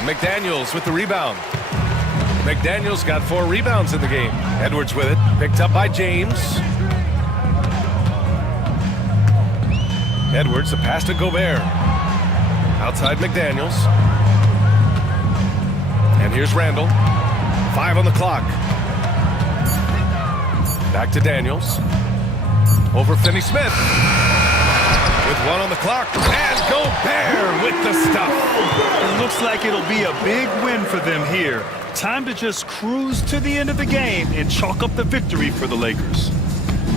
McDaniels with the rebound. McDaniels got 4 rebounds in the game. Edwards with it. Picked up by James. Edwards, the pass to Gobert. Outside McDaniels. And here's Randall. 5 on the clock. Back to Daniels. Over Finney-Smith. With 1 on the clock. And Gobert with the stuff. It looks like it'll be a big win for them here. Time to just cruise to the end of the game and chalk up the victory for the Lakers.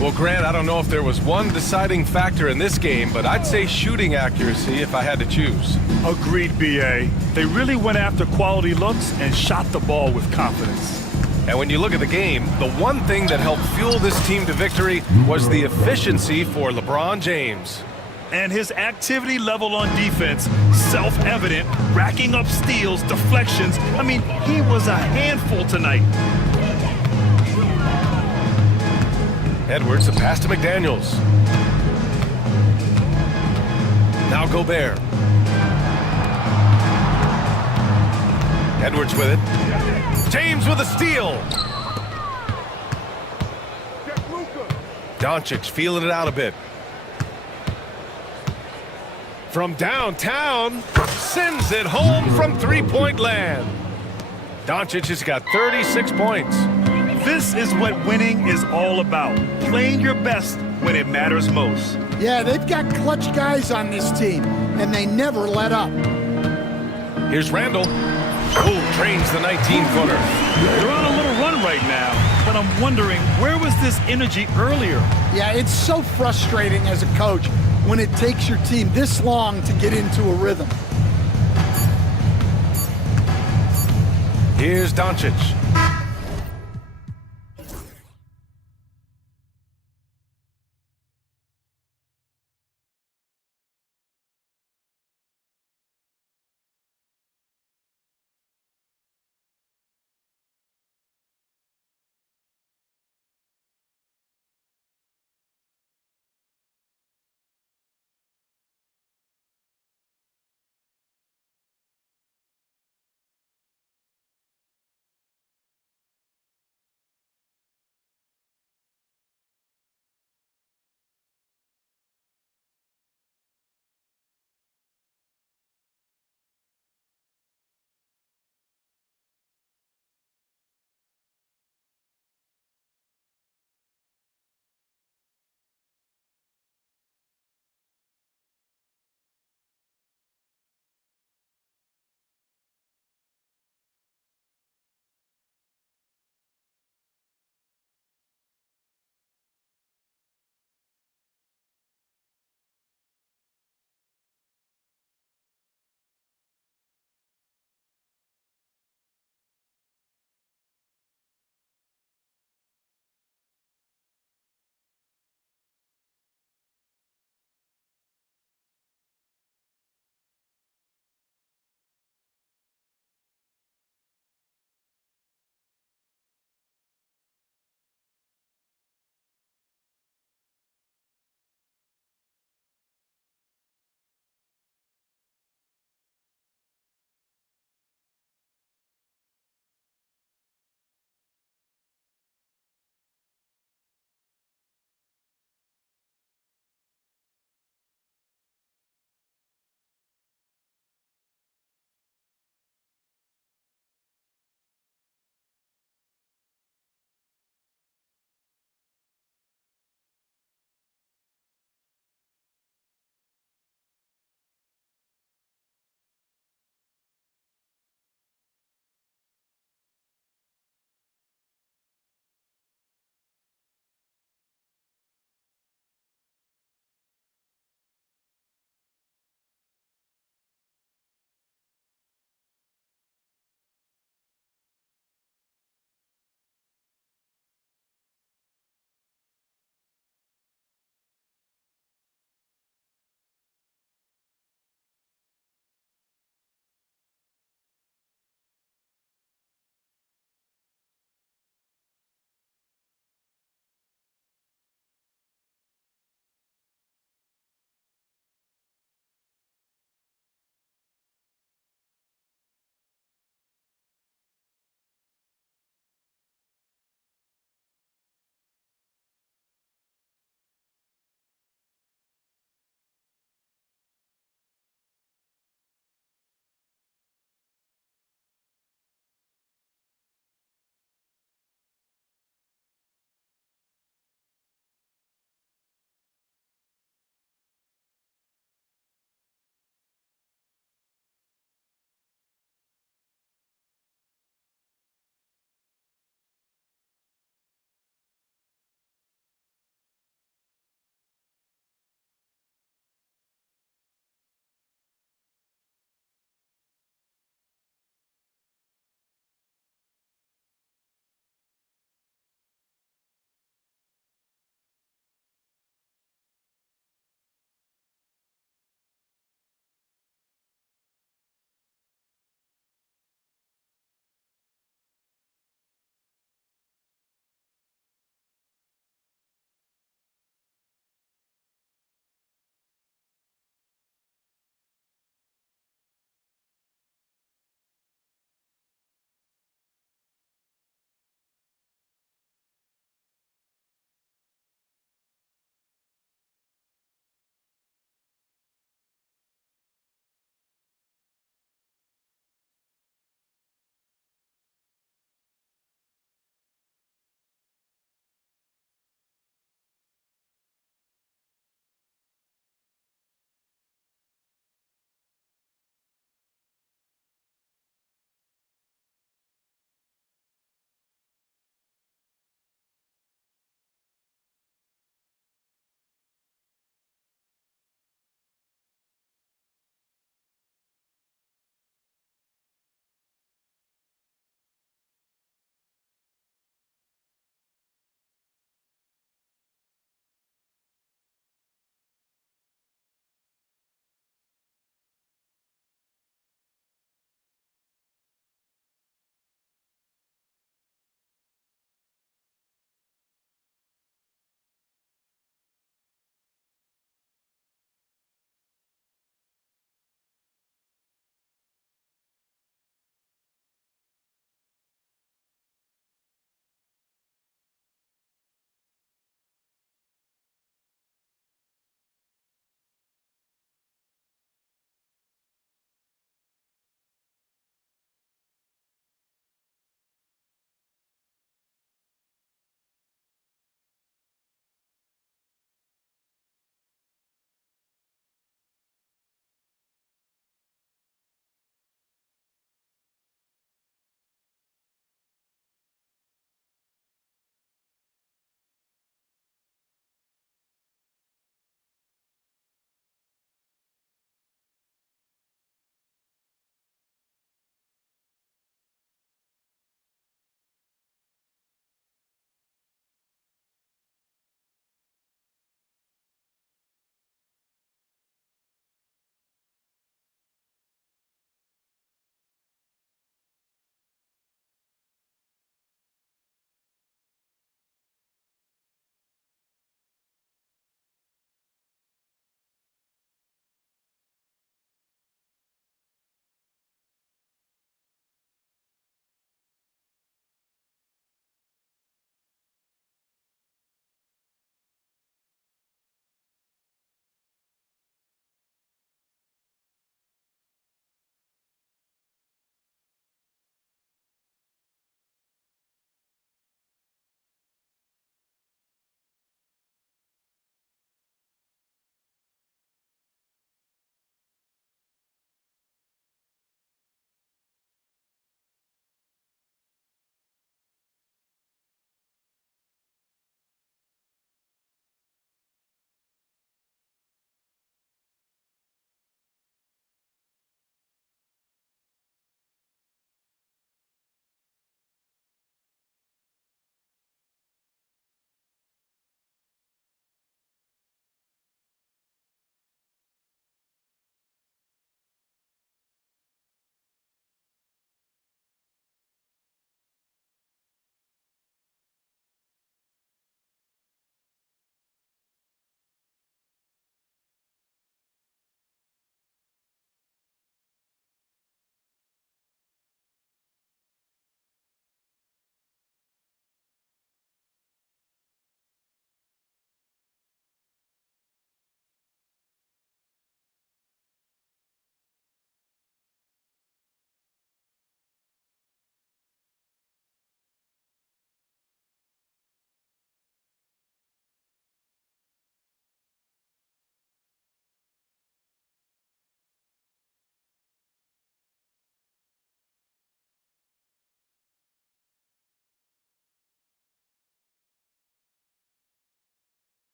Well, Grant, I don't know if there was one deciding factor in this game, but I'd say shooting accuracy if I had to choose. Agreed, B.A. They really went after quality looks and shot the ball with confidence. And when you look at the game, the one thing that helped fuel this team to victory was the efficiency for LeBron James. And his activity level on defense, self-evident, racking up steals, deflections. I mean, he was a handful tonight. Edwards, a pass to McDaniels. Now Gobert. Edwards with it. James with a steal. Doncic feeling it out a bit. From downtown, sends it home from three-point land. Doncic has got 36 points. This is what winning is all about. Playing your best when it matters most. Yeah, they've got clutch guys on this team, and they never let up. Here's Randall. Oh, drains the 19-footer. They're on a little run right now. but I'm wondering, where was this energy earlier? Yeah, it's so frustrating as a coach when it takes your team this long to get into a rhythm. Here's Doncic.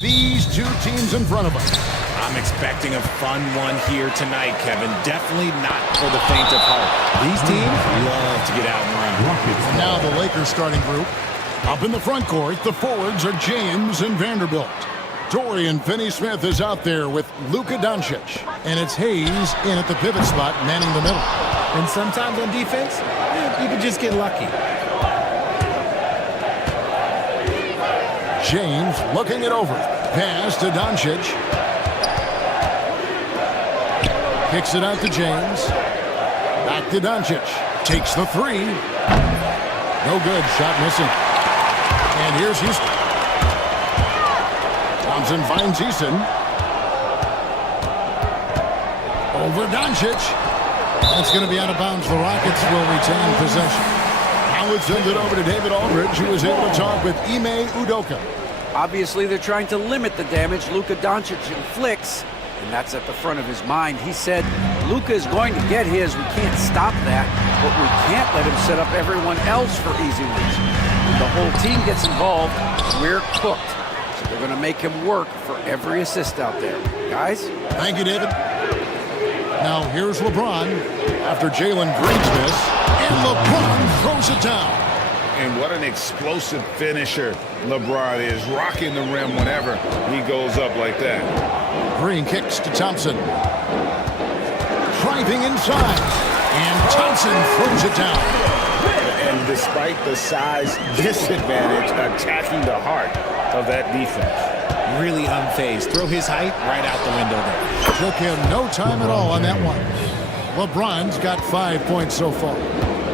These two teams in front of us. I'm expecting a fun one here tonight, Kevin. Definitely not for the faint of heart. These teams love to get out and run. And now the Lakers starting group. Up in the front court, the forwards are James and Vanderbilt. Dorian Finney-Smith is out there with Luka Doncic. And it's Hayes in at the pivot spot, manning the middle. And sometimes on defense, you can just get lucky. James looking it over. Pass to Doncic. Kicks it out to James. Back to Doncic. Takes the three. No good. Shot missing. And here's Houston. Thompson finds Easton. Over Doncic. That's going to be out of bounds. The Rockets will retain possession. Now it's send it over to David Aldridge, who is able to talk with Ime Udoka. Obviously, they're trying to limit the damage Luka Doncic inflicts, and that's at the front of his mind. He said, Luka is going to get his. We can't stop that, but we can't let him set up everyone else for easy wins. When the whole team gets involved, we're cooked. So they're going to make him work for every assist out there. Guys? Thank you, David. Now here's LeBron after Jalen Green's miss, and LeBron throws it down. And what an explosive finisher LeBron is, rocking the rim whenever he goes up like that. Green kicks to Thompson. Driving inside, and Thompson throws it down. And despite the size disadvantage, attacking the heart of that defense. Really unfazed. Throw his height right out the window there. Took him no time at all on that one. LeBron's got 5 points so far.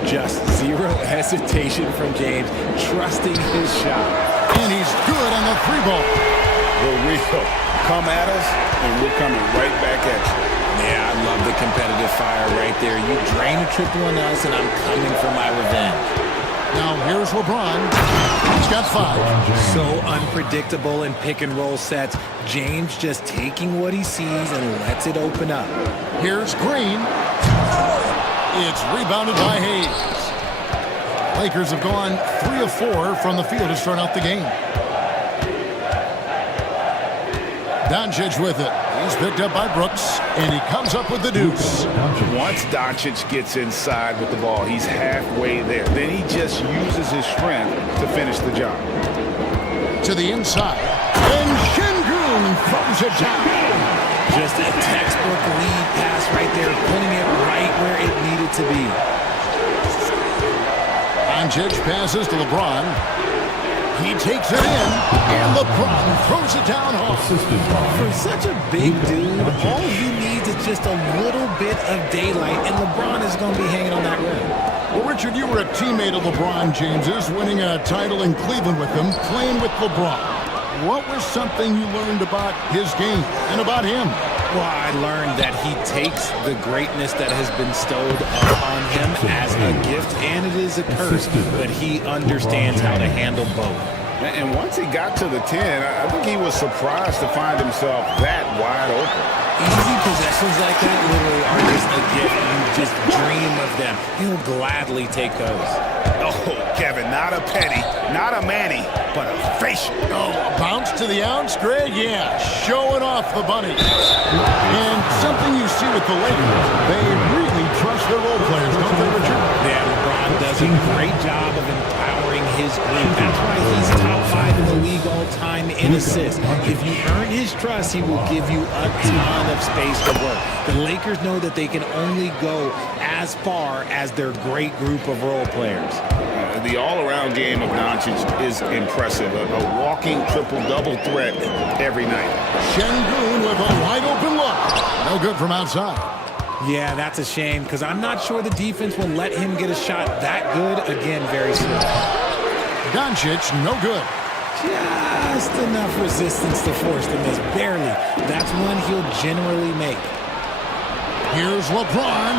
Just zero hesitation from James, trusting his shot. And he's good on the three ball. The real come at us, and we're coming right back at you. Yeah, I love the competitive fire right there. You drain a triple on us, and I'm coming for my revenge. Now here's LeBron. He's got 5. So unpredictable in pick and roll sets. James just taking what he sees and lets it open up. Here's Green. It's rebounded by Hayes. Lakers have gone 3 of 4 from the field to start out the game. Doncic with it. He's picked up by Brooks, and he comes up with the deuce. Once Doncic gets inside with the ball, he's halfway there. Then he just uses his strength to finish the job. To the inside, and Şengün throws it down. Just a textbook lead pass right there, putting it right where it needed to be. Doncic passes to LeBron. He takes it in, and LeBron throws it down hard. For such a big dude, all he needs is just a little bit of daylight, and LeBron is going to be hanging on that rim. Well, Richard, you were a teammate of LeBron James's, winning a title in Cleveland with him, playing with LeBron. What was something you learned about his game and about him? Well, I learned that he takes the greatness that has been bestowed upon him as a gift, and it is a curse, but he understands how to handle both. And once he got to the 10, I think he was surprised to find himself that wide open. Easy possessions like that literally are just a gift. You just dream of them. He'll gladly take those. Oh, Kevin, not a penny, not a Manny, but a facial. Oh, a bounce to the ounce, Greg? Yeah, showing off the bunnies. And something you see with the Lakers, they really trust their role players, don't they, Richard? Yeah, LeBron does a great job of empowering his group. That's why he's top 5 in the league all time in assists. If you earn his trust, he will give you a ton of space to work. The Lakers know that they can only go as far as their great group of role players. The all-around game of Doncic is impressive. A walking triple-double threat every night. Şengün with a wide-open look. No good from outside. Yeah, that's a shame, because I'm not sure the defense will let him get a shot that good again very soon. Doncic, no good. Just enough resistance to force the miss, barely. That's one he'll generally make. Here's LeBron.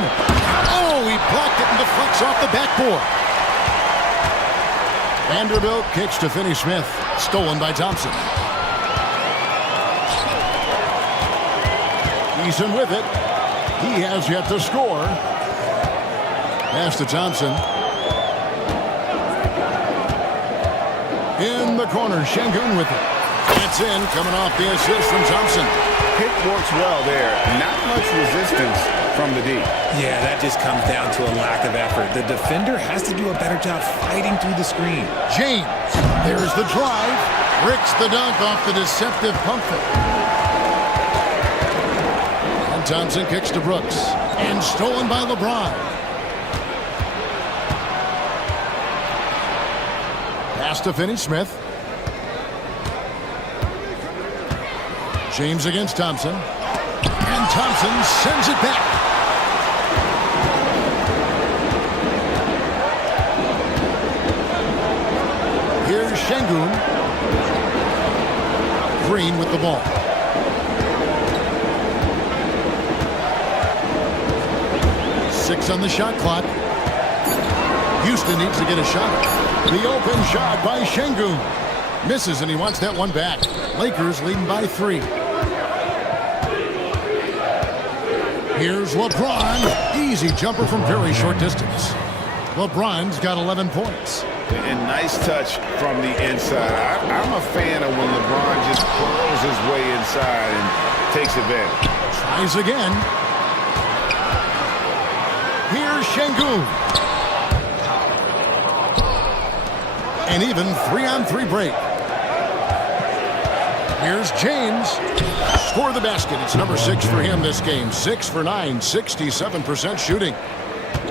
Oh, he blocked it and deflects off the backboard. Vanderbilt kicks to Finney-Smith. Stolen by Thompson. Eason with it. He has yet to score. Pass to Thompson. In the corner, Şengün with it. It's in, coming off the assist from Thompson. Pick works well there. Not much resistance from the D. Yeah, that just comes down to a lack of effort. The defender has to do a better job fighting through the screen. James, there's the drive. Bricks the dunk off the deceptive pump fake. And Thompson kicks to Brooks. And stolen by LeBron. Pass to Finney-Smith. James against Thompson. And Thompson sends it back. Here's Şengün. Green with the ball. Six on the shot clock. Houston needs to get a shot. The open shot by Şengün. Misses, and he wants that one back. Lakers leading by 3. Here's LeBron. Easy jumper from very short distance. LeBron's got 11 points. And nice touch from the inside. I'm a fan of when LeBron just pulls his way inside and takes advantage. Tries again. Here's Şengün. An even 3-on-3 break. Here's James. Score the basket. It's number 6 for him this game. 6 for 9, 67% shooting.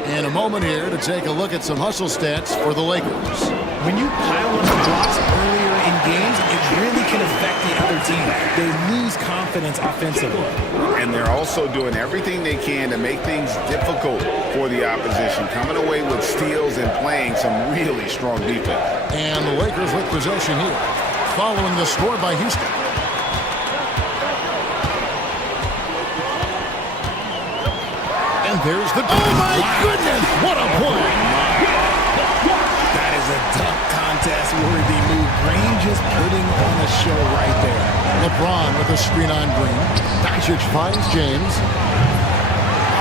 And a moment here to take a look at some hustle stats for the Lakers. When you pile on the blocks earlier in games, it really can affect the other team. They lose confidence offensively. And they're also doing everything they can to make things difficult for the opposition, coming away with steals and playing some really strong defense. And the Lakers with possession here, following the score by Houston. And there's the... Oh, my goodness! What a play! That is a dunk contest-worthy move. Green just putting on a show right there. LeBron with a screen on Green. Doncic finds James.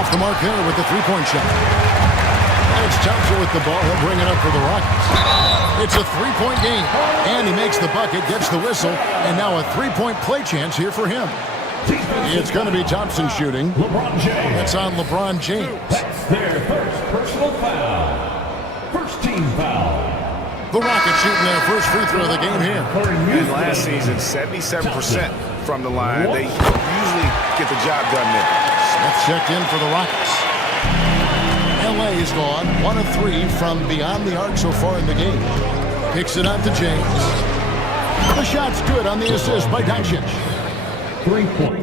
Off the mark there with the three-point shot. And it's Thompson with the ball. He'll bring it up for the Rockets. It's a three-point game. And he makes the bucket, gets the whistle, and now a three-point play chance here for him. It's going to be Thompson shooting. LeBron James. That's on LeBron James. That's their first personal foul. First team foul. The Rockets shooting their first free throw of the game here. And last season, 77% from the line. They usually get the job done there. Smith checked in for the Rockets. LA's gone 1 of 3 from beyond the arc so far in the game. Kicks it out to James. The shot's good on the assist by Doncic. 3 points.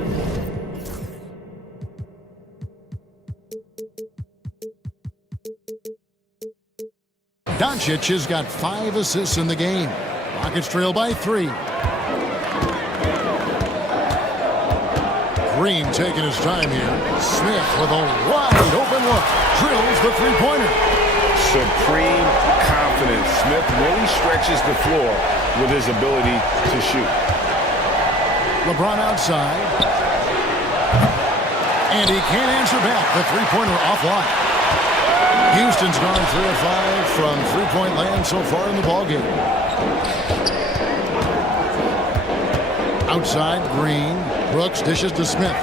Doncic has got 5 assists in the game. Rockets trail by 3. Green taking his time here. Smith with a wide open look. Drills the three-pointer. Supreme confidence. Smith really stretches the floor with his ability to shoot. LeBron outside. And he can't answer back. The three-pointer offline. Houston's gone 3 of 5 from three-point land so far in the ballgame. Outside, Green. Brooks dishes to Smith.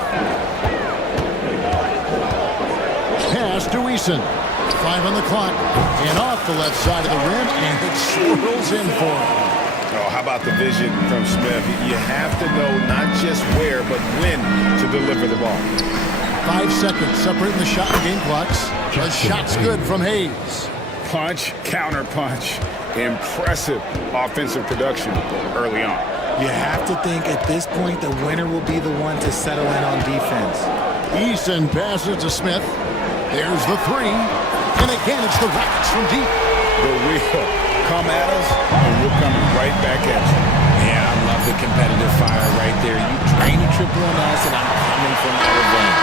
Pass to Eason. 5 on the clock. And off the left side of the rim, and it swirls in for him. Oh, how about the vision from Smith? You have to know not just where, but when to deliver the ball. 5 seconds separating the shot and game clocks. The shot's good from Hayes. Punch, counter punch. Impressive offensive production early on. You have to think at this point the winner will be the one to settle in on defense. Eason passes to Smith. There's the 3. And again, it's the Rockets from deep. The wheel. Come at us, and we're coming right back at you. Yeah, I love the competitive fire right there. You drain a triple on us, and I'm coming from out of lane.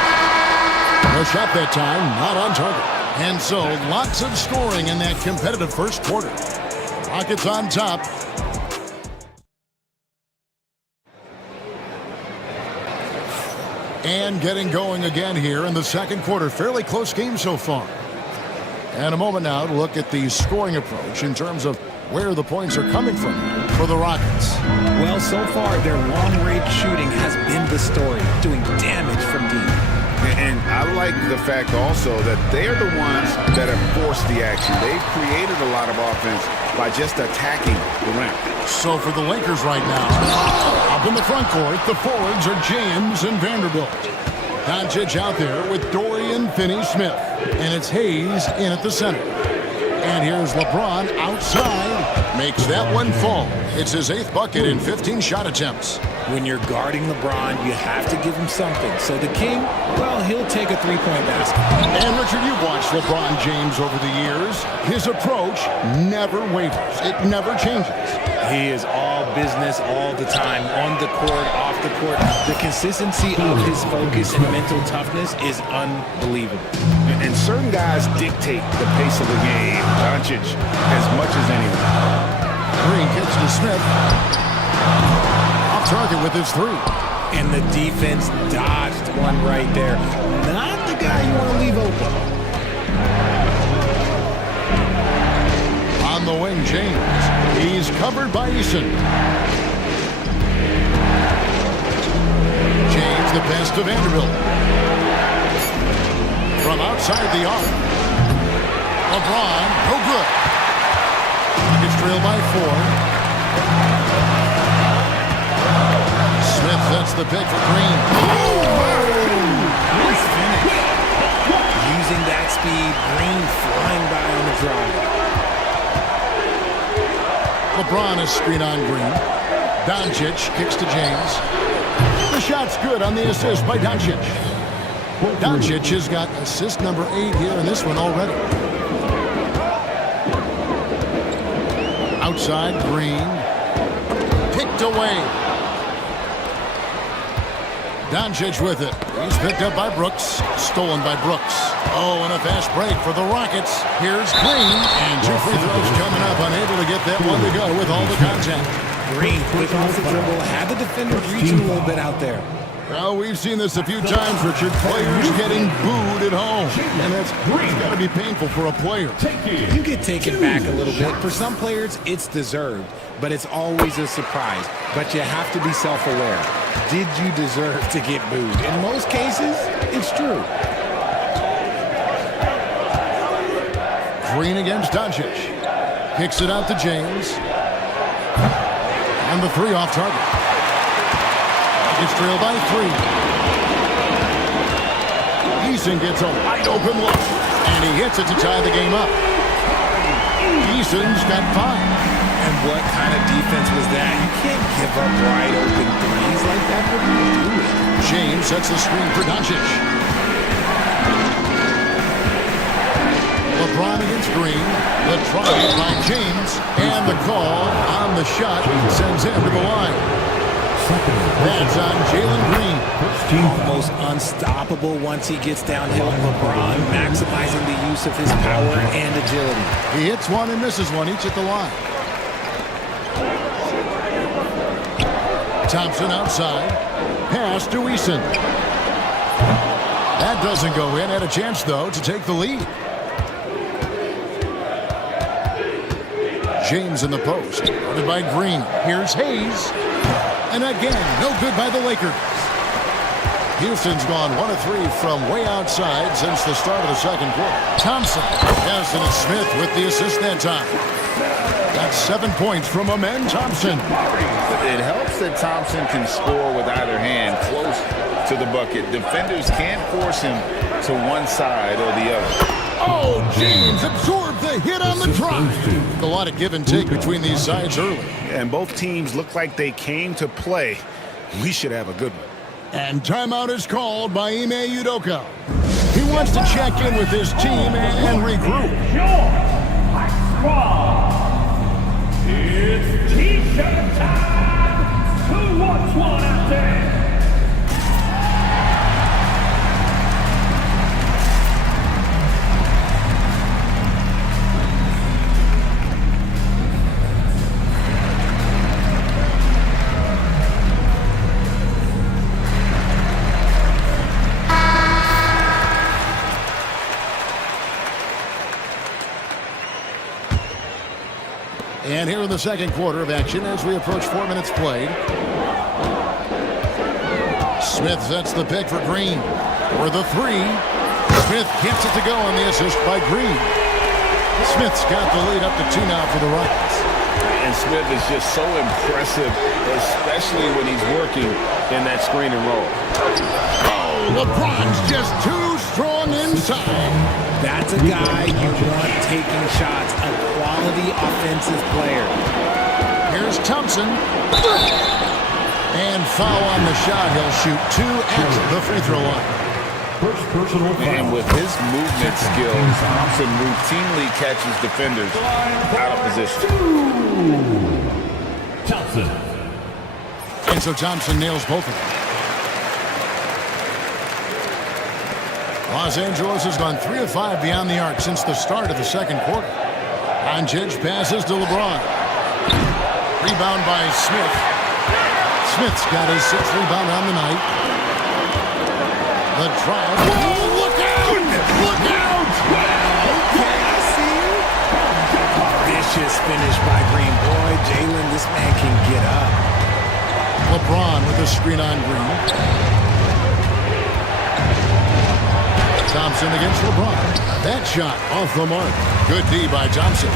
No shot that time, not on target. And so, lots of scoring in that competitive first quarter. Rockets on top. And getting going again here in the second quarter. Fairly close game so far. And a moment now to look at the scoring approach in terms of where the points are coming from for the Rockets. Well, so far, their long-range shooting has been the story, doing damage from deep. And I like the fact also that they're the ones that have forced the action. They've created a lot of offense by just attacking the rim. So for the Lakers right now, up in the front court, the forwards are James and Vanderbilt. Doncic out there with Dorian Finney-Smith. And it's Hayes in at the center. And here's LeBron outside. Makes that one fall. It's his 8th bucket in 15 shot attempts. When you're guarding LeBron, you have to give him something. So the King, well, he'll take a three-point basket. And Richard, you've watched LeBron James over the years. His approach never wavers. It never changes. He is all business all the time, on the court, off the court. The consistency of his focus and mental toughness is unbelievable. And certain guys dictate the pace of the game. Doncic as much as anyone. Green kicks to Smith. Off target with his 3. And the defense dodged one right there. Not the guy you want to leave open. On the wing, James. He's covered by Eason. James, the pass to Vanderbilt. From outside the arc. LeBron, no good. It's trailed by 4. Smith sets the pick for Green. Nice finish. Using that speed, Green flying by on the drive. LeBron is screen on Green. Doncic kicks to James. The shot's good on the assist by Doncic. Doncic has got assist number 8 here in this one already. Outside, Green. Picked away. Doncic with it. He's picked up by Brooks. Stolen by Brooks. Oh, and a fast break for the Rockets. Here's Green. And 2 free throws coming up. Unable to get that one to go with all the contact. Green, quick off the dribble. Had the defender reaching a little bit out there. Well, we've seen this a few times, Richard. Players getting booed at home. And that's got to be painful for a player. You get taken back a little bit. For some players, it's deserved. But it's always a surprise. But you have to be self-aware. Did you deserve to get booed? In most cases, it's true. Green against Doncic. Kicks it out to James. And the 3 off target. It's trailed by 3. Eason gets a wide open look. And he hits it to tie the game up. Eason's got 5. And what kind of defense was that? You can't give up wide open threes like that. What are you doing? James sets the screen for Doncic. LeBron against Green. The try by James. And the call on the shot sends him to the line. That's on Jalen Green. Almost unstoppable once he gets downhill. LeBron maximizing the use of his power and agility. He hits one and misses one, each at the line. Thompson outside. Pass to Eason. That doesn't go in. Had a chance, though, to take the lead. James in the post. Guarded by Green. Here's Hayes. And again, no good by the Lakers. Houston's gone 1 of 3 from way outside since the start of the second quarter. Thompson. Yes, and it's Smith with the assist that time. That's 7 points from Amen Thompson. It helps that Thompson can score with either hand close to the bucket. Defenders can't force him to one side or the other. Oh, James absorbed the hit on the drive. A lot of give and take between these sides early. And both teams look like they came to play. We should have a good one. And timeout is called by Ime Udoka. He wants to check in with his team and regroup. It's T-shirt time. Who wants one out there? And here in the second quarter of action as we approach 4 minutes played. Smith sets the pick for Green. For the three. Smith gets it to go on the assist by Green. Smith's got the lead up to 2 now for the Rockets. And Smith is just so impressive, especially when he's working in that screen and roll. Oh, LeBron's just too strong inside. That's a guy you want taking shots, a quality offensive player. Here's Thompson. And foul on the shot. He'll shoot 2 at the free throw line. And with his movement skills, Thompson routinely catches defenders out of position. Thompson. And so Thompson nails both of them. Los Angeles has gone 3 of 5 beyond the arc since the start of the second quarter. Doncic passes to LeBron. Rebound by Smith. Smith's got his 6th rebound on the night. The drive. Whoa, look out! Look out! Okay, I see you. Vicious finish by Green. Boy, Jalen, this man can get up. LeBron with a screen on Green. Thompson against LeBron. That shot off the mark. Good D by Thompson.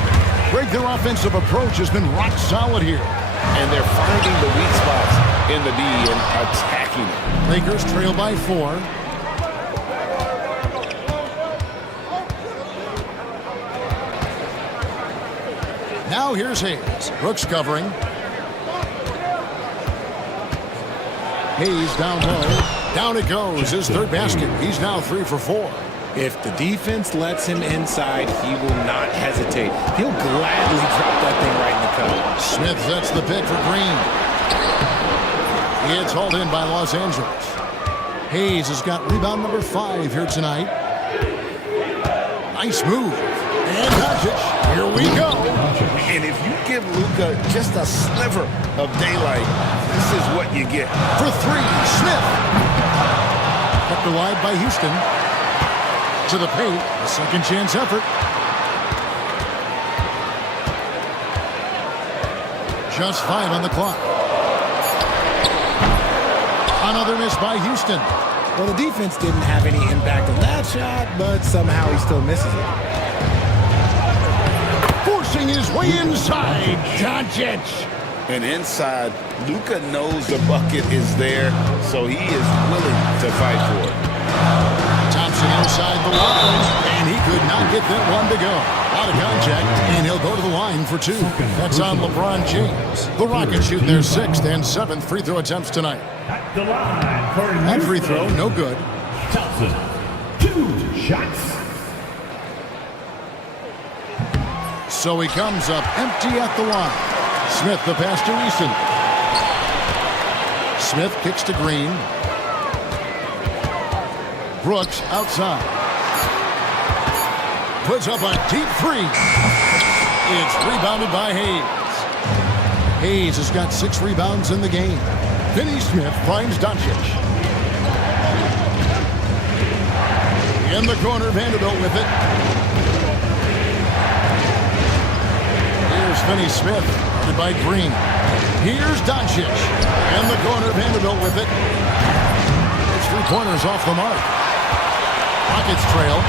Greg, their offensive approach has been rock solid here. And they're finding the weak spots in the D and attacking it. Lakers trail by 4. Now here's Hayes. Brooks covering. Hayes down low. Down it goes. His 3rd basket. He's now 3 for 4. If the defense lets him inside, he will not hesitate. He'll gladly drop that thing right in the cup. Smith sets the pick for Green. It's hauled in by Los Angeles. Hayes has got rebound number 5 here tonight. Nice move. And Doncic. Here we go. And if you give Luka just a sliver of daylight, this is what you get. For 3, Smith. Kept alive by Houston. To the paint, a second chance effort. Just 5 on the clock. Another miss by Houston. Well, the defense didn't have any impact on that shot, but somehow he still misses it. Forcing his way inside, Doncic. And inside, Luka knows the bucket is there, so he is willing to fight for it. Thompson inside the line, and he could not get that one to go. Out of contact, and he'll go to the line for 2. That's on LeBron James. The Rockets shoot their 6th and 7th free throw attempts tonight. At the line for That free throw, no good. Thompson. 2 shots. So he comes up empty at the line. Smith the pass to Eason. Smith kicks to Green. Brooks outside. Puts up a deep 3. It's rebounded by Hayes. Hayes has got 6 rebounds in the game. Finney Smith finds Doncic. In the corner, Vanderbilt with it. Here's Finney Smith, guarded by Green. Here's Doncic. In the corner, Vanderbilt with it. It's 3 pointers off the mark. Rockets trail.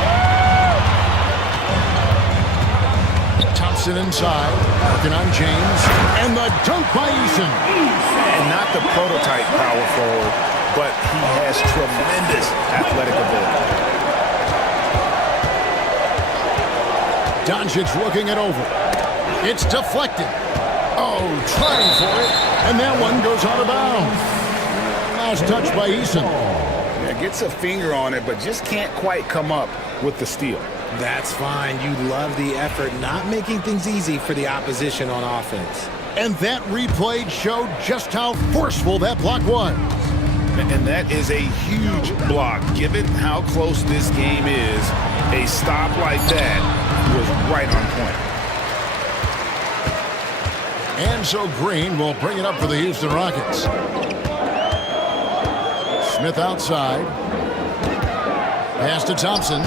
Thompson inside, working on James. And the dunk by Eason. And not the prototype power forward, but he has tremendous athletic ability. Doncic looking it over. It's deflected. Oh, trying for it. And that one goes out of bounds. Last touch by Eason. Yeah, gets a finger on it, but just can't quite come up with the steal. That's fine. You love the effort, not making things easy for the opposition on offense. And that replay showed just how forceful that block was. And that is a huge block. Given how close this game is, a stop like that was right on point. And so Green will bring it up for the Houston Rockets. Smith outside. Pass to Thompson.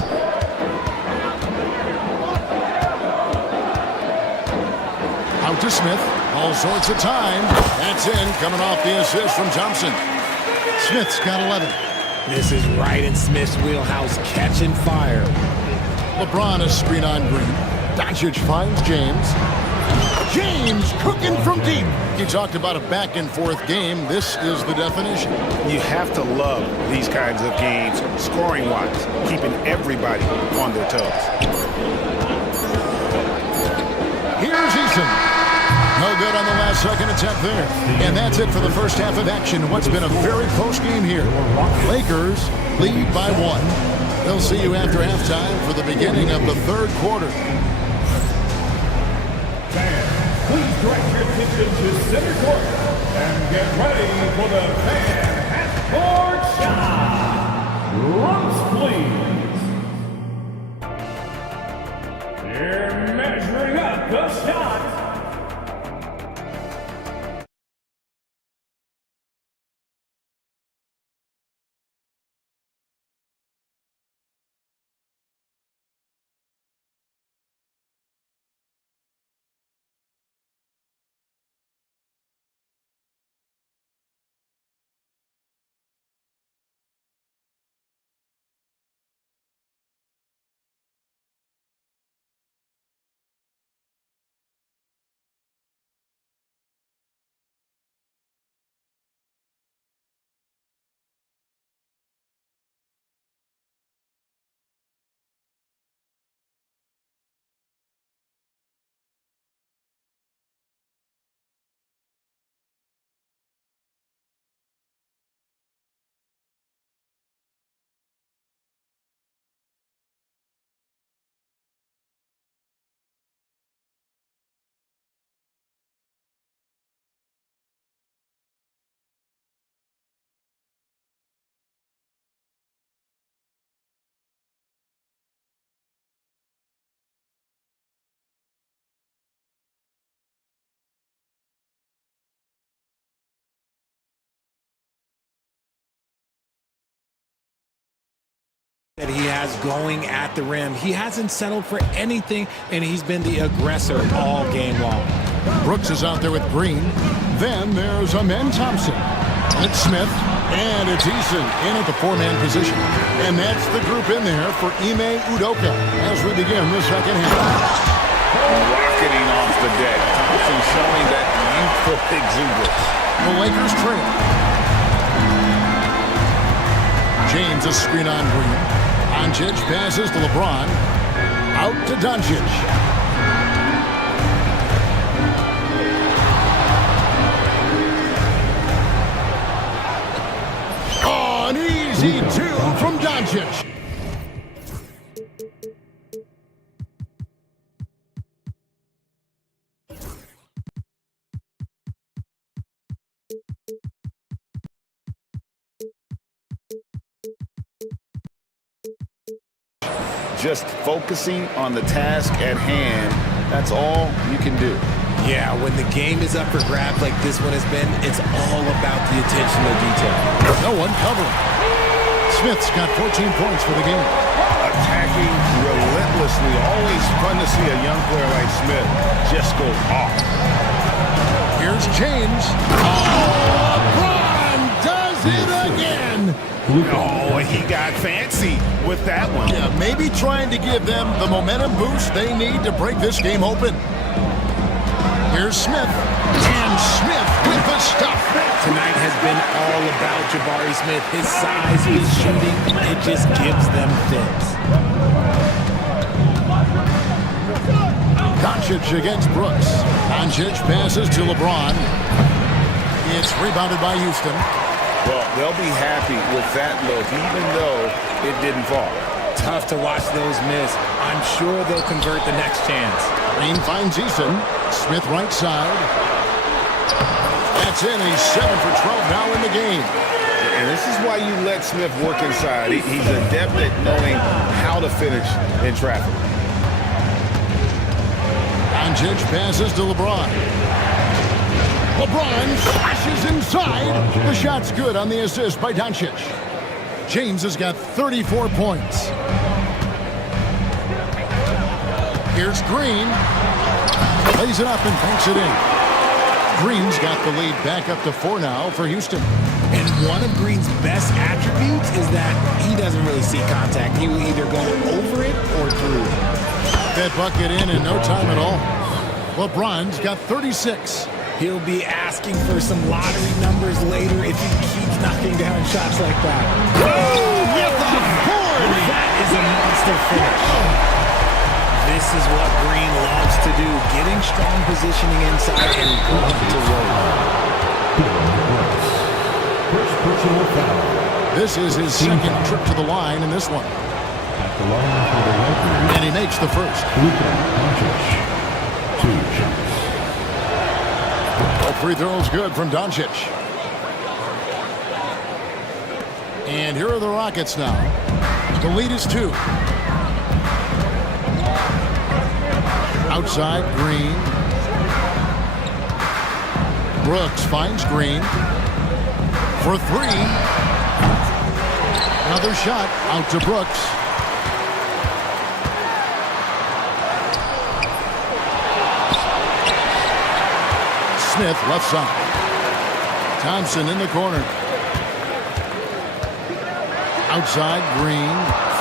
Out to Smith. All sorts of time. That's in, coming off the assist from Thompson. Smith's got 11. This is right in Smith's wheelhouse, catching fire. LeBron a screen on Green. Doncic finds James. James cooking from deep. You talked about a back-and-forth game. This is the definition. You have to love these kinds of games, scoring-wise, keeping everybody on their toes. Here's Eason. No good on the last second attempt there. And that's it for the first half of action. What's been a very close game here. Lakers lead by 1. They'll see you after halftime for the beginning of the third quarter. Please direct your attention to center court and get ready for the fan half-court shot. Runs, please. They're measuring up the shot. That he has going at the rim. He hasn't settled for anything, and he's been the aggressor all game long. Brooks is out there with Green. Then there's Amen Thompson. It's Smith, and it's Eason in at the 4-man position. And that's the group in there for Ime Udoka as we begin the second half. Rocketing off the deck. Thompson showing that youthful exuberance. The Lakers trail. James a screen on Green. Doncic passes to LeBron. Out to Doncic. Oh, an easy 2 from Doncic. Just focusing on the task at hand, that's all you can do. Yeah, when the game is up for grabs like this one has been, it's all about the attention to detail. No one covering. Smith's got 14 points for the game. Attacking relentlessly. Always fun to see a young player like Smith just go off. Here's James. Oh, LeBron does it again. Oh, he got fancy with that one. Yeah, maybe trying to give them the momentum boost they need to break this game open. Here's Smith. And Smith with the stuff. Tonight has been all about Jabari Smith. His size, his shooting, it just gives them fits. Doncic against Brooks. Doncic passes to LeBron. It's rebounded by Houston. Well, they'll be happy with that look, even though it didn't fall. Tough to watch those miss. I'm sure they'll convert the next chance. Green finds Eason. Smith right side. That's in. He's 7 for 12 now in the game. And this is why you let Smith work inside. He's adept at knowing how to finish in traffic. Doncic passes to LeBron. LeBron flashes inside. The shot's good on the assist by Doncic. James has got 34 points. Here's Green. Lays it up and banks it in. Green's got the lead back up to 4 now for Houston. And one of Green's best attributes is that he doesn't really see contact. He will either go over it or through it. That bucket in no time at all. LeBron's got 36. He'll be asking for some lottery numbers later if he keeps knocking down shots like that. Oh, with a board! That is a monster finish. This is what Green loves to do, getting strong positioning inside and going to roll. This is his second trip to the line in this one. And he makes the first. 2 shots. All free throws good from Doncic. And here are the Rockets now. The lead is 2. Outside, Green. Brooks finds Green. For 3. Another shot out to Brooks. Smith left side. Thompson in the corner. Outside, Green.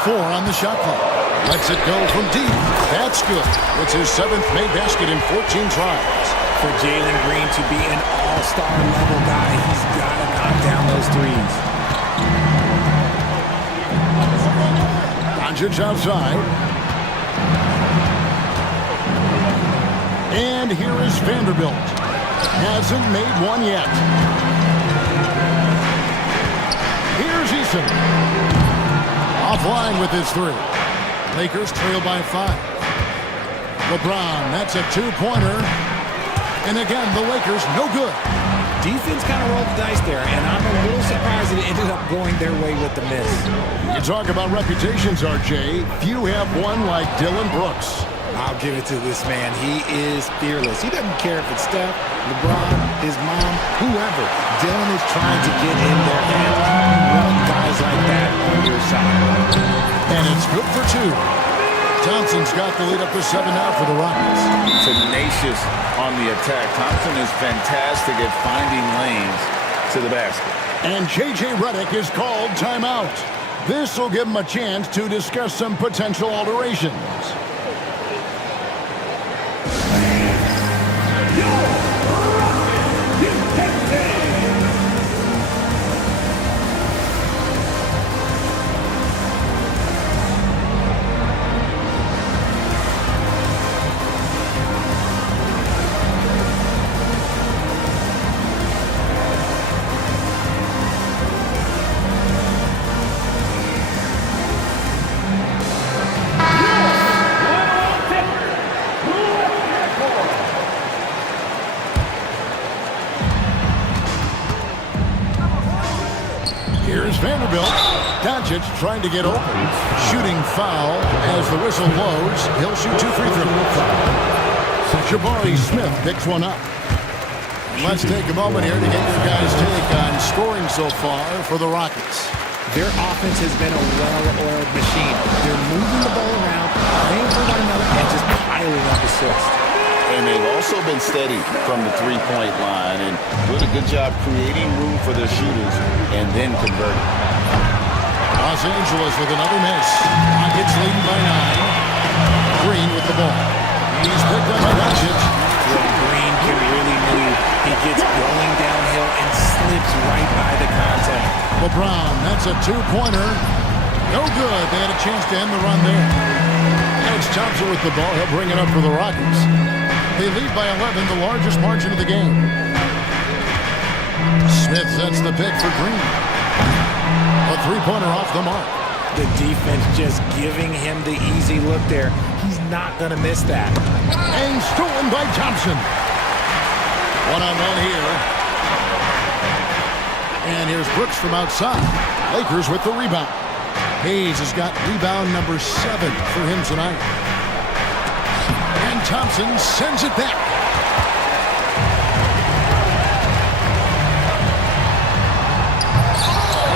4 on the shot clock. Lets it go from deep. That's good. It's his 7th made basket in 14 tries. For Jalen Green to be an all-star level guy, he's got to knock down those threes. Doncic outside. And here is Vanderbilt. Hasn't made one yet. Here's Eason. Offline with his 3. Lakers trail by 5. LeBron, that's a 2-pointer. And again, the Lakers, no good. Defense kind of rolled the dice there, and I'm a little surprised that it ended up going their way with the miss. You talk about reputations, RJ. Few have one like Dylan Brooks. I'll give it to this man. He is fearless. He doesn't care if it's Steph, LeBron, his mom, whoever. Dylan is trying to get in their hands. You want guys like that on your side. And it's good for 2. Thompson's got the lead up to 7 now for the Rockets. Tenacious on the attack. Thompson is fantastic at finding lanes to the basket. And J.J. Redick is called timeout. This will give him a chance to discuss some potential alterations. Here's Vanderbilt. Doncic trying to get open. Shooting foul as the whistle blows. He'll shoot 2 free throws. Jabari Smith picks one up. Let's take a moment here to get your guys' take on scoring so far for the Rockets. Their offense has been a well-oiled machine. They're moving the ball around, playing for one another, and just piling up assists. And they've also been steady from the 3-point line and doing a good job creating room for their shooters and then converting. Los Angeles with another miss. Rockets leading by 9. Green with the ball. He's picked up by Doncic. When Green can really move, he gets going downhill and slips right by the contact. LeBron, that's a 2-pointer. No good. They had a chance to end the run there. Alex Thompson with the ball. He'll bring it up for the Rockets. They lead by 11, the largest margin of the game. Smith sets the pick for Green. A 3-pointer off the mark. The defense just giving him the easy look there. He's not going to miss that. And stolen by Thompson. One-on-one here. And here's Brooks from outside. Lakers with the rebound. Hayes has got rebound number 7 for him tonight. And Thompson sends it back.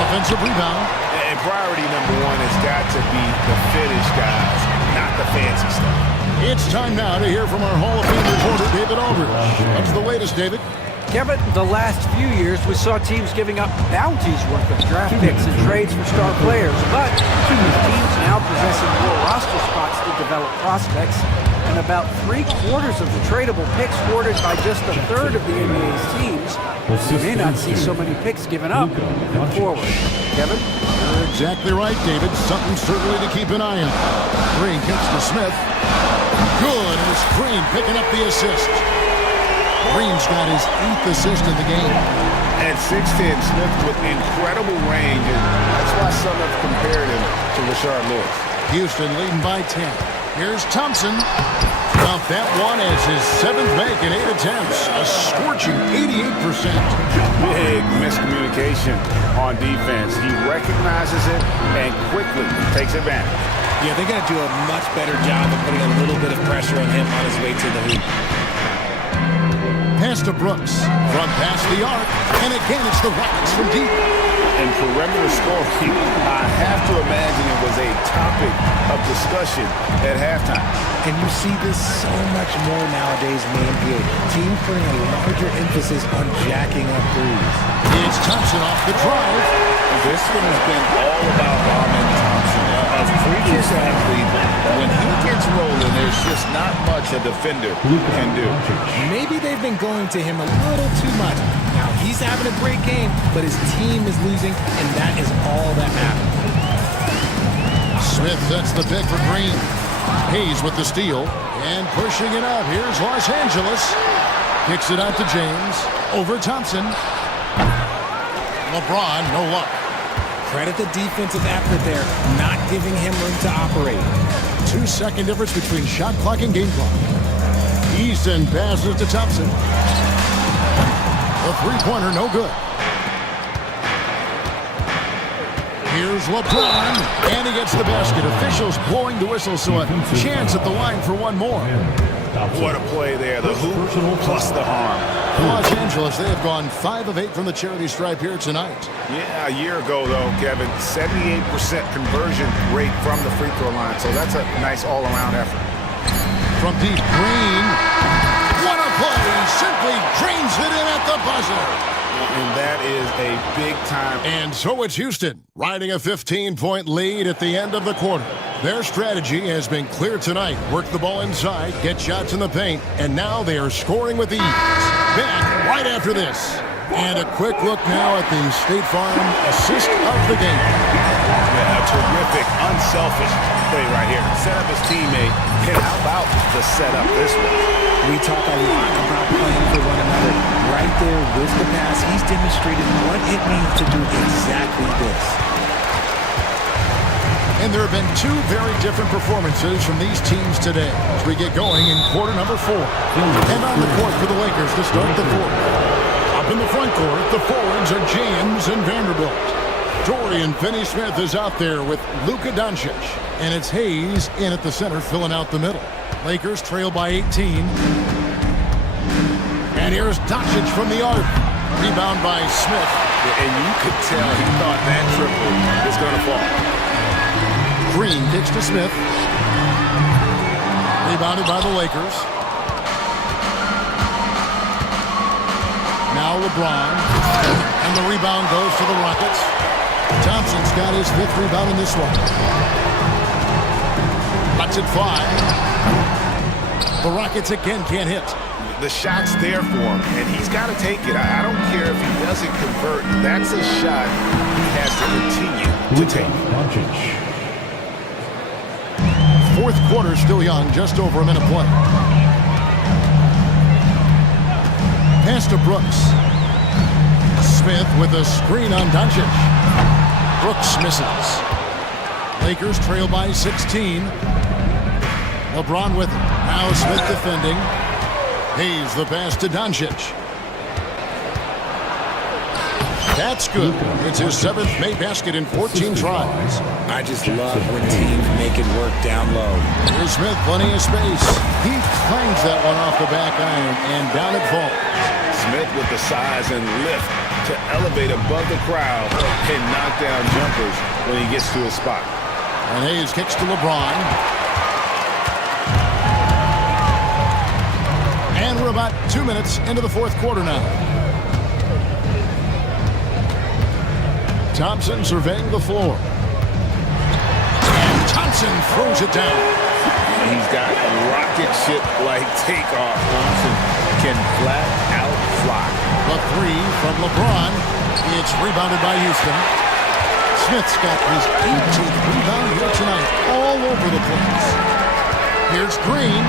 Offensive rebound. And priority number 1 has got to be the finish, guys, not the fancy stuff. It's time now to hear from our Hall of Fame reporter, David Aldridge. What's the latest, David? Kevin, the last few years we saw teams giving up bounties worth of draft picks and trades for star players, but with teams now possessing more roster spots to develop prospects, and about 3/4 of the tradable picks hoarded by just a third of the NBA's teams, we may not see so many picks given up moving forward. Kevin? You're exactly right, David. Something certainly to keep an eye on. Green kicks to Smith. Good, and it's Green picking up the assist. Green's got his 8th assist in the game. At 6'10", Smith with incredible range, and that's why some have compared him to Rashard Lewis. Houston leading by 10. Here's Thompson. Well, that one is his 7th make in 8 attempts. A scorching 88%. Big miscommunication on defense. He recognizes it and quickly takes advantage. Yeah, they got to do a much better job of putting a little bit of pressure on him on his way to the hoop. Pass to Brooks. From past the arc. And again, it's the Rockets from deep. And perimeter scoring, I have to imagine it was a topic of discussion at halftime. And you see this so much more nowadays in the NBA. Teams putting a larger emphasis on jacking up threes. It's Thompson off the drive. This one has been all about Armin Thompson. A freakish athlete. When he gets rolling, there's just not much a defender can do. Maybe they've been going to him a little too much. Now, he's having a great game, but his team is losing, and that is all that matters. Smith sets the pick for Green. Hayes with the steal, and pushing it out. Here's Los Angeles. Kicks it out to James. Over Thompson. LeBron, no luck. Credit the defensive effort there, not giving him room to operate. 2-second difference between shot clock and game clock. Easton passes to Thompson. The three-pointer, no good. Here's LeBron, and he gets the basket. Officials blowing the whistle, so a chance at the line for one more. What a play there. The hoop plus the harm. Los Angeles, they have gone 5 of 8 from the charity stripe here tonight. Yeah, a year ago, though, Kevin, 78% conversion rate from the free throw line. So that's a nice all-around effort. From deep, Green. What a play! Simply drains it in at the buzzer. And that is a big-time. And so it's Houston, riding a 15-point lead at the end of the quarter. Their strategy has been clear tonight. Work the ball inside, get shots in the paint, and now they are scoring with ease. Back right after this. And a quick look now at the State Farm assist of the game. Yeah, a terrific, unselfish play right here. Set up his teammate. And how about the setup this way? We talk a lot about playing for one another. Right there with the pass, he's demonstrated what it means to do exactly this. And there have been 2 very different performances from these teams today as we get going in quarter number 4. And on the court for the Lakers to start the fourth. Up in the front court, the forwards are James and Vanderbilt. Dorian Finney-Smith is out there with Luka Doncic. And it's Hayes in at the center, filling out the middle. Lakers trail by 18. And here's Doncic from the arc. Rebound by Smith. And you could tell he thought that triple was going to fall. Green kicks to Smith. Rebounded by the Lakers. Now LeBron. And the rebound goes to the Rockets. Thompson's got his 5th rebound in this one. That's at 5. The Rockets again can't hit. The shot's there for him, and he's got to take it. I don't care if he doesn't convert. That's a shot he has to continue to take. 4th quarter still young, just over a minute play. Pass to Brooks. Smith with a screen on Doncic. Brooks misses. Lakers trail by 16. LeBron with it. Now Smith defending. Hayes the pass to Doncic. That's good. It's his 7th made basket in 14 tries. I just love when teams make it work down low. Here's Smith, plenty of space. He clangs that one off the back iron, and down it falls. Smith with the size and lift to elevate above the crowd and knock down jumpers when he gets to his spot. And Hayes kicks to LeBron. about 2 minutes into the fourth quarter now. Thompson surveying the floor. And Thompson throws it down. He's got rocket ship-like takeoff. Thompson can flat out fly. The three from LeBron. It's rebounded by Houston. Smith's got his 18th rebound here tonight, all over the place. Here's Green,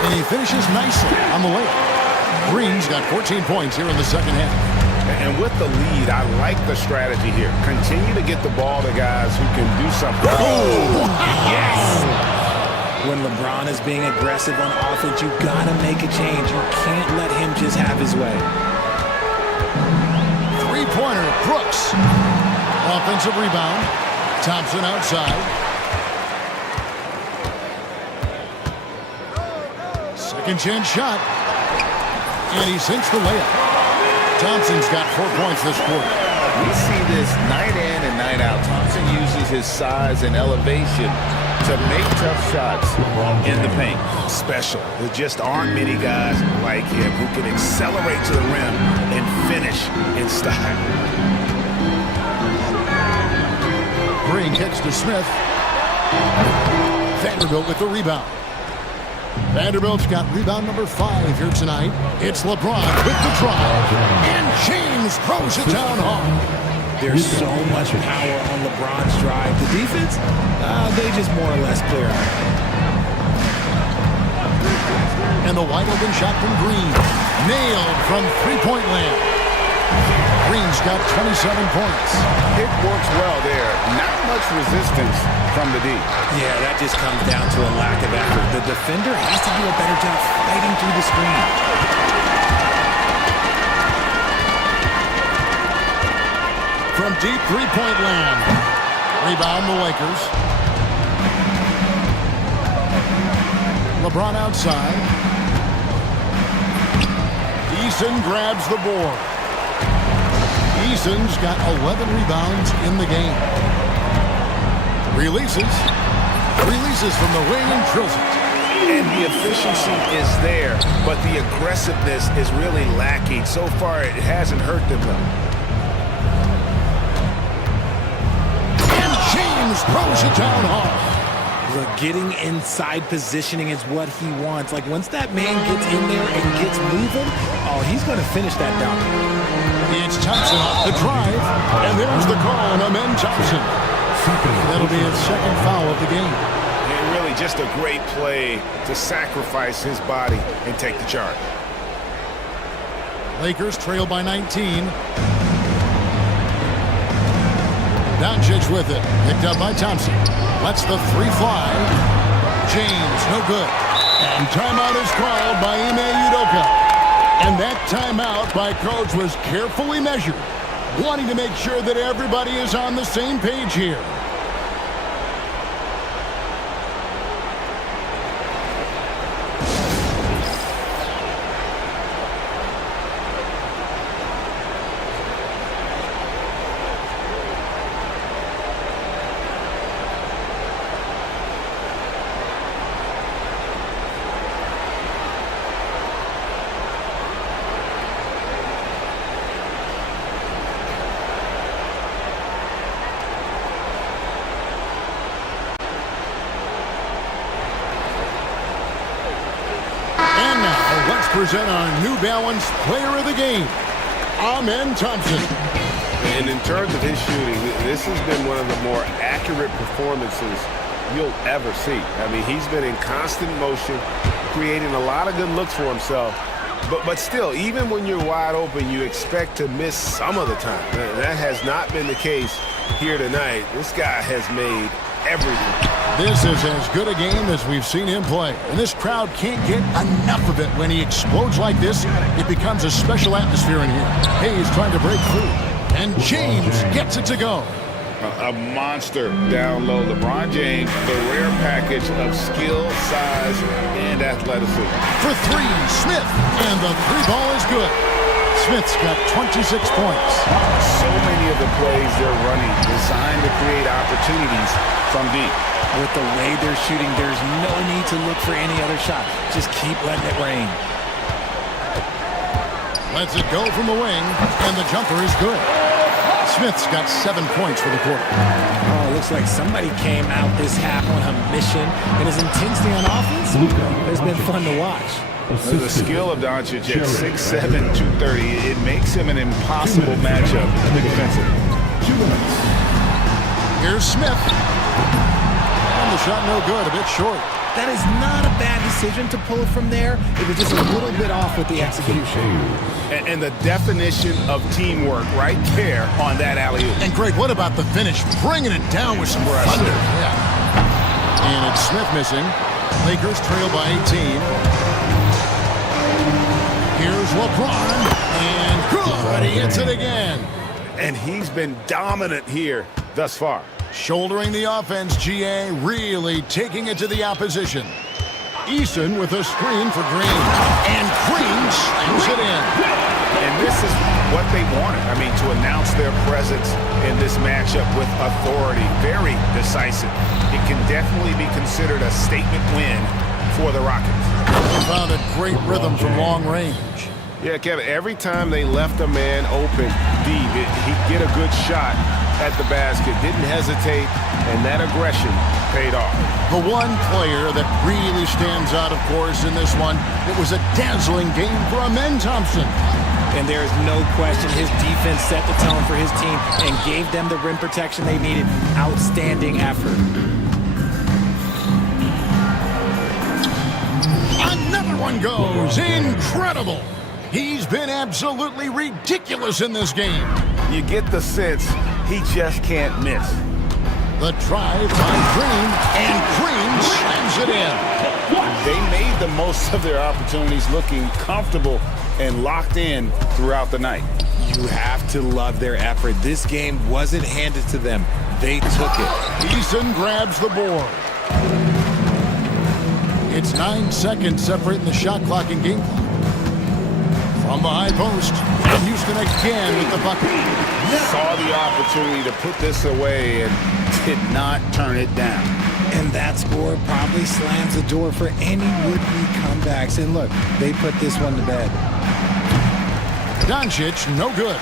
and he finishes nicely on the layup. Green's got 14 points here in the second half. And with the lead, I like the strategy here. Continue to get the ball to guys who can do something. Oh, yes! When LeBron is being aggressive on offense, you gotta make a change. You can't let him just have his way. Three-pointer, Brooks. Offensive rebound. Thompson outside. Second chance shot. And he sinks the layup. Thompson's got 4 points this quarter. We see this night in and night out. Thompson uses his size and elevation to make tough shots in the paint. Special. There just aren't many guys like him who can accelerate to the rim and finish in style. Green kicks to Smith. Vanderbilt with the rebound. Vanderbilt's got rebound number 5 here tonight. It's LeBron with the drive. And James throws it down hard. There's so much power on LeBron's drive. The defense, they just more or less clear out. And the wide open shot from Green. Nailed from three-point land. Green's got 27 points. It works well there. Not much resistance from the D. Yeah, that just comes down to a lack of effort. The defender has to do a better job fighting through the screen. From deep three-point land. Rebound the Lakers. LeBron outside. Eason grabs the board. Eason's got 11 rebounds in the game. Releases from the wing and drills it. And the efficiency is there, but the aggressiveness is really lacking. So far, it hasn't hurt them, though. And James throws it down hard. Look, getting inside positioning is what he wants. Like, once that man gets in there and gets moving, oh, he's going to finish that down. It's Thompson off the drive, and there's the call on Amen Thompson. That'll be his second foul of the game. And really just a great play to sacrifice his body and take the charge. Lakers trail by 19. Doncic with it. Picked up by Thompson. Lets the three fly. James, no good. And timeout is called by Ime Udoka. And that timeout by Coach was carefully measured, wanting to make sure that everybody is on the same page here. Let's present our New Balance Player of the Game, Amen Thompson. And in terms of his shooting, this has been one of the more accurate performances you'll ever see. I mean, he's been in constant motion, creating a lot of good looks for himself. But still, even when you're wide open, you expect to miss some of the time. That has not been the case here tonight. This guy has made everything. This is as good a game as we've seen him play. And this crowd can't get enough of it. When he explodes like this, it becomes a special atmosphere in here. Hayes trying to break through. And James gets it to go. A monster down low. LeBron James, the rare package of skill, size, and athleticism. For three, Smith. And the three ball is good. Smith's got 26 points. So many of the plays they're running designed to create opportunities from deep. With the way they're shooting, there's no need to look for any other shot. Just keep letting it rain. Lets it go from the wing, and the jumper is good. Smith's got 7 points for the quarter. Oh, it looks like somebody came out this half on a mission, and his intensity on offense has been fun to watch. The skill of Doncic at 6'7", 230, it makes him an impossible matchup defensively. Here's Smith. And the shot no good, a bit short. That is not a bad decision to pull it from there. It was just a little bit off with the execution. And the definition of teamwork right there on that alley-oop. And Greg, what about the finish? Bringing it down with some thunder. Yeah. And it's Smith missing. Lakers trail by 18. Here's LeBron. And good. He hits it again. And he's been dominant here thus far. Shouldering the offense, GA really taking it to the opposition. Eason with a screen for Green. And Green slams it in. And this is what they wanted. I mean, to announce their presence in this matchup with authority. Very decisive. It can definitely be considered a statement win for the Rockets. They found a great rhythm from long range. Yeah, Kevin, every time they left a man open deep, he'd get a good shot at the basket, didn't hesitate, and that aggression paid off. The one player that really stands out, of course, in this one, it was a dazzling game for Amen Thompson. And there is no question his defense set the tone for his team and gave them the rim protection they needed. Outstanding effort. Another one goes. Incredible. He's been absolutely ridiculous in this game. You get the sense he just can't miss. The drive by Green, and Green slams it in. They made the most of their opportunities, looking comfortable and locked in throughout the night. You have to love their effort. This game wasn't handed to them. They took it. Eason grabs the board. It's 9 seconds separating the shot clock and game clock. From the high post, and Houston again with the bucket. Saw the opportunity to put this away and did not turn it down. And that score probably slams the door for any would-be comebacks. And look, they put this one to bed. Doncic, no good.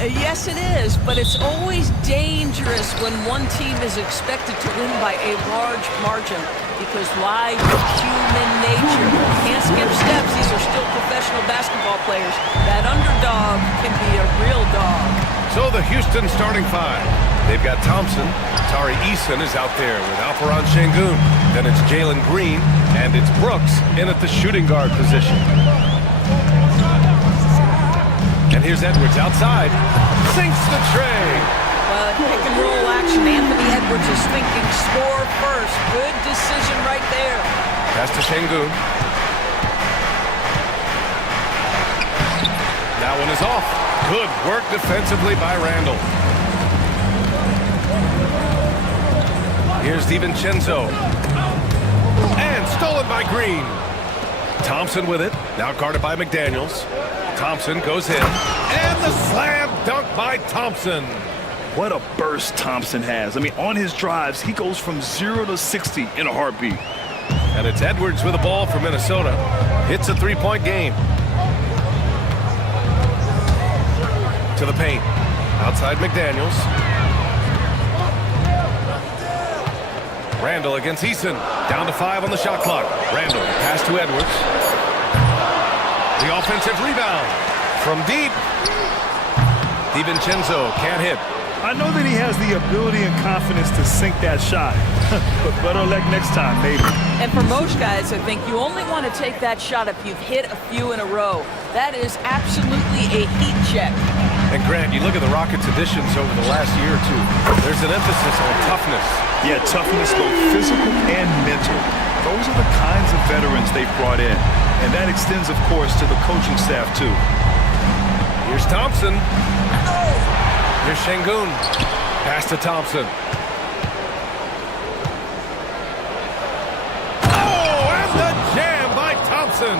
Yes, it is, but it's always dangerous when one team is expected to win by a large margin because why? Human nature. Can't skip steps. These are still professional basketball players. That underdog can be a real dog. So the Houston starting five. They've got Thompson. Tari Eason is out there with Alperon Şengün. Then it's Jalen Green, and it's Brooks in at the shooting guard position. And here's Edwards outside. Sinks the tray. Well, pick and roll action. Anthony Edwards is thinking score first. Good decision right there. Pass to Şengün. That one is off. Good work defensively by Randall. Here's DiVincenzo. And stolen by Green. Thompson with it. Now guarded by McDaniels. Thompson goes in. And the slam dunk by Thompson. What a burst Thompson has. I mean, on his drives, he goes from 0 to 60 in a heartbeat. And it's Edwards with the ball for Minnesota. Hits a three-point game. To the paint. Outside McDaniels. Randall against Eason. Down to 5 on the shot clock. Randall, pass to Edwards. The offensive rebound. From deep. DiVincenzo can't hit. I know that he has the ability and confidence to sink that shot. But better luck next time, maybe. And for most guys, I think you only want to take that shot if you've hit a few in a row. That is absolutely a heat check. And Grant, you look at the Rockets' additions over the last year or two. There's an emphasis on toughness. Yeah, toughness, both physical and mental. Those are the kinds of veterans they've brought in. And that extends, of course, to the coaching staff, too. Here's Thompson. Here's Şengün. Pass to Thompson. Oh, and the jam by Thompson.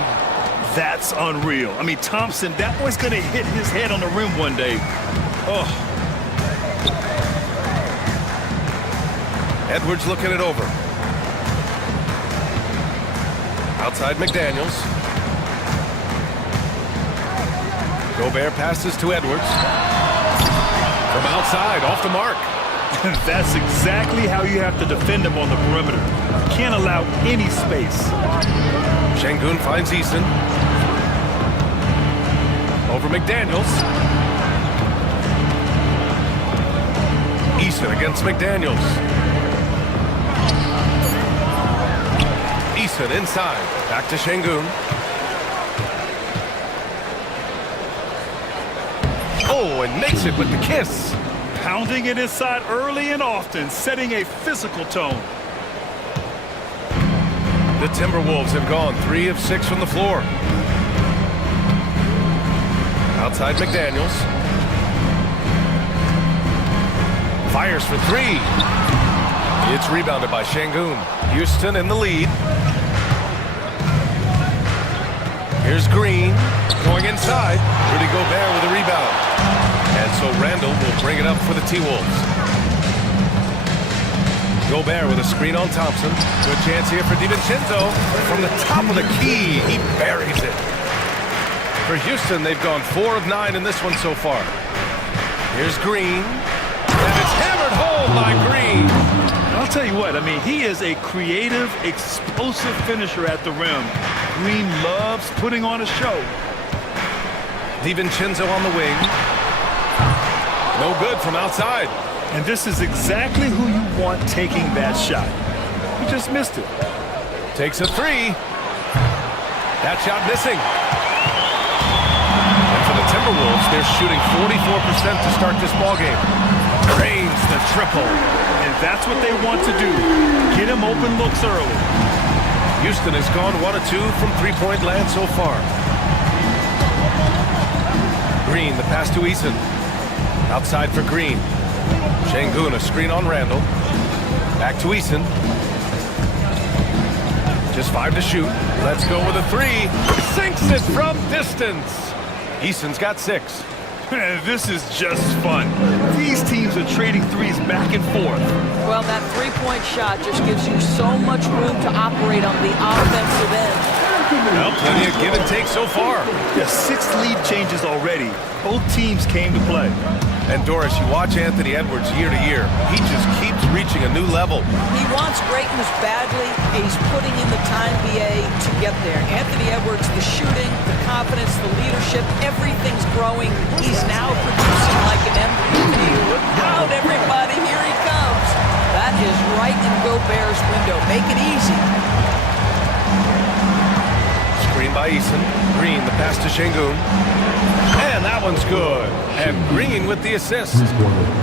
That's unreal. I mean, Thompson, that boy's going to hit his head on the rim one day. Oh. Edwards looking it over. Outside McDaniels. Gobert passes to Edwards. From outside, off the mark. That's exactly how you have to defend him on the perimeter. You can't allow any space. Şengün finds Eason. Over McDaniels. Eason against McDaniels. Eason inside. Back to Şengün. Oh, and makes it with the kiss. Pounding it inside early and often, setting a physical tone. The Timberwolves have gone 3 of 6 from the floor. Outside McDaniels. Fires for 3. It's rebounded by Şengün. Houston in the lead. Here's Green going inside. Rudy Gobert with a rebound. And so Randall will bring it up for the T-Wolves. Gobert with a screen on Thompson. Good chance here for DiVincenzo. From the top of the key, he buries it. For Houston, they've gone 4 of 9 in this one so far. Here's Green. And it's hammered home by Green. I'll tell you what, I mean, he is a creative, explosive finisher at the rim. Green loves putting on a show. DiVincenzo on the wing. No good from outside. And this is exactly who you want taking that shot. He just missed it. Takes a 3. That shot missing. And for the Timberwolves, they're shooting 44% to start this ballgame. Drains the triple. And that's what they want to do. Get him open looks early. Houston has gone 1 of 2 from three-point land so far. Green, the pass to Eason. Outside for Green. Şengün, a screen on Randall. Back to Eason. Just 5 to shoot. Let's go with a 3. Sinks it from distance. Eason's got 6. This is just fun. These teams are trading threes back and forth. Well, that three-point shot just gives you so much room to operate on the offensive end. Well, plenty of give and take so far. Yeah, 6 lead changes already. Both teams came to play. And Doris, you watch Anthony Edwards year to year. He just keeps reaching a new level. He wants greatness badly, and he's putting in the time, BA, to get there. Anthony Edwards, the shooting, the confidence, the leadership, everything's growing. He's now producing like an MVP. Look out, everybody, here he comes. That is right in Gobert's window. Make it easy. Screen by Eason. Green, the pass to Şengün. And that one's good. And Green with the assist.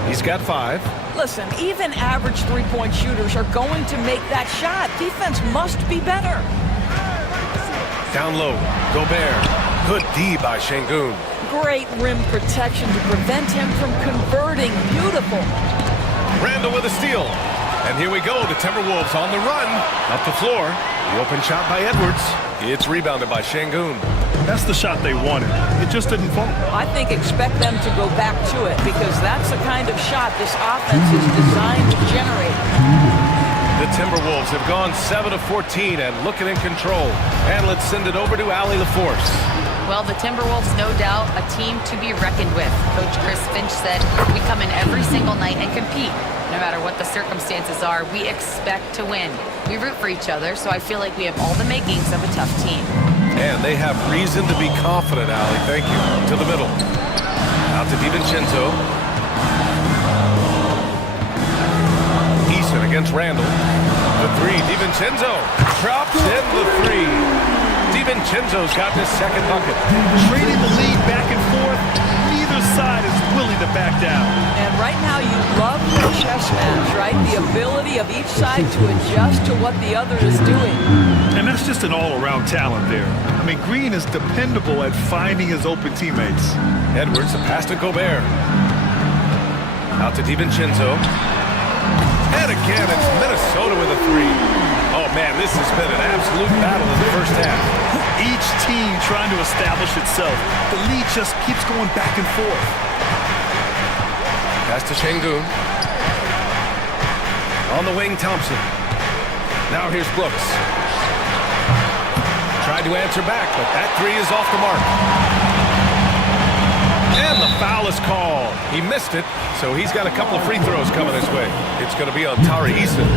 He's got 5. Listen, even average three-point shooters are going to make that shot. Defense must be better. Down low, Gobert. Good D by Şengün. Great rim protection to prevent him from converting. Beautiful. Randall with a steal. And here we go, the Timberwolves on the run. Up the floor. The open shot by Edwards. It's rebounded by Şengün. That's the shot they wanted. It just didn't fall. I think expect them to go back to it because that's the kind of shot this offense is designed to generate. The Timberwolves have gone 7 of 14 and looking in control. And let's send it over to Allie LaForce. Well, the Timberwolves, no doubt, a team to be reckoned with. Coach Chris Finch said, we come in every single night and compete. No matter what the circumstances are, we expect to win. We root for each other, so I feel like we have all the makings of a tough team. And they have reason to be confident, Allie. Thank you. To the middle. Out to DiVincenzo. Eason against Randall. The 3, DiVincenzo. Drops in the 3. DiVincenzo's got his second bucket. Trading the lead back and forth, neither side is willing to back down. And right now you love the chess match, right? The ability of each side to adjust to what the other is doing. And that's just an all-around talent there. I mean, Green is dependable at finding his open teammates. Edwards, the pass to Gobert. Out to DiVincenzo. And again, it's Minnesota with a 3. Oh, man, this has been an absolute battle in the first half. Each team trying to establish itself. The lead just keeps going back and forth. Pass to Şengün. On the wing, Thompson. Now here's Brooks. Tried to answer back, but that 3 is off the mark. And the foul is called. He missed it, so he's got a couple of free throws coming his way. It's going to be on Tari Eason.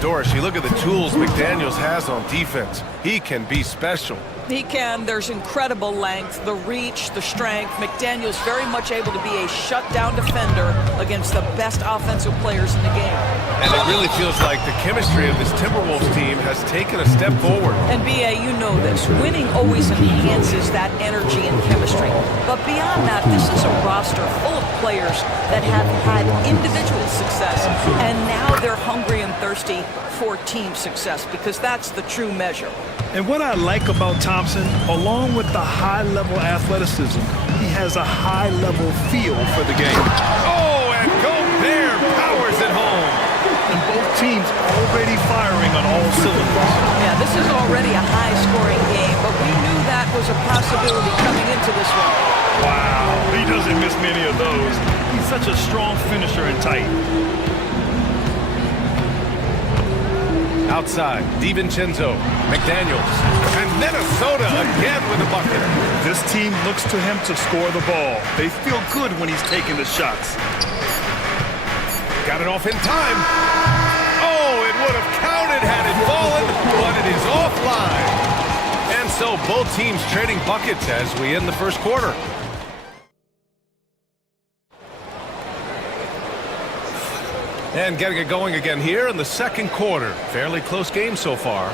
Doris, you look at the tools McDaniels has on defense. He can be special. He can. There's incredible length, the reach, the strength. McDaniel's very much able to be a shutdown defender against the best offensive players in the game. And it really feels like the chemistry of this Timberwolves team has taken a step forward. And BA, you know this. Winning always enhances that energy and chemistry. But beyond that, this is a roster full of players that have had individual success. And now they're hungry and thirsty for team success because that's the true measure. And what I like about Thompson, along with the high-level athleticism, he has a high-level feel for the game. Oh, and Gobert powers it home. And both teams already firing on all cylinders. Yeah, this is already a high-scoring game, but we knew that was a possibility coming into this one. Wow, he doesn't miss many of those. He's such a strong finisher and tight. Outside, DiVincenzo, McDaniels, and Minnesota again with a bucket. This team looks to him to score the ball. They feel good when he's taking the shots. Got it off in time. Oh, it would have counted had it fallen, but it is offline. And so both teams trading buckets as we end the first quarter. And getting it going again here in the second quarter. Fairly close game so far.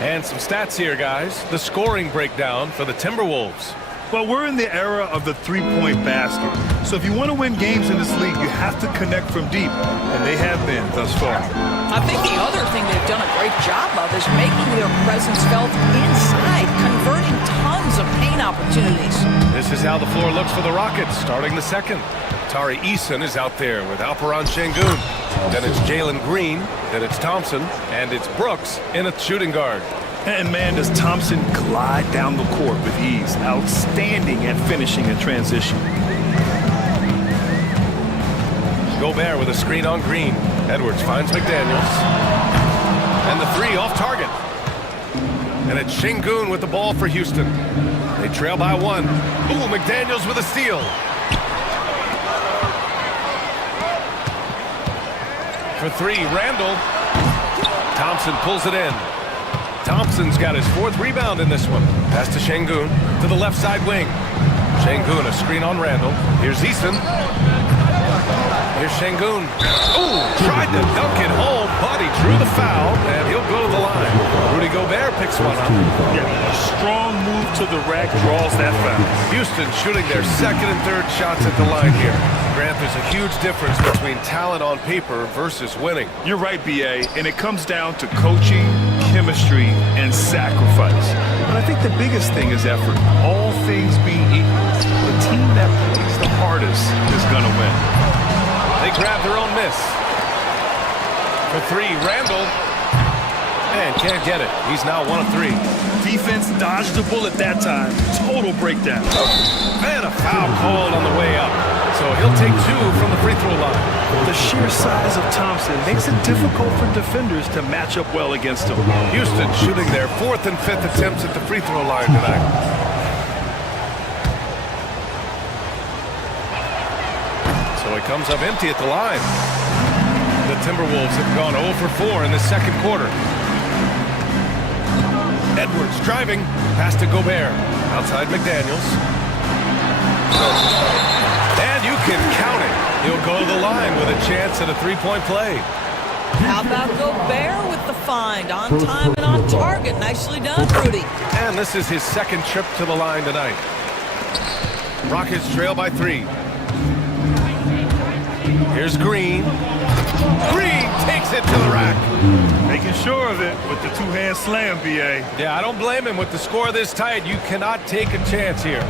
And some stats here, guys. The scoring breakdown for the Timberwolves. Well, we're in the era of the three-point basket. So if you want to win games in this league, you have to connect from deep. And they have been thus far. I think the other thing they've done a great job of is making their presence felt inside, converting tons of paint opportunities. This is how the floor looks for the Rockets starting the second. Tari Eason is out there with Alperen Şengün. Then it's Jalen Green. Then it's Thompson. And it's Brooks in a shooting guard. And man, does Thompson glide down the court with ease. Outstanding at finishing in transition. Gobert with a screen on Green. Edwards finds McDaniels. And the 3 off target. And it's Şengün with the ball for Houston. They trail by 1. Ooh, McDaniels with a steal. For 3, Randall. Thompson pulls it in. Thompson's got his 4th rebound in this one. Pass to Şengün to the left side wing. Şengün, a screen on Randall. Here's Easton. Here's Şengün. Ooh, tried to dunk it home, but he drew the foul, and he'll go to the line. Rudy Gobert picks one up. Yeah, a strong move to the rack draws that foul. Houston shooting their 2nd and 3rd shots at the line here. Grant, there's a huge difference between talent on paper versus winning. You're right, B.A., and it comes down to coaching, chemistry, and sacrifice. But I think the biggest thing is effort. All things being equal, the team that plays the hardest is going to win. They grab their own miss. For 3, Randall. And can't get it. He's now 1 of 3. Defense dodged the bullet that time. Total breakdown. And a foul called on the way up. So he'll take 2 from the free throw line. The sheer size of Thompson makes it difficult for defenders to match up well against him. Houston shooting their 4th and 5th attempts at the free throw line tonight. So he comes up empty at the line. The Timberwolves have gone 0 for 4 in the 2nd quarter. Edwards driving. Pass to Gobert. Outside McDaniels. And you can count it. He'll go to the line with a chance at a 3-point play. How about Gobert with the find? On time and on target. Nicely done, Rudy. And this is his 2nd trip to the line tonight. Rockets trail by 3. Here's Green. Green takes it to the rack. Making sure of it with the 2-hand slam, B.A. Yeah, I don't blame him. With the score this tight, you cannot take a chance here.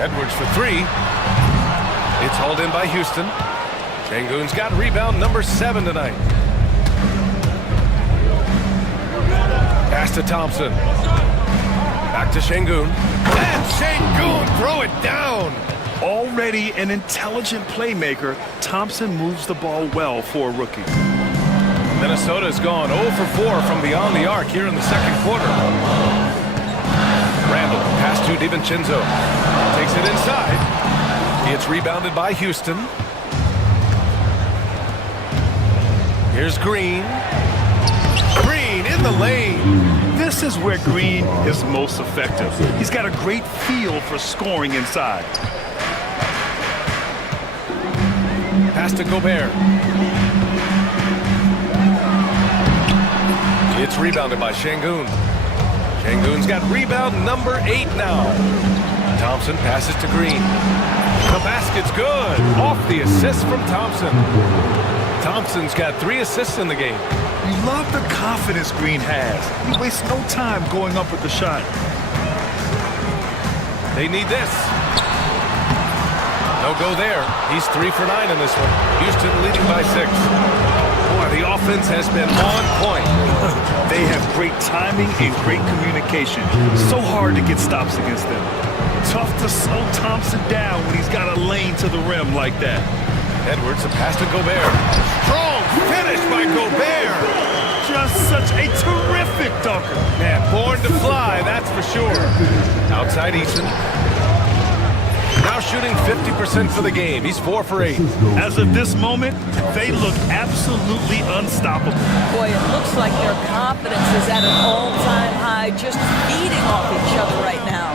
Edwards for 3. It's hauled in by Houston. Şengün's got rebound number 7 tonight. Pass to Thompson. Back to Şengün. And Şengün throw it down. Already an intelligent playmaker, Thompson moves the ball well for a rookie. Minnesota's gone 0 for 4 from beyond the arc here in the 2nd quarter. Randall, pass to DiVincenzo. Takes it inside. It's rebounded by Houston. Here's Green. Green in the lane. This is where Green is most effective. He's got a great feel for scoring inside. Pass to Gobert. It's rebounded by Şengün. Şengün's got rebound number 8 now. Thompson passes to Green. The basket's good. Off the assist from Thompson. Thompson's got 3 assists in the game. You love the confidence Green has. He wastes no time going up with the shot. They need this. No go there. He's 3 for 9 in this one. Houston leading by 6. Boy, the offense has been on point. They have great timing and great communication. So hard to get stops against them. Tough to slow Thompson down when he's got a lane to the rim like that. Edwards, a pass to Gobert. Strong finish by Gobert. Just such a terrific dunker. Man, born to fly, that's for sure. Outside Easton. Now shooting 50% for the game. He's 4 for 8. As of this moment, they look absolutely unstoppable. Boy, it looks like their confidence is at an all-time high, just feeding off each other right now.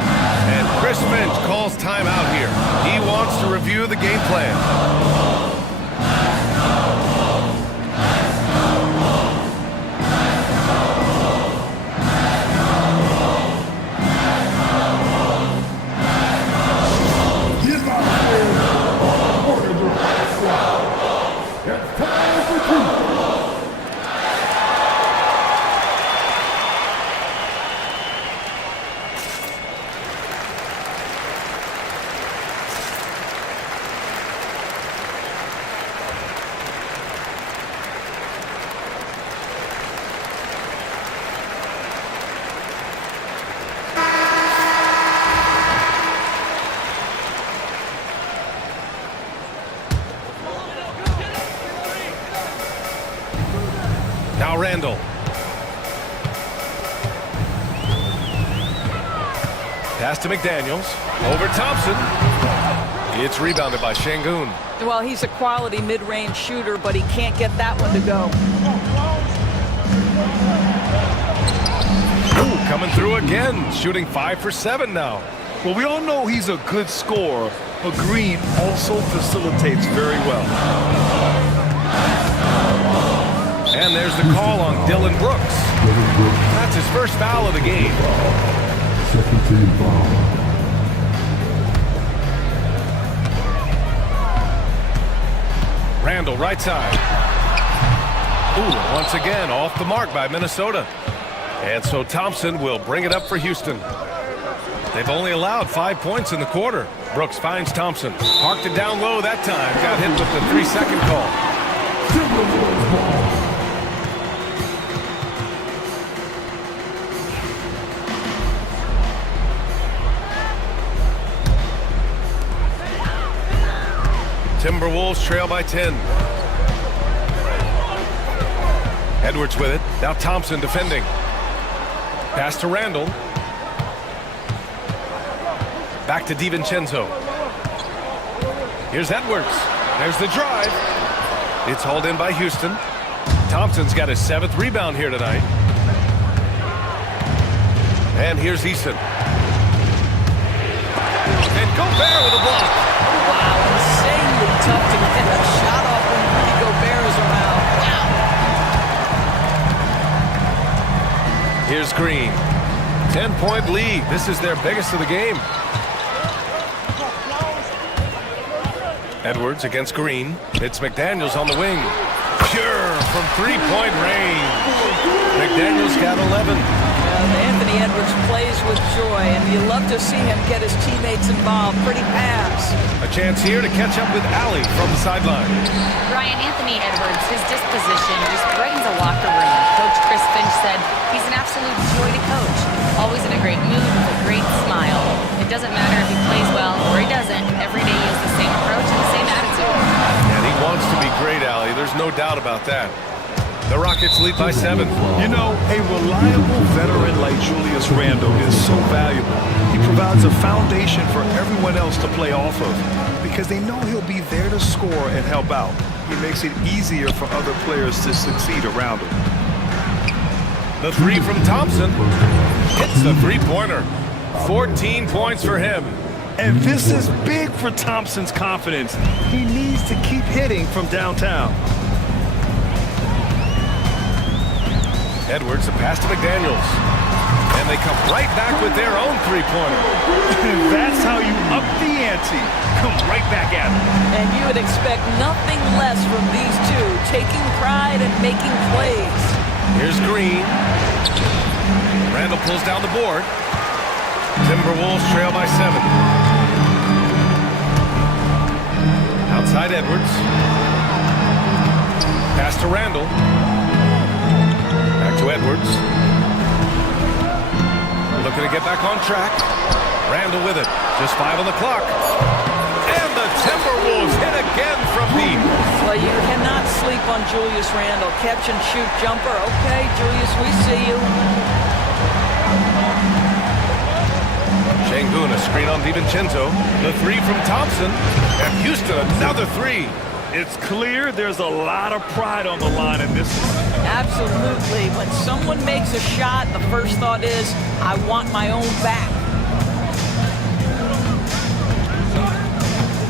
And Chris Finch calls timeout here. He wants to review the game plan. Now Randall. Pass to McDaniels. Over Thompson. It's rebounded by Şengün. Well, he's a quality mid-range shooter, but he can't get that one to go. Ooh, coming through again. Shooting 5 for 7 now. Well, we all know he's a good scorer, but Green also facilitates very well. And there's the call on Dylan Brooks. That's his first foul of the game. Second team foul. Randall, right side. Ooh, once again, off the mark by Minnesota. And so Thompson will bring it up for Houston. They've only allowed 5 points in the quarter. Brooks finds Thompson. Parked it down low that time. Got hit with the 3-second call. Timberwolves trail by 10. Edwards with it. Now Thompson defending. Pass to Randall. Back to DiVincenzo. Here's Edwards. There's the drive. It's hauled in by Houston. Thompson's got his 7th rebound here tonight. And here's Eason. And Gobert with a block. Wow, insanely tough to get a shot off when Rudy Gobert is around. Wow. Here's Green. 10-point lead. This is their biggest of the game. Edwards against Green. It's McDaniels on the wing. Pure from 3-point range. McDaniels got 11. Anthony Edwards plays with joy, and you love to see him get his teammates involved. Pretty pass. A chance here to catch up with Allie from the sideline. Brian, Anthony Edwards, his disposition just brightens a locker room. Coach Chris Finch said he's an absolute joy to coach. Always in a great mood with a great smile. It doesn't matter if he plays well or he doesn't. Every day he has the same approach and the same attitude. And he wants to be great, Allie. There's no doubt about that. The Rockets lead by 7. You know, a reliable veteran like Julius Randle is so valuable. He provides a foundation for everyone else to play off of because they know he'll be there to score and help out. He makes it easier for other players to succeed around him. The 3 from Thompson hits the 3-pointer. 14 points for him. And this is big for Thompson's confidence. He needs to keep hitting from downtown. Edwards, the pass to McDaniels. And they come right back with their own 3-pointer. That's how you up the ante. Come right back at him. And you would expect nothing less from these two, taking pride and making plays. Here's Green. Randall pulls down the board. Timberwolves trail by 7. Outside Edwards. Pass to Randall. Back to Edwards. Looking to get back on track. Randall with it. Just 5 on the clock. And the Timberwolves hit again from deep. Well, you cannot sleep on Julius Randle. Catch and shoot jumper. Okay, Julius, we see you. Şengün, a screen on DiVincenzo. The 3 from Thompson. And Houston, another 3. It's clear there's a lot of pride on the line in this one. Absolutely. When someone makes a shot, the first thought is, I want my own back.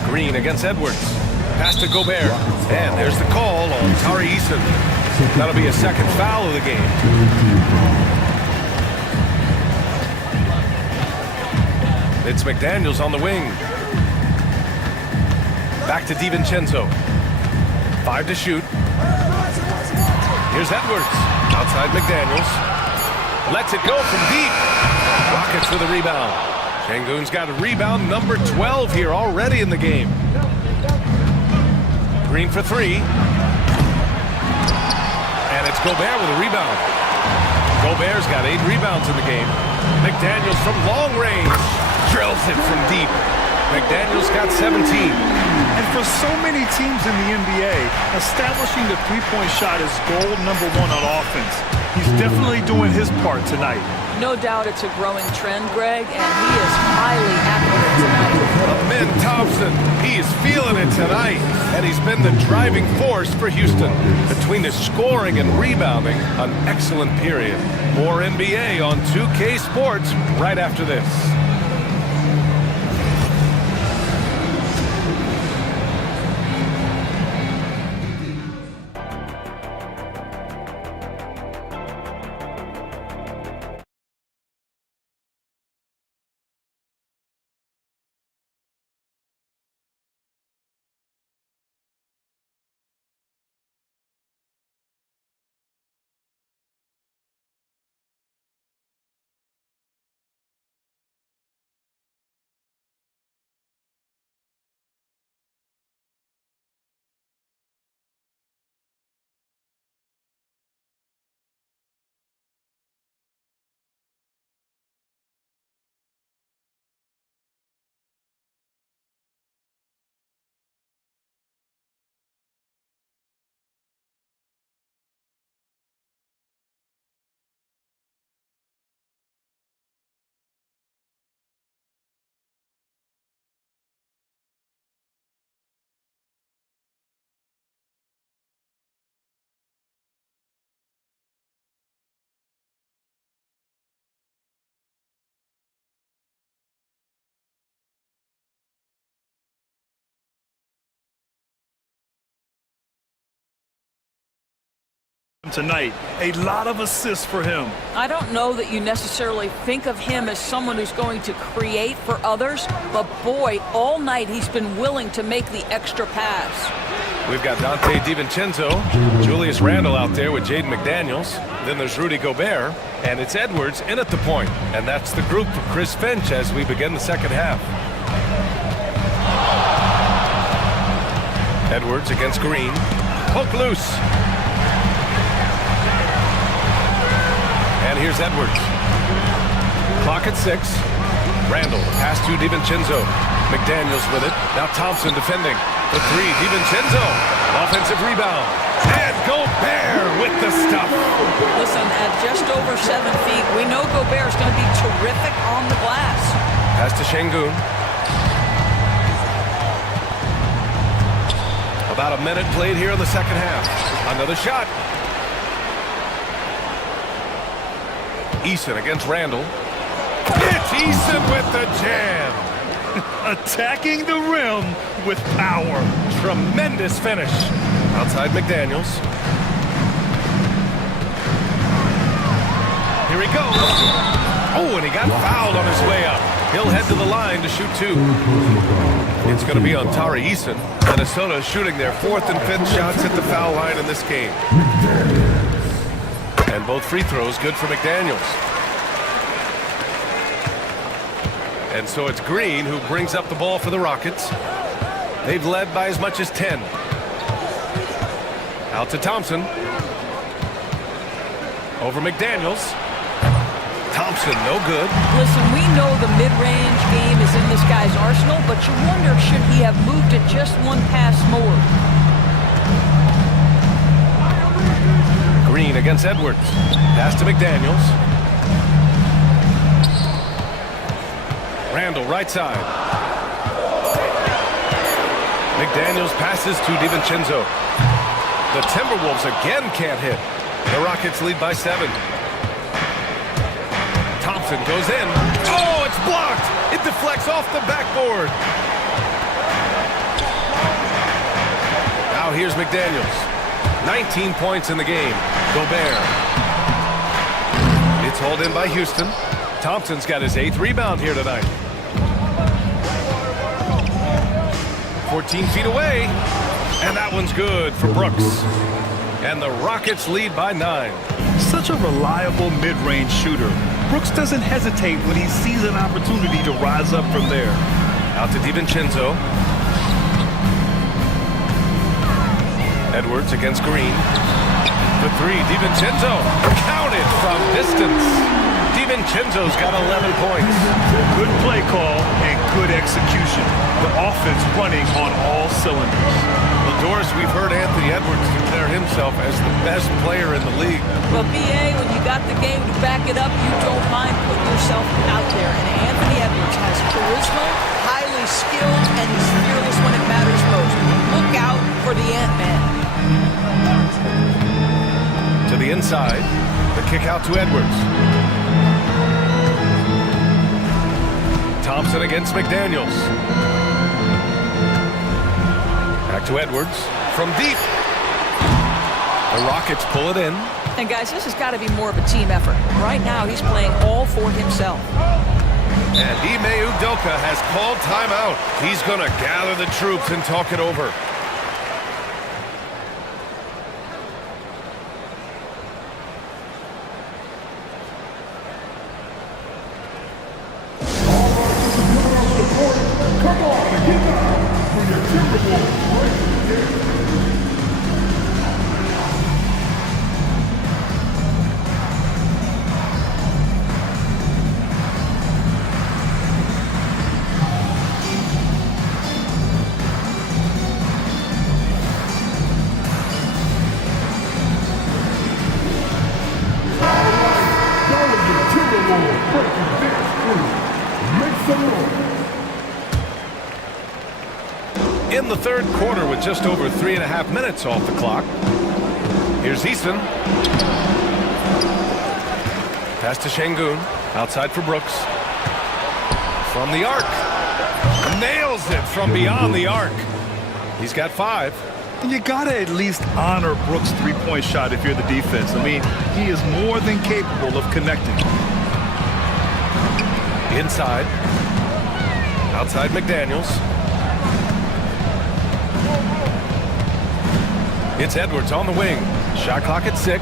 Green against Edwards. Pass to Gobert. And there's the call on Tari Eason. That'll be a second foul of the game. It's McDaniels on the wing. Back to DiVincenzo. 5 to shoot. Here's Edwards. Outside McDaniels. Lets it go from deep. Rockets with a rebound. Şengün's got a rebound number 12 here already in the game. Green for 3. And it's Gobert with a rebound. Gobert's got 8 rebounds in the game. McDaniels from long range drills it from deep. McDaniels got 17. And for so many teams in the NBA, establishing the three-point shot is goal number 1 on offense. He's definitely doing his part tonight. No doubt it's a growing trend, Greg, and he is highly accurate tonight. Amin Thompson, he's feeling it tonight, and he's been the driving force for Houston. Between his scoring and rebounding, an excellent period. More NBA on 2K Sports right after this. Tonight, a lot of assists for him. I don't know that you necessarily think of him as someone who's going to create for others, but boy, all night he's been willing to make the extra pass. We've got Dante DiVincenzo, Julius Randle out there with Jaden McDaniels. Then there's Rudy Gobert, and it's Edwards in at the point. And that's the group for Chris Finch as we begin the second half. Edwards against Green. Poke loose. And here's Edwards. Clock at 6. Randle, pass to DiVincenzo. McDaniels with it. Now Thompson defending. The 3, DiVincenzo. Offensive rebound. And Gobert with the stuff. Listen, at just over 7 feet, we know Gobert is going to be terrific on the glass. Pass to Şengün. About a minute played here in the second half. Another shot. Eason against Randle. It's Eason with the jam. Attacking the rim with power. Tremendous finish. Outside McDaniels. Here he goes. Oh, and he got fouled on his way up. He'll head to the line to shoot 2. It's going to be on Tari Eason. Minnesota shooting their 4th and 5th shots at the foul line in this game. And both free throws good for McDaniels. And so it's Green who brings up the ball for the Rockets. They've led by as much as 10. Out to Thompson. Over McDaniels. Thompson, no good. Listen, we know the mid-range game is in this guy's arsenal, but you wonder should he have moved it just one pass more. Green against Edwards. Pass to McDaniels. Randle, right side. McDaniels passes to DiVincenzo. The Timberwolves again can't hit. The Rockets lead by 7. Thompson goes in. Oh, it's blocked. It deflects off the backboard. Now here's McDaniels. 19 points in the game. Gobert. It's hauled in by Houston. Thompson's got his 8th rebound here tonight. 14 feet away. And that one's good for Brooks. And the Rockets lead by 9. Such a reliable mid-range shooter. Brooks doesn't hesitate when he sees an opportunity to rise up from there. Out to DiVincenzo. Edwards against Green. for three. DiVincenzo counted from distance. DiVincenzo's got 11 points. Good play call and good execution. The offense running on all cylinders. Well, Doris, we've heard Anthony Edwards declare himself as the best player in the league. Well, BA, when you got the game to back it up, you don't mind putting yourself out there. And Anthony Edwards has charisma, highly skilled, and he's fearless when it matters most. Look out for the Ant-Man. To the inside, the kick out to Edwards. Thompson against McDaniels. Back to Edwards from deep. The Rockets pull it in. And guys, this has got to be more of a team effort. Right now, he's playing all for himself. And Ime Udoka has called timeout. He's going to gather the troops and talk it over. Come on, get down for your Timberwolves breaking the game. Timberwolves breaking this through. Make some noise. In the third quarter with just over 3.5 minutes off the clock. Here's Easton. Pass to Şengün. Outside for Brooks. From the arc. Nails it from beyond the arc. He's got 5. And you gotta at least honor Brooks' three-point shot if you're the defense. I mean, he is more than capable of connecting. Inside. Outside McDaniels. It's Edwards on the wing. Shot clock at 6.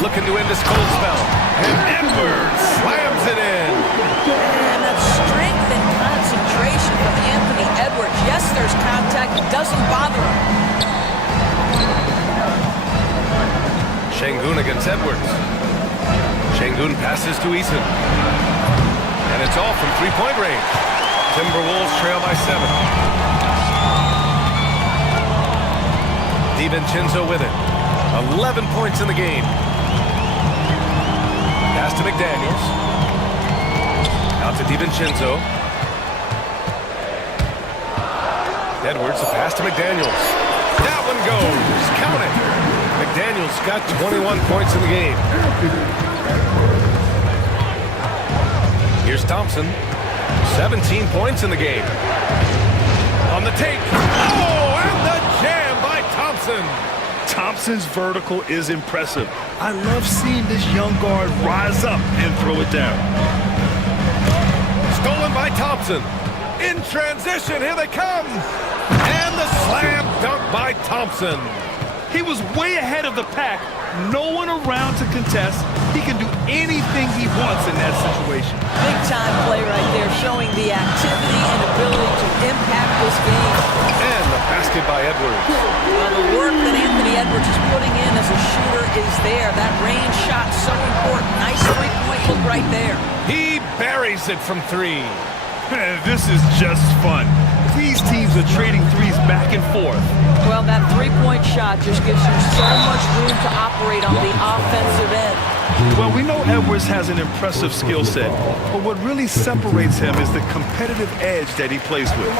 Looking to end this cold spell. And Edwards slams it in. And that strength and concentration from Anthony Edwards. Yes, there's contact. It doesn't bother him. Şengün against Edwards. Şengün passes to Eason. And it's all from three-point range. Timberwolves trail by 7. DiVincenzo with it. 11 points in the game. Pass to McDaniels. Out to DiVincenzo. Edwards, a pass to McDaniels. That one goes. Count it. McDaniels got 21 points in the game. Here's Thompson. 17 points in the game. On the take. Oh, and the jam by Thompson. Thompson's vertical is impressive. I love seeing this young guard rise up and throw it down. Stolen by Thompson. In transition, here they come. And the slam dunk by Thompson. He was way ahead of the pack. No one around to contest. He can do anything he wants in that situation. Big time play right there, showing the activity and ability to impact this game. And the basket by Edwards. Well, the work that Anthony Edwards is putting in as a shooter is there. That range shot so important. Nice three-point look right there. He buries it from 3. This is just fun. These teams are trading threes back and forth. Well, that three-point shot just gives you so much room to operate on the offensive end. Well, we know Edwards has an impressive skill set, but what really separates him is the competitive edge that he plays with.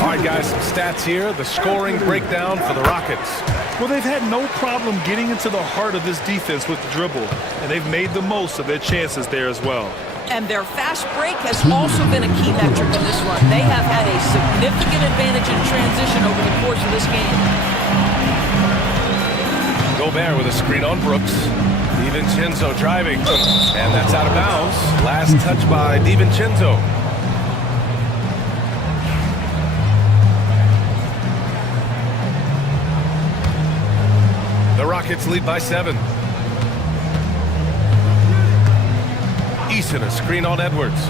All right, guys, some stats here. The scoring breakdown for the Rockets. Well, they've had no problem getting into the heart of this defense with the dribble, and they've made the most of their chances there as well. And their fast break has also been a key metric in this run. They have had a significant advantage in transition over the course of this game. Gobert with a screen on Brooks. DiVincenzo driving. And that's out of bounds. Last touch by DiVincenzo. The Rockets lead by 7. Eason, a screen on Edwards.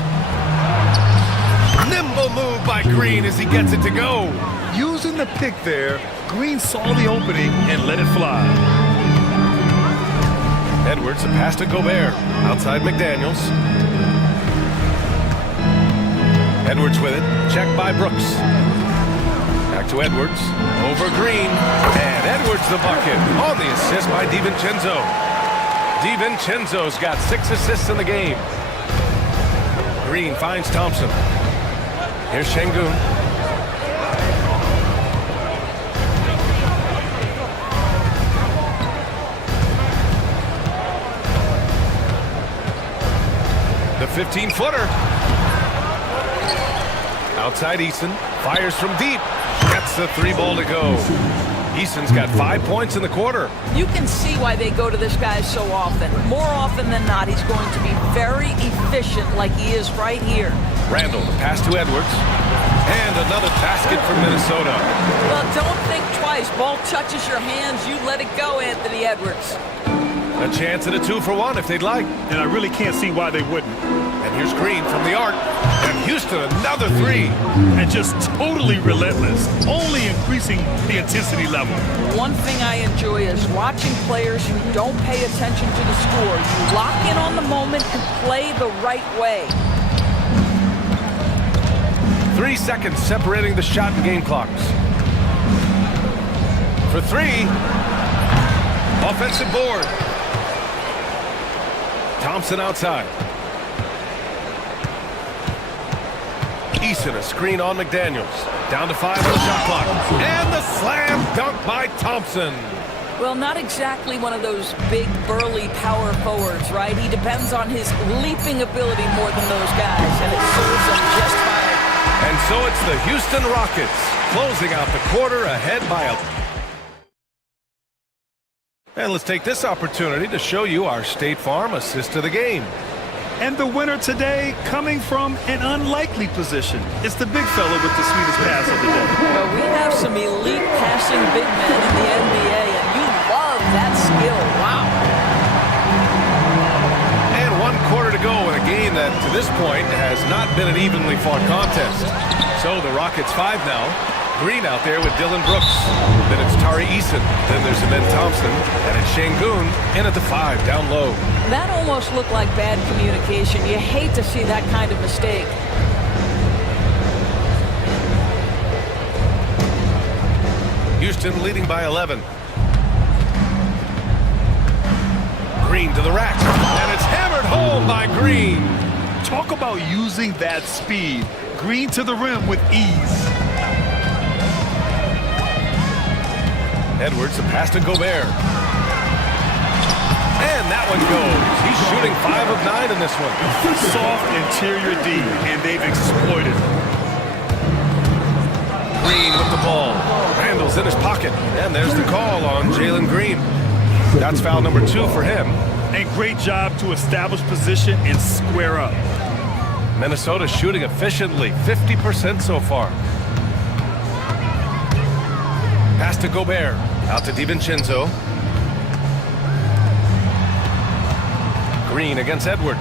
Nimble move by Green as he gets it to go. Using the pick there, Green saw the opening and let it fly. Edwards, a pass to Gobert. Outside McDaniels. Edwards with it. Checked by Brooks. Back to Edwards. Over Green. And Edwards the bucket. On the assist by DiVincenzo. DiVincenzo's got 6 assists in the game. Green finds Thompson. Here's Şengün. The 15-footer. Outside Eason. Fires from deep. Gets the 3 ball to go. Eason's got 5 points in the quarter. You can see why they go to this guy so often. More often than not, he's going to be very efficient like he is right here. Randall, the pass to Edwards. And another basket for Minnesota. Well, don't think twice. Ball touches your hands, you let it go, Anthony Edwards. A chance at a 2-for-1 if they'd like. And I really can't see why they wouldn't. And here's Green from the arc. And Houston, another 3. And just totally relentless, only increasing the intensity level. One thing I enjoy is watching players who don't pay attention to the score. You lock in on the moment and play the right way. 3 seconds separating the shot and game clocks. For 3. Offensive board. Thompson outside. Eason, a screen on McDaniels. Down to 5 on the shot clock. And the slam dunk by Thompson. Well, not exactly one of those big, burly power forwards, right? He depends on his leaping ability more than those guys, and it serves him just fine. And so it's the Houston Rockets closing out the quarter ahead by a... And let's take this opportunity to show you our State Farm assist of the game. And the winner today coming from an unlikely position. It's the big fella with the sweetest pass of the day. Well, we have some elite passing big men in the NBA, and you love that skill. Wow. And 1 quarter to go in a game that, to this point, has not been an evenly fought contest. So the Rockets 5 now. Green out there with Dylan Brooks. Then it's Tari Eason. Then there's Amen Thompson. And it's Şengün in at the 5, down low. That almost looked like bad communication. You hate to see that kind of mistake. Houston leading by 11. Green to the rack. And it's hammered home by Green. Talk about using that speed. Green to the rim with ease. Edwards, a pass to Gobert. And that one goes. He's shooting 5 of 9 in this one. Soft interior D, and they've exploited it. Green with the ball. Randall's in his pocket. And there's the call on Jalen Green. That's foul number 2 for him. And great job to establish position and square up. Minnesota shooting efficiently, 50% so far. Pass to Gobert. Out to DiVincenzo. Green against Edwards.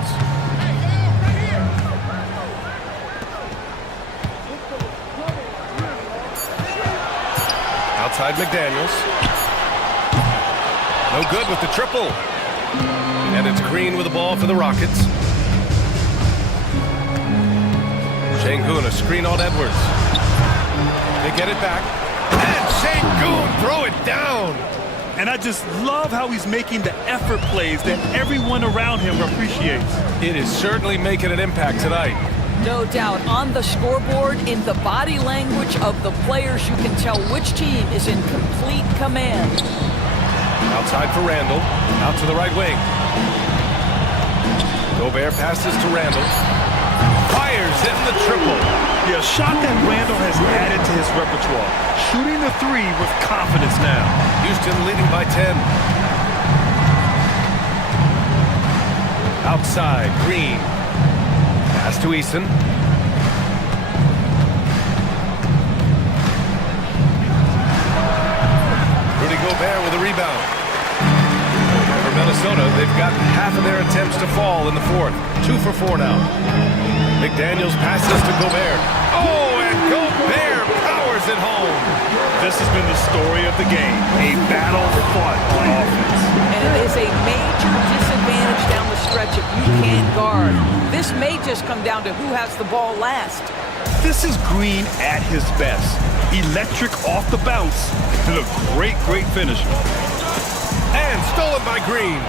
Outside McDaniels. No good with the triple. And it's Green with the ball for the Rockets. Şengün, a screen on Edwards. They get it back. And Şengün throw it down. And I just love how he's making the effort plays that everyone around him appreciates. It is certainly making an impact tonight. No doubt. On the scoreboard, in the body language of the players, you can tell which team is in complete command. Outside for Randall. Out to the right wing. Gobert passes to Randall. Fires in the triple. Yeah, a shot that Randall has added to his repertoire. Shooting the 3 with confidence now. Houston leading by 10. Outside, Green. Pass to Eason. Rudy Gobert with a rebound. For Minnesota, they've gotten half of their attempts to fall in the 4th. 2 for 4 now. McDaniels passes to Gobert. Oh, and Gobert powers it home. This has been the story of the game, a battle fought on offense. And it is a major disadvantage down the stretch if you can't guard. This may just come down to who has the ball last. This is Green at his best. Electric off the bounce and a great finisher. And stolen by Green.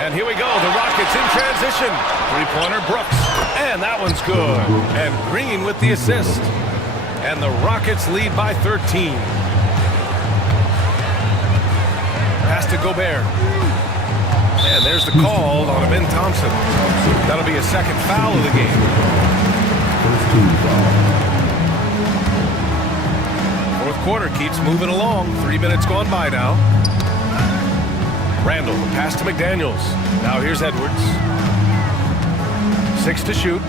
And here we go, the Rockets in transition. Three-pointer Brooks. And that one's good. And Green with the assist. And the Rockets lead by 13. Pass to Gobert. And there's the call on Ben Thompson. That'll be a second foul of the game. Fourth quarter keeps moving along. 3 minutes gone by now. Randall, pass to McDaniels. Now here's Edwards. 6 to shoot.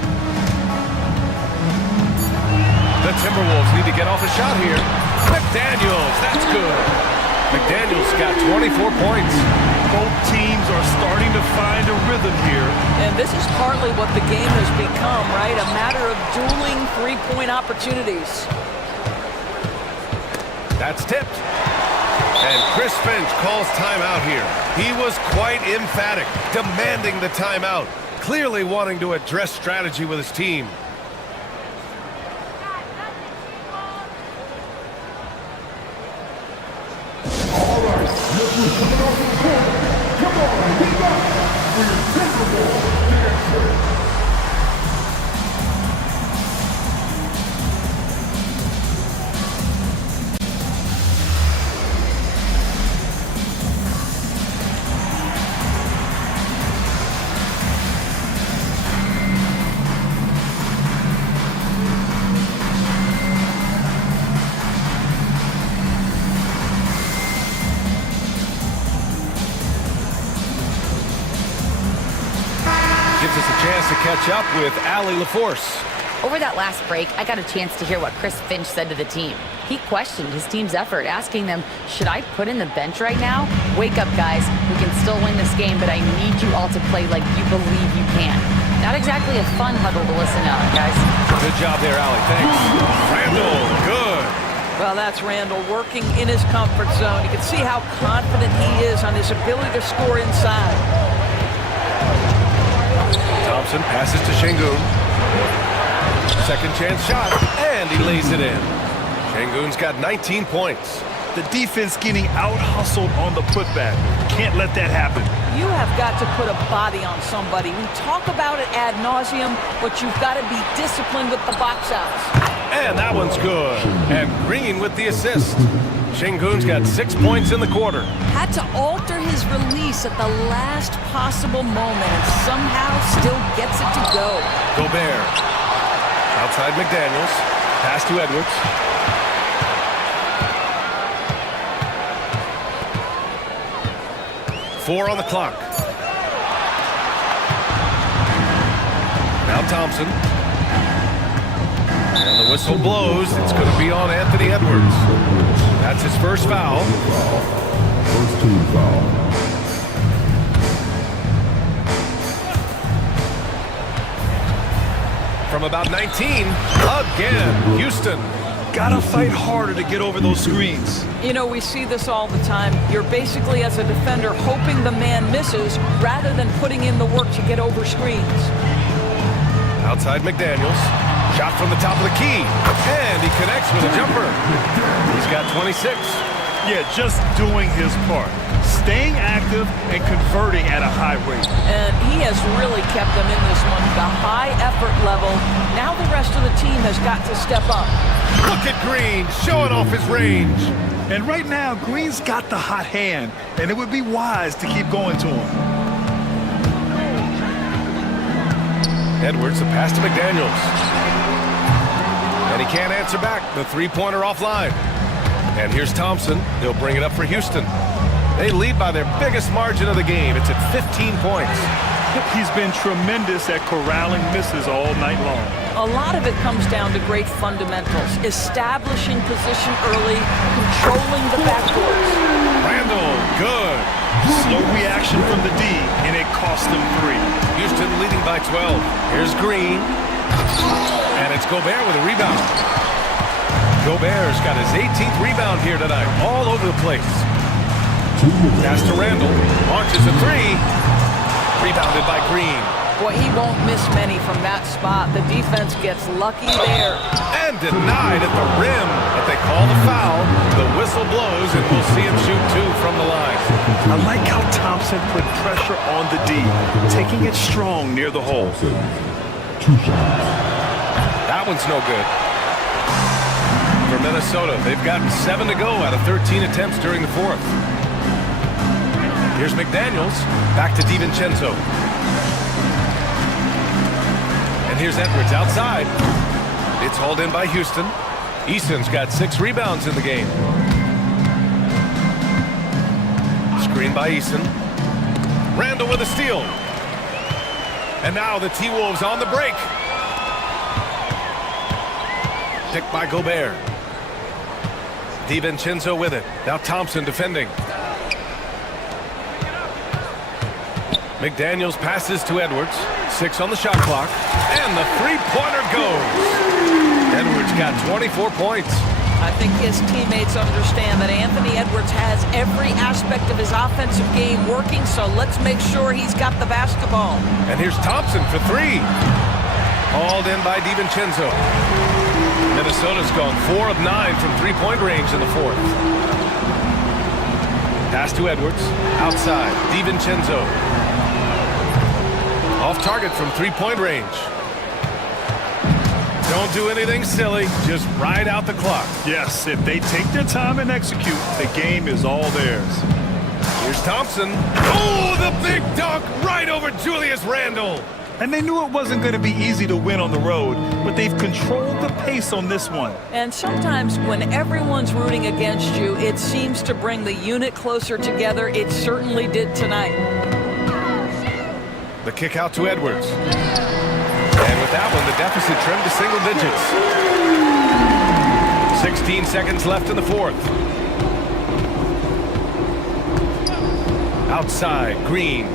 The Timberwolves need to get off a shot here. McDaniels, that's good. McDaniels got 24 points. Both teams are starting to find a rhythm here. And this is partly what the game has become, right? A matter of dueling three-point opportunities. That's tipped. And Chris Finch calls timeout here. He was quite emphatic, demanding the timeout, clearly wanting to address strategy with his team. All right, look who's coming off the court. Come on, we got for your Timberwolves dancer. Gives us a chance to catch up with Allie LaForce. Over that last break, I got a chance to hear what Chris Finch said to the team. He questioned his team's effort, asking them, should I put in the bench right now? Wake up, guys. We can still win this game, but I need you all to play like you believe you can. Not exactly a fun huddle to listen to, guys. Good job there, Allie. Thanks. Randall, good. Well, that's Randall working in his comfort zone. You can see how confident he is on his ability to score inside. Thompson passes to Şengün. Second chance shot, and he lays it in. Şengün's got 19 points. The defense getting out-hustled on the putback. Can't let that happen. You have got to put a body on somebody. We talk about it ad nauseum, but you've got to be disciplined with the box outs. And that one's good. And Green with the assist. Şengün's got 6 points in the quarter. Had to alter his release at the last possible moment and somehow still gets it to go. Gobert. Outside McDaniels. Pass to Edwards. Four on the clock. Now Thompson. And the whistle blows. It's going to be on Anthony Edwards. That's his first foul. First team foul. From about 19, again, Houston. Gotta fight harder to get over those screens. You know, we see this all the time. You're basically, as a defender, hoping the man misses rather than putting in the work to get over screens. Outside McDaniels. Shot from the top of the key. And he connects with a jumper. He's got 26. Yeah, just doing his part. Staying active and converting at a high rate. And he has really kept them in this one. The high effort level. Now the rest of the team has got to step up. Look at Green showing off his range. And right now, Green's got the hot hand, and it would be wise to keep going to him. Edwards, the pass to McDaniels. And he can't answer back. The three-pointer offline. And here's Thompson. He'll bring it up for Houston. They lead by their biggest margin of the game. It's at 15 points. He's been tremendous at corralling misses all night long. A lot of it comes down to great fundamentals. Establishing position early, controlling the backcourt. Randall, good. Slow reaction from the D, and it cost them 3. Houston leading by 12. Here's Green. And it's Gobert with a rebound. Gobert's got his 18th rebound here tonight, all over the place. Pass to Randall. Launches a 3. Rebounded by Green. Boy, he won't miss many from that spot. The defense gets lucky there. And denied at the rim. But they call the foul. The whistle blows, and we'll see him shoot 2 from the line. I like how Thompson put pressure on the D, taking it strong near the hole. That one's no good. For Minnesota, they've got 7 to go out of 13 attempts during the fourth. Here's McDaniels. Back to DiVincenzo. And here's Edwards outside. It's hauled in by Houston. Easton's got 6 rebounds in the game. Screen by Easton. Randall with a steal. And now the T-Wolves on the break. Picked by Gobert. DiVincenzo with it. Now Thompson defending. McDaniels passes to Edwards. 6 on the shot clock. And the three-pointer goes. Edwards got 24 points. I think his teammates understand that Anthony Edwards has every aspect of his offensive game working, so let's make sure he's got the basketball. And here's Thompson for 3. Hauled in by DiVincenzo. Minnesota's gone 4 of 9 from three-point range in the fourth. Pass to Edwards. Outside. DiVincenzo. Off target from three-point range. Don't do anything silly. Just ride out the clock. Yes, if they take their time and execute, the game is all theirs. Here's Thompson. Oh, the big dunk right over Julius Randle. And they knew it wasn't going to be easy to win on the road, but they've controlled the pace on this one. And sometimes when everyone's rooting against you, it seems to bring the unit closer together. It certainly did tonight. The kick out to Edwards. And with that one, the deficit trimmed to single digits. 16 seconds left in the fourth. Outside, Green.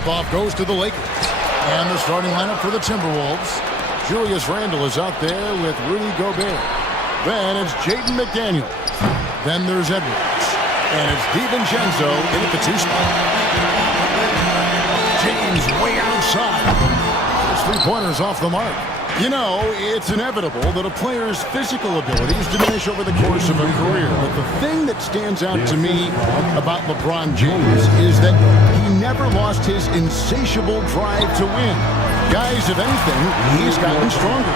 Tip-off goes to the Lakers. And the starting lineup for the Timberwolves. Julius Randle is out there with Rudy Gobert. Then it's Jaden McDaniel. Then there's Edwards. And it's DiVincenzo in at the 2 spot. James way outside. Those 3-pointers off the mark. You know, it's inevitable that a player's physical abilities diminish over the course of a career. But the thing that stands out to me about LeBron James is that he never lost his insatiable drive to win. Guys, if anything, he's gotten stronger.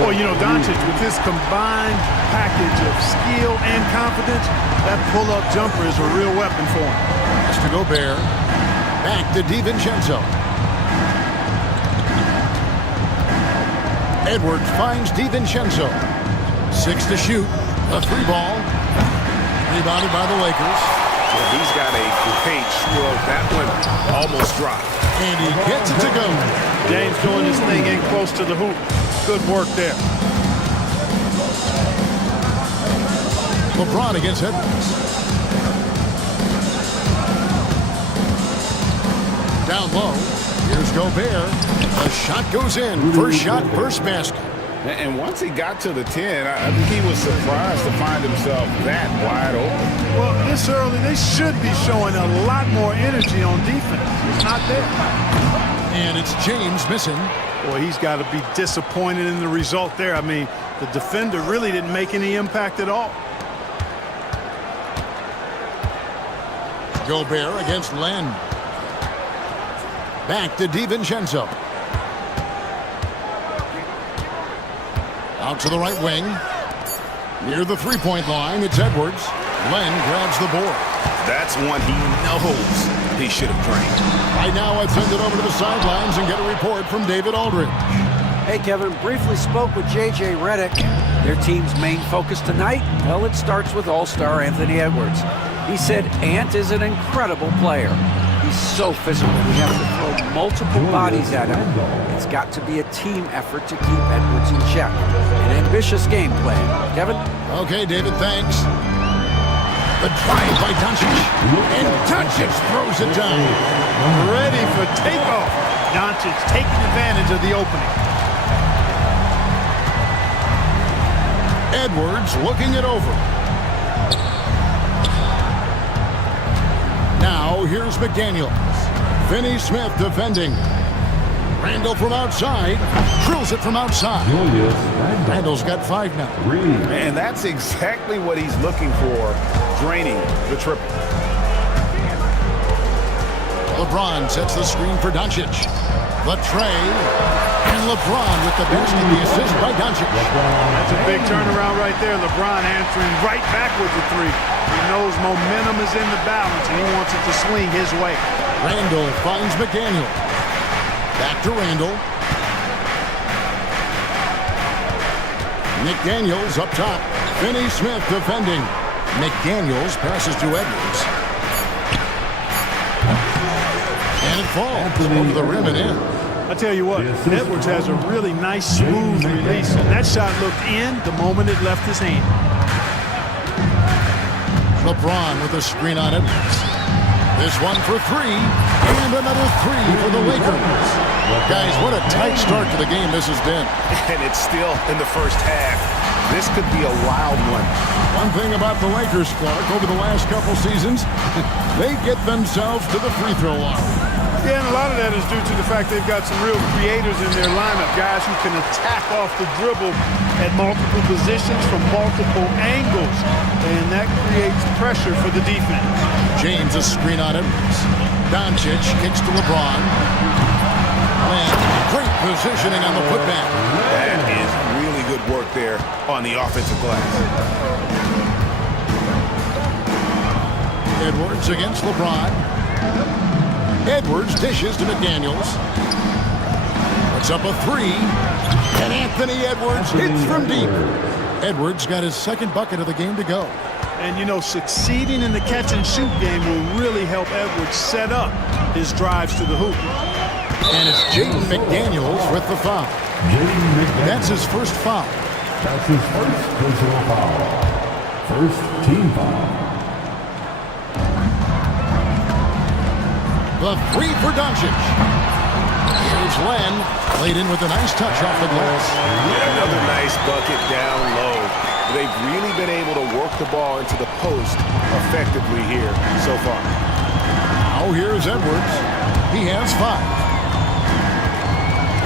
Well, you know, Doncic, with his combined package of skill and confidence, that pull-up jumper is a real weapon for him. Pass to Gobert. Back to DiVincenzo. Edwards finds DiVincenzo. 6 to shoot. A 3-ball. Rebounded by the Lakers. Well, he's got a great stroke. That one almost dropped. And he gets it to go. James doing his thing in close to the hoop. Good work there. LeBron against Edwards. Down low. Here's Gobert. The shot goes in. First shot, first basket. And once he got to the 10, I think he was surprised to find himself that wide open. Well, this early, they should be showing a lot more energy on defense. It's not there. And it's James missing. Boy, he's got to be disappointed in the result there. I mean, the defender really didn't make any impact at all. Gobert against Len. Back to DiVincenzo. Out to the right wing. Near the 3-point line, it's Edwards. Len grabs the board. That's one he knows he should have drained. Right now, I'd send it over to the sidelines and get a report from David Aldridge. Hey, Kevin, briefly spoke with J.J. Redick. Their team's main focus tonight, well, it starts with All-Star Anthony Edwards. He said Ant is an incredible player. He's so physical. We have to throw multiple bodies at him. It's got to be a team effort to keep Edwards in check. An ambitious game plan. Kevin? Okay, David, thanks. The drive by Doncic. And Doncic throws it down. Ready for takeoff. Doncic taking advantage of the opening. Edwards looking it over. Now here's McDaniels. Finney Smith defending. Randle from outside. Drills it from outside. Randle's got 5 now. And that's exactly what he's looking for, draining the triple. LeBron sets the screen for Doncic. The tray. And LeBron with the basket, the assist by Doncic. That's a big turnaround right there. LeBron answering right back with the 3. He knows momentum is in the balance, and he wants it to swing his way. Randle finds McDaniel. Back to Randle. McDaniels up top. Finney Smith defending. McDaniels passes to Edwards. And it falls over the rim and in. I tell you what, Edwards has a really nice, smooth release, and that shot looked in the moment it left his hand. LeBron with a screen on Edwards. This one for 3, and another 3 for the Lakers. Guys, what a tight start to the game this has been. And it's still in the first half. This could be a wild one. One thing about the Lakers, Clark, over the last couple seasons, they get themselves to the free throw line. Yeah, and a lot of that is due to the fact they've got some real creators in their lineup, guys who can attack off the dribble at multiple positions from multiple angles, and that creates pressure for the defense. James a screen on Edwards. Doncic kicks to LeBron. Len, great positioning on the putback. That is really good work there on the offensive glass. Edwards against LeBron. Edwards dishes to McDaniels. Puts up a 3. And Anthony Edwards hits from deep. Edwards got his 2nd bucket of the game to go. And, you know, succeeding in the catch-and-shoot game will really help Edwards set up his drives to the hoop. And it's Jaden McDaniels with the foul. That's his first foul. That's his first personal foul. First team foul. The three for Doncic. Here's Len, laid in with a nice touch off the glass. Another nice bucket down low. They've really been able to work the ball into the post effectively here so far. Now here's Edwards. He has 5.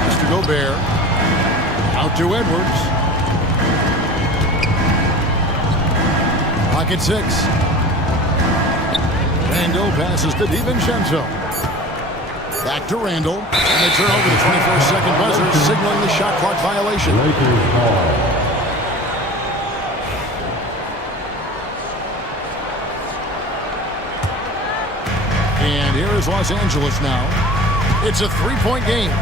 Mr. Gobert. Out to Edwards. Pocket 6. Randall passes to DiVincenzo. Back to Randall. And they turn over the 24-second buzzer, signaling the shot clock violation. And here is Los Angeles now. It's a 3-point game.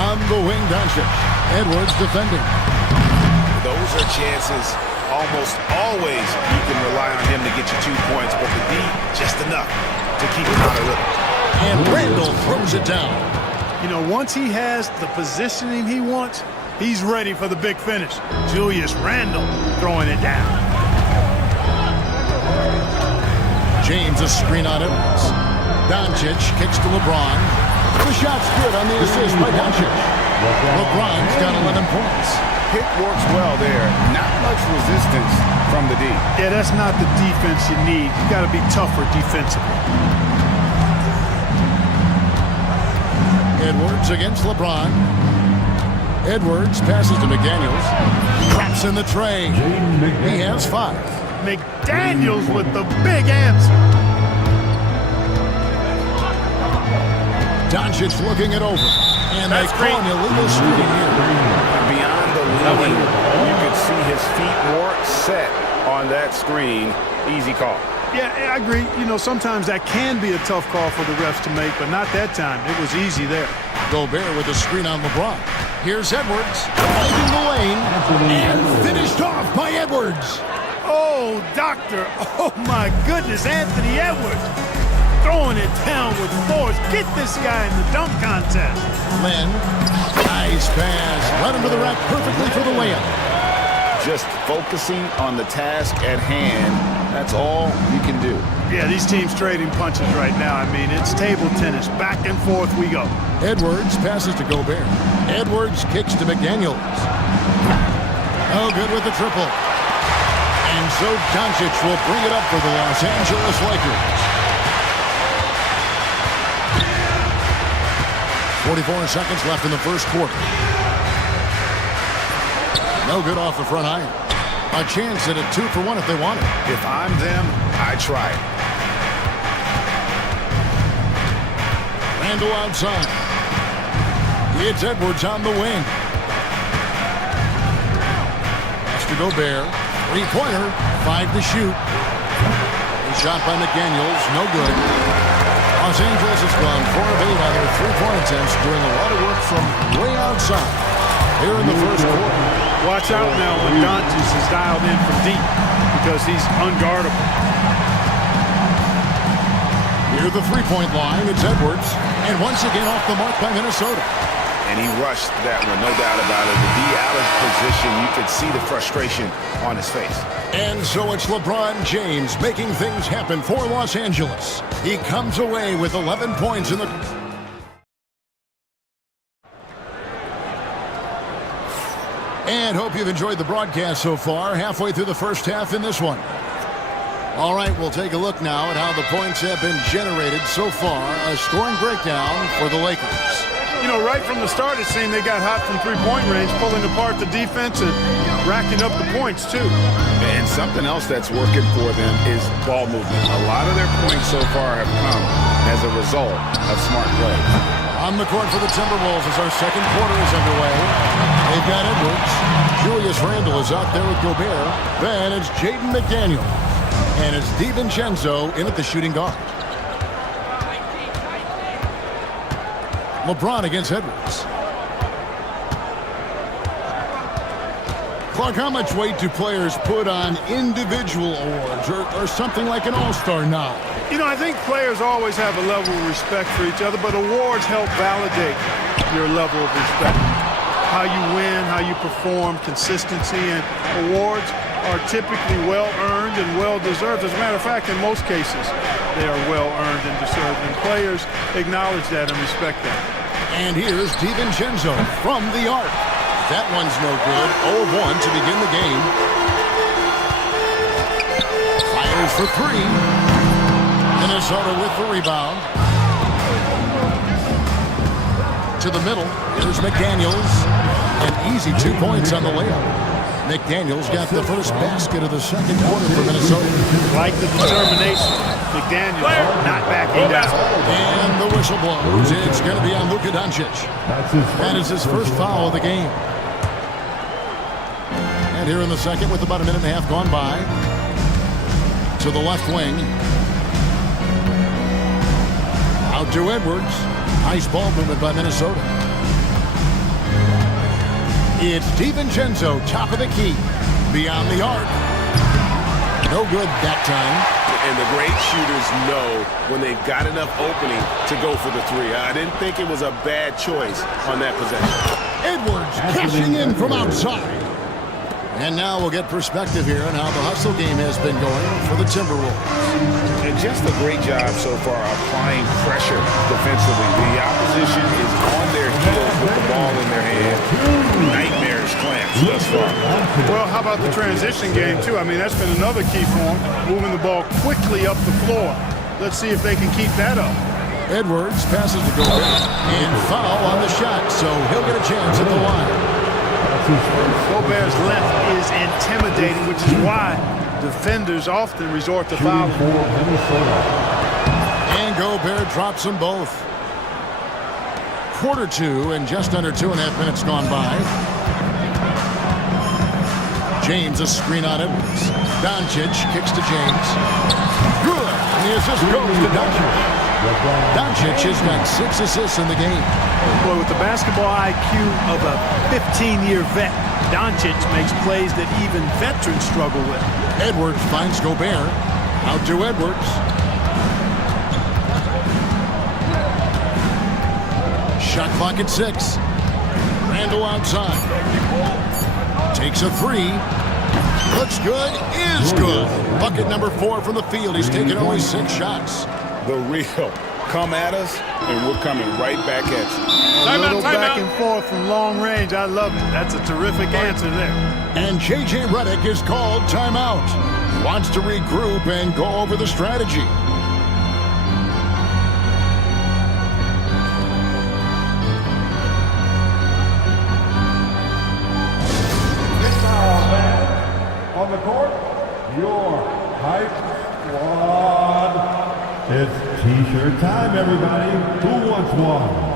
On the wing, Doncic. Edwards defending. Those are chances almost always you can rely on him to get you 2 points, but the D, just enough to keep him out of rhythm. And Randall throws it down. You know, once he has the positioning he wants, he's ready for the big finish. Julius Randle throwing it down. James a screen on Edwards. Doncic kicks to LeBron. The shot's good on the assist by Doncic. LeBron's got 11 points. Pick works well there. Not much resistance from the D. Yeah, that's not the defense you need. You got to be tougher defensively. Edwards against LeBron. Edwards passes to McDaniels. Drops in the tray. He has 5. McDaniels with the big answer. Doncic looking it over. And they call an illegal screen here. Beyond the leading, you could see his feet more set on that screen. Easy call. Yeah, I agree. You know, sometimes that can be a tough call for the refs to make, but not that time. It was easy there. Gobert with a screen on LeBron. Here's Edwards, finding the lane, and finished off by Edwards. Oh, doctor. Oh, my goodness, Anthony Edwards. Throwing it down with force. Get this guy in the dunk contest. Len, nice pass. Right into the rack perfectly for the layup. Just focusing on the task at hand. That's all you can do. Yeah, these teams trading punches right now. I mean, it's table tennis. Back and forth we go. Edwards passes to Gobert. Edwards kicks to McDaniels. Oh, good with the triple. And so Doncic will bring it up for the Los Angeles Lakers. 44 seconds left in the first quarter. No good off the front iron. A chance at a 2-for-1 if they want it. If I'm them, I try it. Randall outside. It's Edwards on the wing. Mr. Gobert. 3-pointer. 5 to shoot. A shot by McDaniels. No good. Los Angeles has gone 4 of 8 on their 3-point attempts, doing a lot of work from way outside here in the first quarter. Watch out now when Doncic is dialed in from deep because he's unguardable. Near the 3-point line, it's Edwards. And once again off the mark by Minnesota. And he rushed that one, no doubt about it. To be out of position, you could see the frustration on his face. And so it's LeBron James making things happen for Los Angeles. He comes away with 11 points in the... And hope you've enjoyed the broadcast so far. Halfway through the first half in this one. All right, we'll take a look now at how the points have been generated so far. A scoring breakdown for the Lakers. You know, right from the start, it seemed they got hot from three-point range, pulling apart the defense and racking up the points, too. And something else that's working for them is ball movement. A lot of their points so far have come as a result of smart play. On the court for the Timberwolves as our second quarter is underway. They've got Edwards. Julius Randle is out there with Gobert. Then it's Jaden McDaniel. And it's DiVincenzo in at the shooting guard. LeBron against Edwards. Clark, how much weight do players put on individual awards or something like an all-star nod? You know, I think players always have a level of respect for each other, but awards help validate your level of respect. How you win, how you perform, consistency, and awards are typically well-earned earned and well-deserved. As a matter of fact, in most cases, they are well-earned and deserved, and players acknowledge that and respect that. And here's DiVincenzo from the arc. That one's no good. 0-1 to begin the game. Fires for three. Minnesota with the rebound. To the middle. Here's McDaniels. An easy 2 points on the layup. McDaniels got the first basket of the second quarter for Minnesota. Like the determination. McDaniels not backing down. And the whistle blows. It's going to be on Luka Doncic. That is his first foul of the game. And here in the second with about a minute and a half gone by. To the left wing. Out to Edwards. Nice ball movement by Minnesota. It's DiVincenzo, top of the key. Beyond the arc. No good that time. And the great shooters know when they've got enough opening to go for the three. I didn't think it was a bad choice on that possession. Edwards cashing in from outside. And now we'll get perspective here on how the hustle game has been going for the Timberwolves. And just a great job so far applying pressure defensively. The opposition is on their heels with the ball in their hand. Nightmares clamps thus far. Well, how about the transition game, too? I mean, that's been another key for them, moving the ball quickly up the floor. Let's see if they can keep that up. Edwards passes to Gobert. And foul on the shot, so he'll get a chance at the line. Gobert's length is intimidating, which is why defenders often resort to fouling. And Gobert drops them both. Quarter two and just under 2.5 minutes gone by. James a screen on Edwards. Doncic kicks to James. Good. And the assist goes to Doncic. Doncic has got 6 assists in the game. Boy, with the basketball IQ of a 15-year vet, Doncic makes plays that even veterans struggle with. Edwards finds Gobert. Out to Edwards. Shot clock at 6. Randall outside. Takes a three. Looks good. Is good. Bucket number 4 from the field. He's taken only 6 shots. The real. Come at us, and we're coming right back at you. A little back and forth from long range. I love it. That's a terrific answer there. And J.J. Redick is called timeout. He wants to regroup and go over the strategy. On the court, your hype squad. It's t-shirt time, everybody. Who wants one?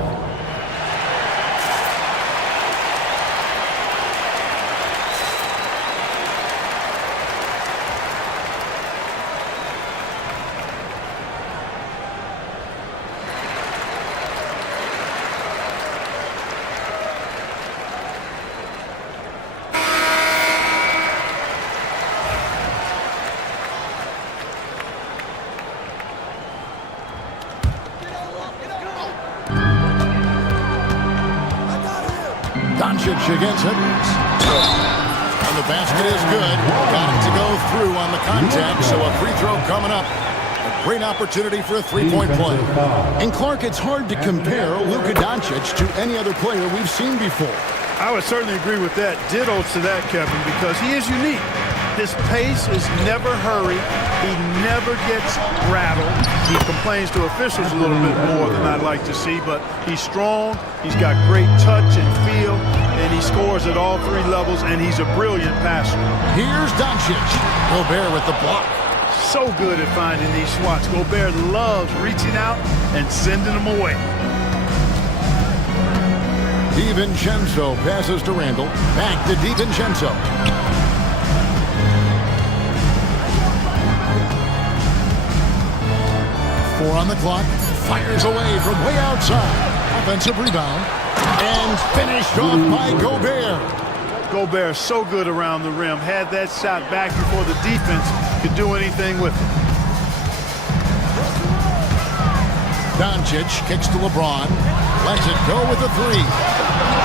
Doncic against Edwards. And the basket is good. Got it to go through on the contact, so a free throw coming up. A great opportunity for a three-point play. And Clark, it's hard to compare Luka Doncic to any other player we've seen before. I would certainly agree with that. Ditto to that, Kevin, because he is unique. His pace is never hurried. He never gets rattled. He complains to officials a little bit more than I'd like to see, but he's strong, he's got great touch and feel, and he scores at all 3 levels, and he's a brilliant passer. Here's Doncic. Gobert with the block. So good at finding these swats. Gobert loves reaching out and sending them away. DiVincenzo passes to Randall. Back to DiVincenzo. Four on the clock. Fires away from way outside. Offensive rebound. And finished off by Gobert. Gobert so good around the rim. Had that shot back before the defense could do anything with it. Doncic kicks to LeBron. Lets it go with the 3.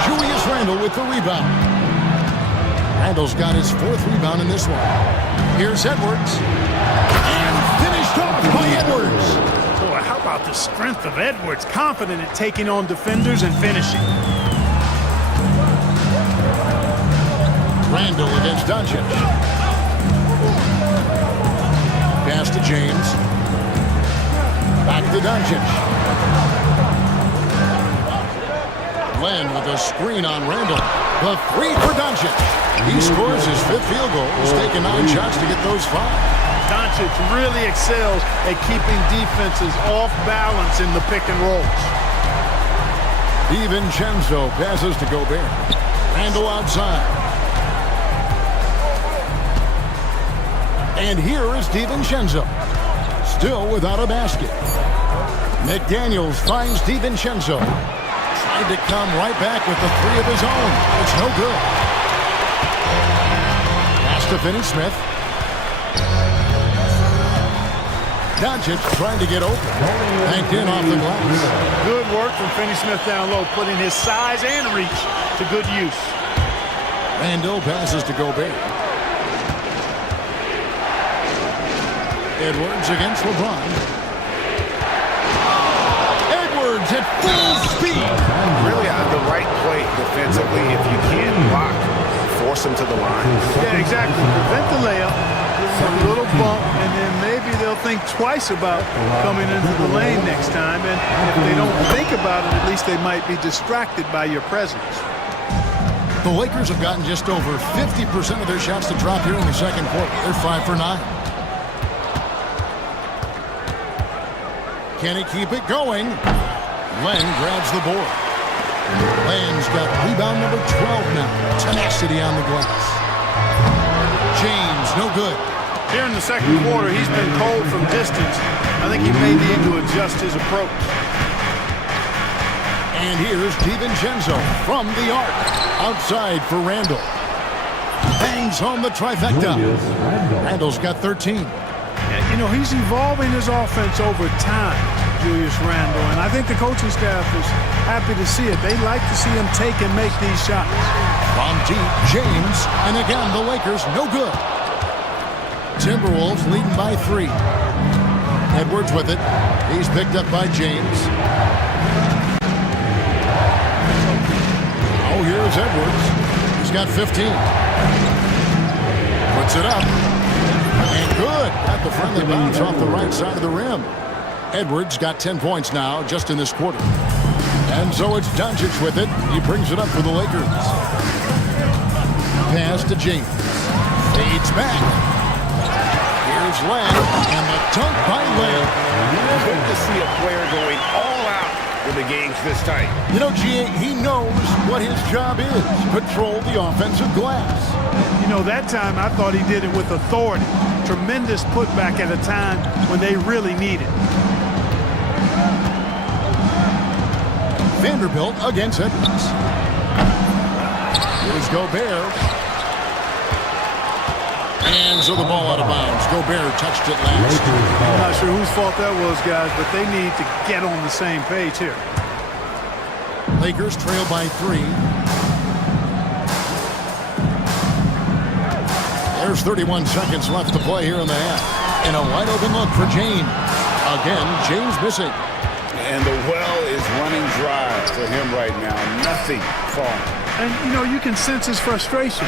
Julius Randle with the rebound. Randall's got his 4th rebound in this one. Here's Edwards. And finished off by Edwards. Boy, how about the strength of Edwards? Confident at taking on defenders and finishing. Randall against Doncic. Pass to James. Back to Doncic. Len with a screen on Randall. The 3 for Doncic. He scores his 5th field goal. He's taken 9 shots to get those 5. Doncic really excels at keeping defenses off balance in the pick and rolls. DiVincenzo passes to Gobert. Randall outside. And here is DiVincenzo. Still without a basket. McDaniels finds DiVincenzo. Tried to come right back with the 3 of his own. It's no good. Pass to Finney Smith. Doncic trying to get open. Banked in off the glass. Good work from Finney Smith down low, putting his size and reach to good use. Randall passes to Gobert. Edwards against LeBron. Edwards at full speed. Really the right play defensively. If you can't block, force him to the line. Yeah, exactly. Prevent the layup, give him a little bump, and then maybe they'll think twice about coming into the lane next time. And if they don't think about it, at least they might be distracted by your presence. The Lakers have gotten just over 50% of their shots to drop here in the second quarter. They're 5 for 9. Can he keep it going? Len grabs the board. Len's got rebound number 12 now. Tenacity on the glass. James, no good. Here in the second quarter, he's been cold from distance. I think he may need to adjust his approach. And here's DiVincenzo from the arc. Outside for Randall. Bangs home the trifecta. Randall's got 13. Yeah, you know, he's evolving his offense over time, Julius Randle, and I think the coaching staff is happy to see it. They like to see him take and make these shots. From deep, James, and again, the Lakers, no good. Timberwolves leading by 3. Edwards with it. He's picked up by James. Oh, here's Edwards. He's got 15. Puts it up. And good. Got the friendly bounce off the right side of the rim. Edwards got 10 points now just in this quarter. And so it's Doncic with it. He brings it up for the Lakers. Pass to James. Fades back. Here's Len. And the dunk by Len. Good to see a player going all out when the game's this tight. You know, G.A., he knows what his job is. Control the offensive glass. You know, that time I thought he did it with authority. Tremendous putback at a time when they really need it. Vanderbilt against Edwards. Here's Gobert. And so the ball out of bounds. Gobert touched it last. I'm not sure whose fault that was, guys, but they need to get on the same page here. Lakers trail by 3. There's 31 seconds left to play here in the half. And a wide open look for James. Again, James missing. And the well is running dry for him right now. Nothing falling. And, you know, you can sense his frustration.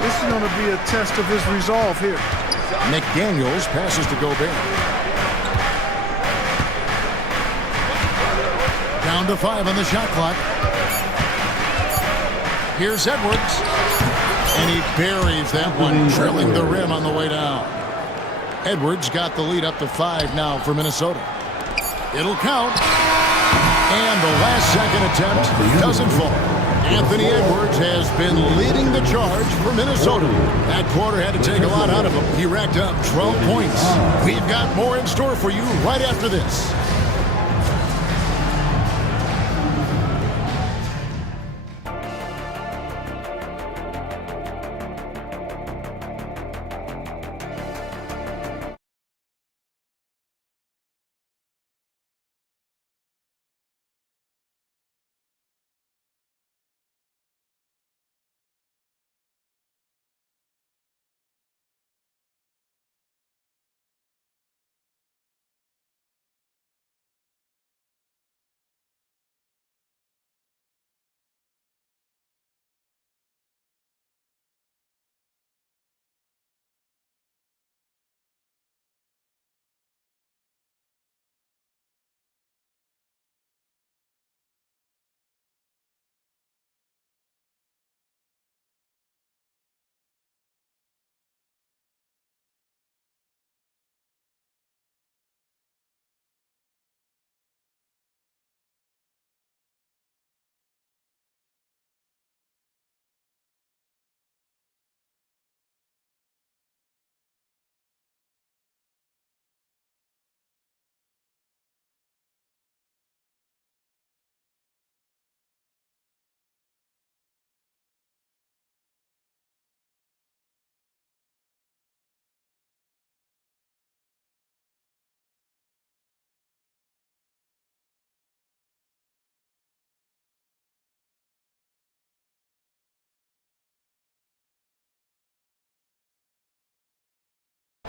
This is going to be a test of his resolve here. McDaniels passes to Gobert. Down to 5 on the shot clock. Here's Edwards. And he buries that one, drilling the rim on the way down. Edwards got the lead up to 5 now for Minnesota. It'll count. And the last second attempt doesn't fall. Anthony Edwards has been leading the charge for Minnesota. That quarter had to take a lot out of him. He racked up 12 points. We've got more in store for you right after this.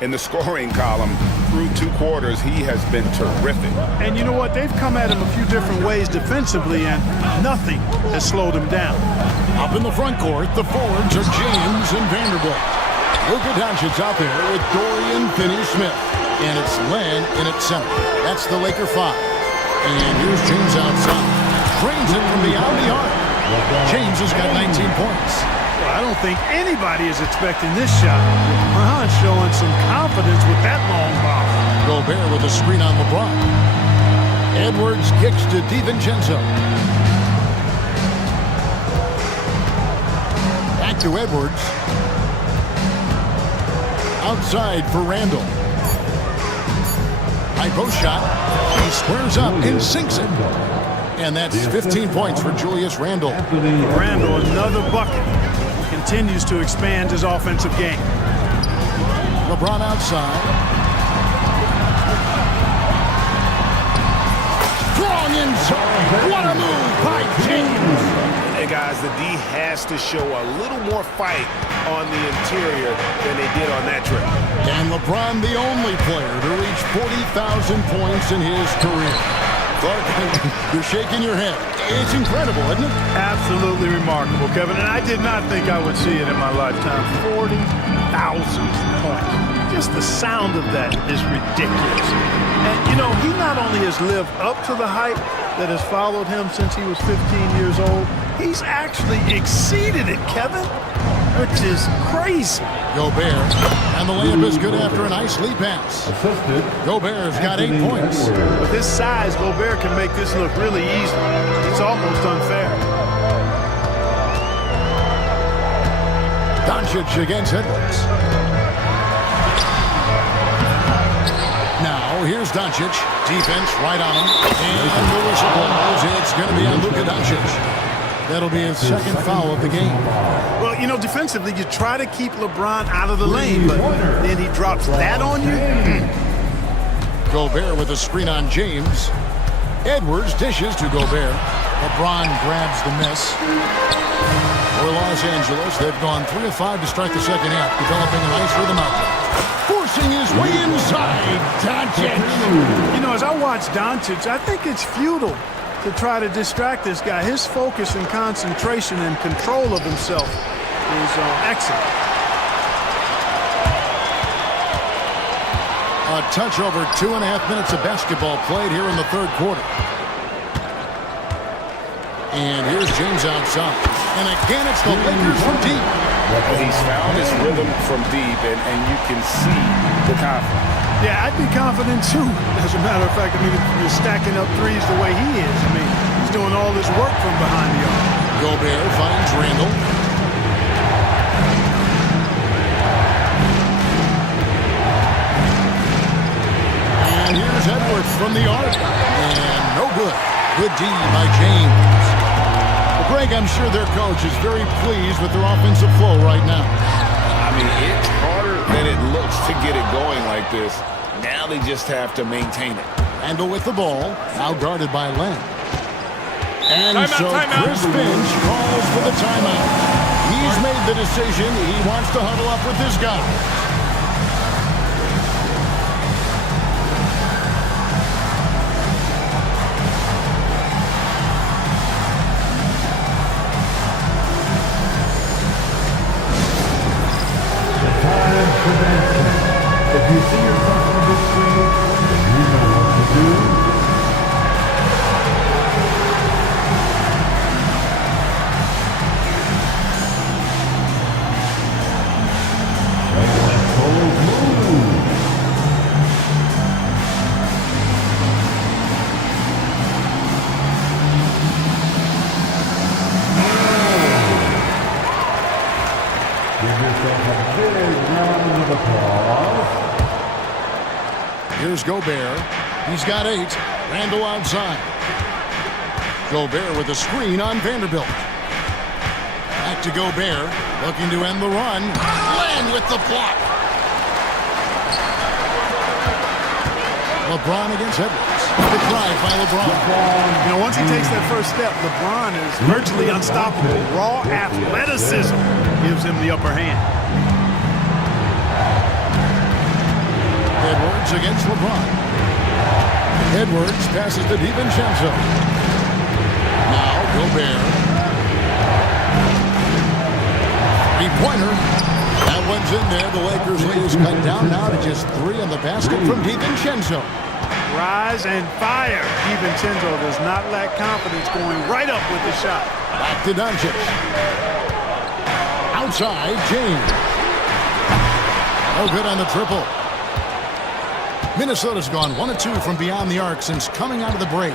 in the scoring column through 2 quarters. He has been terrific. And you know what? They've come at him a few different ways defensively, and nothing has slowed him down. Up in the front court, the forwards are James and Vanderbilt. Luka Doncic's out there with Dorian Finney-Smith. And it's Len in at center. That's the Laker 5. And here's James outside. Drains it from beyond the arc. James has got 19 points. Well, I don't think anybody is expecting this shot. LeBron's showing some confidence with that long ball. Gobert with a screen on LeBron. Edwards kicks to DiVincenzo. Back to Edwards. Outside for Randall. High post shot. He squares up and sinks it. And that's 15 points for Julius Randle. Randle, another bucket. He continues to expand his offensive game. LeBron outside. Strong inside. What a move by James. Hey guys, the D has to show a little more fight on the interior than they did on that trip. And LeBron, the only player to reach 40,000 points in his career. Clark, you're shaking your head. It's incredible, isn't it? Absolutely remarkable, Kevin. And I did not think I would see it in my lifetime. 40,000 points. Just the sound of that is ridiculous. And, you know, he not only has lived up to the hype that has followed him since he was 15 years old, he's actually exceeded it, Kevin, which is crazy. Gobert, and the layup is good after a nice lead pass. Gobert's got 8 points. With his size, Gobert can make this look really easy. It's almost unfair. Doncic against Edwards. Now, here's Doncic. Defense right on him. And the whistle blows. It's going to be on Luka Doncic. That'll be his second foul of the game. Well, you know, defensively, you try to keep LeBron out of the lane, but then he drops that on you. Gobert with a screen on James. Edwards dishes to Gobert. LeBron grabs the miss. For Los Angeles, they've gone 3 of 5 to start the second half, developing a nice rhythm out there. Forcing his way inside, Doncic. You know, as I watch Doncic, I think it's futile to try to distract this guy. His focus and concentration and control of himself is excellent. A touch over 2.5 minutes of basketball played here in the third quarter. And here's James outside. And again, it's the Lakers from deep. Well, he's found his rhythm from deep, and you can see the confidence. Yeah, I'd be confident too. As a matter of fact, I mean, if you're stacking up threes the way he is, I mean, he's doing all this work from behind the arc. Gobert finds Randall. And here's Edwards from the arc. And no good. Good D by James. Well, Greg, I'm sure their coach is very pleased with their offensive flow right now. I mean, it's harder than it looks to get it going like this. Now they just have to maintain it. Randall with the ball, now guarded by Len. And timeout. Chris Finch calls for the timeout. He's made the decision. He wants to huddle up with this guy. If you see yourself on the screen, then you know what to do. Here's Gobert. He's got 8. Randall outside. Gobert with a screen on Vanderbilt. Back to Gobert. Looking to end the run. Len with the block. LeBron against Edwards. The drive by LeBron. You know, once he takes that first step, LeBron is virtually unstoppable. Raw athleticism gives him the upper hand. Edwards against LeBron. Edwards passes to DiVincenzo. Now Gobert. Three-pointer. That one's in there. The Lakers lead is cut down now to just 3 on the basket from DiVincenzo. Rise and fire. DiVincenzo does not lack confidence, going right up with the shot. Back to Doncic. Outside, James. No good on the triple. Minnesota's gone 1 of 2 from beyond the arc since coming out of the break.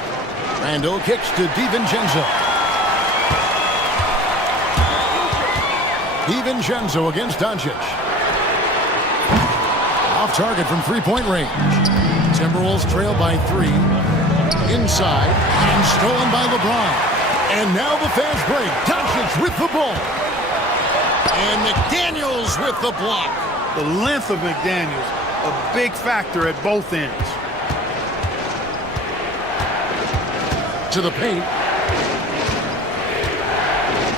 Randle kicks to DiVincenzo. DiVincenzo against Doncic. Off target from three-point range. Timberwolves trail by 3. Inside and stolen by LeBron. And now the fast break. Doncic with the ball. And McDaniels with the block. The length of McDaniels, a big factor at both ends. To the paint.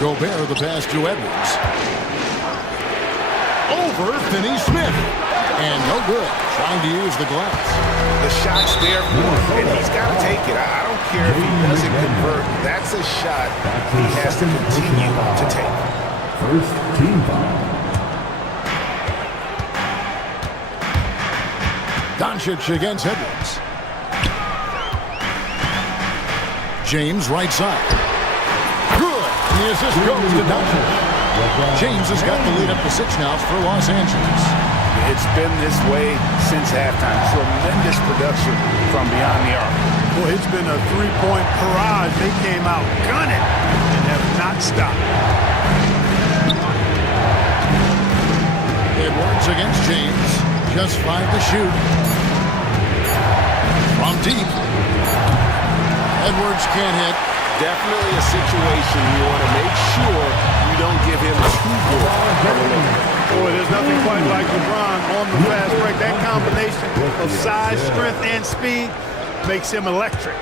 Gobert the pass to Edwards. Over Finney-Smith. And no good. Trying to use the glass. The shot's there for him, and he's got to take it. I don't care if he doesn't convert. That's a shot he has to continue to take. First team foul. Doncic against Edwards. James right side. Good. And the assist goes to Doncic. James has got the lead up to 6 now for Los Angeles. It's been this way since halftime. Tremendous production from beyond the arc. Boy, it's been a three-point barrage. They came out gunning and have not stopped. Edwards against James. Just 5 to shoot. From deep. Edwards can't hit. Definitely a situation you want to make sure you don't give him too good of a look. Boy, there's nothing quite like LeBron on the fast break. That combination of size, strength, and speed makes him electric.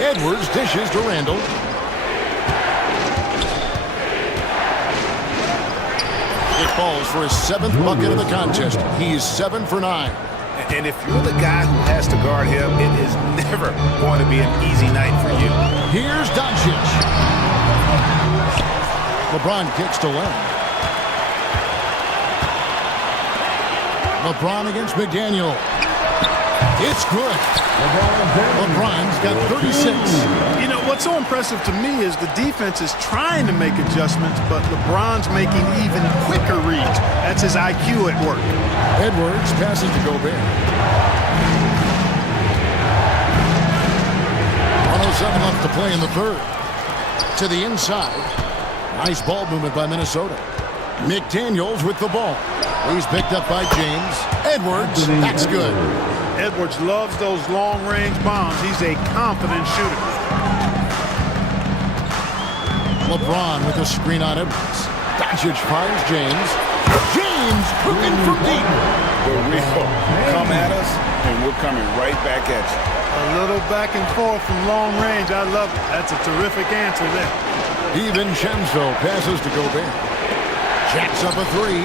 Edwards dishes to Randle. It falls for his 7th bucket of the contest. He's 7 for 9. And if you're the guy who has to guard him, it is never going to be an easy night for you. Here's Doncic. LeBron kicks to Len. LeBron against McDaniel. It's good. LeBron's got 36. You know, what's so impressive to me is the defense is trying to make adjustments, but LeBron's making even quicker reads. That's his IQ at work. Edwards passes to Gobert. 1:07 left to play in the third. To the inside. Nice ball movement by Minnesota. McDaniels with the ball. He's picked up by James. Edwards, that's good. Edwards loves those long-range bombs. He's a confident shooter. LeBron with a screen on Edwards. Doncic finds James. James cooking from deep. The real come at us, and we're coming right back at you. A little back and forth from long range. I love it. That's a terrific answer there. DiVincenzo passes to Gobert. Jacks up a 3.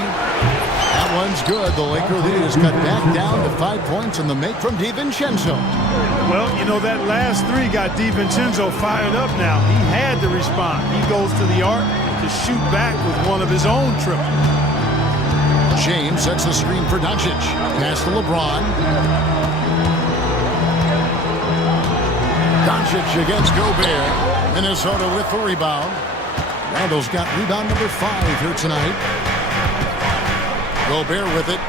That one's good. The Laker lead is cut back down to 5 points in the make from DiVincenzo. Well, you know, that last 3 got DiVincenzo fired up now. He had to respond. He goes to the arc to shoot back with one of his own triples. James sets the screen for Doncic. Pass to LeBron. Doncic against Gobert. Minnesota with the rebound. Randle's got rebound number 5 here tonight. Gobert with it.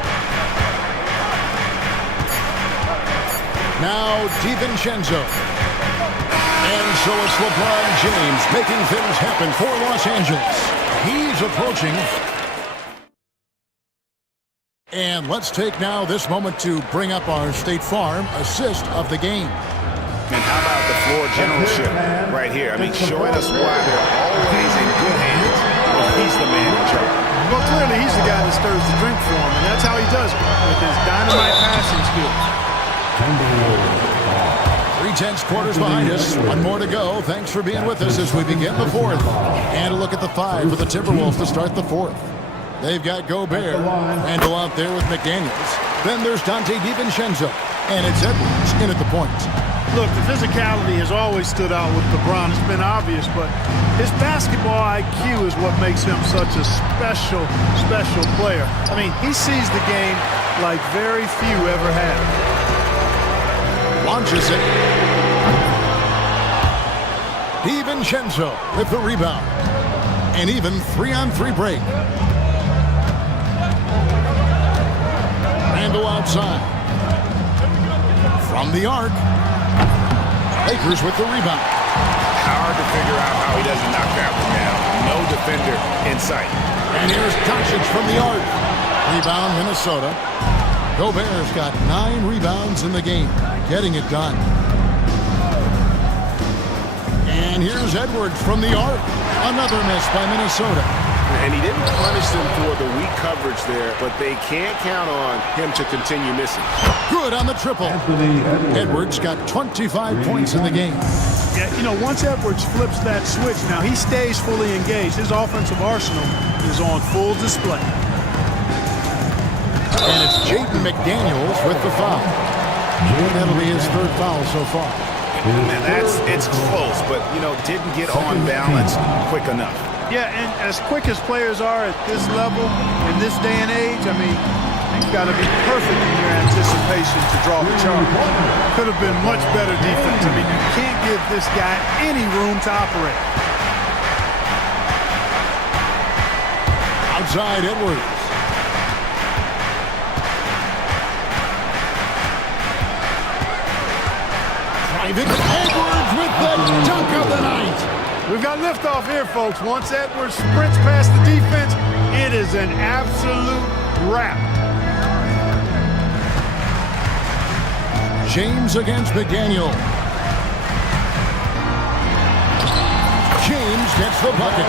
Now DiVincenzo. And so it's LeBron James making things happen for Los Angeles. He's approaching. And let's take now this moment to bring up our State Farm assist of the game. And how about the floor generalship right here? I mean, showing us why they're always in good hands when he's the man in charge. Well, clearly he's the guy that stirs the drink for him, and that's how he does it, with his dynamite passing skills. 3/10 quarters behind us. 1 more to go. Thanks for being with us as we begin the 4th. And a look at the 5 for the Timberwolves to start the 4th. They've got Gobert. Randall out there with McDaniels. Then there's Dante DiVincenzo. And it's Edwards in at the point. Look, the physicality has always stood out with LeBron. It's been obvious, but his basketball IQ is what makes him such a special player. I mean, he sees the game like very few ever have. Launches it. DiVincenzo with the rebound. An even 3-on-3 break. Randall outside. From the arc. Lakers with the rebound. Hard to figure out how he doesn't knock that one down. No defender in sight. And here's Doncic from the arc. Rebound, Minnesota. Gobert's got 9 rebounds in the game, getting it done. And here's Edwards from the arc. Another miss by Minnesota. And he didn't punish them for the weak coverage there, but they can't count on him to continue missing. Good on the triple. Edwards got 25 points in the game. Yeah, you know, once Edwards flips that switch, now he stays fully engaged. His offensive arsenal is on full display. And it's Jaden McDaniels with the foul. That'll be his 3rd foul so far. And it's close, but, you know, didn't get on balance quick enough. Yeah, and as quick as players are at this level, in this day and age, I mean, you've got to be perfect in your anticipation to draw the charge. Could have been much better defense. I mean, you can't give this guy any room to operate. Outside Edwards. Private Edwards with the dunk of the night. We've got liftoff here, folks. Once Edwards sprints past the defense, it is an absolute wrap. James against McDaniel. James gets the bucket.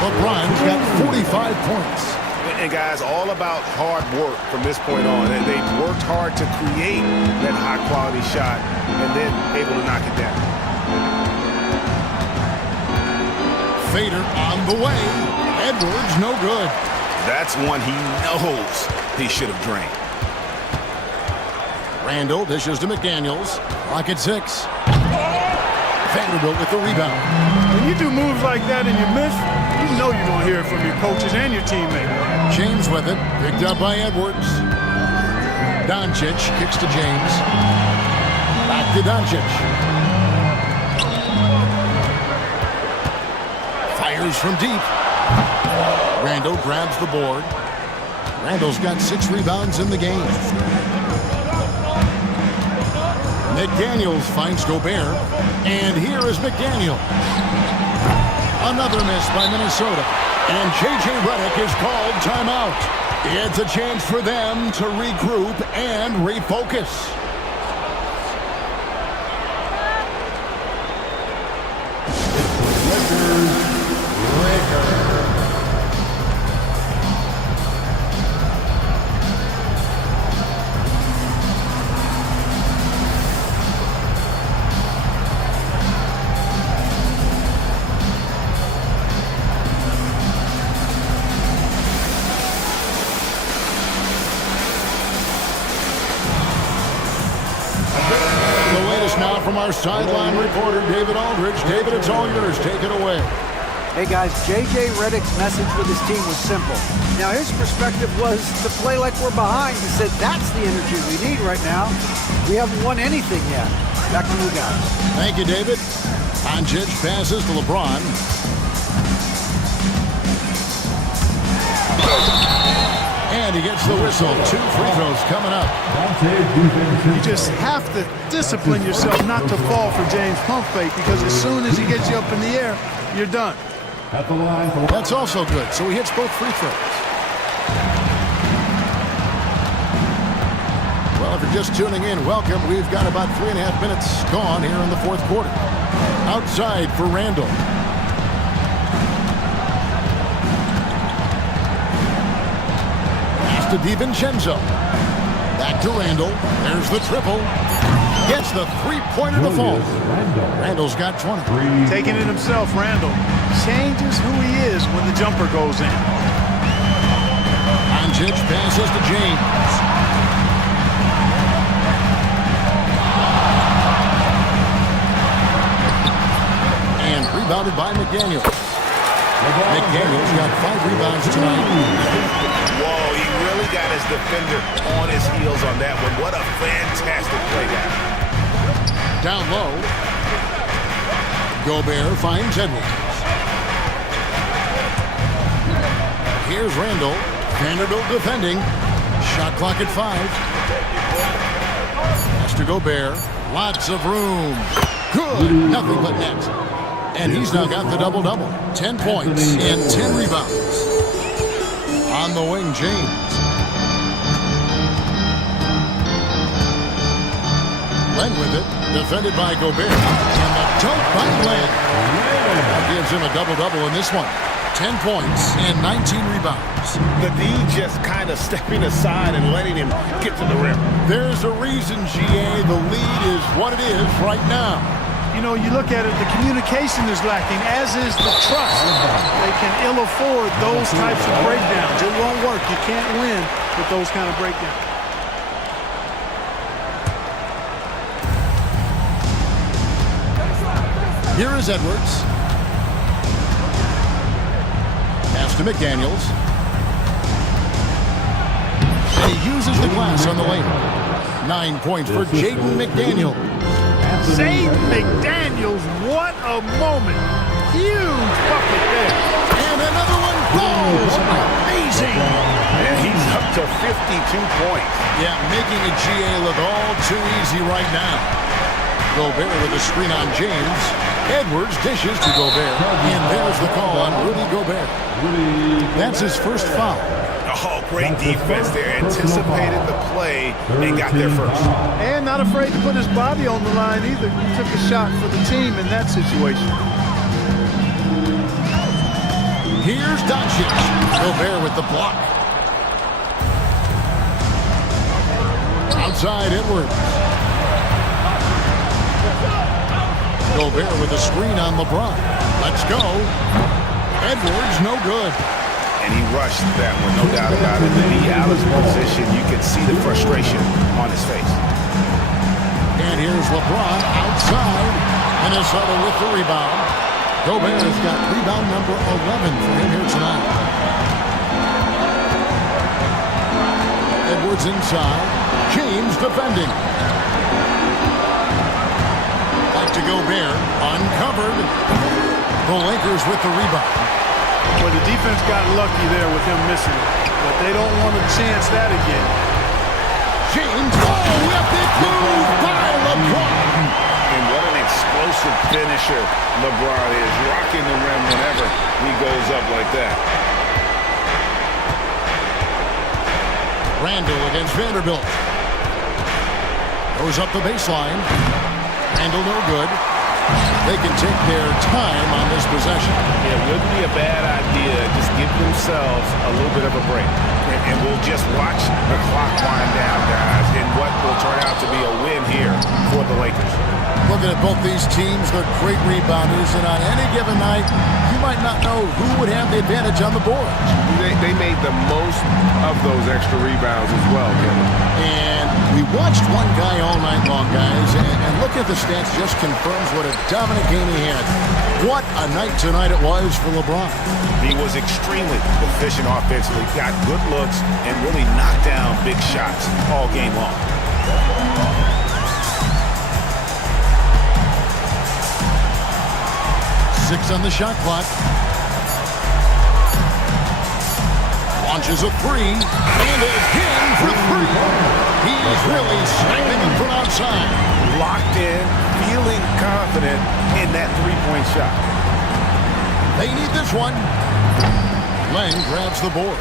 LeBron's got 45 points. And guys, all about hard work from this point on. And they've worked hard to create that high-quality shot and then able to knock it down. Fader on the way. Edwards, no good. That's one he knows he should have drained. Randall dishes to McDaniels. Lock at 6. Vanderbilt with the rebound. When you do moves like that and you miss, you know you're going to hear it from your coaches and your teammates. James with it. Picked up by Edwards. Doncic kicks to James. Back to Doncic. Fires from deep. Randall grabs the board. Randall's got 6 rebounds in the game. McDaniels finds Gobert. And here is McDaniel. Another miss by Minnesota. And J.J. Redick is called timeout. It's a chance for them to regroup and refocus. Now from our sideline reporter, David Aldridge. David, it's all yours. Take it away. Hey, guys, J.J. Redick's message with his team was simple. Now, his perspective was to play like we're behind. He said, that's the energy we need right now. We haven't won anything yet. Back to you guys. Thank you, David. Doncic passes to LeBron. And he gets the whistle. 2 free throws coming up. You just have to discipline yourself not to fall for James pump fake, because as soon as he gets you up in the air, you're done. That's also good. So he hits both free throws. Well, if you're just tuning in, welcome. We've got about 3.5 minutes gone here in the 4th quarter. Outside for Randall. To DiVincenzo. Back to Randall. There's the triple. Gets the 3-pointer to fall. Randall's got 20. Taking it himself, Randall changes who he is when the jumper goes in. Doncic passes to James. And rebounded by McDaniels. McDaniels got 5 rebounds tonight. Whoa, he really got his defender on his heels on that one. What a fantastic play down. Down low. Gobert finds Edwards. Here's Randall. Vanderbilt defending. Shot clock at 5. Pass to Gobert. Lots of room. Good. Nothing but net. And he's now got the double-double. 10 points and 10 rebounds. On the wing, James. Len with it. Defended by Gobert. And the dunk by Len. That gives him a double-double in this one. 10 points and 19 rebounds. The D just kind of stepping aside and letting him get to the rim. There's a reason, GA, the lead is what it is right now. You know, you look at it, the communication is lacking, as is the trust. They can ill afford those types of breakdowns. It won't work. You can't win with those kind of breakdowns. Here is Edwards. Pass to McDaniels. And he uses the glass on the lane. 9 points for Jaden McDaniels. Jaden McDaniels, what a moment. Huge bucket there. And another one goes. Amazing. And he's up to 52 points. Yeah, making a GA look all too easy right now. Gobert with a screen on James. Edwards dishes to Gobert. And there's the call on Rudy Gobert. That's his first foul. Oh, great defense there. Anticipated the play and got there first. And not afraid to put his body on the line either. He took a shot for the team in that situation. Here's Doncic. Gobert with the block. Outside Edwards. Gobert with a screen on LeBron. Let's go. Edwards, no good. And he rushed that one, no doubt about it. The knee out of position, you can see the frustration on his face. And here's LeBron outside. Minnesota with the rebound. Gobert has got rebound number 11 for him here tonight. Edwards inside. James defending. Back to Gobert. Uncovered. The Lakers with the rebound. Well, the defense got lucky there with him missing it, but they don't want to chance that again. James, epic move by LeBron. And what an explosive finisher LeBron is, rocking the rim whenever he goes up like that. Randall against Vanderbilt. Goes up the baseline. Randall no good. They can take their time on this possession. It wouldn't be a bad idea. Just give themselves a little bit of a break. And we'll just watch the clock wind down, guys, in what will turn out to be a win here for the Lakers. Looking at both these teams, they're great rebounders, and on any given night, you might not know who would have the advantage on the board. They made the most of those extra rebounds as well, Kevin. And we watched one guy all night long, guys, and looking at the stats just confirms what a dominant game he had. What a night tonight it was for LeBron. He was extremely efficient offensively, got good looks, and really knocked down big shots all game long. Six on the shot clock. Launches a three, and again for three. He's really sniping them from outside. Locked in, feeling confident in that three-point shot. They need this one. Lang grabs the board.